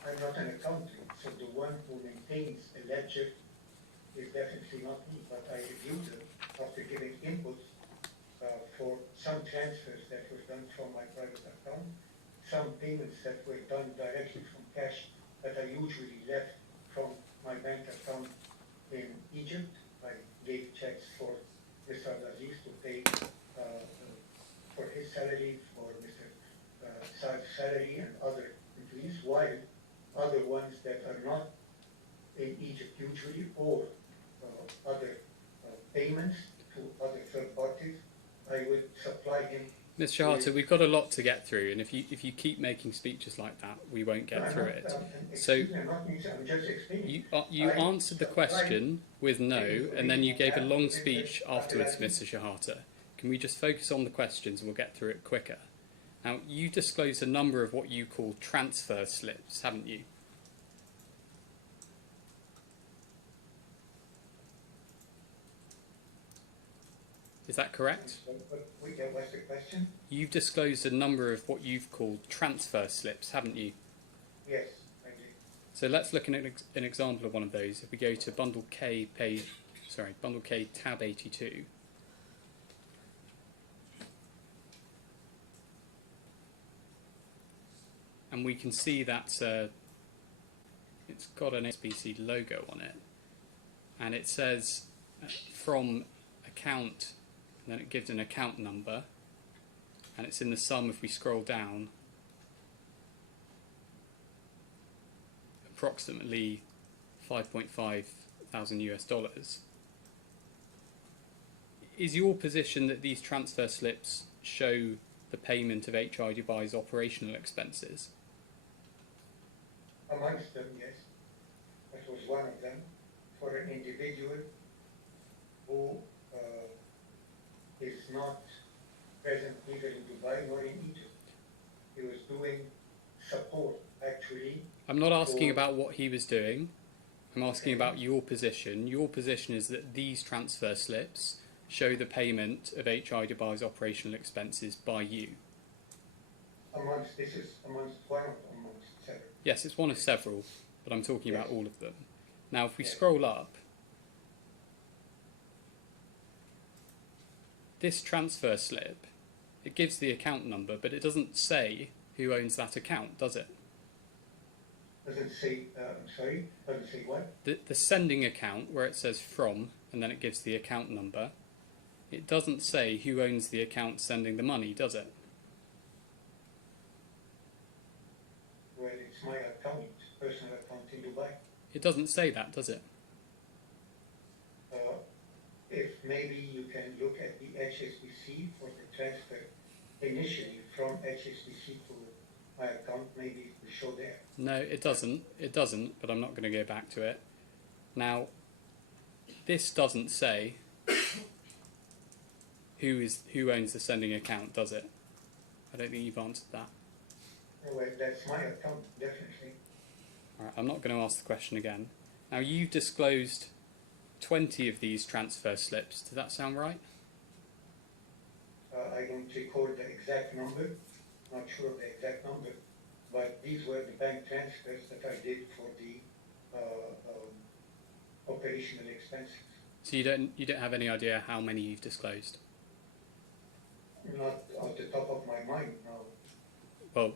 I'm not an accountant, so the one who maintains a ledger is definitely not me, but I reviewed them after giving input for some transfers that were done from my private account, some payments that were done directly from cash that I usually left from my bank account in Egypt. I gave checks for Mr. Abdulaziz to pay for his salary, for Mr. Saad's salary and other employees, while other ones that are not in Egypt usually, or other payments to other third parties, I would supply him. Ms. Shehata, we've got a lot to get through, and if you keep making speeches like that, we won't get through it. So I'm just explaining. you answered the question with no, and then you gave a long speech afterwards, Mr. Shehata. Can we just focus on the questions and we'll get through it quicker? Now, you disclosed a number of what you call transfer slips, haven't you? Is that correct? What's the question? You've disclosed a number of what you've called transfer slips, haven't you? Yes, I did. So let's look at an example of one of those. If we go to bundle K, bundle K, tab 82. And we can see that it's got an SBC logo on it. And it says from account, and then it gives an account number. And it's in the sum, if we scroll down, approximately 5.5 thousand US dollars. Is your position that these transfer slips show the payment of HI Dubai's operational expenses? Amongst them, yes. That was one of them for an individual who is not present neither in Dubai nor in Egypt. He was doing support, actually. I'm not asking about what he was doing. I'm asking about your position. Your position is that these transfer slips show the payment of HI Dubai's operational expenses by you. This is amongst one of amongst several. Yes, it's one of several, but I'm talking about all of them. Now, if we scroll up, this transfer slip, it gives the account number, but it doesn't say who owns that account, does it? doesn't say, I'm sorry, doesn't say what? The sending account, where it says from, and then it gives the account number, it doesn't say who owns the account sending the money, does it? Well, it's my account, personal account in Dubai. It doesn't say that, does it? If maybe you can look at the HSBC for the transfer initially from HSBC to my account, maybe it will show there. No, it doesn't. It doesn't, but I'm not going to go back to it. Now, this doesn't say who owns the sending account, does it? I don't think you've answered that. Well, that's my account, definitely. All right, I'm not going to ask the question again. Now, you've disclosed 20 of these transfer slips. Does that sound right? I don't recall the exact number, not sure of the exact number, but these were the bank transfers that I did for the operational expenses. So you don't have any idea how many you've disclosed? Not off the top of my mind, no. Well,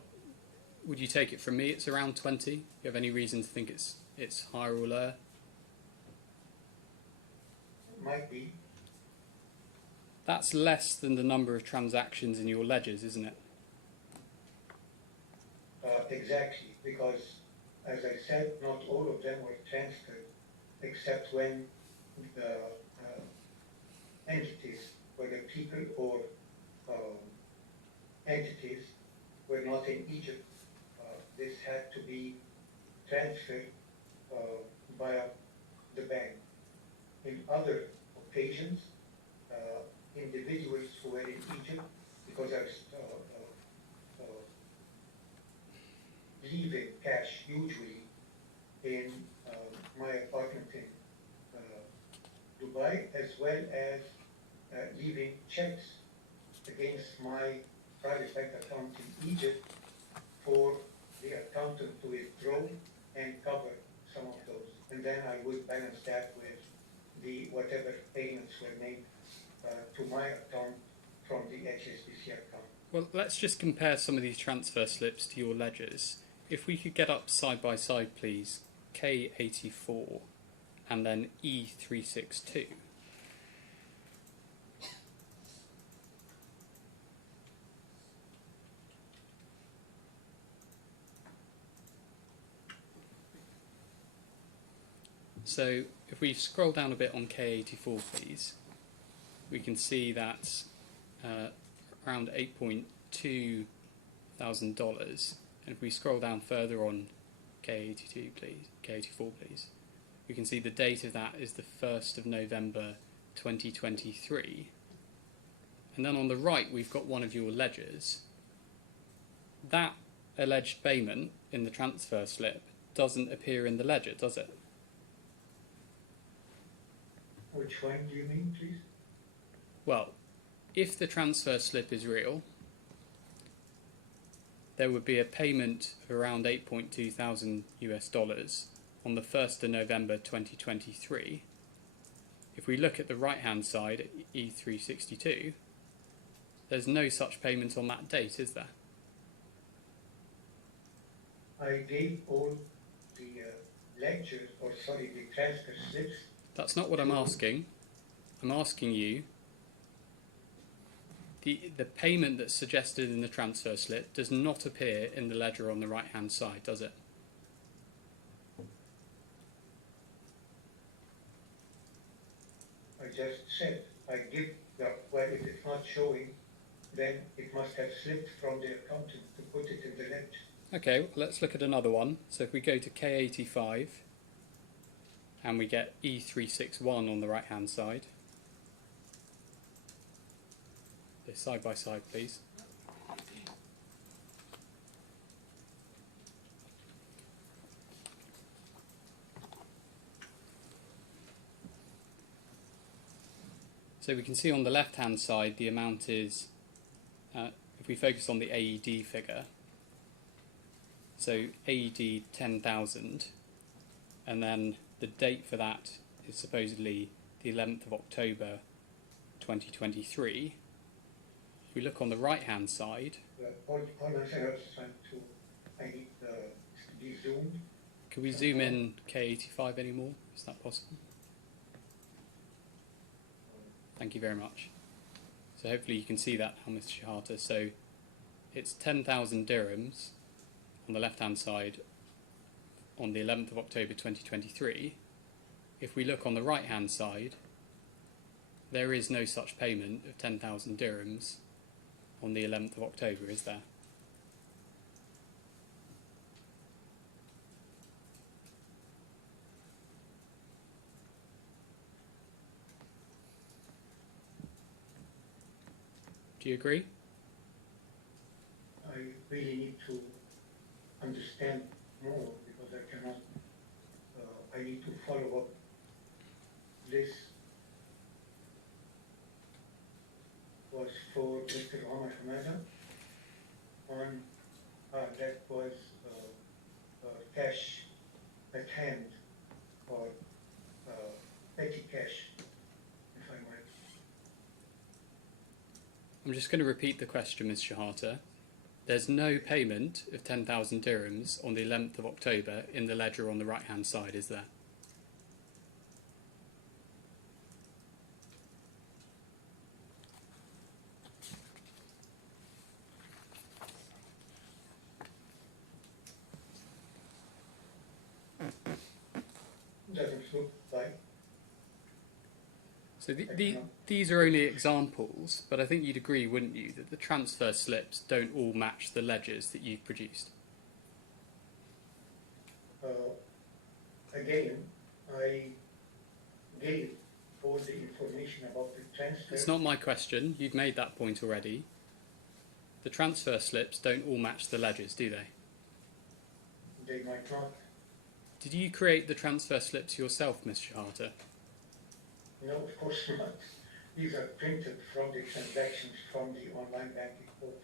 would you take it from me? It's around 20. Do you have any reason to think it's higher or lower? Might be. That's less than the number of transactions in your ledgers, isn't it? Exactly, because as I said, not all of them were transferred, except when the entities, whether people or entities, were not in Egypt. This had to be transferred via the bank. In other occasions, individuals who were in Egypt, because I was leaving cash usually in my apartment in Dubai, as well as leaving checks against my private bank account in Egypt for the accountant to withdraw and cover some of those. And then I would balance that with the whatever payments were made to my account from the HSBC account. Well, let's just compare some of these transfer slips to your ledgers. If we could get up side by side, please, K84 and then E362. So if we scroll down a bit on K84, please, we can see that around $8.2 thousand. And if we scroll down further on K82, please, K84, please, we can see the date of that is the 1st of November 2023. And then on the right, we've got one of your ledgers. That alleged payment in the transfer slip doesn't appear in the ledger, does it? Which one do you mean, please? Well, if the transfer slip is real, there would be a payment of around $8.2 thousand on the 1st of November 2023. If we look at the right-hand side at E362, there's no such payment on that date, is there? I gave all the ledgers, or sorry, the transfer slips. That's not what I'm asking. I'm asking you, the payment that's suggested in the transfer slip does not appear in the ledger on the right-hand side, does it? I just said, I give, well, if it's not showing, then it must have slipped from the accountant to put it in the ledger. Okay, well, let's look at another one. So if we go to K85 and we get E361 on the right-hand side. So side by side, please. So we can see on the left-hand side the amount is, if we focus on the AED figure, so AED 10,000, and then the date for that is supposedly the 11th of October 2023. If we look on the right-hand side... Hold on a second, I was trying to, I need to be zoomed. Could we zoom in K85 anymore? Is that possible? Thank you very much. So hopefully you can see that now, Mr. Shehata. So it's 10,000 dirhams on the left-hand side on the 11th of October 2023. If we look on the right-hand side, there is no such payment of 10,000 dirhams on the 11th of October, is there? Do you agree? I really need to understand more because I cannot, I need to follow up this was for Mr. Omar Hamada on, that was cash at hand or petty cash, if I might. I'm just going to repeat the question, Ms. Shehata. There's no payment of 10,000 dirhams on the 11th of October in the ledger on the right-hand side, is there? Doesn't look like. So these are only examples, but I think you'd agree, wouldn't you, that the transfer slips don't all match the ledgers that you've produced? Again, I gave all the information about the transfer. It's not my question. You've made that point already. The transfer slips don't all match the ledgers, do they? They might not. Did you create the transfer slips yourself, Ms. Shehata? No, of course not. These are printed from the transactions from the online banking portal.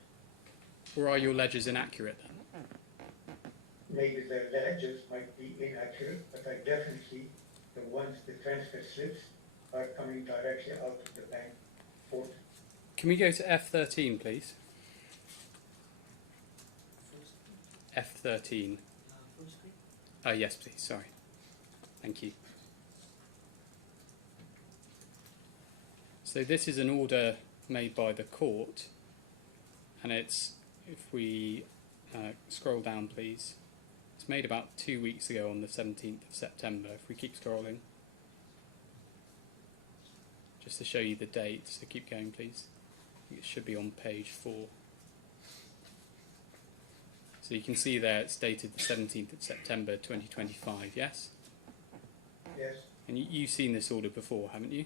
Or are your ledgers inaccurate then? Maybe the ledgers might be inaccurate, but I definitely, the ones, the transfer slips, are coming directly out of the bank portal. Can we go to F13, please? F13. Full screen? Oh, yes, please. Sorry. Thank you. So this is an order made by the court, and it's, if we scroll down, please, it's made about 2 weeks ago on the 17th of September. If we keep scrolling, just to show you the date, so keep going, please. It should be on page 4. So you can see there it's dated the 17th of September 2025, yes? Yes, And you've seen this order before, haven't you?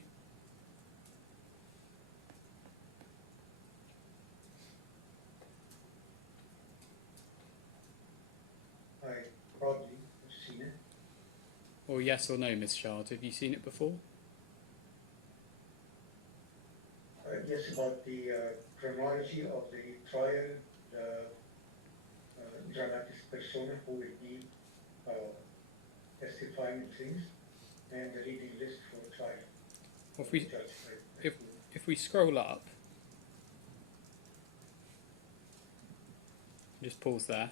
I probably have seen it. Or yes or no, Ms. Shard, have you seen it before? Yes, about the chronology of the trial, the dramatis persona who will be testifying in things, and the reading list for trial. Well, if we scroll up, just pause there.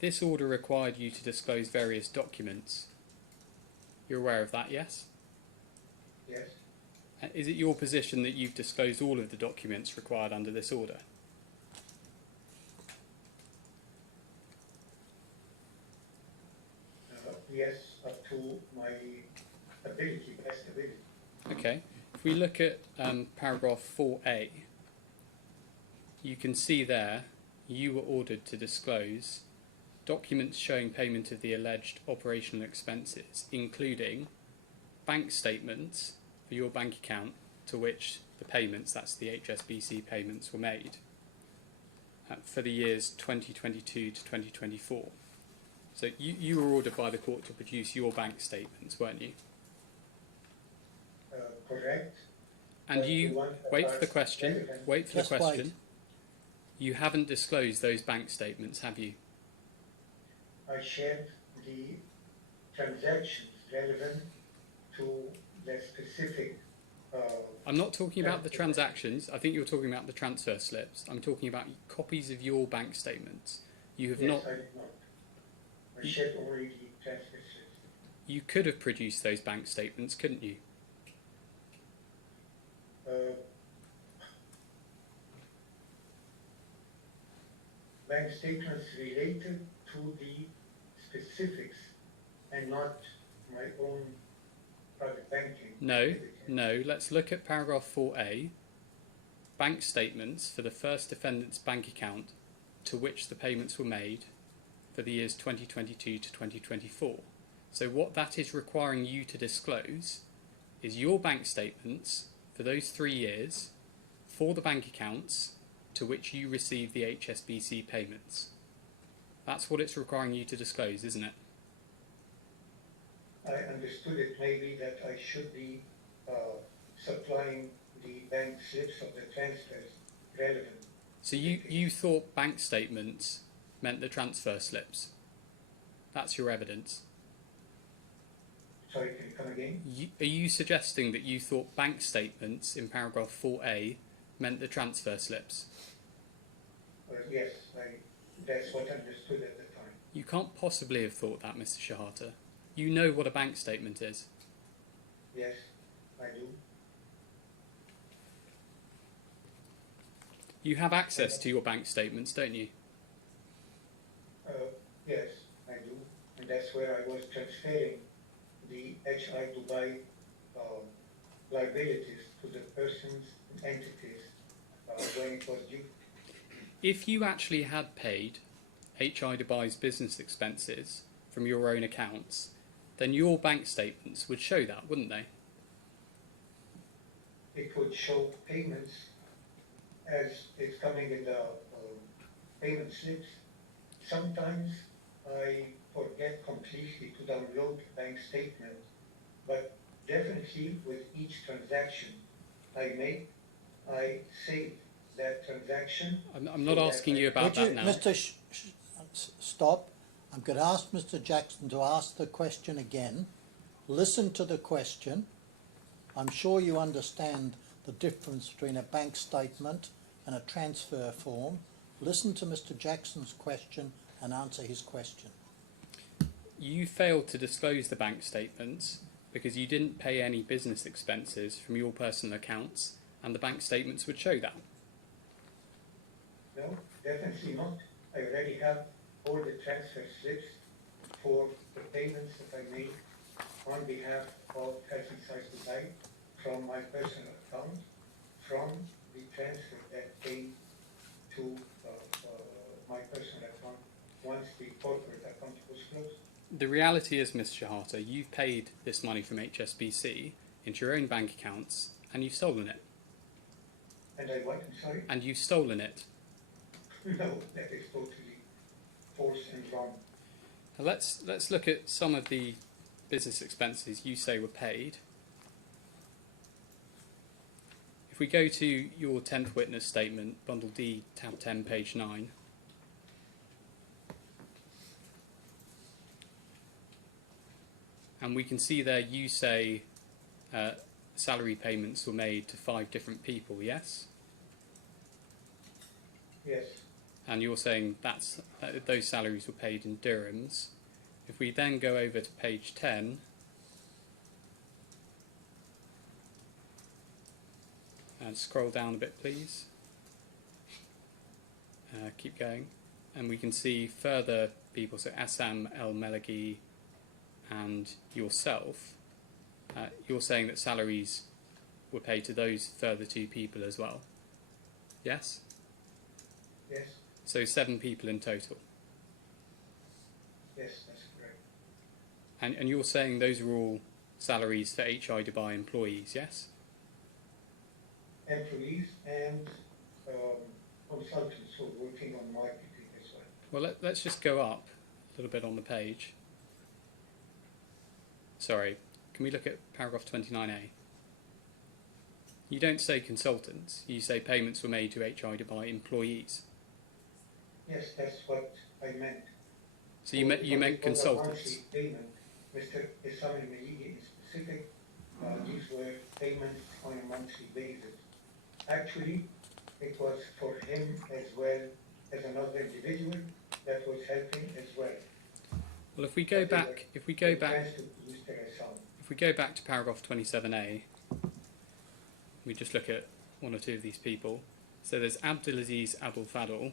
This order required you to disclose various documents. You're aware of that, yes? Yes, Is it your position that you've disclosed all of the documents required under this order? yes, up to my ability, best ability. Okay. If we look at paragraph 4A, you can see there you were ordered to disclose documents showing payment of the alleged operational expenses, including bank statements for your bank account to which the payments, that's the HSBC payments, were made for the years 2022 to 2024. So you were ordered by the court to produce your bank statements, weren't you? Correct. And you, wait for the question, wait for the Just wait. question. You haven't disclosed those bank statements, have you? I shared the transactions relevant to the specific. I'm not talking about the transactions. I think you're talking about the transfer slips. I'm talking about copies of your bank statements. You have Yes, not. I did not. I shared only the transfer slips. You could have produced those bank statements, couldn't you? Bank statements related to the specifics and not my own private banking. No, no. Let's look at paragraph 4a. Bank statements for the first defendant's bank account to which the payments were made for the years 2022 to 2024. So what that is requiring you to disclose is your bank statements for those 3 years for the bank accounts to which you receive the HSBC payments. That's what it's requiring you to disclose, isn't it? I understood it maybe that I should be supplying the bank slips of the transfers relevant. So you thought bank statements meant the transfer slips. That's your evidence. Sorry, can you come again? Are you suggesting that you thought bank statements in paragraph 4a meant the transfer slips? Yes, that's what I understood at the time. You can't possibly have thought that, Mr. Shehata. You know what a bank statement is. Yes, I do. You have access to your bank statements, don't you? Yes, I do. And that's where I was transferring the HI Dubai liabilities to the persons and entities when it was due. If you actually had paid HI Dubai's business expenses from your own accounts, then your bank statements would show that, wouldn't they? It would show payments as it's coming in the payment slips. Sometimes I forget completely to download the bank statement, but definitely with each transaction I make, I save that transaction. I'm not asking you about that now. Mr. Stop. I'm going to ask Mr. Jackson to ask the question again. Listen to the question. I'm sure you understand the difference between a bank statement and a transfer form. Listen to Mr. Jackson's question and answer his question. You failed to disclose the bank statements because you didn't pay any business expenses from your personal accounts, and the bank statements would show that. No, definitely not. I already have all the transfer slips for the payments that I made on behalf of Health and Science Dubai from my personal account, from the transfer that came to my personal account once the corporate account was closed. The reality is, Ms. Shehata, you've paid this money from HSBC into your own bank accounts, and you've stolen it. And I what? I'm sorry? And you've stolen it. No, that is totally false and wrong. Now let's look at some of the business expenses you say were paid. If we go to your 10th witness statement, bundle D, tab 10, page 9. And we can see there you say salary payments were made to 5 different people, yes? Yes. And you're saying those salaries were paid in dirhams. If we then go over to page 10, and scroll down a bit, please. Keep going. And we can see further people, so Assam El Melagi and yourself. You're saying that salaries were paid to those further 2 people as well. Yes? Yes. So 7 people in total. Yes, that's correct. And you're saying those are all salaries for HI Dubai employees, yes? Employees and consultants who are working on marketing as well. Well, let's just go up a little bit on the page. Sorry, can we look at paragraph 29A? You don't say consultants, you say payments were made to HI Dubai employees. Yes, that's what I meant. So you meant consultants. Payment, Mr. Issam al-Maligi in specific, these were payments on a monthly basis. Actually, it was for him as well as another individual that was helping as well. Well, if we go back, if we go back to paragraph 27a, we just look at one or two of these people. So there's Abdulaziz Albulaihid.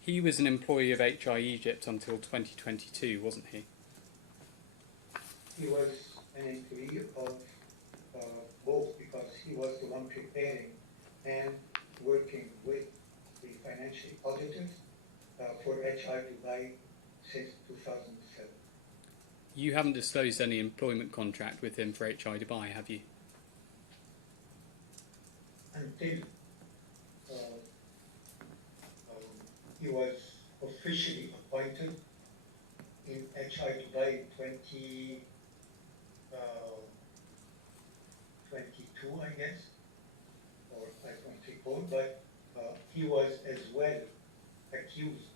He was an employee of HI Egypt until 2022, wasn't he? He was an employee of both, because he was the one preparing and working with the financial auditors for HI Dubai since 2007. You haven't disclosed any employment contract with him for HI Dubai, have you? Until he was officially appointed in HI Dubai in 2022, I guess, or I don't recall, but he was as well accused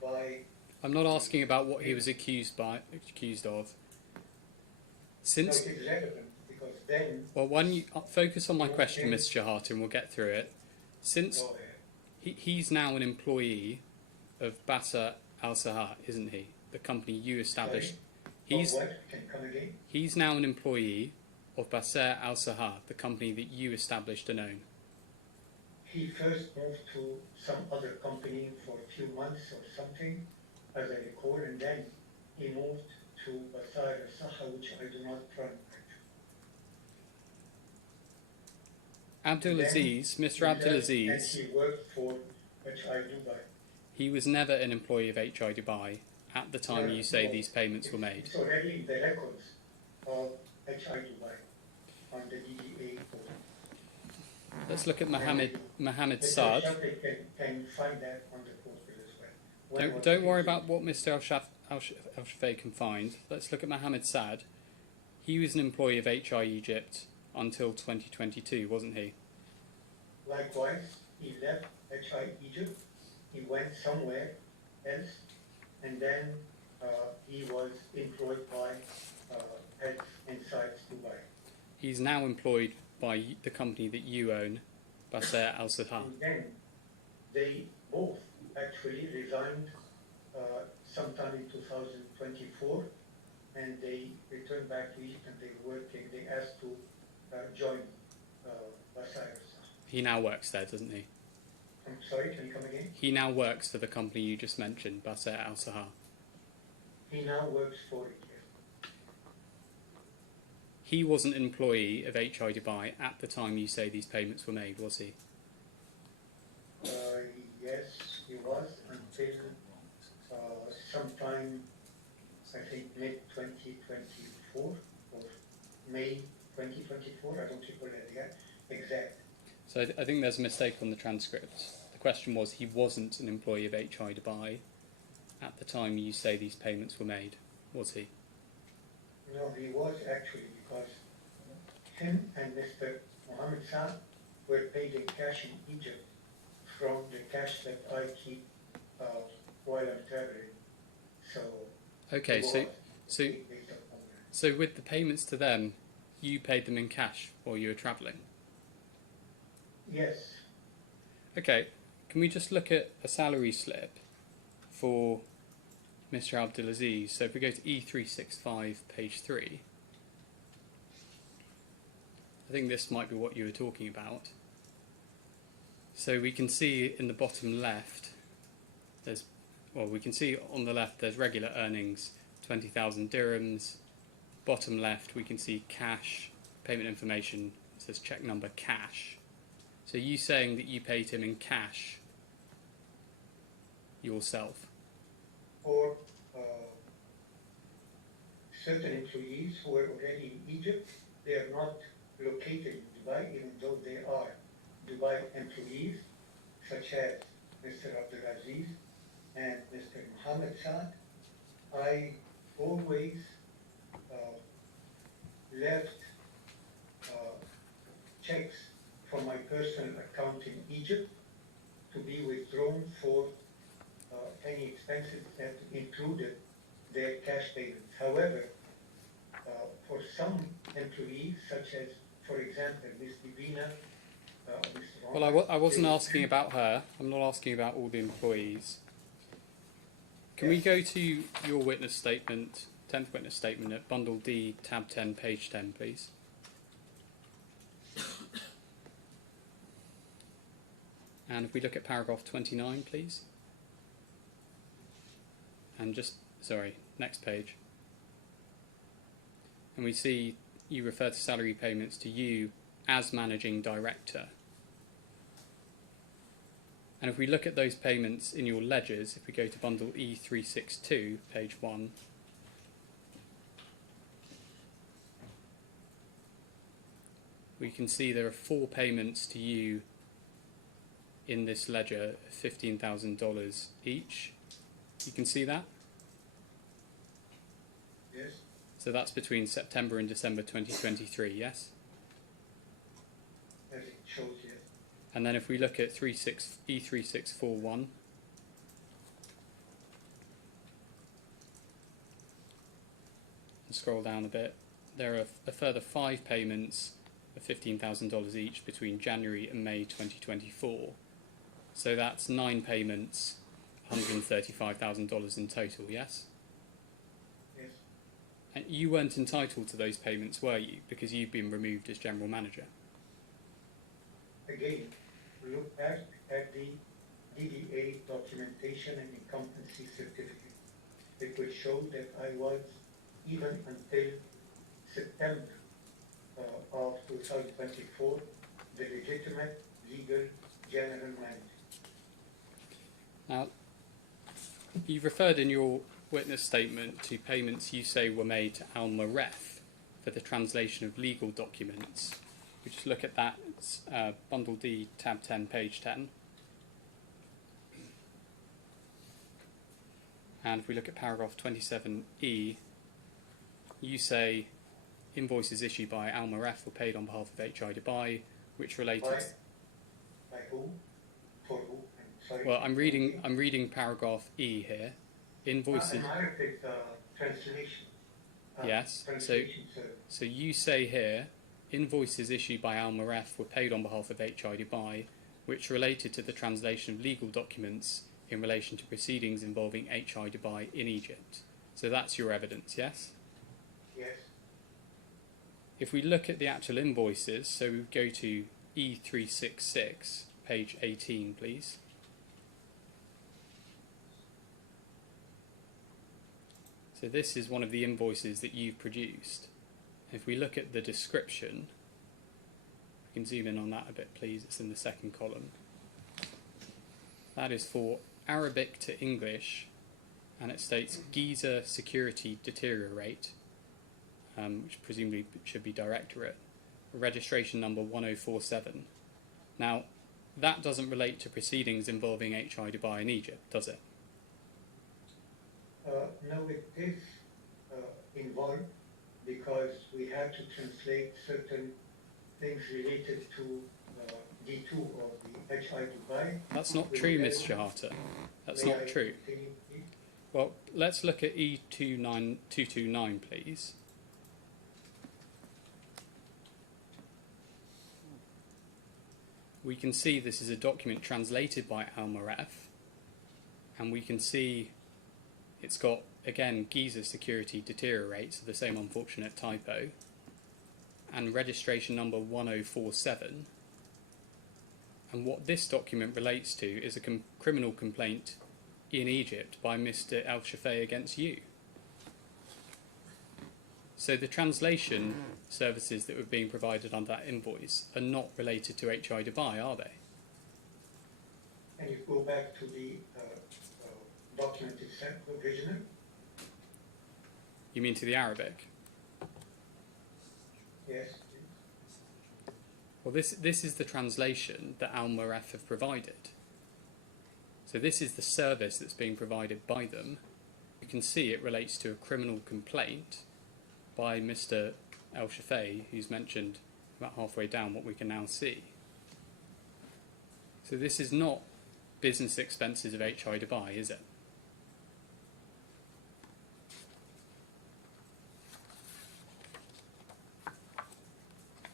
by... I'm not asking about what he was accused of. Since... No, it's relevant, because then... Well, why don't you focus on my question, Mr. Shehata, and we'll get through it. Since he's now an employee of Basa Al Sahar, isn't he? The company you established. He's now an employee of Basa Al Sahar, the company that you established and own. He first moved to some other company for a few months or something, as I recall, and then he moved to Basa Al Sahar, which I do not run. Abdulaziz, Mr. Abdulaziz. And he worked for HI Dubai. He was never an employee of HI Dubai at the time you say these payments were made. It's already in the records of HI Dubai on the DDA portal. Let's look at Mohammed Saad. Can find that on the portal as well. Don't worry about what Mr. Al-Shafei can find. Let's look at Mohammed Saad. He was an employee of HI Egypt until 2022, wasn't he? Likewise, he left HI Egypt. He went somewhere else, and then he was employed by Health Insights Dubai. He's now employed by the company that you own, Basa Al Sahar. And then they both actually resigned sometime in 2024, and they returned back to Egypt, and they asked to join Basa Al Sahar. He now works there, doesn't he? I'm sorry, can you come again? He now works for the company you just mentioned, Basa Al Sahar. He now works for it, yes. He wasn't an employee of HI Dubai at the time you say these payments were made, was he? Yes, he was, until sometime, I think, mid-2024 or May 2024, I don't recall that exact. So I think there's a mistake on the transcript. The question was, he wasn't an employee of HI Dubai at the time you say these payments were made, was he? No, he was actually, because him and Mr. Mohammed Saad were paid in cash in Egypt from the cash that I keep while I'm traveling. So okay, so with the payments to them, you paid them in cash while you were travelling? Yes. Okay, can we just look at a salary slip for Mr. Abdulaziz? So if we go to E365, page 3, I think this might be what you were talking about. So we can see in the bottom left, we can see on the left there's regular earnings, 20,000 dirhams. Bottom left we can see cash, payment information, it says check number cash. So you saying that you paid him in cash yourself? Or certain employees who are already in Egypt, they are not located in Dubai, even though they are Dubai employees, such as Mr. Abdulaziz and Mr. Mohammed Saad. I always left checks from my personal account in Egypt to be withdrawn for any expenses that included their cash payments. However, for some employees, such as, for example, Ms. Divina, Mr. Well, I wasn't asking about her. I'm not asking about all the employees. Can we go to your witness statement, 10th witness statement at bundle D, tab 10, page 10, please? And if we look at paragraph 29, please. And just, sorry, next page. And we see you refer to salary payments to you as managing director. And if we look at those payments in your ledgers, if we go to bundle E362, page 1, we can see there are 4 payments to you in this ledger of $15,000 each. You can see that? Yes. So that's between September and December 2023, yes? As it shows here. And then if we look at E3641, and scroll down a bit, there are a further 5 payments of $15,000 each between January and May 2024. So that's 9 payments, $135,000 in total, yes? Yes. And you weren't entitled to those payments, were you? Because you've been removed as general manager. Again, look back at the DDA documentation and incumbency certificate. It will show that I was, even until September of 2024, the legitimate legal general manager. Now, you've referred in your witness statement to payments you say were made to Al-Maref for the translation of legal documents. We just look at that, it's, bundle D, tab 10, page 10. And if we look at paragraph 27E, you say invoices issued by Al-Maref were paid on behalf of HI Dubai, which related... By who? For who? Sorry. Well, I'm reading paragraph E here. Invoices... American translation. Yes, Translation, so you say here, invoices issued by Al-Maref were paid on behalf of HI Dubai, which related to the translation of legal documents in relation to proceedings involving HI Dubai in Egypt. So that's your evidence, yes? Yes. If we look at the actual invoices, so we go to E366, page 18, please. So this is one of the invoices that you've produced. If we look at the description, we can zoom in on that a bit, please. It's in the second column. That is for Arabic to English, and it states Giza security deteriorate, which presumably should be directorate, registration number 1047. Now, that doesn't relate to proceedings involving HI Dubai in Egypt, does it? No, it is involved because we had to translate certain things related to D2 of the HI Dubai. That's not true, Ms. Shehata. That's not true. Well, let's look at E29229, please. We can see this is a document translated by Al-Maref, and we can see it's got, again, Giza security deteriorate, so the same unfortunate typo, and registration number 1047. And what this document relates to is a criminal complaint in Egypt by Mr. El-Shafei against you. So the translation services that were being provided on that invoice are not related to HI Dubai, are they? And you go back to the document itself, original? You mean to the Arabic? Yes. Well, this is the translation that Al-Maref have provided. So this is the service that's being provided by them. You can see it relates to a criminal complaint by Mr. El-Shafei, who's mentioned about halfway down what we can now see. So this is not business expenses of HI Dubai, is it?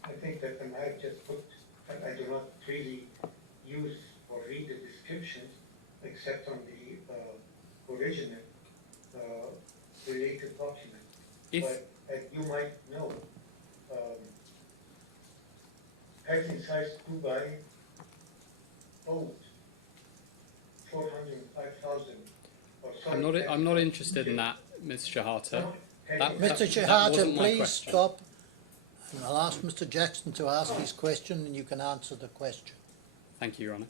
I think that when I just put, I do not really use or read the descriptions except on the original related document. If But as you might know, Health Insights Dubai owed 405,000 or sorry. I'm not interested in that, Ms. Shehata. That- Mr. that Shehata, wasn't my please question. stop. And I'll ask Mr. Jackson to ask his question and you can answer the question. Thank you, Your Honour.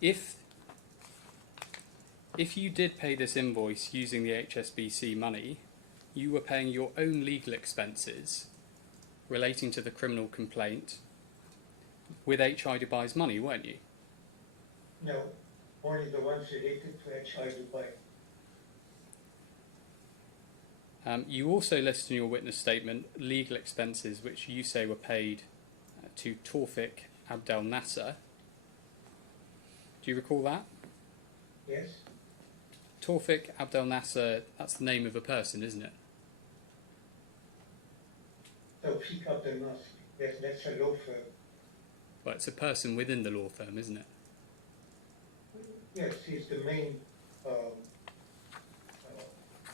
If you did pay this invoice using the HSBC money, you were paying your own legal expenses relating to the criminal complaint with HI Dubai's money, weren't you? No, only the ones related to HI Dubai. You also list in your witness statement legal expenses which you say were paid to Tawfiq Abdel Nasser. Do you recall that? Yes? Tawfiq Abdel Nasser, that's the name of a person, isn't it? Tawfiq Abdel Nasser. Yes, that's a law firm. Well, it's a person within the law firm, isn't it? Yes, he's the main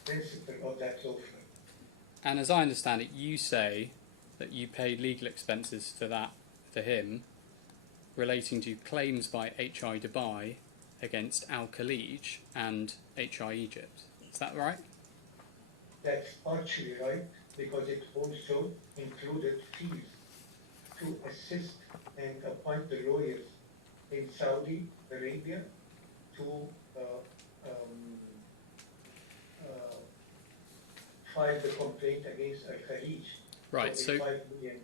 principal of that law firm. And as I understand it, you say that you paid legal expenses for that, for him, relating to claims by HI Dubai against Al Khalij and HI Egypt. Is that right? That's partially right, because it also included fees to assist and appoint the lawyers in Saudi Arabia to file the complaint against Al Khalij. Right, for the so $5 million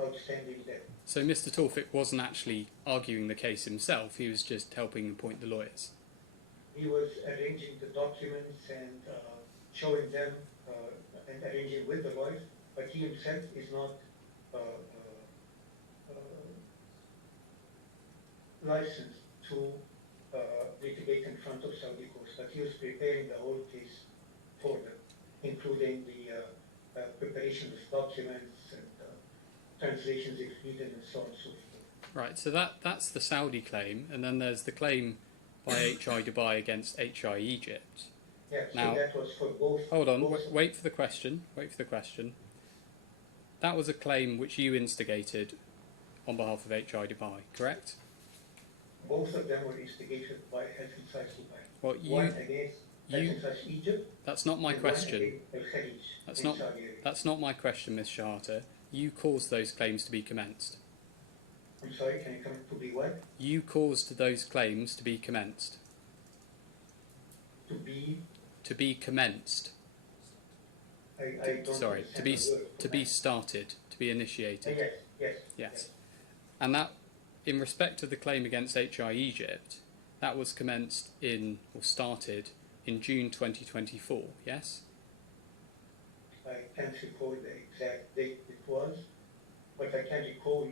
outstanding debt. so Mr. Tawfiq wasn't actually arguing the case himself, he was just helping appoint the lawyers. He was arranging the documents and showing them and arranging with the lawyers, but he himself is not licensed to litigate in front of Saudi courts, but he was preparing the whole case for them, including the preparation of documents and translations if needed and so on and so forth. Right, so that's the Saudi claim, and then there's the claim by HI Dubai against HI Egypt. Yeah, Now- so that was for both. Hold on, both- wait for the question, That was a claim which you instigated on behalf of HI Dubai, correct? Both of them were instigated by Health Insights Dubai. Well, One against Health you- Insights Egypt. That's not my and one question. against Al Khalij That's in not- Saudi Arabia. That's not my question, Ms. Shehata. You caused those claims to be commenced. I'm sorry, can you come to be what? You caused those claims to be commenced. To be, To be commenced. I don't Sorry, understand to be the word. to be started, to be initiated. Yes. Yes. And that, in respect of the claim against HI Egypt, that was commenced in, or started, in June 2024, yes? I can't recall the exact date it was, but I can recall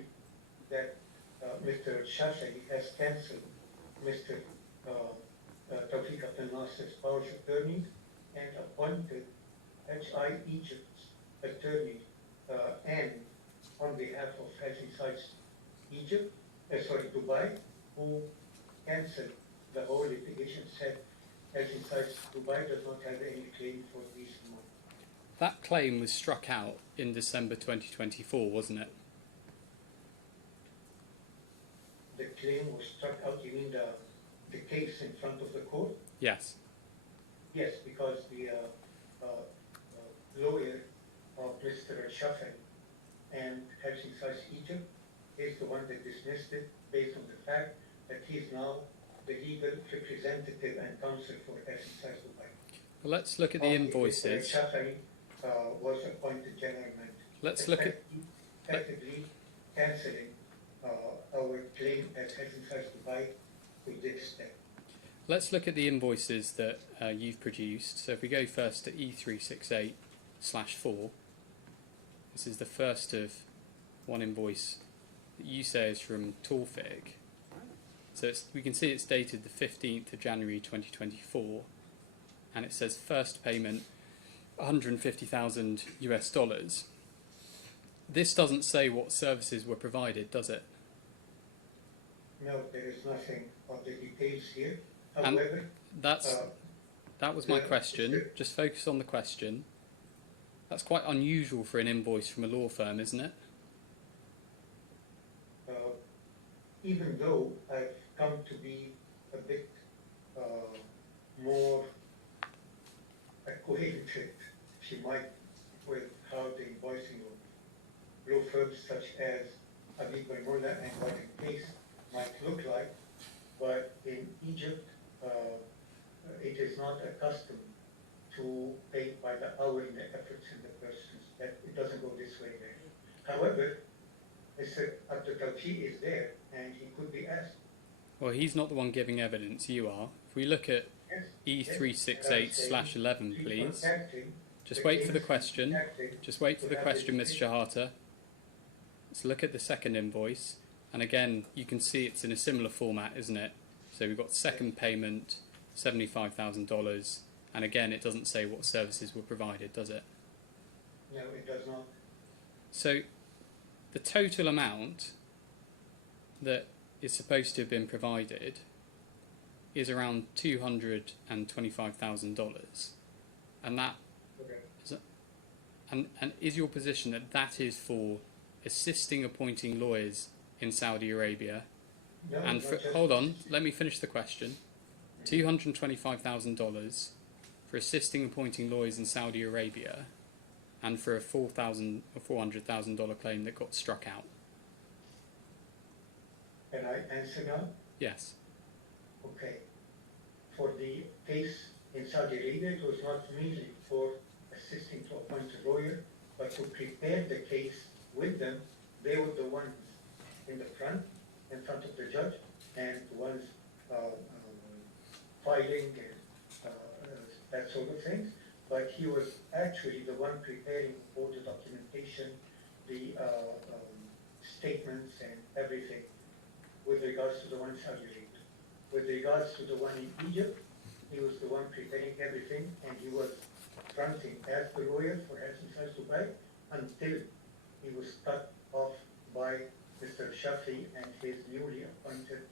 that Mr. Shafei has cancelled Mr. Tawfiq Abdel Nasser's power of attorney and appointed HI Egypt's attorney and on behalf of Health Insights Egypt, Dubai, who cancelled the whole litigation, said Health Insights Dubai does not have any claim for these money. That claim was struck out in December 2024, wasn't it? The claim was struck out, you mean the case in front of the court? Yes. Yes, because the lawyer of Mr. Shafei and Health Insights Egypt is the one that dismissed it based on the fact that he is now the legal representative and counsel for Health Insights Dubai. Well, let's look at the invoices. Mr. Shafei was appointed general manager. Let's look at. Effectively cancelling our claim as Health Insights Dubai to this step. Let's look at the invoices that you've produced. So if we go first to E368/4, this is the first of one invoice that you say is from Tawfiq. So we can see it's dated the 15th of January 2024, and it says first payment $150,000 US. This doesn't say what services were provided, does it? No, there is nothing of the details here. And However, that's that was my question. Just focus on the question. That's quite unusual for an invoice from a law firm, isn't it? Even though I've come to be a bit more acquainted, if you might, with how the invoicing of law firms such as Habib al-Mullah and what a case might look like, but in Egypt, it is not a custom to pay by the hour in the efforts in the persons. That it doesn't go this way there. However, Mr. Abdulaziz is there, and he could be asked. Well, he's not the one giving evidence, you are. If we look at E368/11, please. Just wait for the question. Just wait for the question, Ms. Shehata. Let's look at the second invoice. And again, you can see it's in a similar format, isn't it? So we've got second payment, $75,000. And again, it doesn't say what services were provided, does it? No, it does not. So the total amount that is supposed to have been provided is around $225,000, and that is, and is your position that that is for assisting appointing lawyers in Saudi Arabia? No, And for, hold on, let me finish the question. $225,000 for assisting appointing lawyers in Saudi Arabia, and for a $400,000 claim that got struck out. Can I answer now? Yes. Okay. For the case in Saudi Arabia, it was not merely for assisting to appoint a lawyer, but to prepare the case with them. They were the ones in the front of the judge, and the ones filing and that sort of things. But he was actually the one preparing all the documentation, the statements and everything with regards to the one in Saudi Arabia. With regards to the one in Egypt, he was the one preparing everything, and he was fronting as the lawyer for Hassan Said Dubai until he was cut off by Mr. Shafi and his newly appointed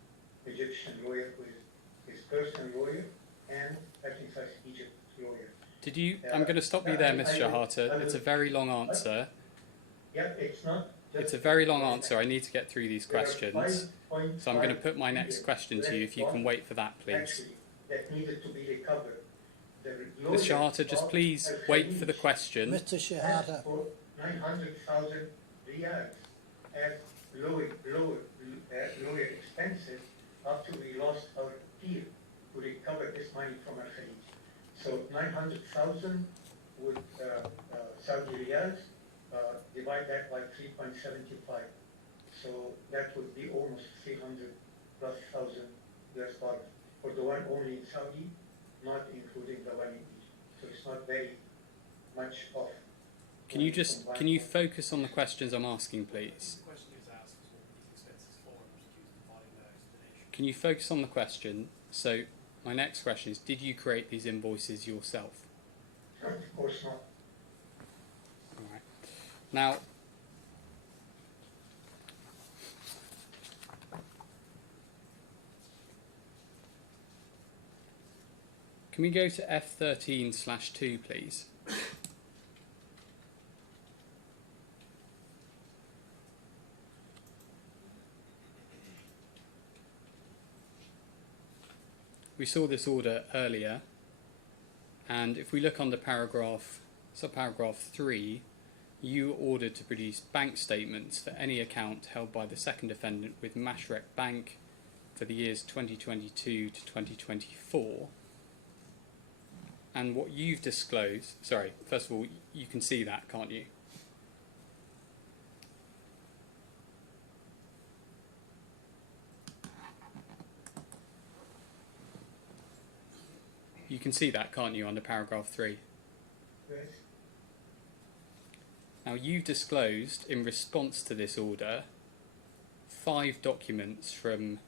Egyptian lawyer, who is his personal lawyer and Hassan Said Egypt lawyer. Did you? I'm going to stop you there, Ms. Shehata. It's a very long answer. Yeah, it's not. It's a very long answer. I need to get through these questions. So I'm going to put my next question to you, if you can wait for that, please. That needed to be recovered. Ms. Shehata, just please wait for the question. Mr. Shehata. For 900,000 riyals as lawyer expenses after we lost our appeal to recover this money from our Khalij. So 900,000 with Saudi riyals, divide that by 3.75. So that would be almost 300,000+ US dollars for the one only in Saudi, not including the one in Egypt. So it's not very much off. Can you focus on the questions I'm asking, please? The question is asked is what these expenses for, and was accused of providing their explanation. Can you focus on the question? So my next question is, did you create these invoices yourself? Of course not. All right. Now, can we go to F13/2, please? We saw this order earlier, and if we look under subparagraph 3, you were ordered to produce bank statements for any account held by the second defendant with Mashrek Bank for the years 2022 to 2024. And what you've disclosed, sorry, first of all, you can see that, can't you? You can see that, can't you, under paragraph 3? Yes. Now, you've disclosed, in response to this order, 5 documents from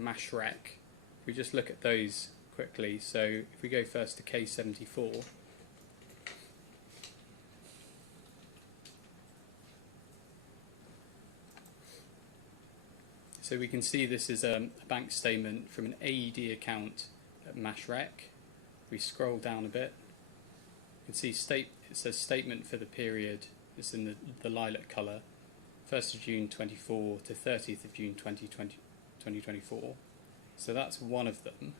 Mashrek. We just look at those quickly. So, if we go first to K74. So we can see this is a bank statement from an AED account at Mashrek, we scroll down a bit, you can see it says statement for the period, it's in the lilac colour, 1st of June 24 to 30th of June 2024. So that's one of them.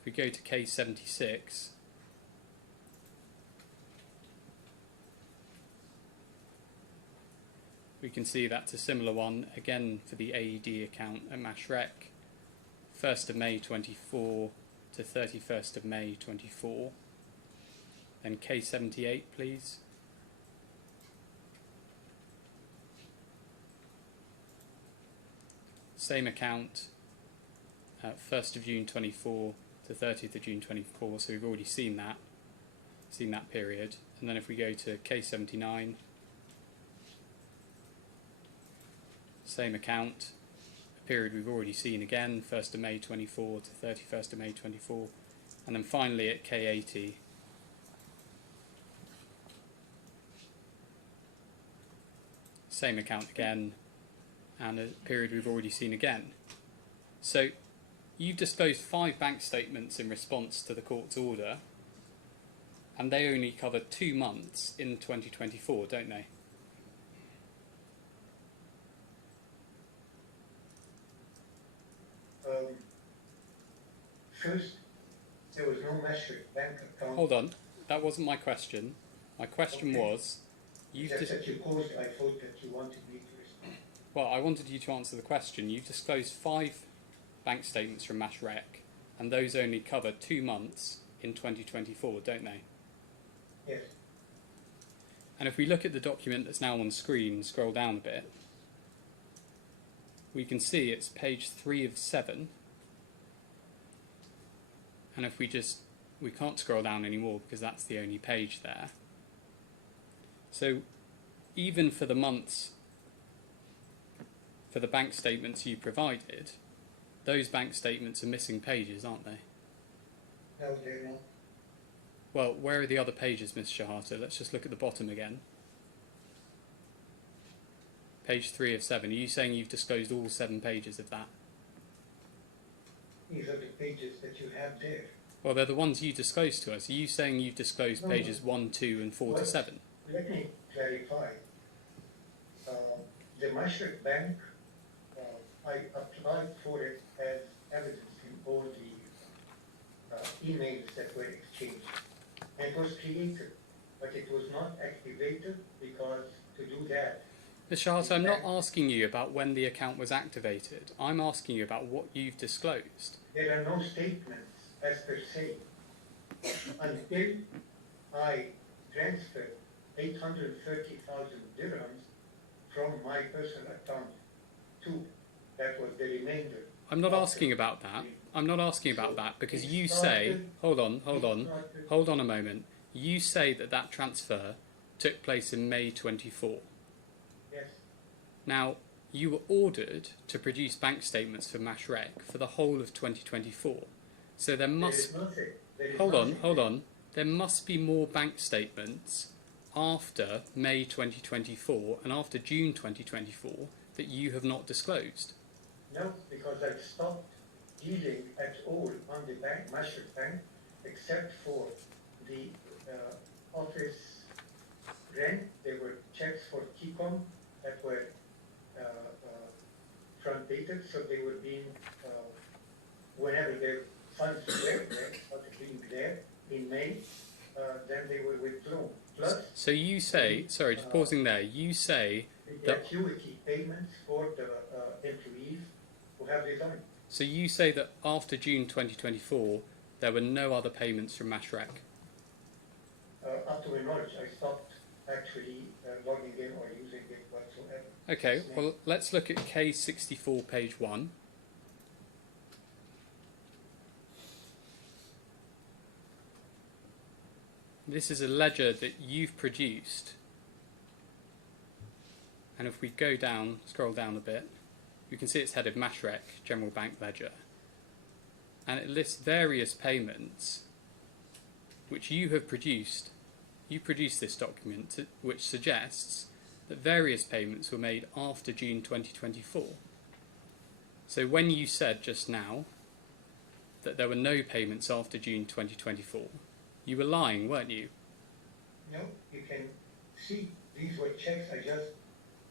If we go to case 76, we can see that's a similar one, again for the AED account at Mashrek, 1st of May 24 to 31st of May 24. Then case 78, please. Same account, 1st of June 24 to 30th of June 24, so we've already seen that period. And then if we go to case 79, same account, a period we've already seen again, 1st of May 24 to 31st of May 24. And then finally at K80, same account again, and a period we've already seen again. So you've disclosed 5 bank statements in response to the court's order, and they only cover 2 months in 2024, don't they? First, there was no Mashrek bank account. Hold on, that wasn't my question. My question was, you've Just that you paused, I thought that you wanted me to respond. well, I wanted you to answer the question. You've disclosed 5 bank statements from Mashrek, and those only cover 2 months in 2024, don't they? Yes. And if we look at the document that's now on screen and scroll down a bit, we can see it's page 3 of 7. And if we can't scroll down anymore because that's the only page there. So even for the months, for the bank statements you provided, those bank statements are missing pages, aren't they? No, they're not. Well, where are the other pages, Ms. Shehata? Let's just look at the bottom again. Page 3 of 7. Are you saying you've disclosed all 7 pages of that? These are the pages that you have there. Well, they're the ones you disclosed to us. Are you saying you've disclosed pages 1, 2 and 4 to 7? Let me clarify. The Mashrek Bank, I applied for it as evidence in all the emails that were exchanged. And it was created, but it was not activated because to do that. Ms. Shehata, I'm not asking you about when the account was activated. I'm asking you about what you've disclosed. There are no statements as per se until I transferred 830,000 dirhams from my personal account to, that was the remainder. I'm not asking about that. I'm not asking about that because you say, hold on a moment. You say that transfer took place in May 24. Yes. Now, you were ordered to produce bank statements for Mashrek for the whole of 2024. So there must... Hold on. There must be more bank statements after May 2024 and after June 2024 that you have not disclosed. No, because I've stopped dealing at all on the bank, Mashrek Bank, except for the office rent. There were checks for TCOM that were front-dated, so they were being, whenever their funds were there, started being there in May, then they were withdrawn. Plus, so you say, sorry, just pausing there, you say the that... gratuity payments for the employees who have resigned. So you say that after June 2024, there were no other payments from Mashrek? Up to my knowledge, I stopped actually logging in or using it whatsoever. Okay, well, let's look at K64, page 1. This is a ledger that you've produced. And if we go down, scroll down a bit, you can see it's headed Mashrek, General Bank Ledger. And it lists various payments which you have produced. You produced this document which suggests that various payments were made after June 2024. So when you said just now that there were no payments after June 2024. You were lying, weren't you? No, you can see these were checks. I just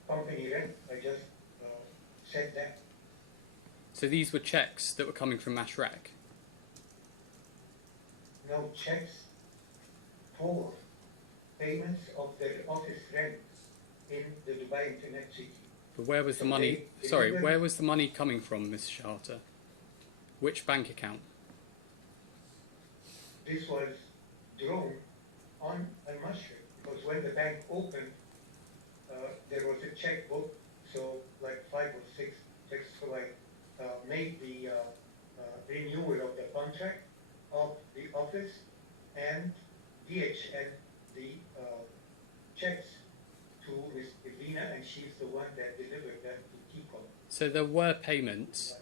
company rent. I just said that. So these were checks that were coming from Mashrek. No checks for payments of their office rent in the Dubai Internet City. But where was the So money? they Sorry, delivered- where was the money coming from, Ms. Shehata? Which bank account? This was drawn on Al-Mashriq because when the bank opened, there was a checkbook, so like 5 or 6 checks. So I made the renewal of the contract of the office and DHL the checks to Ms. Evina, and she's the one that delivered that to TCOM. So there were payments,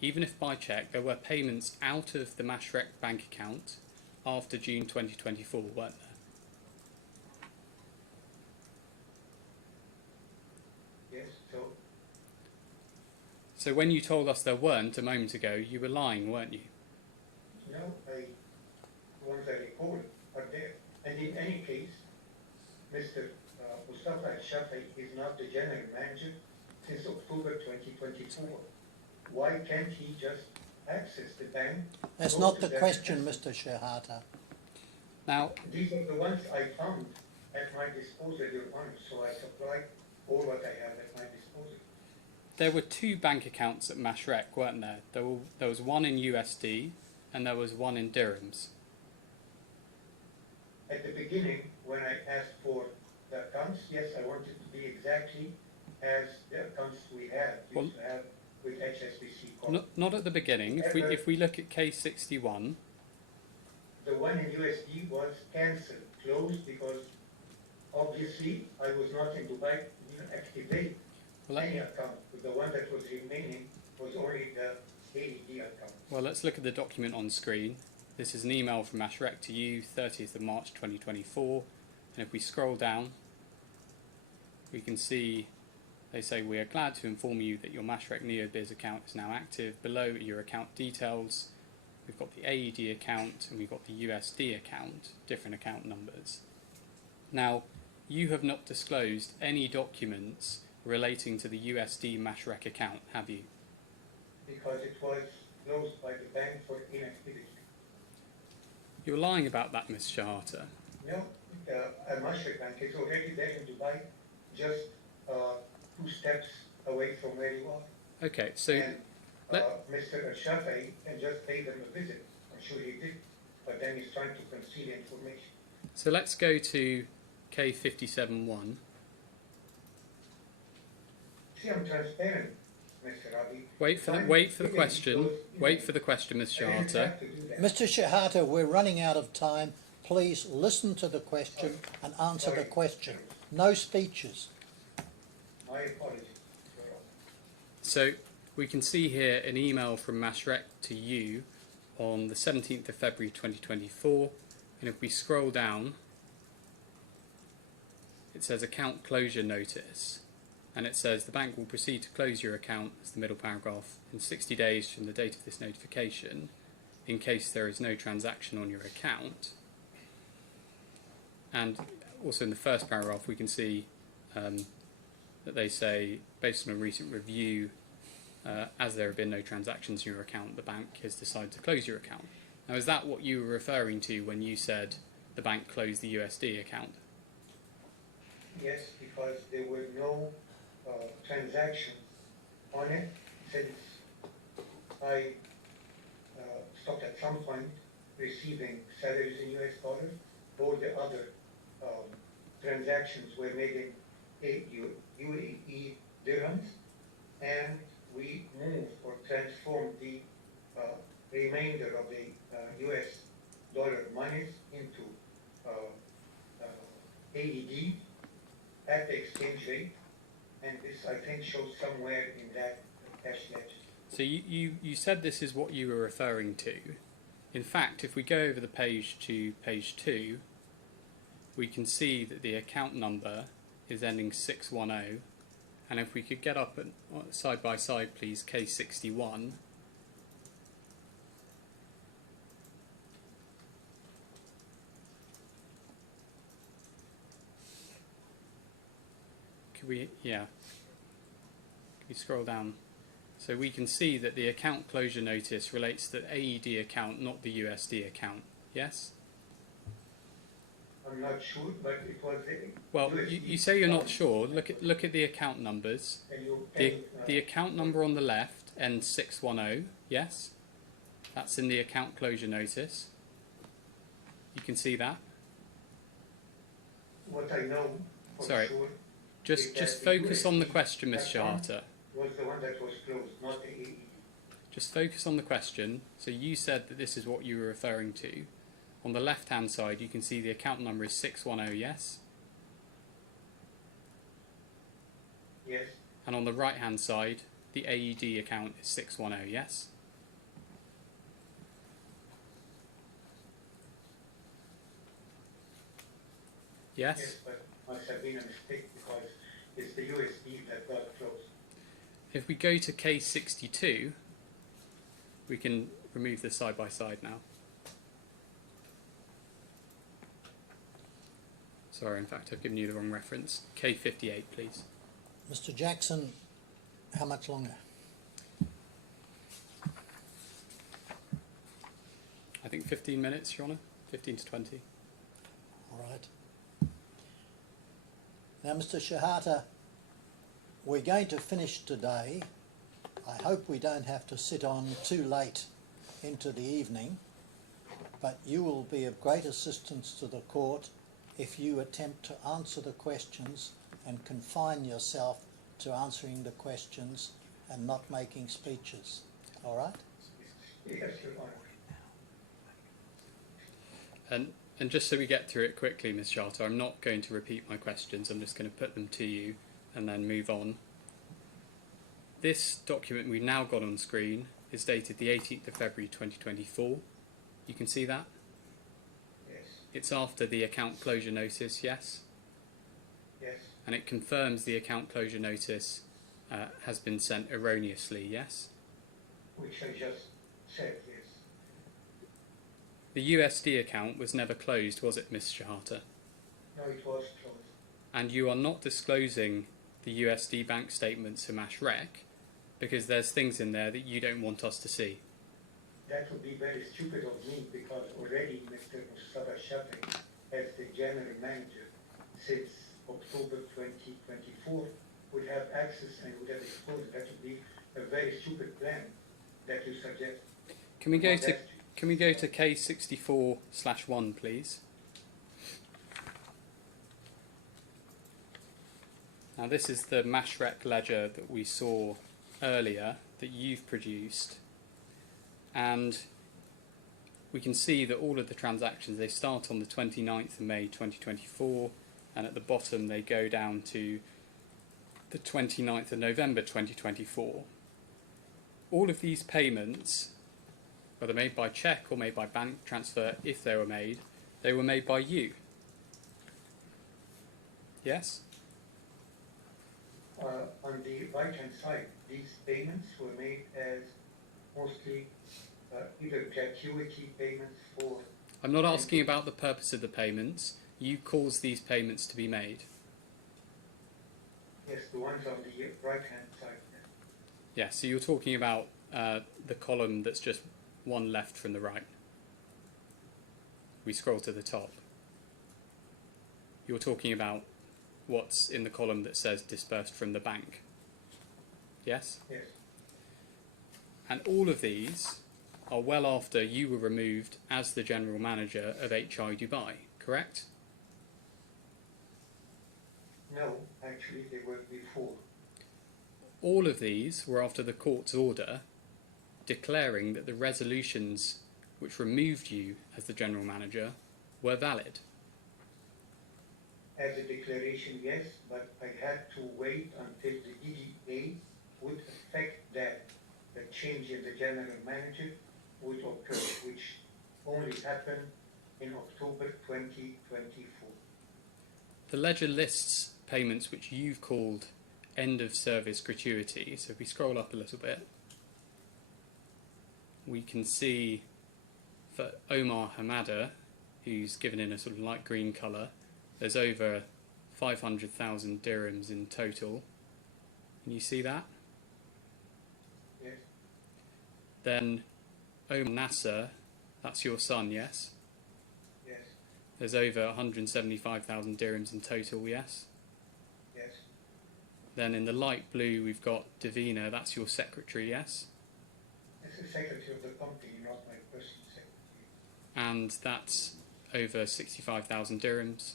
even if by cheque, there were payments out of the Mashrek bank account after June 2024, weren't there? Yes, so So when you told us there weren't a moment ago, you were lying, weren't you? no, ones I recall are there. And in any case, Mr. Mustafa Al-Shafi is not the general manager since October 2024. Why can't he just access the bank? That's go not to the that question, account? Mr. Shehata. Now, These are the ones I found at my disposal, Your Honor, so I supplied all what I have at my disposal. there were two bank accounts at Mashrek, weren't there? There was one in USD and there was one in dirhams. At the beginning, when I asked for the accounts, yes, I wanted to be exactly as the accounts we had, used to have with HSBC. Not at the beginning. If we look at K61, The one in USD was cancelled, closed, because obviously I was not in Dubai to activate well, any account. But the one that was remaining was only the AED account. well, let's look at the document on screen. This is an email from Mashrek to you, 30th of March 2024. And if we scroll down, we can see they say, "We are glad to inform you that your Mashrek NeoBiz account is now active. Below are your account details. We've got the AED account and we've got the USD account, different account numbers." Now, you have not disclosed any documents relating to the USD Mashrek account, have you? Because it was closed by the bank for inactivity. You're lying about that, Ms. Shehata. No, Al-Mashriq Bank is already there in Dubai, just 2 steps away from where you are. Okay, so And let- Mr. Al-Shafi can just pay them a visit. I'm sure he did, but then he's trying to conceal information. so let's go to K57.1. See, I'm transparent, Mr. Rabi. Wait for the question. Wait for the question, Ms. Shehata. Mr. Shehata, we're running out of time. Please listen to the question and answer the question. No speeches. My apologies. So we can see here an email from Mashrek to you on the 17th of February 2024, and if we scroll down, it says account closure notice, and it says the bank will proceed to close your account, as the middle paragraph, in 60 days from the date of this notification, in case there is no transaction on your account. And also in the first paragraph we can see that they say, based on a recent review, as there have been no transactions in your account, the bank has decided to close your account. Now, is that what you were referring to when you said the bank closed the USD account? Yes, because there were no transactions on it since I stopped at some point receiving salaries in US dollars. All the other transactions were made in UAE dirhams, and we moved or transformed the remainder of the US dollar monies into AED at the exchange rate, and this I think shows somewhere in that cash ledger. So you said this is what you were referring to. In fact, if we go over the page to page 2, we can see that the account number is ending 610, and if we could get up at, side by side please, K61, Can we scroll down? So we can see that the account closure notice relates to the AED account, not the USD account. Yes? I'm not sure, but it was Well, USD you say you're not account. sure. Look at the account numbers. The account number on the left ends 610. Yes? That's in the account closure notice. You can see that. What I know for Sorry. sure Just focus on the question, Ms. Shehata. was the one that was closed, not the AED. Just focus on the question. So you said that this is what you were referring to. On the left-hand side, you can see the account number is 610, yes? Yes, And on the right-hand side, the AED account is 610, yes? Yes? yes, but must have been a mistake because it's the USD that got closed. If we go to case 62, we can remove the side-by-side now. Sorry, in fact, I've given you the wrong reference. K58, please. Mr. Jackson, how much longer? I think 15 minutes, Your Honour. 15 to 20. All right. Now, Mr. Shehata, we're going to finish today. I hope we don't have to sit on too late into the evening, but you will be of great assistance to the court if you attempt to answer the questions and confine yourself to answering the questions and not making speeches. All right? Yes, Your Honor. And just so we get through it quickly, Ms. Shehata, I'm not going to repeat my questions. I'm just going to put them to you and then move on. This document we've now got on screen is dated the 18th of February 2024. You can see that? Yes, It's after the account closure notice, yes? yes, And it confirms the account closure notice has been sent erroneously, yes? which I just said, yes. The USD account was never closed, was it, Ms. Shehata? No, it was closed. And you are not disclosing the USD bank statements to Mashrek because there's things in there that you don't want us to see. That would be very stupid of me because already Mr. Nasser Shehata, as the general manager since October 2024, would have access and would have exposed. That would be a very stupid plan that you suggest. Can we go to K64/1, please? Now this is the Mashrek ledger that we saw earlier that you've produced, and we can see that all of the transactions, they start on the 29th of May 2024, and at the bottom they go down to the 29th of November 2024. All of these payments, whether made by cheque or made by bank transfer, if they were made by you. Yes? On the right-hand side, these payments were made as mostly either gratuity payments for... I'm not asking about the purpose of the payments. You caused these payments to be made. Yes, the ones on the right-hand side. Yeah, so you're talking about the column that's just one left from the right. We scroll to the top. You're talking about what's in the column that says dispersed from the bank. Yes? Yes, And all of these are well after you were removed as the general manager of HI Dubai, correct? no, actually they were before. All of these were after the court's order declaring that the resolutions which removed you as the general manager were valid. As a declaration, yes, but I had to wait until the DDA would affect that. The change in the general manager would occur, which only happened in October 2024. The ledger lists payments which you've called end of service gratuity. So if we scroll up a little bit, we can see for Omar Hamada, who's given in a sort of light green colour, there's over 500,000 dirhams in total. Can you see that? Yes. Then Nasser, that's your son, yes? Yes. There's over 175,000 dirhams in total, yes? Yes. Then in the light blue we've got Davina, that's your secretary, yes? That's the secretary of the company, not my personal secretary. And that's over 65,000 dirhams,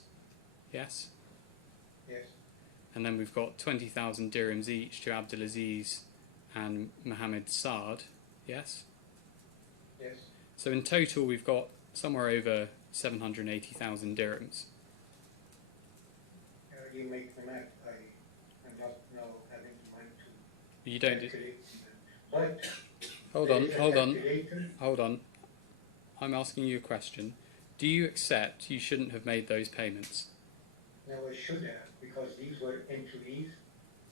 yes? Yes. And then we've got 20,000 dirhams each to Abdulaziz and Mohammed Saad, yes? Yes. So in total we've got somewhere over 780,000 dirhams. You make the math. I'm not now having the mind to You don't... calculate. But Hold on. I'm asking you a question. Do you accept you shouldn't have made those payments? No, I should have, because these were employees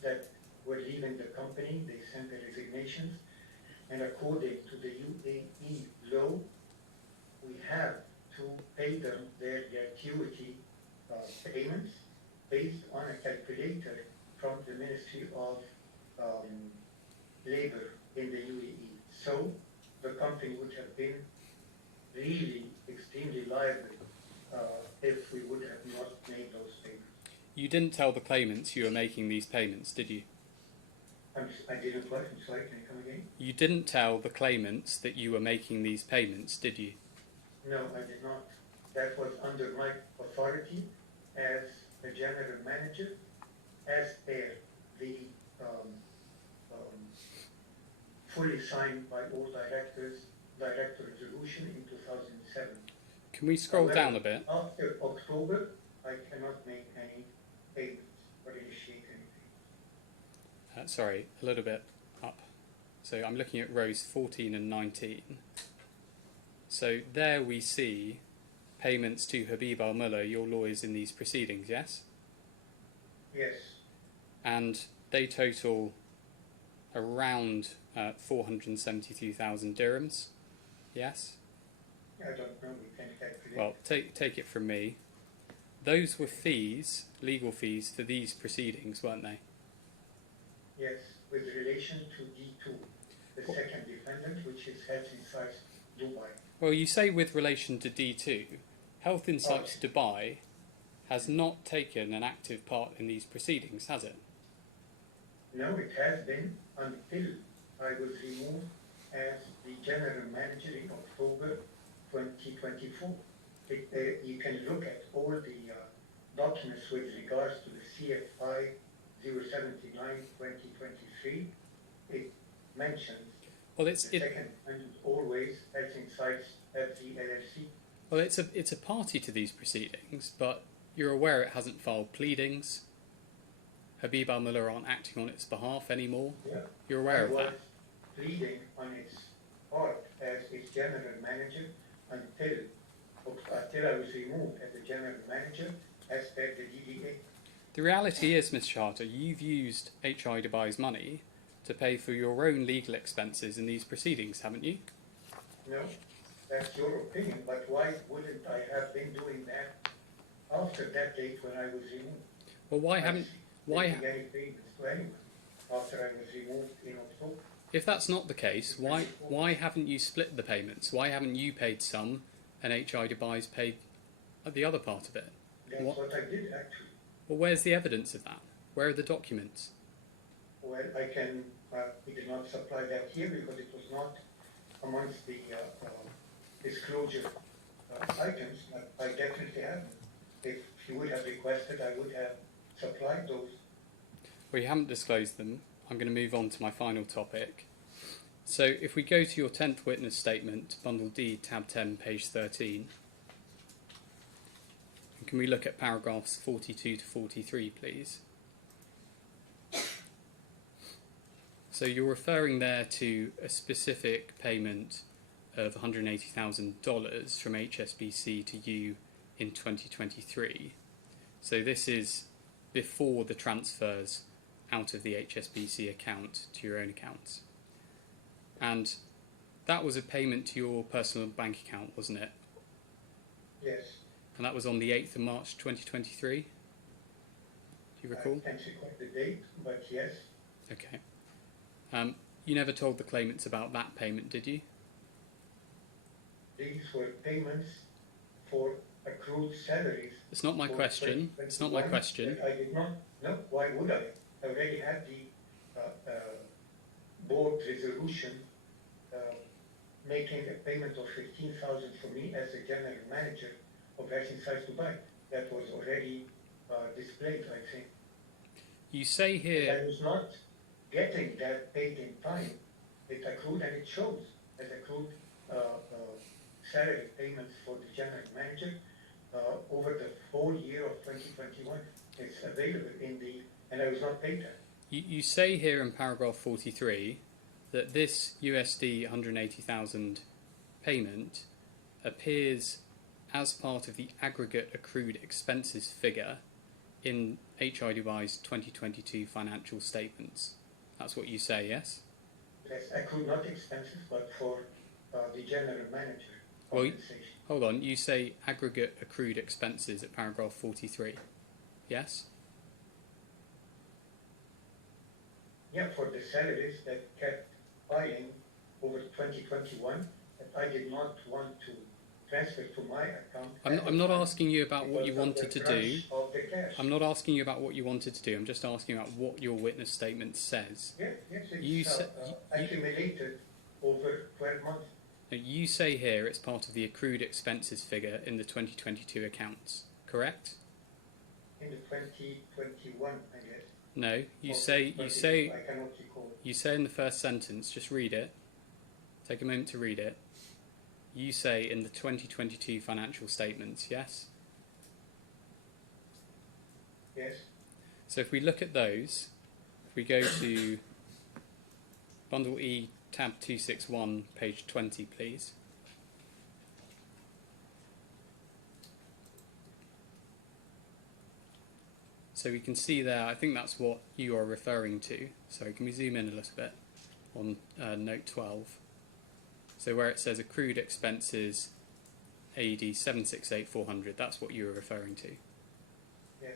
that were leaving the company. They sent their resignations, and according to the UAE law, we have to pay them their gratuity payments based on a calculator from the Ministry of Labor in the UAE. So the company would have been really extremely liable if we would have not made those payments. You didn't tell the claimants you were making these payments, did you? I didn't what? I'm sorry, can you come again? You didn't tell the claimants that you were making these payments, did you? No, I did not. That was under my authority as a general manager, as per the fully signed by all director resolution in 2007. Can we scroll However, down a bit? After October, I cannot make any payments or initiate anything. Sorry, a little bit up. So I'm looking at rows 14 and 19. So there we see payments to Habib al-Mulla, your lawyers in these proceedings, yes? Yes. And they total around 472,000 dirhams, yes? I don't know, we can calculate. Well, take it from me. Those were fees, legal fees for these proceedings, weren't they? Yes, with relation to D2, the second defendant, which is Health Insights Dubai. Well, you say with relation to D2. Health Insights Dubai has not taken an active part in these proceedings, has it? No, it has been until I was removed as the general manager in October 2024. You can look at all the documents with regards to the CFI 079-2023. It mentions the second defendant always Health Insights FZ LLC. Well, it's a party to these proceedings, but you're aware it hasn't filed pleadings. Habib al-Mulla aren't acting on its behalf anymore. Yeah. You're aware of that. I was pleading on its part as its general manager until I was removed as the general manager as per the DDA. The reality is, Ms. Shehata, you've used HI Dubai's money to pay for your own legal expenses in these proceedings, haven't you? No, that's your opinion, but why wouldn't I have been doing that after that date when I was removed? Well, why haven't any payments to anyone after I was removed in October? If that's not the case, why haven't you split the payments? Why haven't you paid some and HI Dubai's paid the other part of it? That's what I did actually. Well, where's the evidence of that? Where are the documents? Well, we did not supply that here because it was not amongst the disclosure items. I definitely haven't. If you would have requested, I would have supplied those. Well, you haven't disclosed them. I'm going to move on to my final topic. So if we go to your 10th witness statement, Bundle D, tab 10, page 13. And can we look at paragraphs 42 to 43, please? So you're referring there to a specific payment of $180,000 from HSBC to you in 2023. So this is before the transfers out of the HSBC account to your own accounts. And that was a payment to your personal bank account, wasn't it? Yes. And that was on the 8th of March 2023? you recall? I can't recall the date, but yes. Okay. You never told the claimants about that payment, did you? These were payments for accrued salaries. It's not my for question. It's not my 2021 question. that I did not. No, why would I? I already had the board resolution making a payment of 15,000 for me as the general manager of Health Insights Dubai. That was already displayed, I think. You say here. I was not getting that paid in time. It accrued, and it shows as accrued salary payments for the general manager over the whole year of 2021. It's available in the, and I was not paid that. You say here in paragraph 43 that this USD 180,000 payment appears as part of the aggregate accrued expenses figure in HI Dubai's 2022 financial statements. That's what you say, yes? Yes, accrued not expenses, but for the general manager Well, compensation. hold on, you say aggregate accrued expenses at paragraph 43, yes? Yeah, for the salaries that kept buying over 2021 that I did not want to transfer to my account. I'm not asking you about what you wanted to do. Of the cash. I'm not asking you about what you wanted to do. I'm just asking about what your witness statement says. Yeah, yes, it's You said accumulated over 12 months. you say here it's part of the accrued expenses figure in the 2022 accounts, correct? In the 2021, I guess. No, you Or say 22, I cannot recall. you say in the first sentence. Just read it. Take a moment to read it. You say in the 2022 financial statements, yes? Yes. So if we look at those, if we go to Bundle E, tab 261, page 20, please. So we can see there, I think that's what you are referring to. Sorry, can we zoom in a little bit on note 12? So where it says accrued expenses AED 768,400, that's what you were referring to. Yes.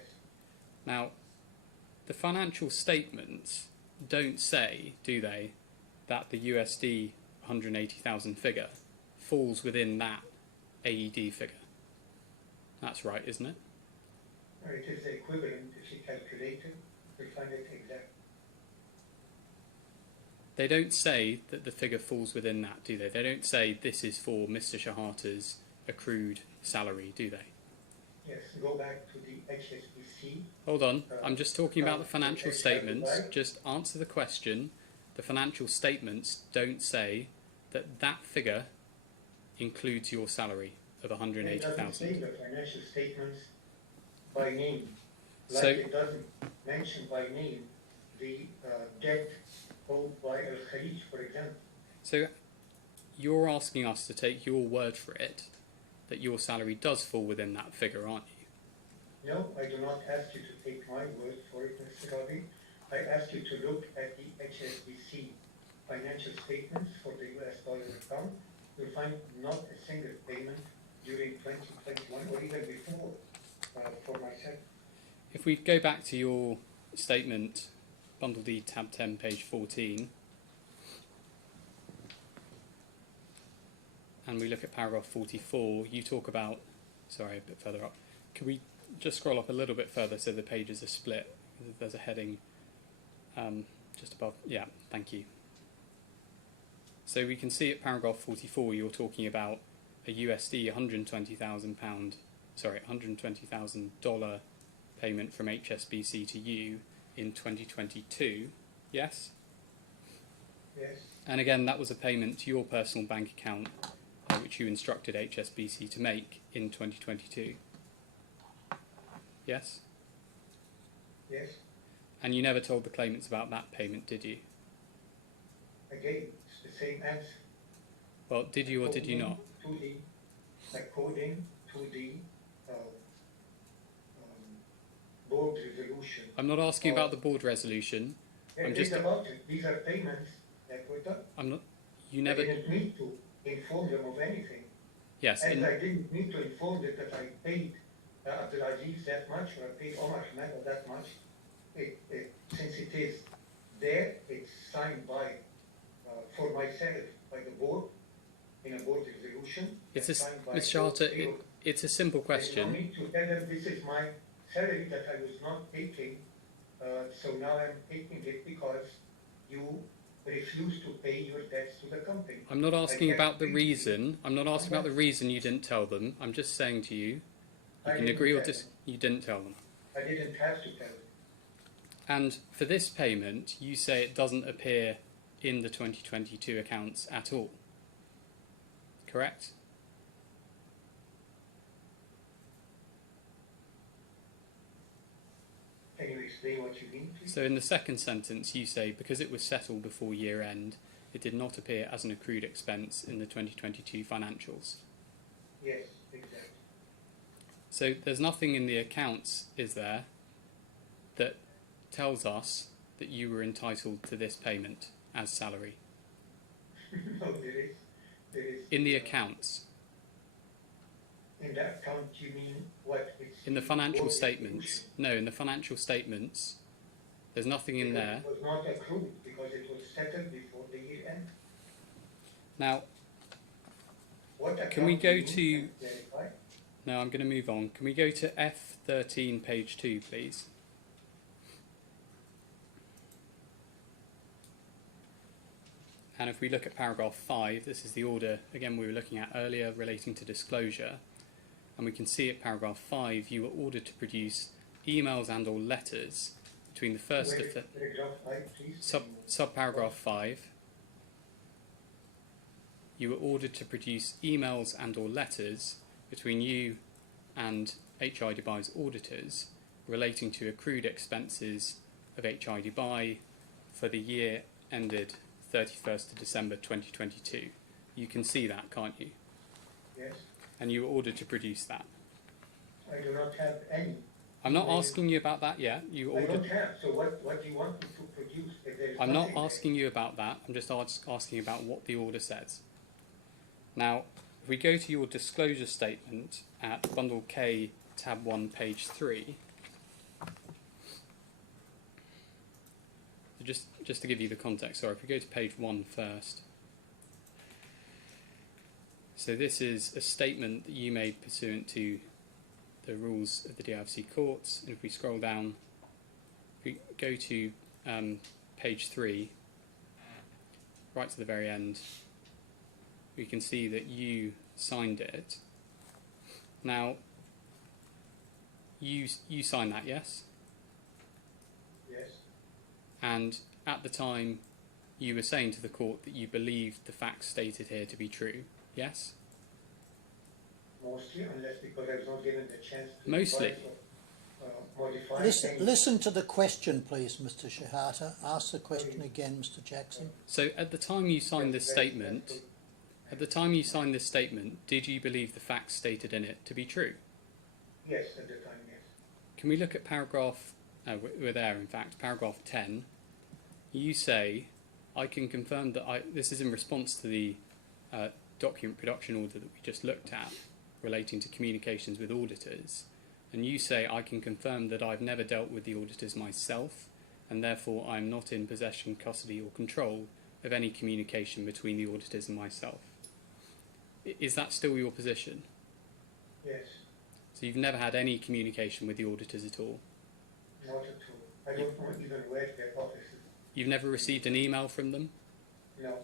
Now, the financial statements don't say, do they, that the USD 180,000 figure falls within that AED figure. That's right, isn't it? It is the equivalent. If you calculate it, you'll find it exact. They don't say that the figure falls within that, do they? They don't say this is for Mr. Shehata's accrued salary, do they? Yes, go back to the HSBC. Hold on, I'm just talking about the financial statements. Just answer the question. The financial statements don't say that that figure includes your salary of It doesn't say 180,000. the financial statements by name. Like So- it doesn't mention by name the debt owed by Al Khalij, for example. So you're asking us to take your word for it that your salary does fall within that figure, aren't you? No, I do not ask you to take my word for it, Mr. Rabi. I ask you to look at the HSBC financial statements for the US dollar account. You'll find not a single payment during 2021 or even before for myself. If we go back to your statement, Bundle D, tab 10, page 14, and we look at paragraph 44, you talk about, sorry, a bit further up. Can we just scroll up a little bit further so the pages are split? There's a heading just above. Yeah, thank you. So we can see at paragraph 44, you're talking about a USD $120,000 payment from HSBC to you in 2022. Yes? Yes, And again, that was a payment to your personal bank account, which you instructed HSBC to make in 2022. Yes? yes. And you never told the claimants about that payment, did you? Again, it's the same answer. Well, did you or did you not? According to the board resolution. I'm not asking about the board resolution. Yeah, I'm think just. about it. These are payments that were done. I'm not. You I never. didn't need to inform them of anything. Yes. And I didn't need to inform them that I paid Abdulaziz that much, or I paid Omar Ahmed that much. since it is there, it's signed by, for myself, by the board, in a board resolution. It's and a, signed by Ms. all Shehata, three of- it's a simple There's no question. need to tell them this is my salary that I was not taking, so now I'm taking it because you refuse to pay your debts to the company. I'm not asking I about the can't- reason. I'm not asking about the reason you didn't tell them. I'm just saying to you, you I can didn't agree or tell dis. them. You didn't tell them. I didn't have to tell them. And for this payment, you say it doesn't appear in the 2022 accounts at all. Correct? Can you explain what you mean, please? So in the second sentence, you say because it was settled before year end, it did not appear as an accrued expense in the 2022 financials. Yes, exactly. So there's nothing in the accounts, is there, that tells us that you were entitled to this payment as salary? No, there is. In the accounts, In the account, you mean what? It's in the financial board statements. resolution. No, in the financial statements, there's nothing in Because there. It was not accrued because it was settled before the year end. Now, What account can we do go you to? mean? Clarify? No, I'm going to move on. Can we go to F13, page 2, please? And if we look at paragraph 5, this is the order, again, we were looking at earlier relating to disclosure. And we can see at paragraph 5, you were ordered to produce emails and or letters between the first Where of the... is paragraph 5, please? Subparagraph 5. You were ordered to produce emails and or letters between you and HI Dubai's auditors relating to accrued expenses of HI Dubai for the year ended 31st of December 2022. You can see that, can't you? Yes, And you were ordered to produce that. I do not have any. I'm not asking you about that yet. You were I don't ordered. have, so what do you want me to produce if there is I'm not nothing there? asking you about that. I'm just asking about what the order says. Now, if we go to your disclosure statement at Bundle K, tab 1, page 3, so just to give you the context, sorry, if we go to page 1 first. So this is a statement that you made pursuant to the rules of the DIFC courts, and if we scroll down, if we go to page 3, right to the very end, we can see that you signed it. Now, you signed that, yes? Yes, And at the time, you were saying to the court that you believed the facts stated here to be true, yes? mostly, unless because I was not given the chance to Mostly. revise or, modify any. Listen to the question, please, Mr. Shehata. Ask the question again, Mr. Jackson. So at the time you signed this Very statement, careful. at the time you signed this statement, did you believe the facts stated in it to be true? Yes, at the time, yes. Can we look at paragraph, we're there in fact, paragraph 10. You say, I can confirm that this is in response to the document production order that we just looked at relating to communications with auditors. And you say, I can confirm that I've never dealt with the auditors myself, and therefore I'm not in possession, custody or control of any communication between the auditors and myself. Is that still your position? Yes, So you've never had any communication with the auditors at all? not at all. I don't know even where their office is. You've never received an email from them? No,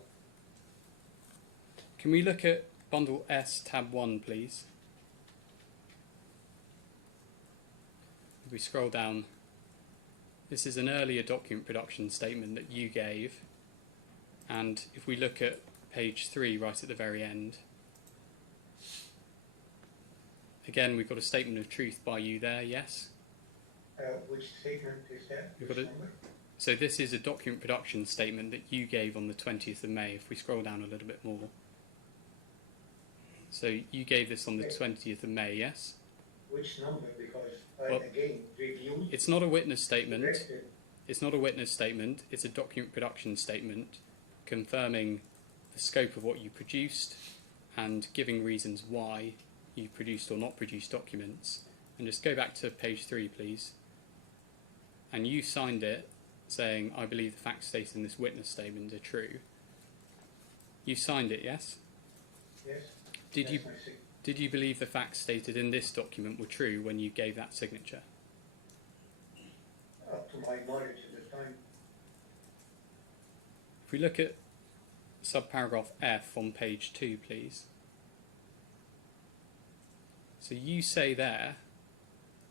Can we look at Bundle S, tab 1, please? If we scroll down, this is an earlier document production statement that you gave. And if we look at page 3, right at the very end, again, we've got a statement of truth by you there, yes? which statement is that? You've Which got it. number? So this is a document production statement that you gave on the 20th of May, if we scroll down a little bit more. So you gave this on the 20th of May, yes? Which number? Because I Well, again reviewed. It's not a witness statement. corrected. It's not a witness statement. It's a document production statement confirming the scope of what you produced and giving reasons why you produced or not produced documents. And just go back to page 3, please. and you signed it saying, I believe the facts stated in this witness statement are true. You signed it, yes? Yes? Did That's you my signature. did you believe the facts stated in this document were true when you gave that signature? Up to my knowledge at the time. If we look at subparagraph F on page 2, please. So you say there,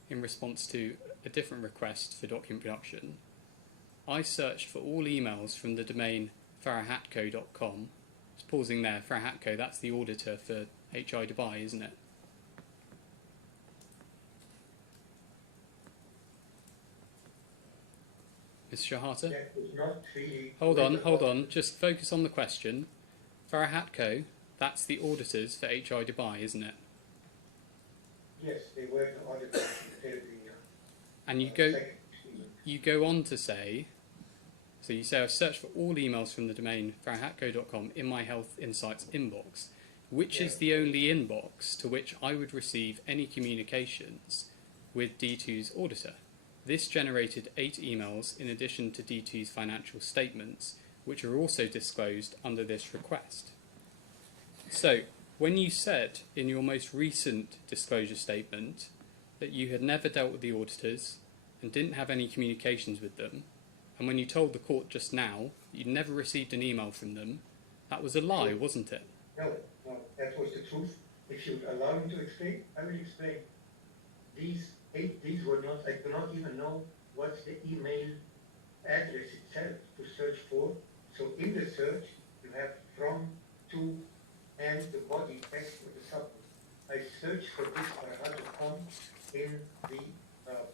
in response to a different request for document production, I searched for all emails from the domain farahatco.com. Just pausing there, Farahatco, that's the auditor for HI Dubai, isn't it? Ms. Shehata? That was not really. Hold on, just focus on the question. Farahatco, that's the auditors for HI Dubai, isn't it? Yes, they were the auditors until the And you go on to say, so you say I've searched for all emails from the domain farahatco.com in my Health Insights inbox, which is the only inbox to which I would receive any communications with D2's auditor. This generated 8 emails in addition to D2's financial statements, which are also disclosed under this request. So, when you said in your most recent disclosure statement that you had never dealt with the auditors and didn't have any communications with them, and when you told the court just now that you'd never received an email from them, that was a lie, wasn't it? No, that was the truth. If you would allow me to explain, I will explain. These were not, I do not even know what's the email address itself to search for. So in the search, you have from, to, and the body text of the subject. I searched for this farahat.com in the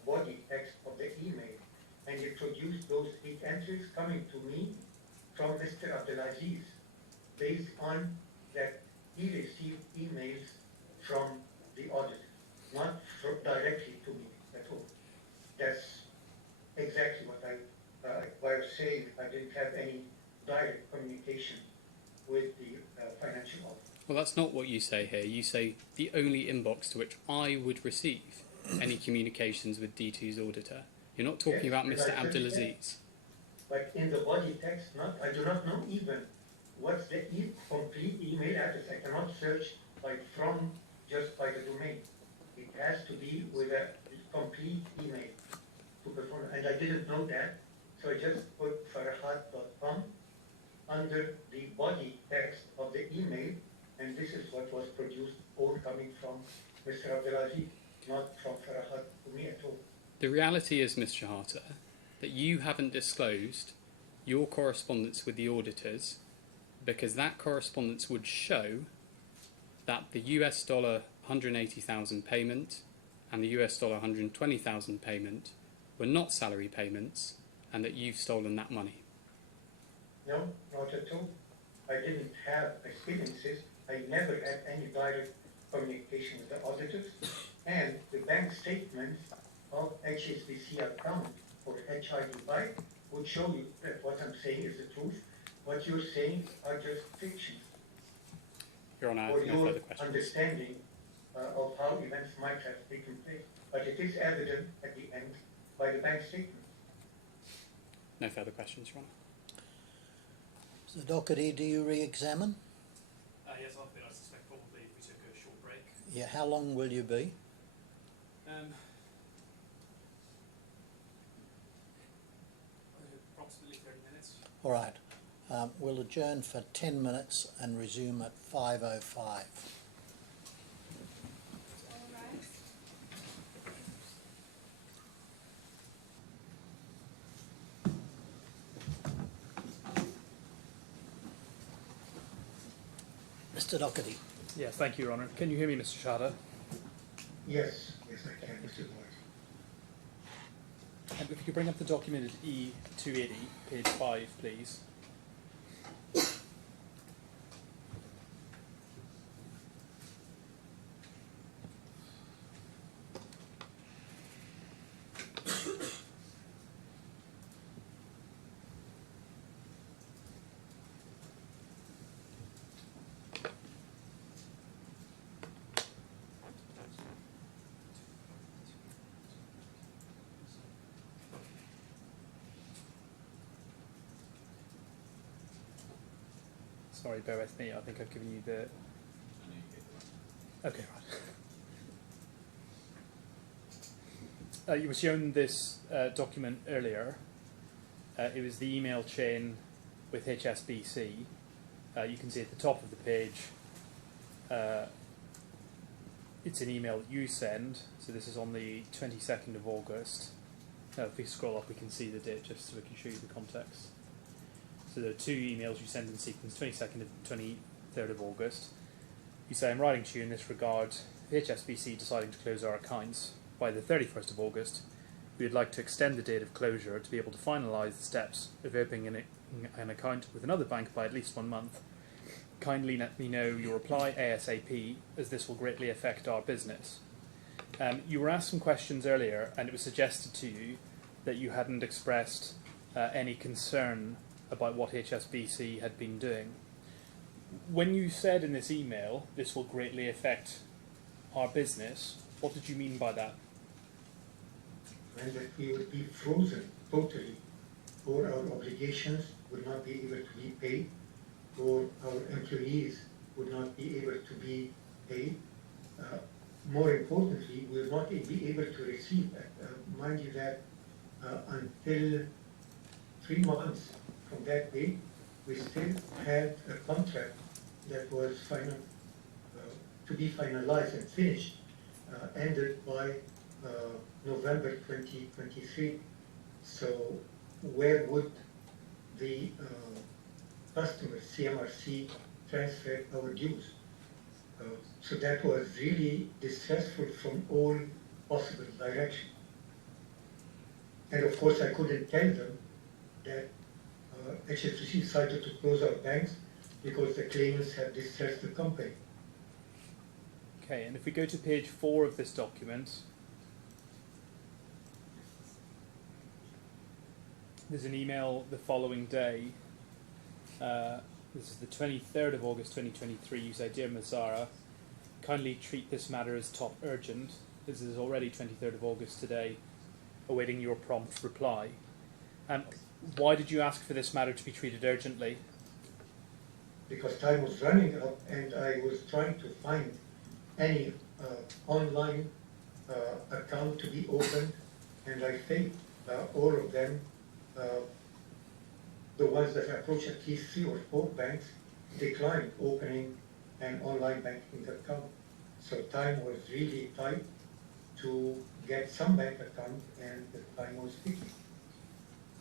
body text of the email, and it produced those 8 entries coming to me from Mr. Abdulaziz, based on that he received emails from the auditor, not directly to me at all. That's exactly what I was saying. I didn't have any direct communication with the financial auditor. Well, that's not what you say here. You say the only inbox to which I would receive any communications with D2's auditor. You're not talking about Mr. Abdulaziz. But in the body text, I do not know even what's the complete email address. I cannot search from just by the domain. It has to be with a complete email to perform. And I didn't know that, so I just put farahat.com under the body text of the email, and this is what was produced, all coming from Mr. Abdulaziz, not from Farahat to me at all. The reality is, Ms. Shehata, that you haven't disclosed your correspondence with the auditors because that correspondence would show that the US dollar 180,000 payment and the US dollar 120,000 payment were not salary payments and that you've stolen that money. No, not at all. I didn't have, I still insist, I never had any direct communication with the auditors, and the bank statements of HSBC account for HI Dubai would show you that what I'm saying is the truth. What you're saying are just fictions. Your Honour, I Or have no your further questions. understanding of how events might have taken place. But it is evident at the end by the bank statement. No further questions, Your Honour. So, Doherty, do you re-examine? Yes, I suspect probably if we took a short break. Yeah, how long will you be? Approximately 30 minutes. All right. We'll adjourn for 10 minutes and resume at 5:05. All rise. Mr. Doherty. Yes, thank you, Your Honour. Can you hear me, Mr. Shehata? Yes, I can, Mr. Lord. If you could bring up the document at E280, page 5, please. Sorry, bear with me. I think I've given you the. Okay, right. You were shown this document earlier. It was the email chain with HSBC. You can see at the top of the page, it's an email that you send. So this is on the 22nd of August. Now, if we scroll up, we can see the date just so we can show you the context. So there are two emails you send in sequence, 22nd and 23rd of August. You say, I'm writing to you in this regard, HSBC deciding to close our accounts by the 31st of August. We would like to extend the date of closure to be able to finalise the steps of opening an account with another bank by at least 1 month. Kindly let me know your reply ASAP, as this will greatly affect our business. You were asked some questions earlier, and it was suggested to you that you hadn't expressed any concern about what HSBC had been doing. When you said in this email, this will greatly affect our business, what did you mean by that? And that we would be frozen totally, or our obligations would not be able to be paid, or our employees would not be able to be paid. More importantly, we will not be able to receive, mind you that until 3 months from that date, we still had a contract that was to be finalized and finished, ended by November 2023. So where would the customer, CMRC, transfer our dues? So that was really distressful from all possible directions. And of course, I couldn't tell them that HSBC decided to close our banks because the claimants had distressed the company. Okay, and if we go to page 4 of this document, there's an email the following day. This is the 23rd of August 2023. You say, Dear Mazara, kindly treat this matter as top urgent. This is already 23rd of August today, awaiting your prompt reply. Why did you ask for this matter to be treated urgently? Because time was running out and I was trying to find any online account to be opened, and I think all of them, the ones that approached at least 3 or 4 banks, declined opening an online banking account. So time was really tight to get some bank account, and the time was ticking.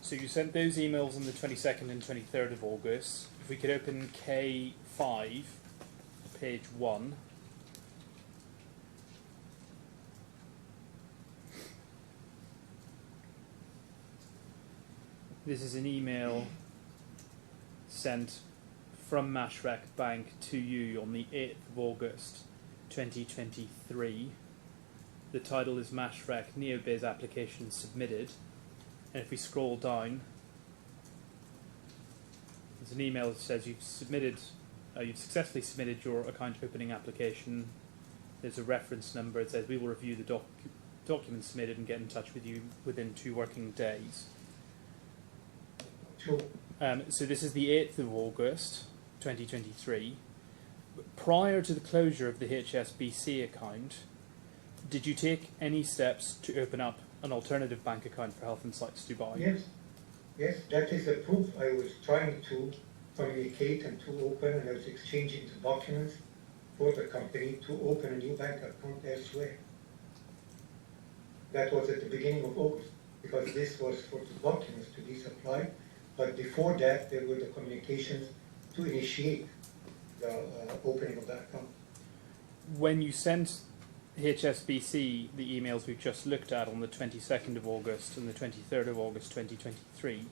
So you sent those emails on the 22nd and 23rd of August. If we could open K5, page 1. This is an email sent from Mashreq Bank to you on the 8th of August 2023. The title is Mashreq Neobiz application submitted. And if we scroll down, there's an email that says you've successfully submitted your account opening application. There's a reference number. It says we will review the document submitted and get in touch with you within 2 working days. Sure. So this is the 8th of August 2023. Prior to the closure of the HSBC account, did you take any steps to open up an alternative bank account for Health Insights Dubai? Yes, that is the proof. I was trying to communicate and to open, and I was exchanging the documents for the company to open a new bank account elsewhere. That was at the beginning of August, because this was for the documents to be supplied, but before that there were the communications to initiate the opening of that account. When you sent HSBC the emails we've just looked at on the 22nd of August and the 23rd of August 2023,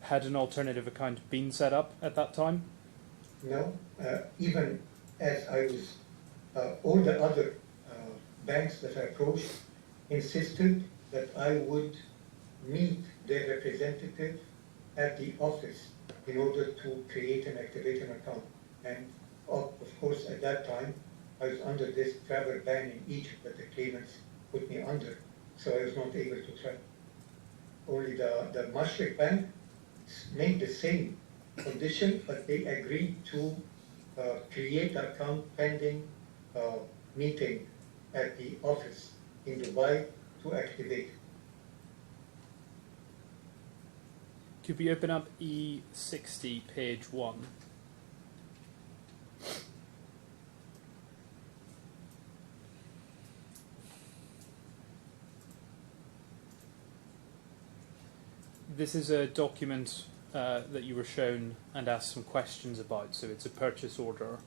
had an alternative account been set up at that time? No, even as I was, all the other banks that I approached insisted that I would meet their representative at the office in order to create and activate an account. And of course, at that time, I was under this travel ban in Egypt that the claimants put me under, so I was not able to travel. Only the Mashreq Bank made the same condition, but they agreed to create an account pending meeting at the office in Dubai to activate. Could we open up E60, page 1? This is a document that you were shown and asked some questions about. So it's a purchase order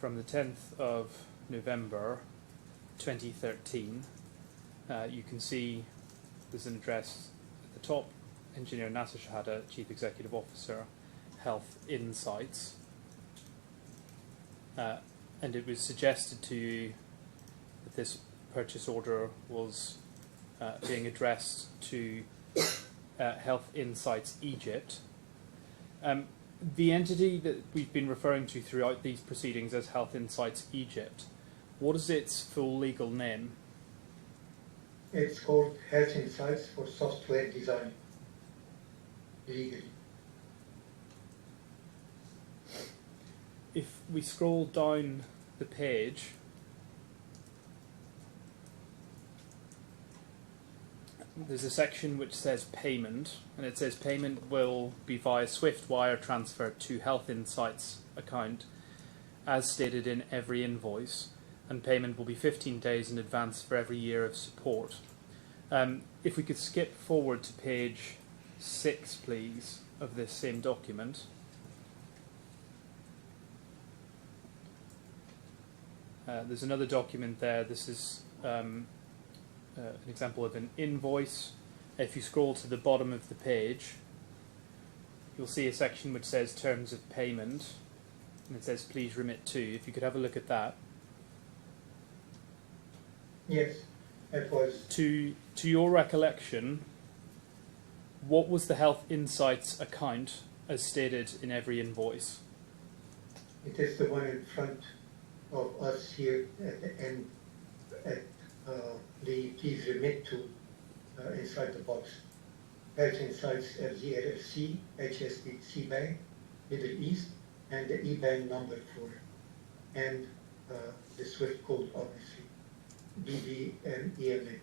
from the 10th of November 2013. You can see there's an address at the top, Engineer Nasser Shehata, Chief Executive Officer, Health Insights. And it was suggested to you that this purchase order was being addressed to Health Insights Egypt. The entity that we've been referring to throughout these proceedings as Health Insights Egypt, what is its full legal name? It's called Health Insights for Software Design, legally. If we scroll down the page, there's a section which says payment, and it says payment will be via Swift wire transfer to Health Insights account as stated in every invoice, and payment will be 15 days in advance for every year of support. If we could skip forward to page 6, please, of this same document. There's another document there. This is an example of an invoice. If you scroll to the bottom of the page, you'll see a section which says terms of payment, and it says please remit to. If you could have a look at that. Yes, it was. To your recollection, what was the Health Insights account as stated in every invoice? It is the one in front of us here at the end, at the please remit to inside the box. Health Insights FZ LLC, HSBC Bank, Middle East, and the IBAN number for it, and the SWIFT code, obviously, BBMEMA.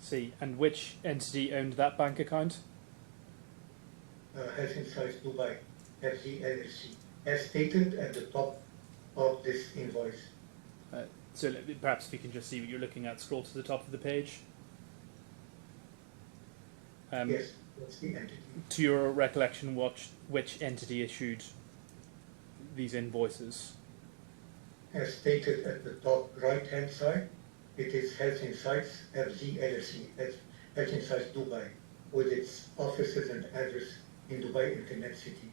See, and which entity owned that bank account? Health Insights Dubai, FZ LLC, as stated at the top of this invoice. So perhaps if you can just see what you're looking at, scroll to the top of the page. Yes, that's the entity. To your recollection, which entity issued these invoices? As stated at the top right-hand side, it is Health Insights FZ LLC, Health Insights Dubai, with its offices and address in Dubai Internet City.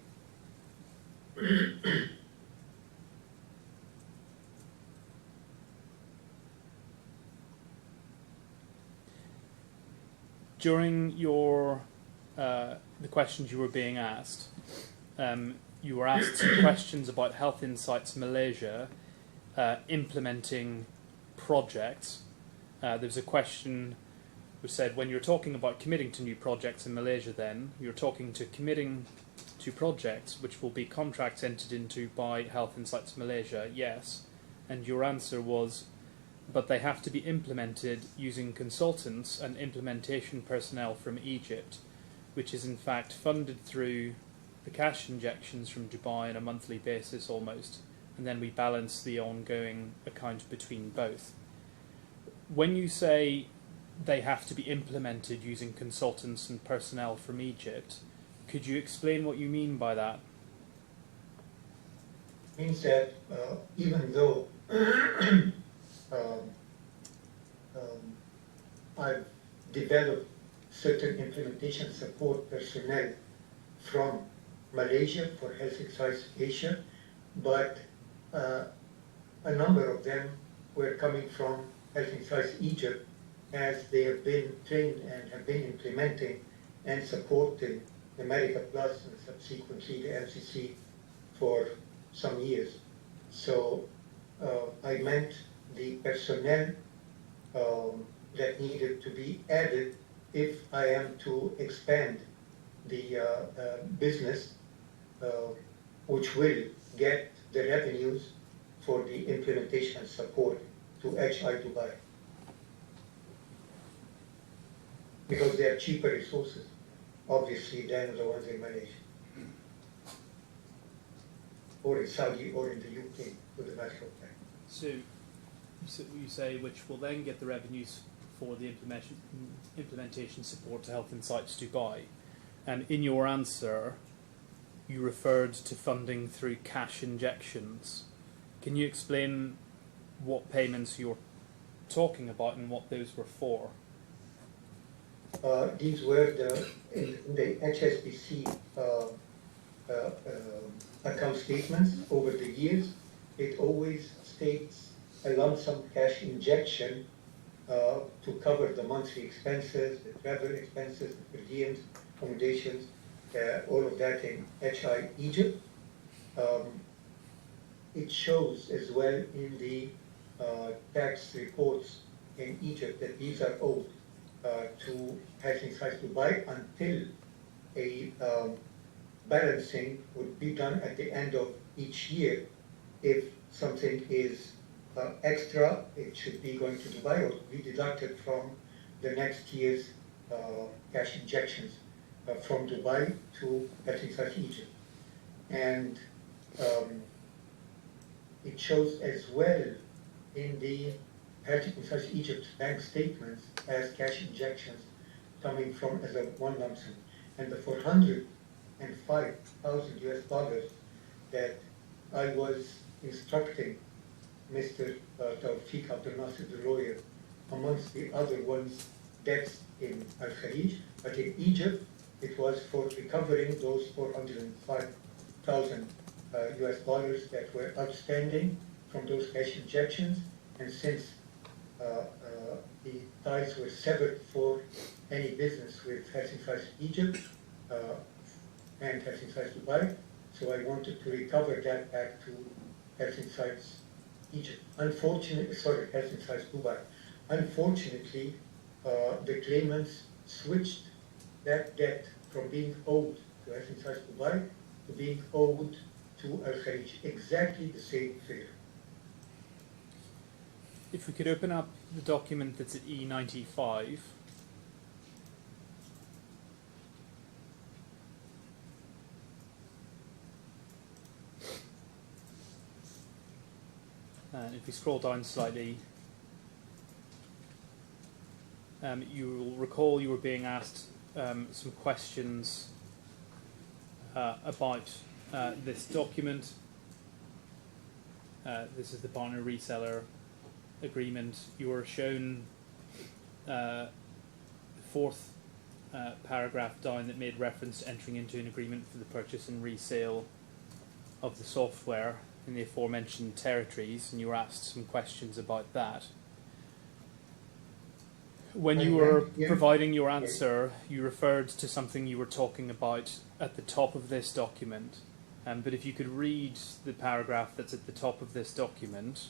During your the questions you were being asked, you were asked some questions about Health Insights Malaysia implementing projects. There was a question which said, when you're talking about committing to new projects in Malaysia, then you're talking to committing to projects which will be contracts entered into by Health Insights Malaysia, yes. And your answer was, but they have to be implemented using consultants and implementation personnel from Egypt, which is in fact funded through the cash injections from Dubai on a monthly basis almost, and then we balance the ongoing account between both. When you say they have to be implemented using consultants and personnel from Egypt, could you explain what you mean by that? Means that even though I've developed certain implementation support personnel from Malaysia for Health Insights Asia, but a number of them were coming from Health Insights Egypt, as they have been trained and have been implementing and supporting the America Plus and subsequently the MCC for some years. So I meant the personnel that needed to be added if I am to expand the business which will get the revenues for the implementation and support to HI Dubai. Because they are cheaper resources, obviously, than the ones in Malaysia. Or in Saudi or in the UK with the national plan. So you say which will then get the revenues for the implementation support to Health Insights Dubai. And in your answer, you referred to funding through cash injections. Can you explain what payments you're talking about and what those were for? These were in the HSBC account statements over the years. It always states a lump sum cash injection to cover the monthly expenses, the travel expenses, the per diems, accommodations, all of that in HI Egypt. It shows as well in the tax reports in Egypt that these are owed to Health Insights Dubai until a balancing would be done at the end of each year. If something is extra, it should be going to Dubai or be deducted from the next year's cash injections from Dubai to Health Insights Egypt. And it shows as well in the Health Insights Egypt bank statements as cash injections coming from as a one lump sum. And the $405,000 that I was instructing Mr. Tawfiq Abdul Nasser, the lawyer, amongst the other ones, debts in Al Khalij, but in Egypt it was for recovering those $405,000 that were outstanding from those cash injections. And since the ties were severed for any business with Health Insights Egypt and Health Insights Dubai, so I wanted to recover that back to Health Insights Egypt. Unfortunately, sorry, Health Insights Dubai. Unfortunately, the claimants switched that debt from being owed to Health Insights Dubai to being owed to Al Khalij, exactly the same figure. If we could open up the document that's at E95. And if we scroll down slightly, you will recall you were being asked some questions about this document. This is the partner reseller agreement. You were shown the fourth paragraph down that made reference to entering into an agreement for the purchase and resale of the software in the aforementioned territories, and you were asked some questions about that. When you were providing your answer, you referred to something you were talking about at the top of this document. But if you could read the paragraph that's at the top of this document,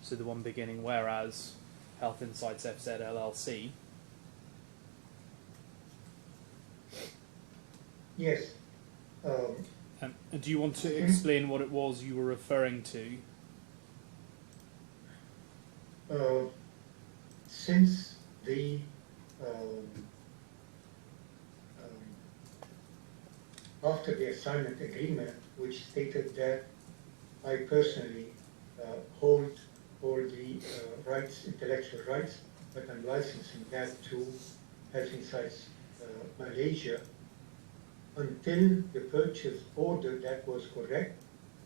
so the one beginning, whereas Health Insights FZ LLC. Yes. And do you want to explain what it was you were referring to? Since the after the assignment agreement, which stated that I personally hold all the rights, intellectual rights, but I'm licensing that to Health Insights Malaysia, until the purchase order, that was correct.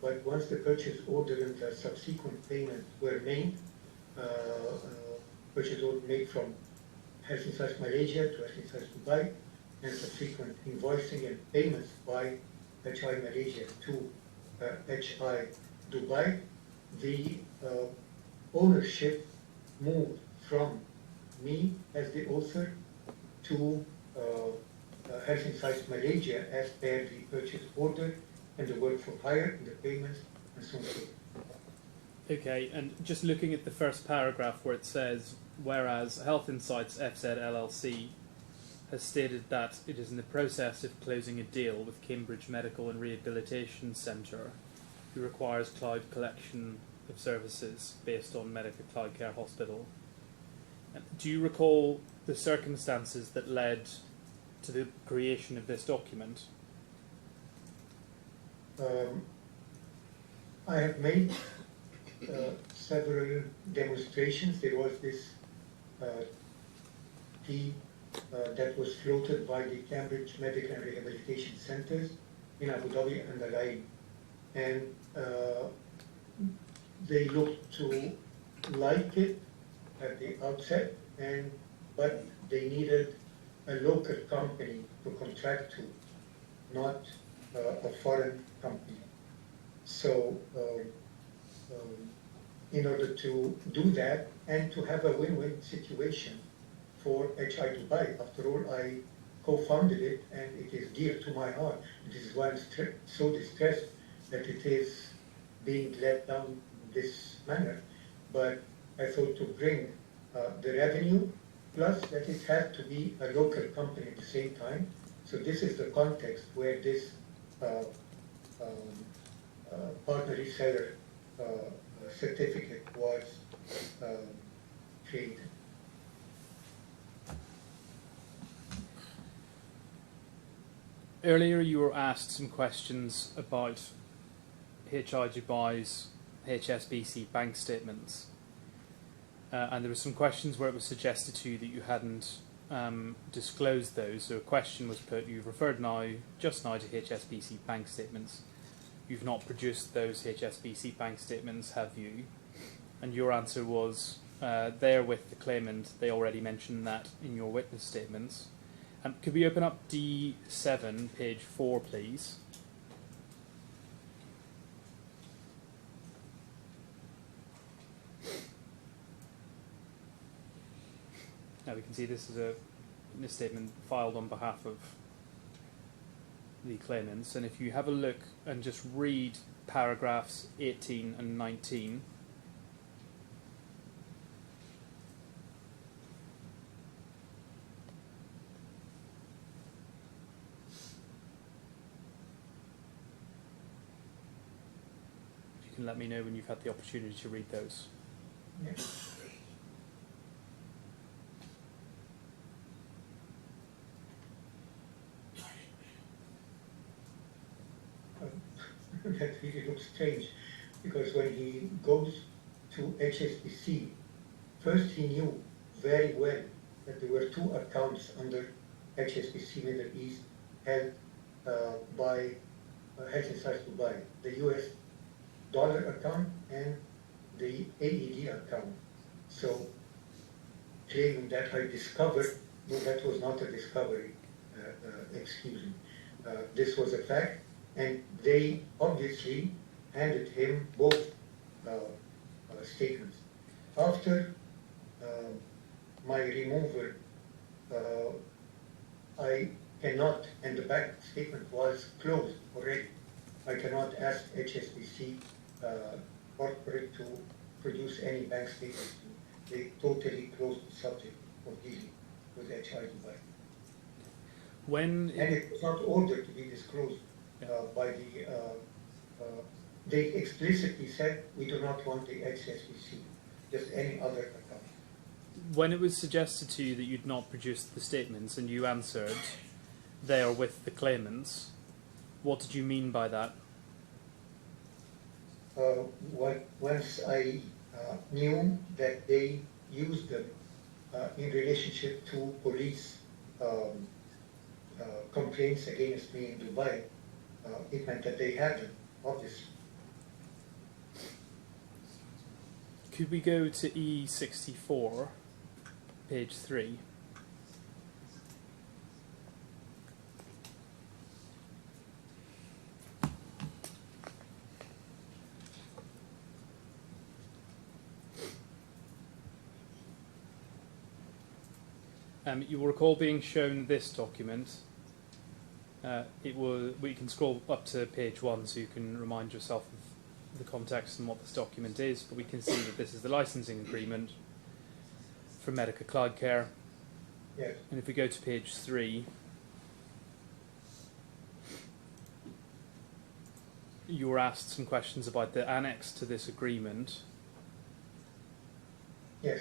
But once the purchase order and the subsequent payments were made, purchase order made from Health Insights Malaysia to Health Insights Dubai, and subsequent invoicing and payments by HI Malaysia to HI Dubai, the ownership moved from me as the author to Health Insights Malaysia as per the purchase order and the work for hire and the payments and so on. Okay, and just looking at the first paragraph where it says, whereas Health Insights FZ LLC has stated that it is in the process of closing a deal with Cambridge Medical and Rehabilitation Centre, who requires cloud collection of services based on Medica Cloud Care Hospital. Do you recall the circumstances that led to the creation of this document? I have made several demonstrations. There was this fee that was floated by the Cambridge Medical and Rehabilitation Centres in Abu Dhabi and Al Ain. And they looked to like it at the outset, but they needed a local company to contract to, not a foreign company. So in order to do that and to have a win-win situation for HI Dubai, after all, I co-founded it and it is dear to my heart. This is why I'm so distressed that it is being let down this manner. But I thought to bring the revenue, plus that it had to be a local company at the same time. So this is the context where this partner reseller certificate was created. Earlier you were asked some questions about HI Dubai's HSBC bank statements. And there were some questions where it was suggested to you that you hadn't disclosed those. So a question was put, you've referred just now to HSBC bank statements. You've not produced those HSBC bank statements, have you? And your answer was, they're with the claimant, they already mentioned that in your witness statements. Could we open up D7, page 4, please? Now we can see this is a witness statement filed on behalf of the claimants, and if you have a look and just read paragraphs 18 and 19, you can let me know when you've had the opportunity to read those. Yeah. That really looks strange, because when he goes to HSBC, first he knew very well that there were two accounts under HSBC Middle East held by Health Insights Dubai, the US dollar account and the AED account. So claiming that I discovered, no, that was not a discovery, excuse me. This was a fact. And they obviously handed him both statements. After my removal, I cannot, and the bank statement was closed already. I cannot ask HSBC corporate to produce any bank statements. They totally closed the subject of dealing with HI Dubai. And it was not ordered to be disclosed. By the, they explicitly said we do not want the HSBC, just any other account. When it was suggested to you that you'd not produced the statements and you answered, they are with the claimants, what did you mean by that? Once I knew that they used them in relationship to police complaints against me in Dubai, it meant that they had them, obviously. Could we go to E64, page 3? You will recall being shown this document. We can scroll up to page 1 so you can remind yourself of the context and what this document is, but we can see that this is the licensing agreement for Medica Cloud Care. Yes. And if we go to page 3, you were asked some questions about the annex to this agreement. Yes.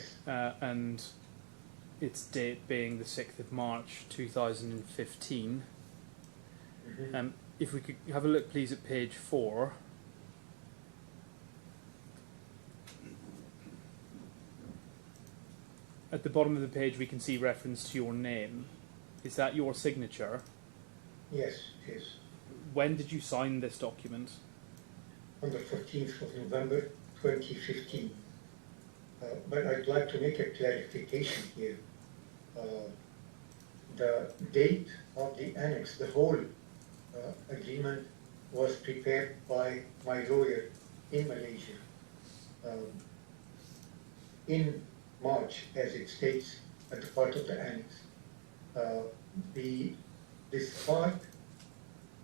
And its date being the 6th of March 2015. Mm-hmm. If we could have a look, please, at page 4. At the bottom of the page, we can see reference to your name. Is that your signature? Yes, it is. When did you sign this document? On the 15th of November 2015. But I'd like to make a clarification here. The date of the annex, the whole agreement was prepared by my lawyer in Malaysia in March, as it states at the part of the annex. This part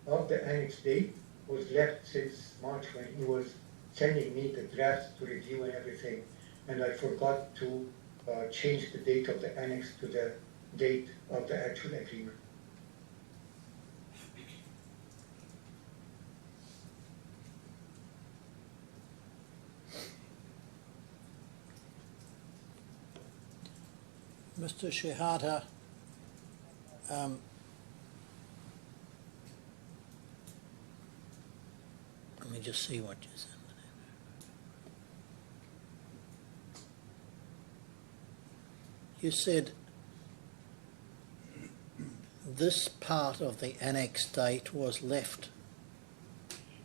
of the annex date was left since March, when he was sending me the drafts to review and everything, and I forgot to change the date of the annex to the date of the actual agreement. Mr. Shehata, let me just see what you said. You said this part of the annex date was left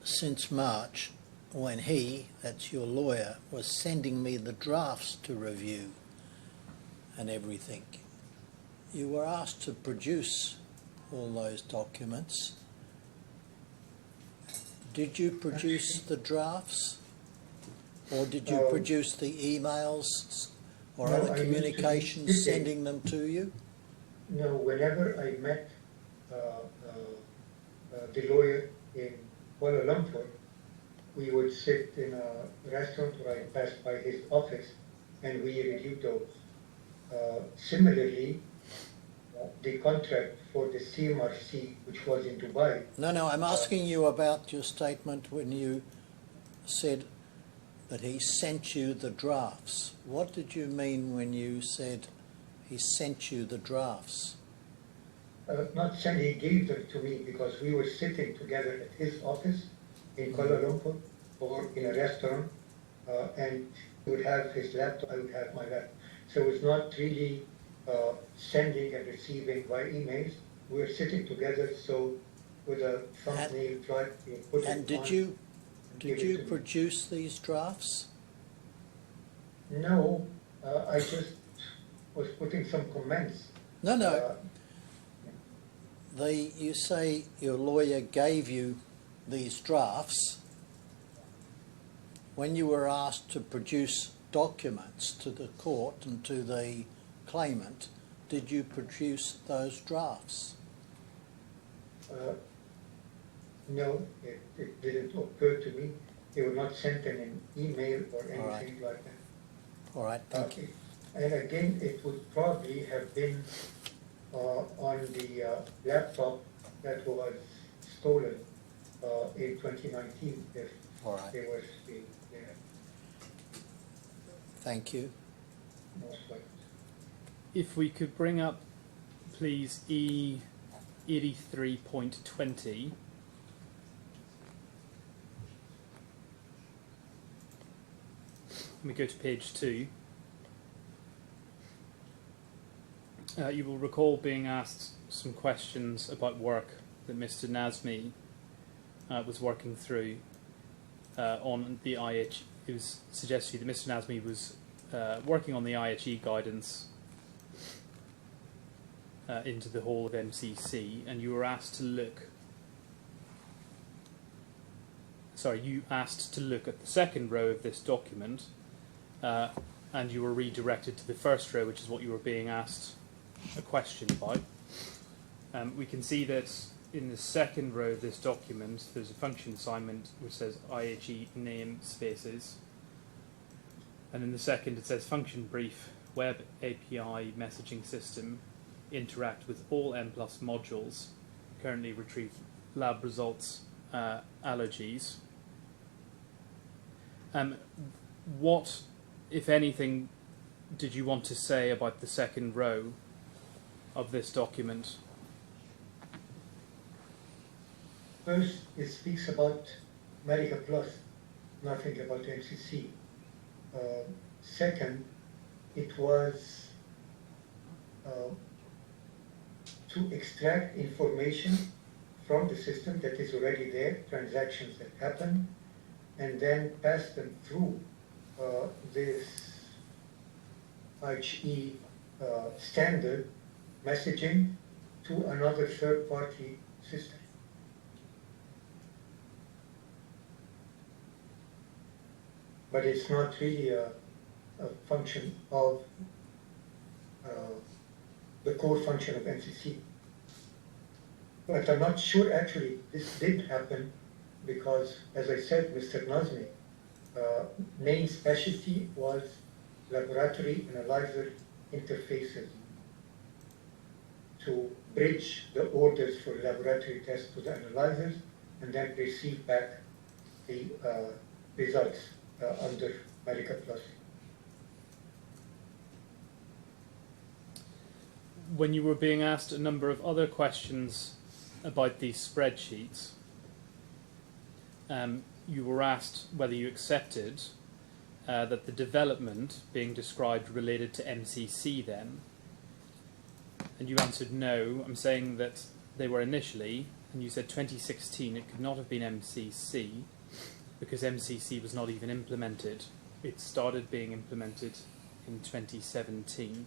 since March, when he, that's your lawyer, was sending me the drafts to review and everything. You were asked to produce all those documents. Did you produce the drafts? Or did you produce the emails or No, other I used to communications be- sending them to you? No, whenever I met the lawyer in Kuala Lumpur, we would sit in a restaurant or I passed by his office and we reviewed those. Similarly, the contract for the CMRC, which was in Dubai. No, I'm asking you about your statement when you said that he sent you the drafts. What did you mean when you said he sent you the drafts? Not send, he gave them to me because we were sitting together at his office in Kuala Lumpur or in a restaurant, and he would have his laptop, I would have my laptop. So it was not really sending and receiving by emails. We were sitting together, so with a thumbnail drive, you put it And did on, you give it to me. produce these drafts? No, I just was putting some comments. No. You say your lawyer gave you these drafts. When you were asked to produce documents to the court and to the claimant, did you produce those drafts? No, it didn't occur to me. They were not sent in an email or anything like that. All right, thank you. And again, it would probably have been on the laptop that was stolen in 2019, if All right, they were still there. thank you. Most likely. If we could bring up, please, E83.20. We go to page 2. You will recall being asked some questions about work that Mr. Nazmi was working through on the IHE. It was suggested that Mr. Nazmi was working on the IHE guidance into the whole of MCC, and you were asked to look. Sorry, you asked to look at the second row of this document, and you were redirected to the first row, which is what you were being asked a question about. We can see that in the second row of this document, there's a function assignment which says IHE name spaces, and in the second it says function brief web API messaging system, interact with all M+ modules, currently retrieve lab results, allergies. What, if anything, did you want to say about the second row of this document? First, it speaks about Medica Plus, nothing about MCC. Second, it was to extract information from the system that is already there, transactions that happen, and then pass them through this HE standard messaging to another third-party system. But it's not really a function of the core function of MCC. But I'm not sure actually this did happen because, as I said, Mr. Nazmi, main specialty was laboratory analyzer interfaces to bridge the orders for laboratory tests to the analyzers and then receive back the results under Medica Plus. When you were being asked a number of other questions about these spreadsheets, you were asked whether you accepted that the development being described related to MCC then, and you answered no. I'm saying that they were initially, and you said 2016, it could not have been MCC because MCC was not even implemented. It started being implemented in 2017.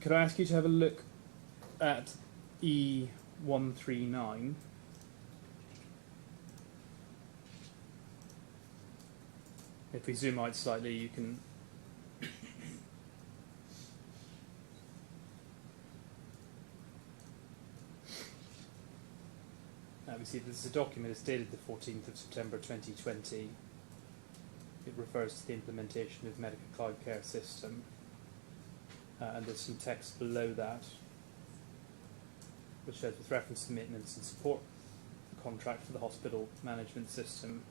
Could I ask you to have a look at E139? If we zoom out slightly, you can we see this is a document. It's dated the 14th of September 2020. It refers to the implementation of Medica Cloud Care System. And there's some text below that which says, with reference to maintenance and support contract for the hospital management system,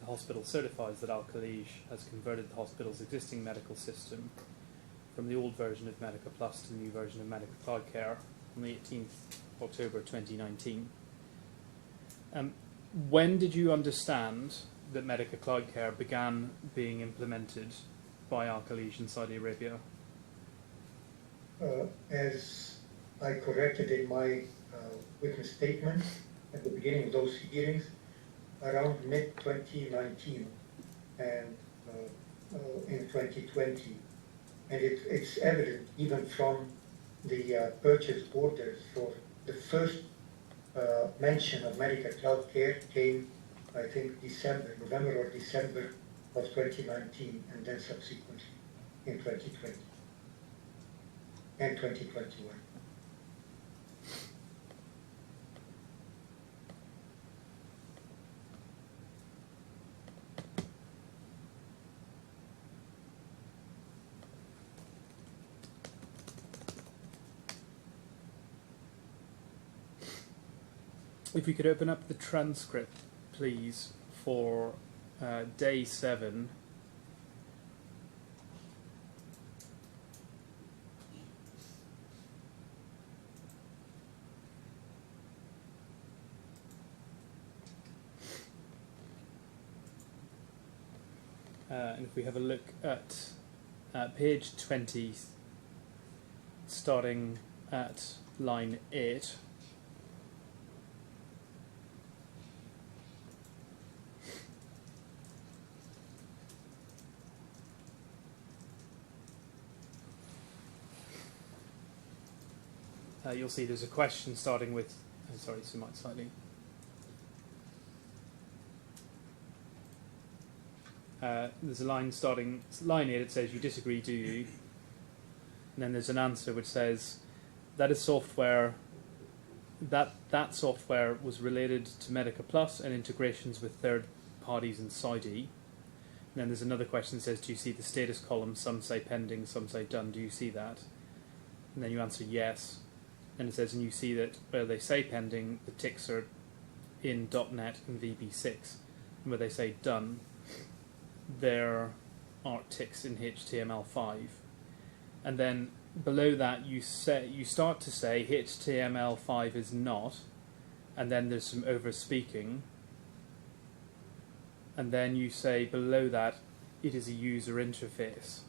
the hospital certifies that Al-Khalij has converted the hospital's existing medical system from the old version of Medica Plus to the new version of Medica Cloud Care on the 18th of October 2019. When did you understand that Medica Cloud Care began being implemented by Al-Khalij in Saudi Arabia? As I corrected in my witness statement at the beginning of those hearings, around mid-2019 and in 2020. And it's evident even from the purchase orders for the first mention of Medica Cloud Care came, I think, November or December of 2019, and then subsequently in 2020 and 2021. If we could open up the transcript, please, for day 7. And if we have a look at page 20, starting at line 8. You'll see there's a question starting with, sorry, zoom out slightly. There's a line starting, line 8, it says, you disagree, do you? And then there's an answer which says, that is software, that software was related to Medica Plus and integrations with third parties in Saudi. And then there's another question that says, do you see the status column? Some say pending, some say done. Do you see that? and then you answer yes, and it says, and you see that where they say pending, the ticks are in .NET and VB6, and where they say done, there are ticks in HTML5, and then below that you start to say HTML5 is not, and then there's some over speaking, and then you say below that it is a user interface.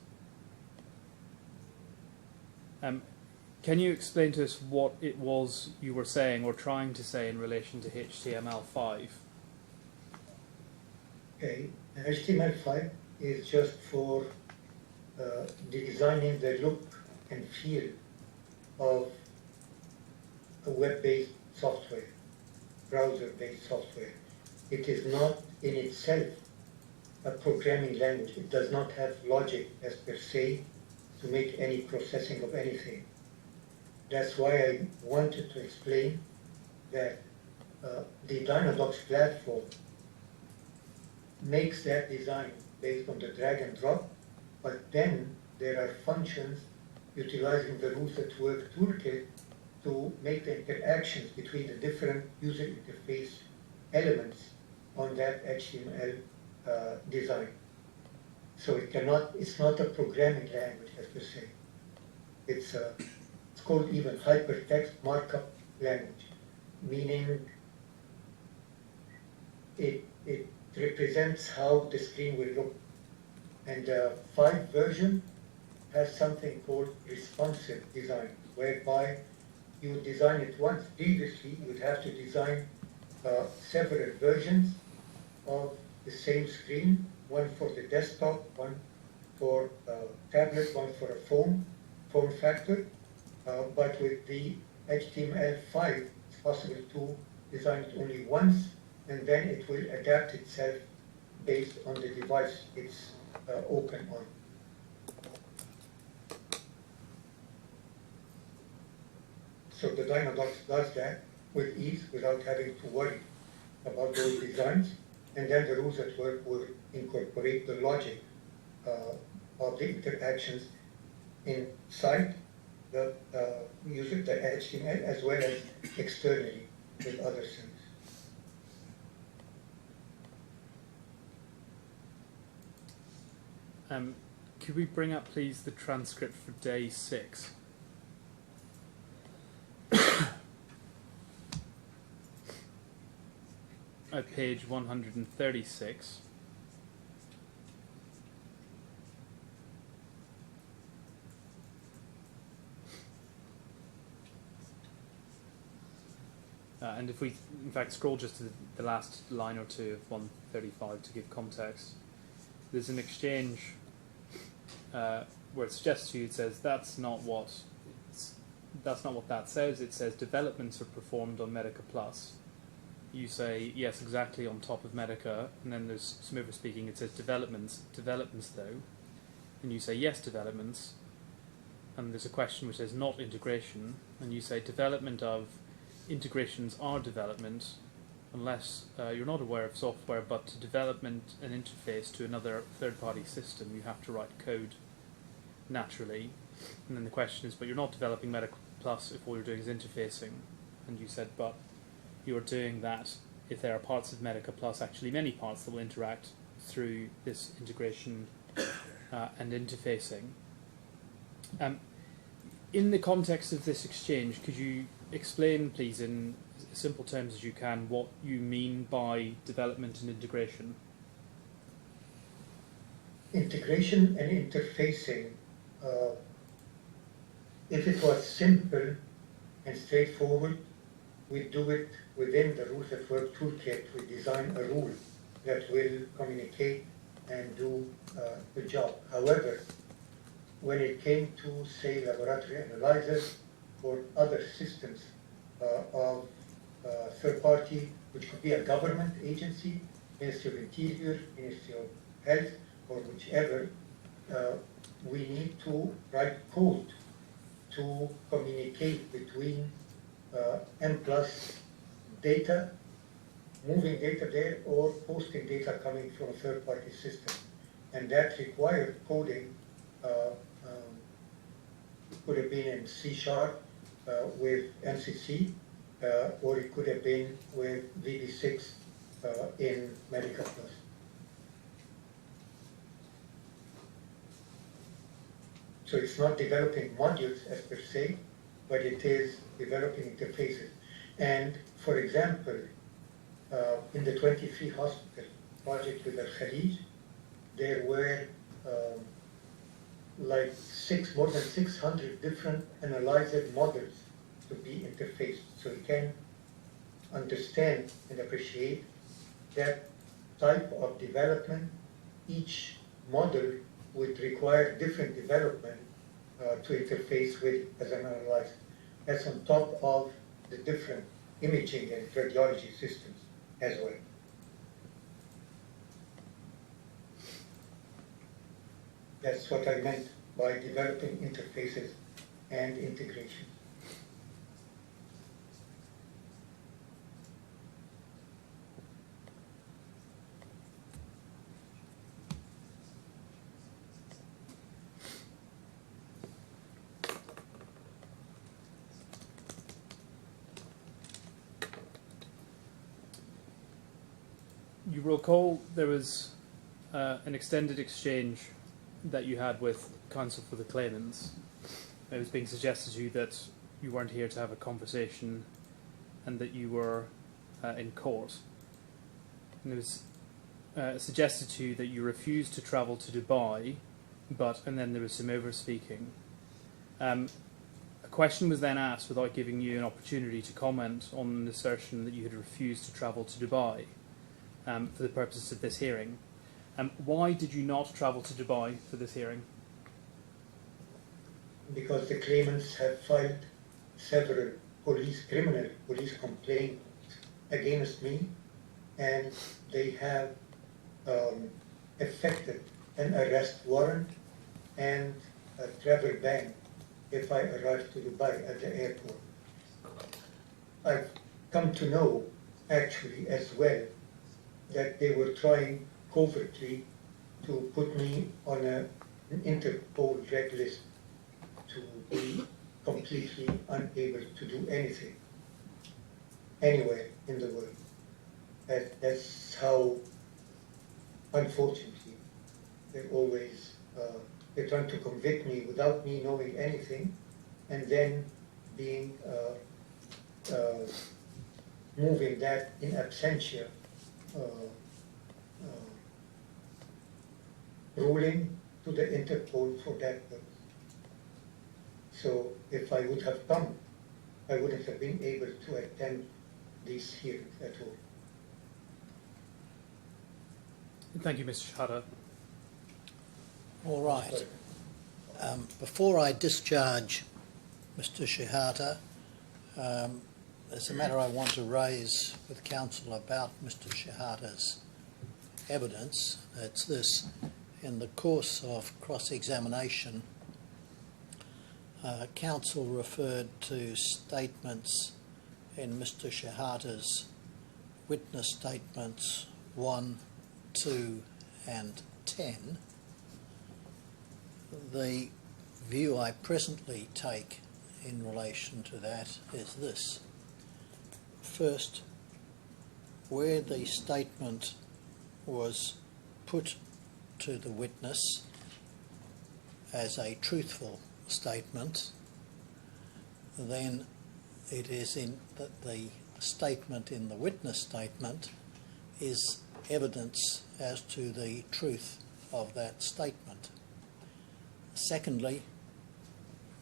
Can you explain to us what it was you were saying or trying to say in relation to HTML5? Okay, HTML5 is just for designing the look and feel of a web-based software, browser-based software. It is not in itself a programming language. It does not have logic as per se to make any processing of anything. That's why I wanted to explain that the Dynadocs platform makes that design based on the drag and drop, but then there are functions utilizing the rules at work toolkit to make the interactions between the different user interface elements on that HTML design. So it's not a programming language as per se. It's called even hypertext markup language, meaning it represents how the screen will look. And the 5 version has something called responsive design, whereby you design it once. Previously, you would have to design several versions of the same screen, one for the desktop, one for tablet, one for a form factor. But with the HTML5, it's possible to design it only once, and then it will adapt itself based on the device it's open on. So the Dynadocs does that with ease without having to worry about those designs, and then the rules at work will incorporate the logic of the interactions inside the user, the HTML, as well as externally with other things. Could we bring up, please, the transcript for day 6? At page 136. And if we, in fact, scroll just to the last line or two of 135 to give context, there's an exchange where it suggests to you, it says that's not what that says. It says developments are performed on Medica Plus. You say yes, exactly, on top of Medica, and then there's some over speaking. It says developments though, and you say yes, developments, and there's a question which says not integration, and you say development of integrations are development unless you're not aware of software, but to development an interface to another third-party system, you have to write code naturally. And then the question is, but you're not developing Medica Plus if all you're doing is interfacing. And you said, but you're doing that if there are parts of Medica Plus, actually many parts that will interact through this integration and interfacing. In the context of this exchange, could you explain, please, in simple terms as you can, what you mean by development and integration? Integration and interfacing, if it was simple and straightforward, we do it within the Rules at Work toolkit. We design a rule that will communicate and do the job. However, when it came to, say, laboratory analyzers or other systems of third party, which could be a government agency, Ministry of Interior, Ministry of Health, or whichever, we need to write code to communicate between M+ data, moving data there, or posting data coming from a third-party system. And that required coding could have been in C# with MCC, or it could have been with VB6 in Medica Plus. So it's not developing modules as per se, but it is developing interfaces. And for example, in the 23 hospital project with Al-Khalij, there were more than 600 different analyzer models to be interfaced. So you can understand and appreciate that type of development. Each model would require different development to interface with as an analyzer. That's on top of the different imaging and radiology systems as well. That's what I meant by developing interfaces and integration. You recall there was an extended exchange that you had with counsel for the claimants. It was being suggested to you that you weren't here to have a conversation and that you were in court. And it was suggested to you that you refused to travel to Dubai, and then there was some over-speaking. A question was then asked without giving you an opportunity to comment on an assertion that you had refused to travel to Dubai for the purposes of this hearing. Why did you not travel to Dubai for this hearing? Because the claimants have filed several criminal police complaints against me, and they have effected an arrest warrant and a travel ban if I arrive to Dubai at the airport. I've come to know, actually, as well, that they were trying covertly to put me on an Interpol red list to be completely unable to do anything anywhere in the world. That's how, unfortunately, they're trying to convict me without me knowing anything, and then being moving that in absentia ruling to the Interpol for that purpose. So if I would have come, I wouldn't have been able to attend these hearings at all. Thank you, Mr. Shehata. All right. Before I discharge Mr. Shehata, there's a matter I want to raise with counsel about Mr. Shehata's evidence. It's this: in the course of cross-examination, counsel referred to statements in Mr. Shehata's witness statements 1, 2 and 10. The view I presently take in relation to that is this. First, where the statement was put to the witness as a truthful statement, then it is in that the statement in the witness statement is evidence as to the truth of that statement. Secondly,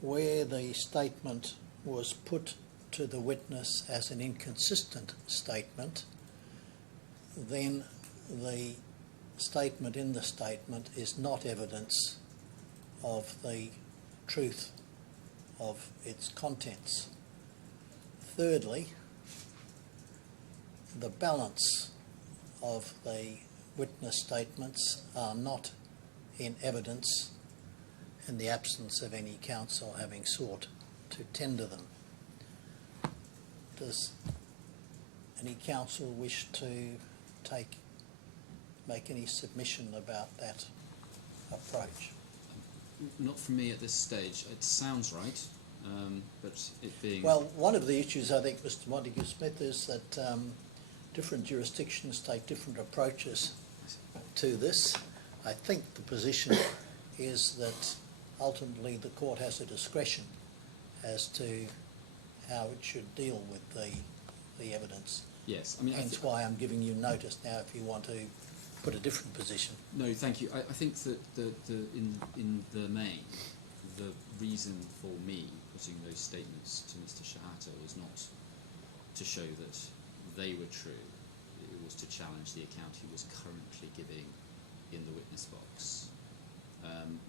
where the statement was put to the witness as an inconsistent statement, then the statement in the statement is not evidence of the truth of its contents. Thirdly, the balance of the witness statements are not in evidence in the absence of any counsel having sought to tender them. Does any counsel wish to make any submission about that approach? Not from me at this stage. It sounds right, but it being... Well, one of the issues I think, Mr. Montague-Smith, is that different jurisdictions take different approaches to this. I think the position is that ultimately the court has a discretion as to how it should deal with the evidence. Yes, I mean... Hence why I'm giving you notice now if you want to put a different position. No, thank you. I think that in the main, the reason for me putting those statements to Mr. Shehata was not to show that they were true. It was to challenge the account he was currently giving in the witness box.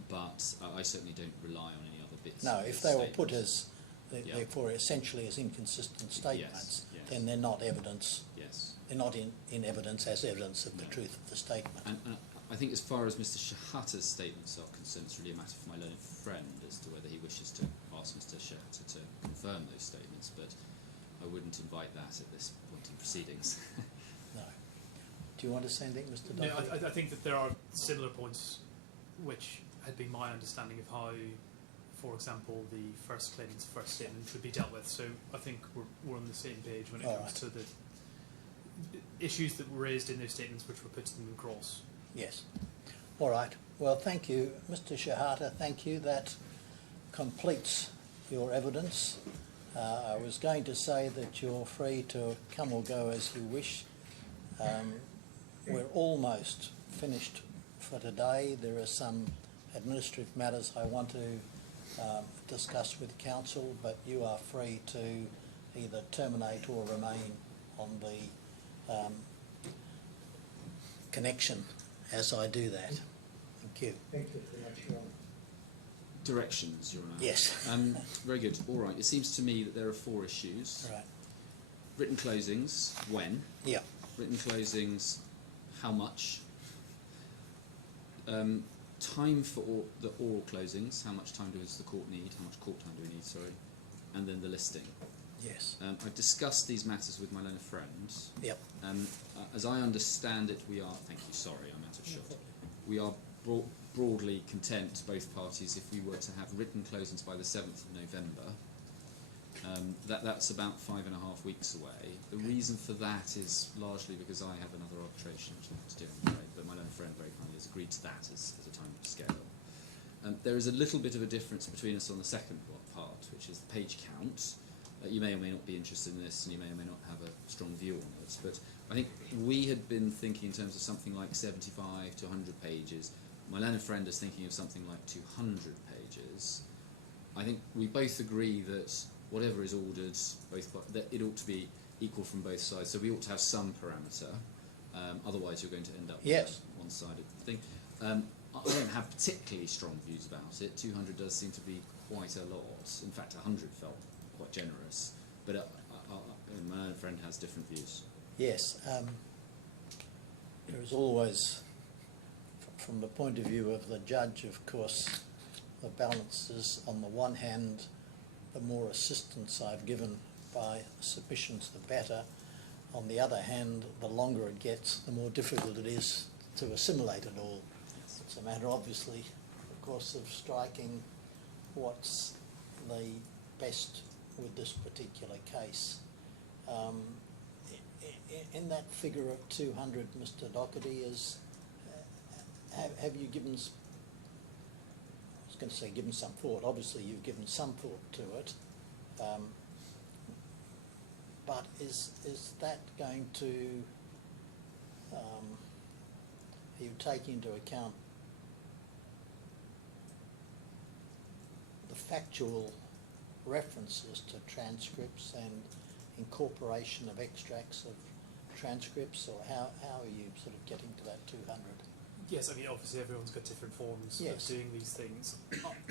But I certainly don't rely on any other bits. No, of if his they were put statements. as, Yeah. therefore essentially as inconsistent statements, Yes, yes. then they're not evidence. Yes. They're not in evidence as evidence of the No. truth of the statement. And I think as far as Mr. Shehata's statements are concerned, it's really a matter for my learned friend as to whether he wishes to ask Mr. Shehata to confirm those statements, but I wouldn't invite that at this point in proceedings. No. Do you want to say anything, Mr. No, Duffy? I think that there are similar points which had been my understanding of how, for example, the first claimant's first statement would be dealt with. So I think we're on the same page when it All comes right. to the issues that were raised in those statements which were put to them across. Yes. All right. Well, thank you, Mr. Shehata. Thank you. That completes your evidence. I was going to say that you're free to come or go as you wish. We're almost finished for today. There are some administrative matters I want to discuss with council, but you are free to either terminate or remain on the connection as I do that. Thank you. Thank you very much, Your Honour. Directions, Your Honour. Yes. Very good. All right. It seems to me that there are 4 issues. Right. Written closings, when? Yeah. Written closings, how much? Time for the oral closings, how much time does the court need? How much court time do we need, sorry? And then the listing. Yes. I've discussed these matters with my learned friend. Yep. As I understand it, we are... Thank you, sorry, I'm out of shot. We are broadly content, both parties, if we were to have written closings by the 7th of November. That's about 5.5 weeks away. The reason for that is largely because I have another arbitration which I have to do, I'm afraid, but my learned friend very kindly has agreed to that as a time scale. There is a little bit of a difference between us on the second part, which is the page count. You may or may not be interested in this, and you may or may not have a strong view on it, but I think we had been thinking in terms of something like 75 to 100 pages. My learned friend is thinking of something like 200 pages. I think we both agree that whatever is ordered, that it ought to be equal from both sides, so we ought to have some parameter, otherwise you're going to end up with Yes. a one-sided thing. I don't have particularly strong views about it. 200 does seem to be quite a lot. In fact, 100 felt quite generous, but my own friend has different views. Yes. There is always, from the point of view of the judge, of course, the balance is, on the one hand, the more assistance I've given by submissions, the better. On the other hand, the longer it gets, the more difficult it is to assimilate it all. It's a matter, obviously, of course, of striking what's the best with this particular case. In that figure of 200, Mr. Doherty, have you given, I was going to say given some thought, obviously you've given some thought to it, but is that going to, are you taking into account the factual references to transcripts and incorporation of extracts of transcripts, or how are you sort of getting to that 200? Yes, I mean, obviously everyone's got different forms Yes. of doing these things.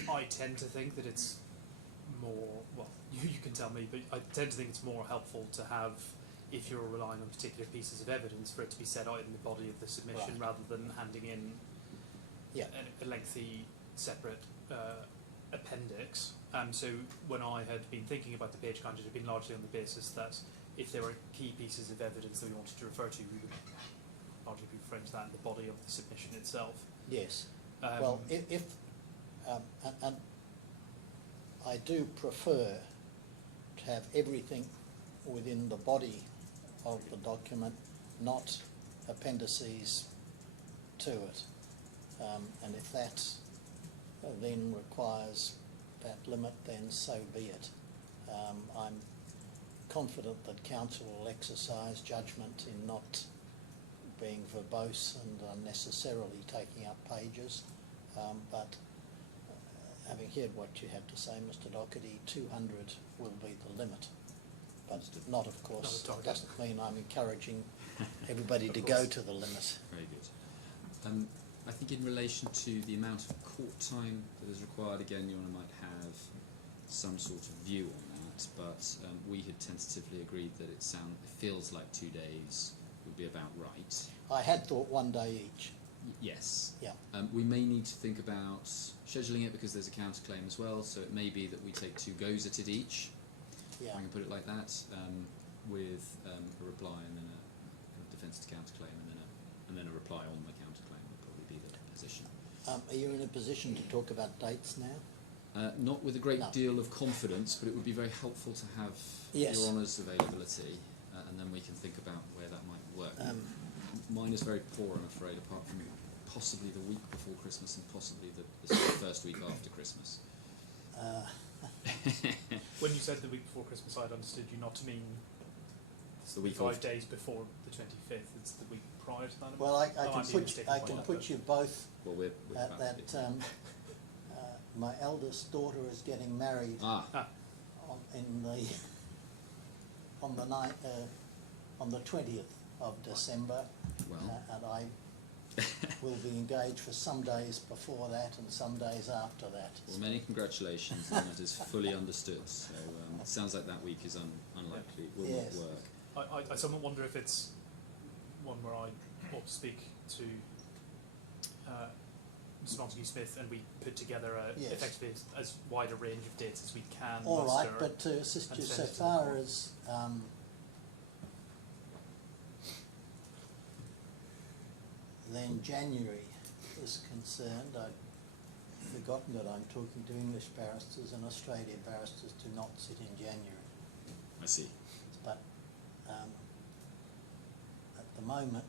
I tend to think that it's more, well, you can tell me, but I tend to think it's more helpful to have, if you're relying on particular pieces of evidence, for it to be set out in the body of the submission, Right. rather than handing in Yeah. a lengthy separate appendix. So when I had been thinking about the page count, it had been largely on the basis that if there were key pieces of evidence that we wanted to refer to, we would largely be referring to that in the body of the submission itself. Yes. Well, if And I do prefer to have everything within the body of the document, not appendices to it. And if that then requires that limit, then so be it. I'm confident that council will exercise judgment in not being verbose and unnecessarily taking up pages, but having heard what you had to say, Mr. Doherty, 200 will be the limit. But not, of course, Not a target. doesn't mean I'm encouraging everybody Of to course. go to the limit. Very good. I think in relation to the amount of court time that is required, again, Your Honour might have some sort of view on that, but we had tentatively agreed that it feels like 2 days would be about right. I had thought 1 day each. Yes. Yeah. We may need to think about scheduling it because there's a counterclaim as well, so it may be that we take 2 goes at it each. Yeah. I can put it like that, with a reply and then a defence to counterclaim and then a reply on the counterclaim would probably be the position. Are you in a position to talk about dates now? Not with a great No. deal of confidence, but it would be very helpful to have Yes. Your Honour's availability, and then we can think about where that might work. Mine is very poor, I'm afraid, apart from possibly the week before Christmas and possibly the first week after Christmas. When you said the week before Christmas, I'd understood you not to mean It's the week 5 of. days before the 25th. It's the week prior to that. Well, I Oh, can I'm put mistaken I by can that, put but- you both Well, we're at about that. to be. My eldest daughter is getting married Ah, on the 20th of December, well, and I will be engaged for some days before that and some days after that. well, many congratulations, and that is fully understood. So it sounds like that week is unlikely. It will Yes. not work. I somewhat wonder if it's one where I ought to speak to Mr. Montague-Smith and we put together Yes. effectively as wide a range of dates as we can. All right, muster. but to assist and you send so it to the far court. as then January is concerned, I've forgotten that I'm talking to English barristers, and Australian barristers do not sit in January. I see. But at the moment,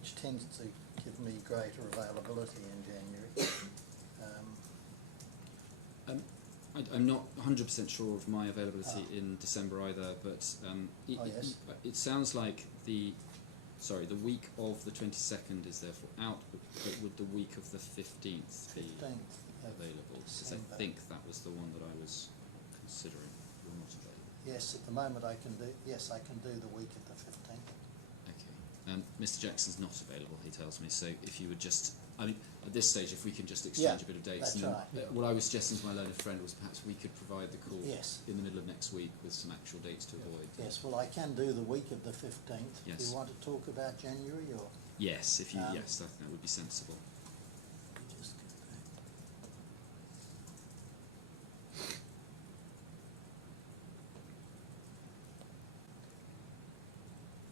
which tends to give me greater availability in January. I'm not 100% sure of my availability in December either, but Yes. it sounds like the week of the 22nd is therefore out, but would the week of the 15th be 15th of available? Because I December. think that was the one that I was considering. You're not available. Yes, at the moment I can do the week of the 15th. Okay. Mr. Jackson's not available, he tells me, so if you would just, I mean, at this stage, if we can just exchange a bit of dates. that's and right. then, what I was suggesting to my learned friend was perhaps we could provide the call Yes. in the middle of next week with some actual dates to avoid. Yes, well I can do the week of the 15th. Do Yes. you want to talk about January or? Yes, if you, Um, yes, that would be sensible. Let me just get back.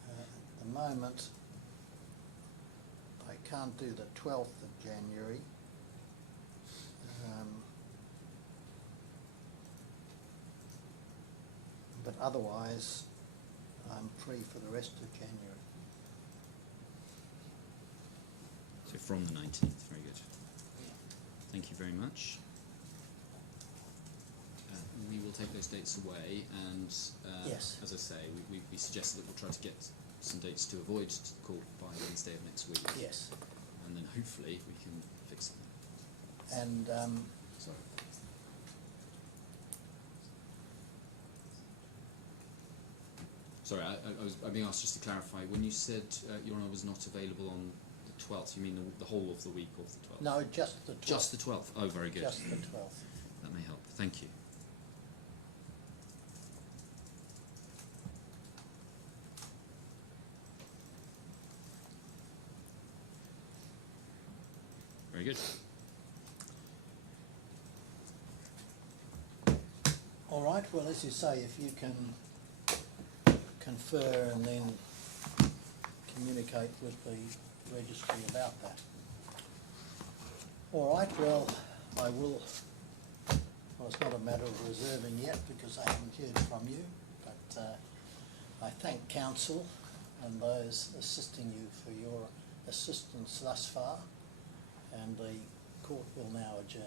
At the moment, I can't do the 12th of January. But otherwise, I'm free for the rest of January. So from the 19th, very good. Thank you very much. We will take those dates away, and Yes. as I say, we suggested that we'll try to get some dates to avoid to the court by Wednesday of next week, Yes, and then hopefully we can fix it. and Sorry. Sorry, I'm being asked just to clarify. When you said Your Honour was not available on the 12th, you mean the whole of the week of the 12th? no, just the 12th. Just the 12th. Oh, very good. Just the 12th. That may help. Thank you. Very good. All right, well, as you say, if you can confer and then communicate with the registry about that. All right, well, I will, well, it's not a matter of reserving yet because I haven't heard from you, but I thank council and those assisting you for your assistance thus far, and the court will now adjourn.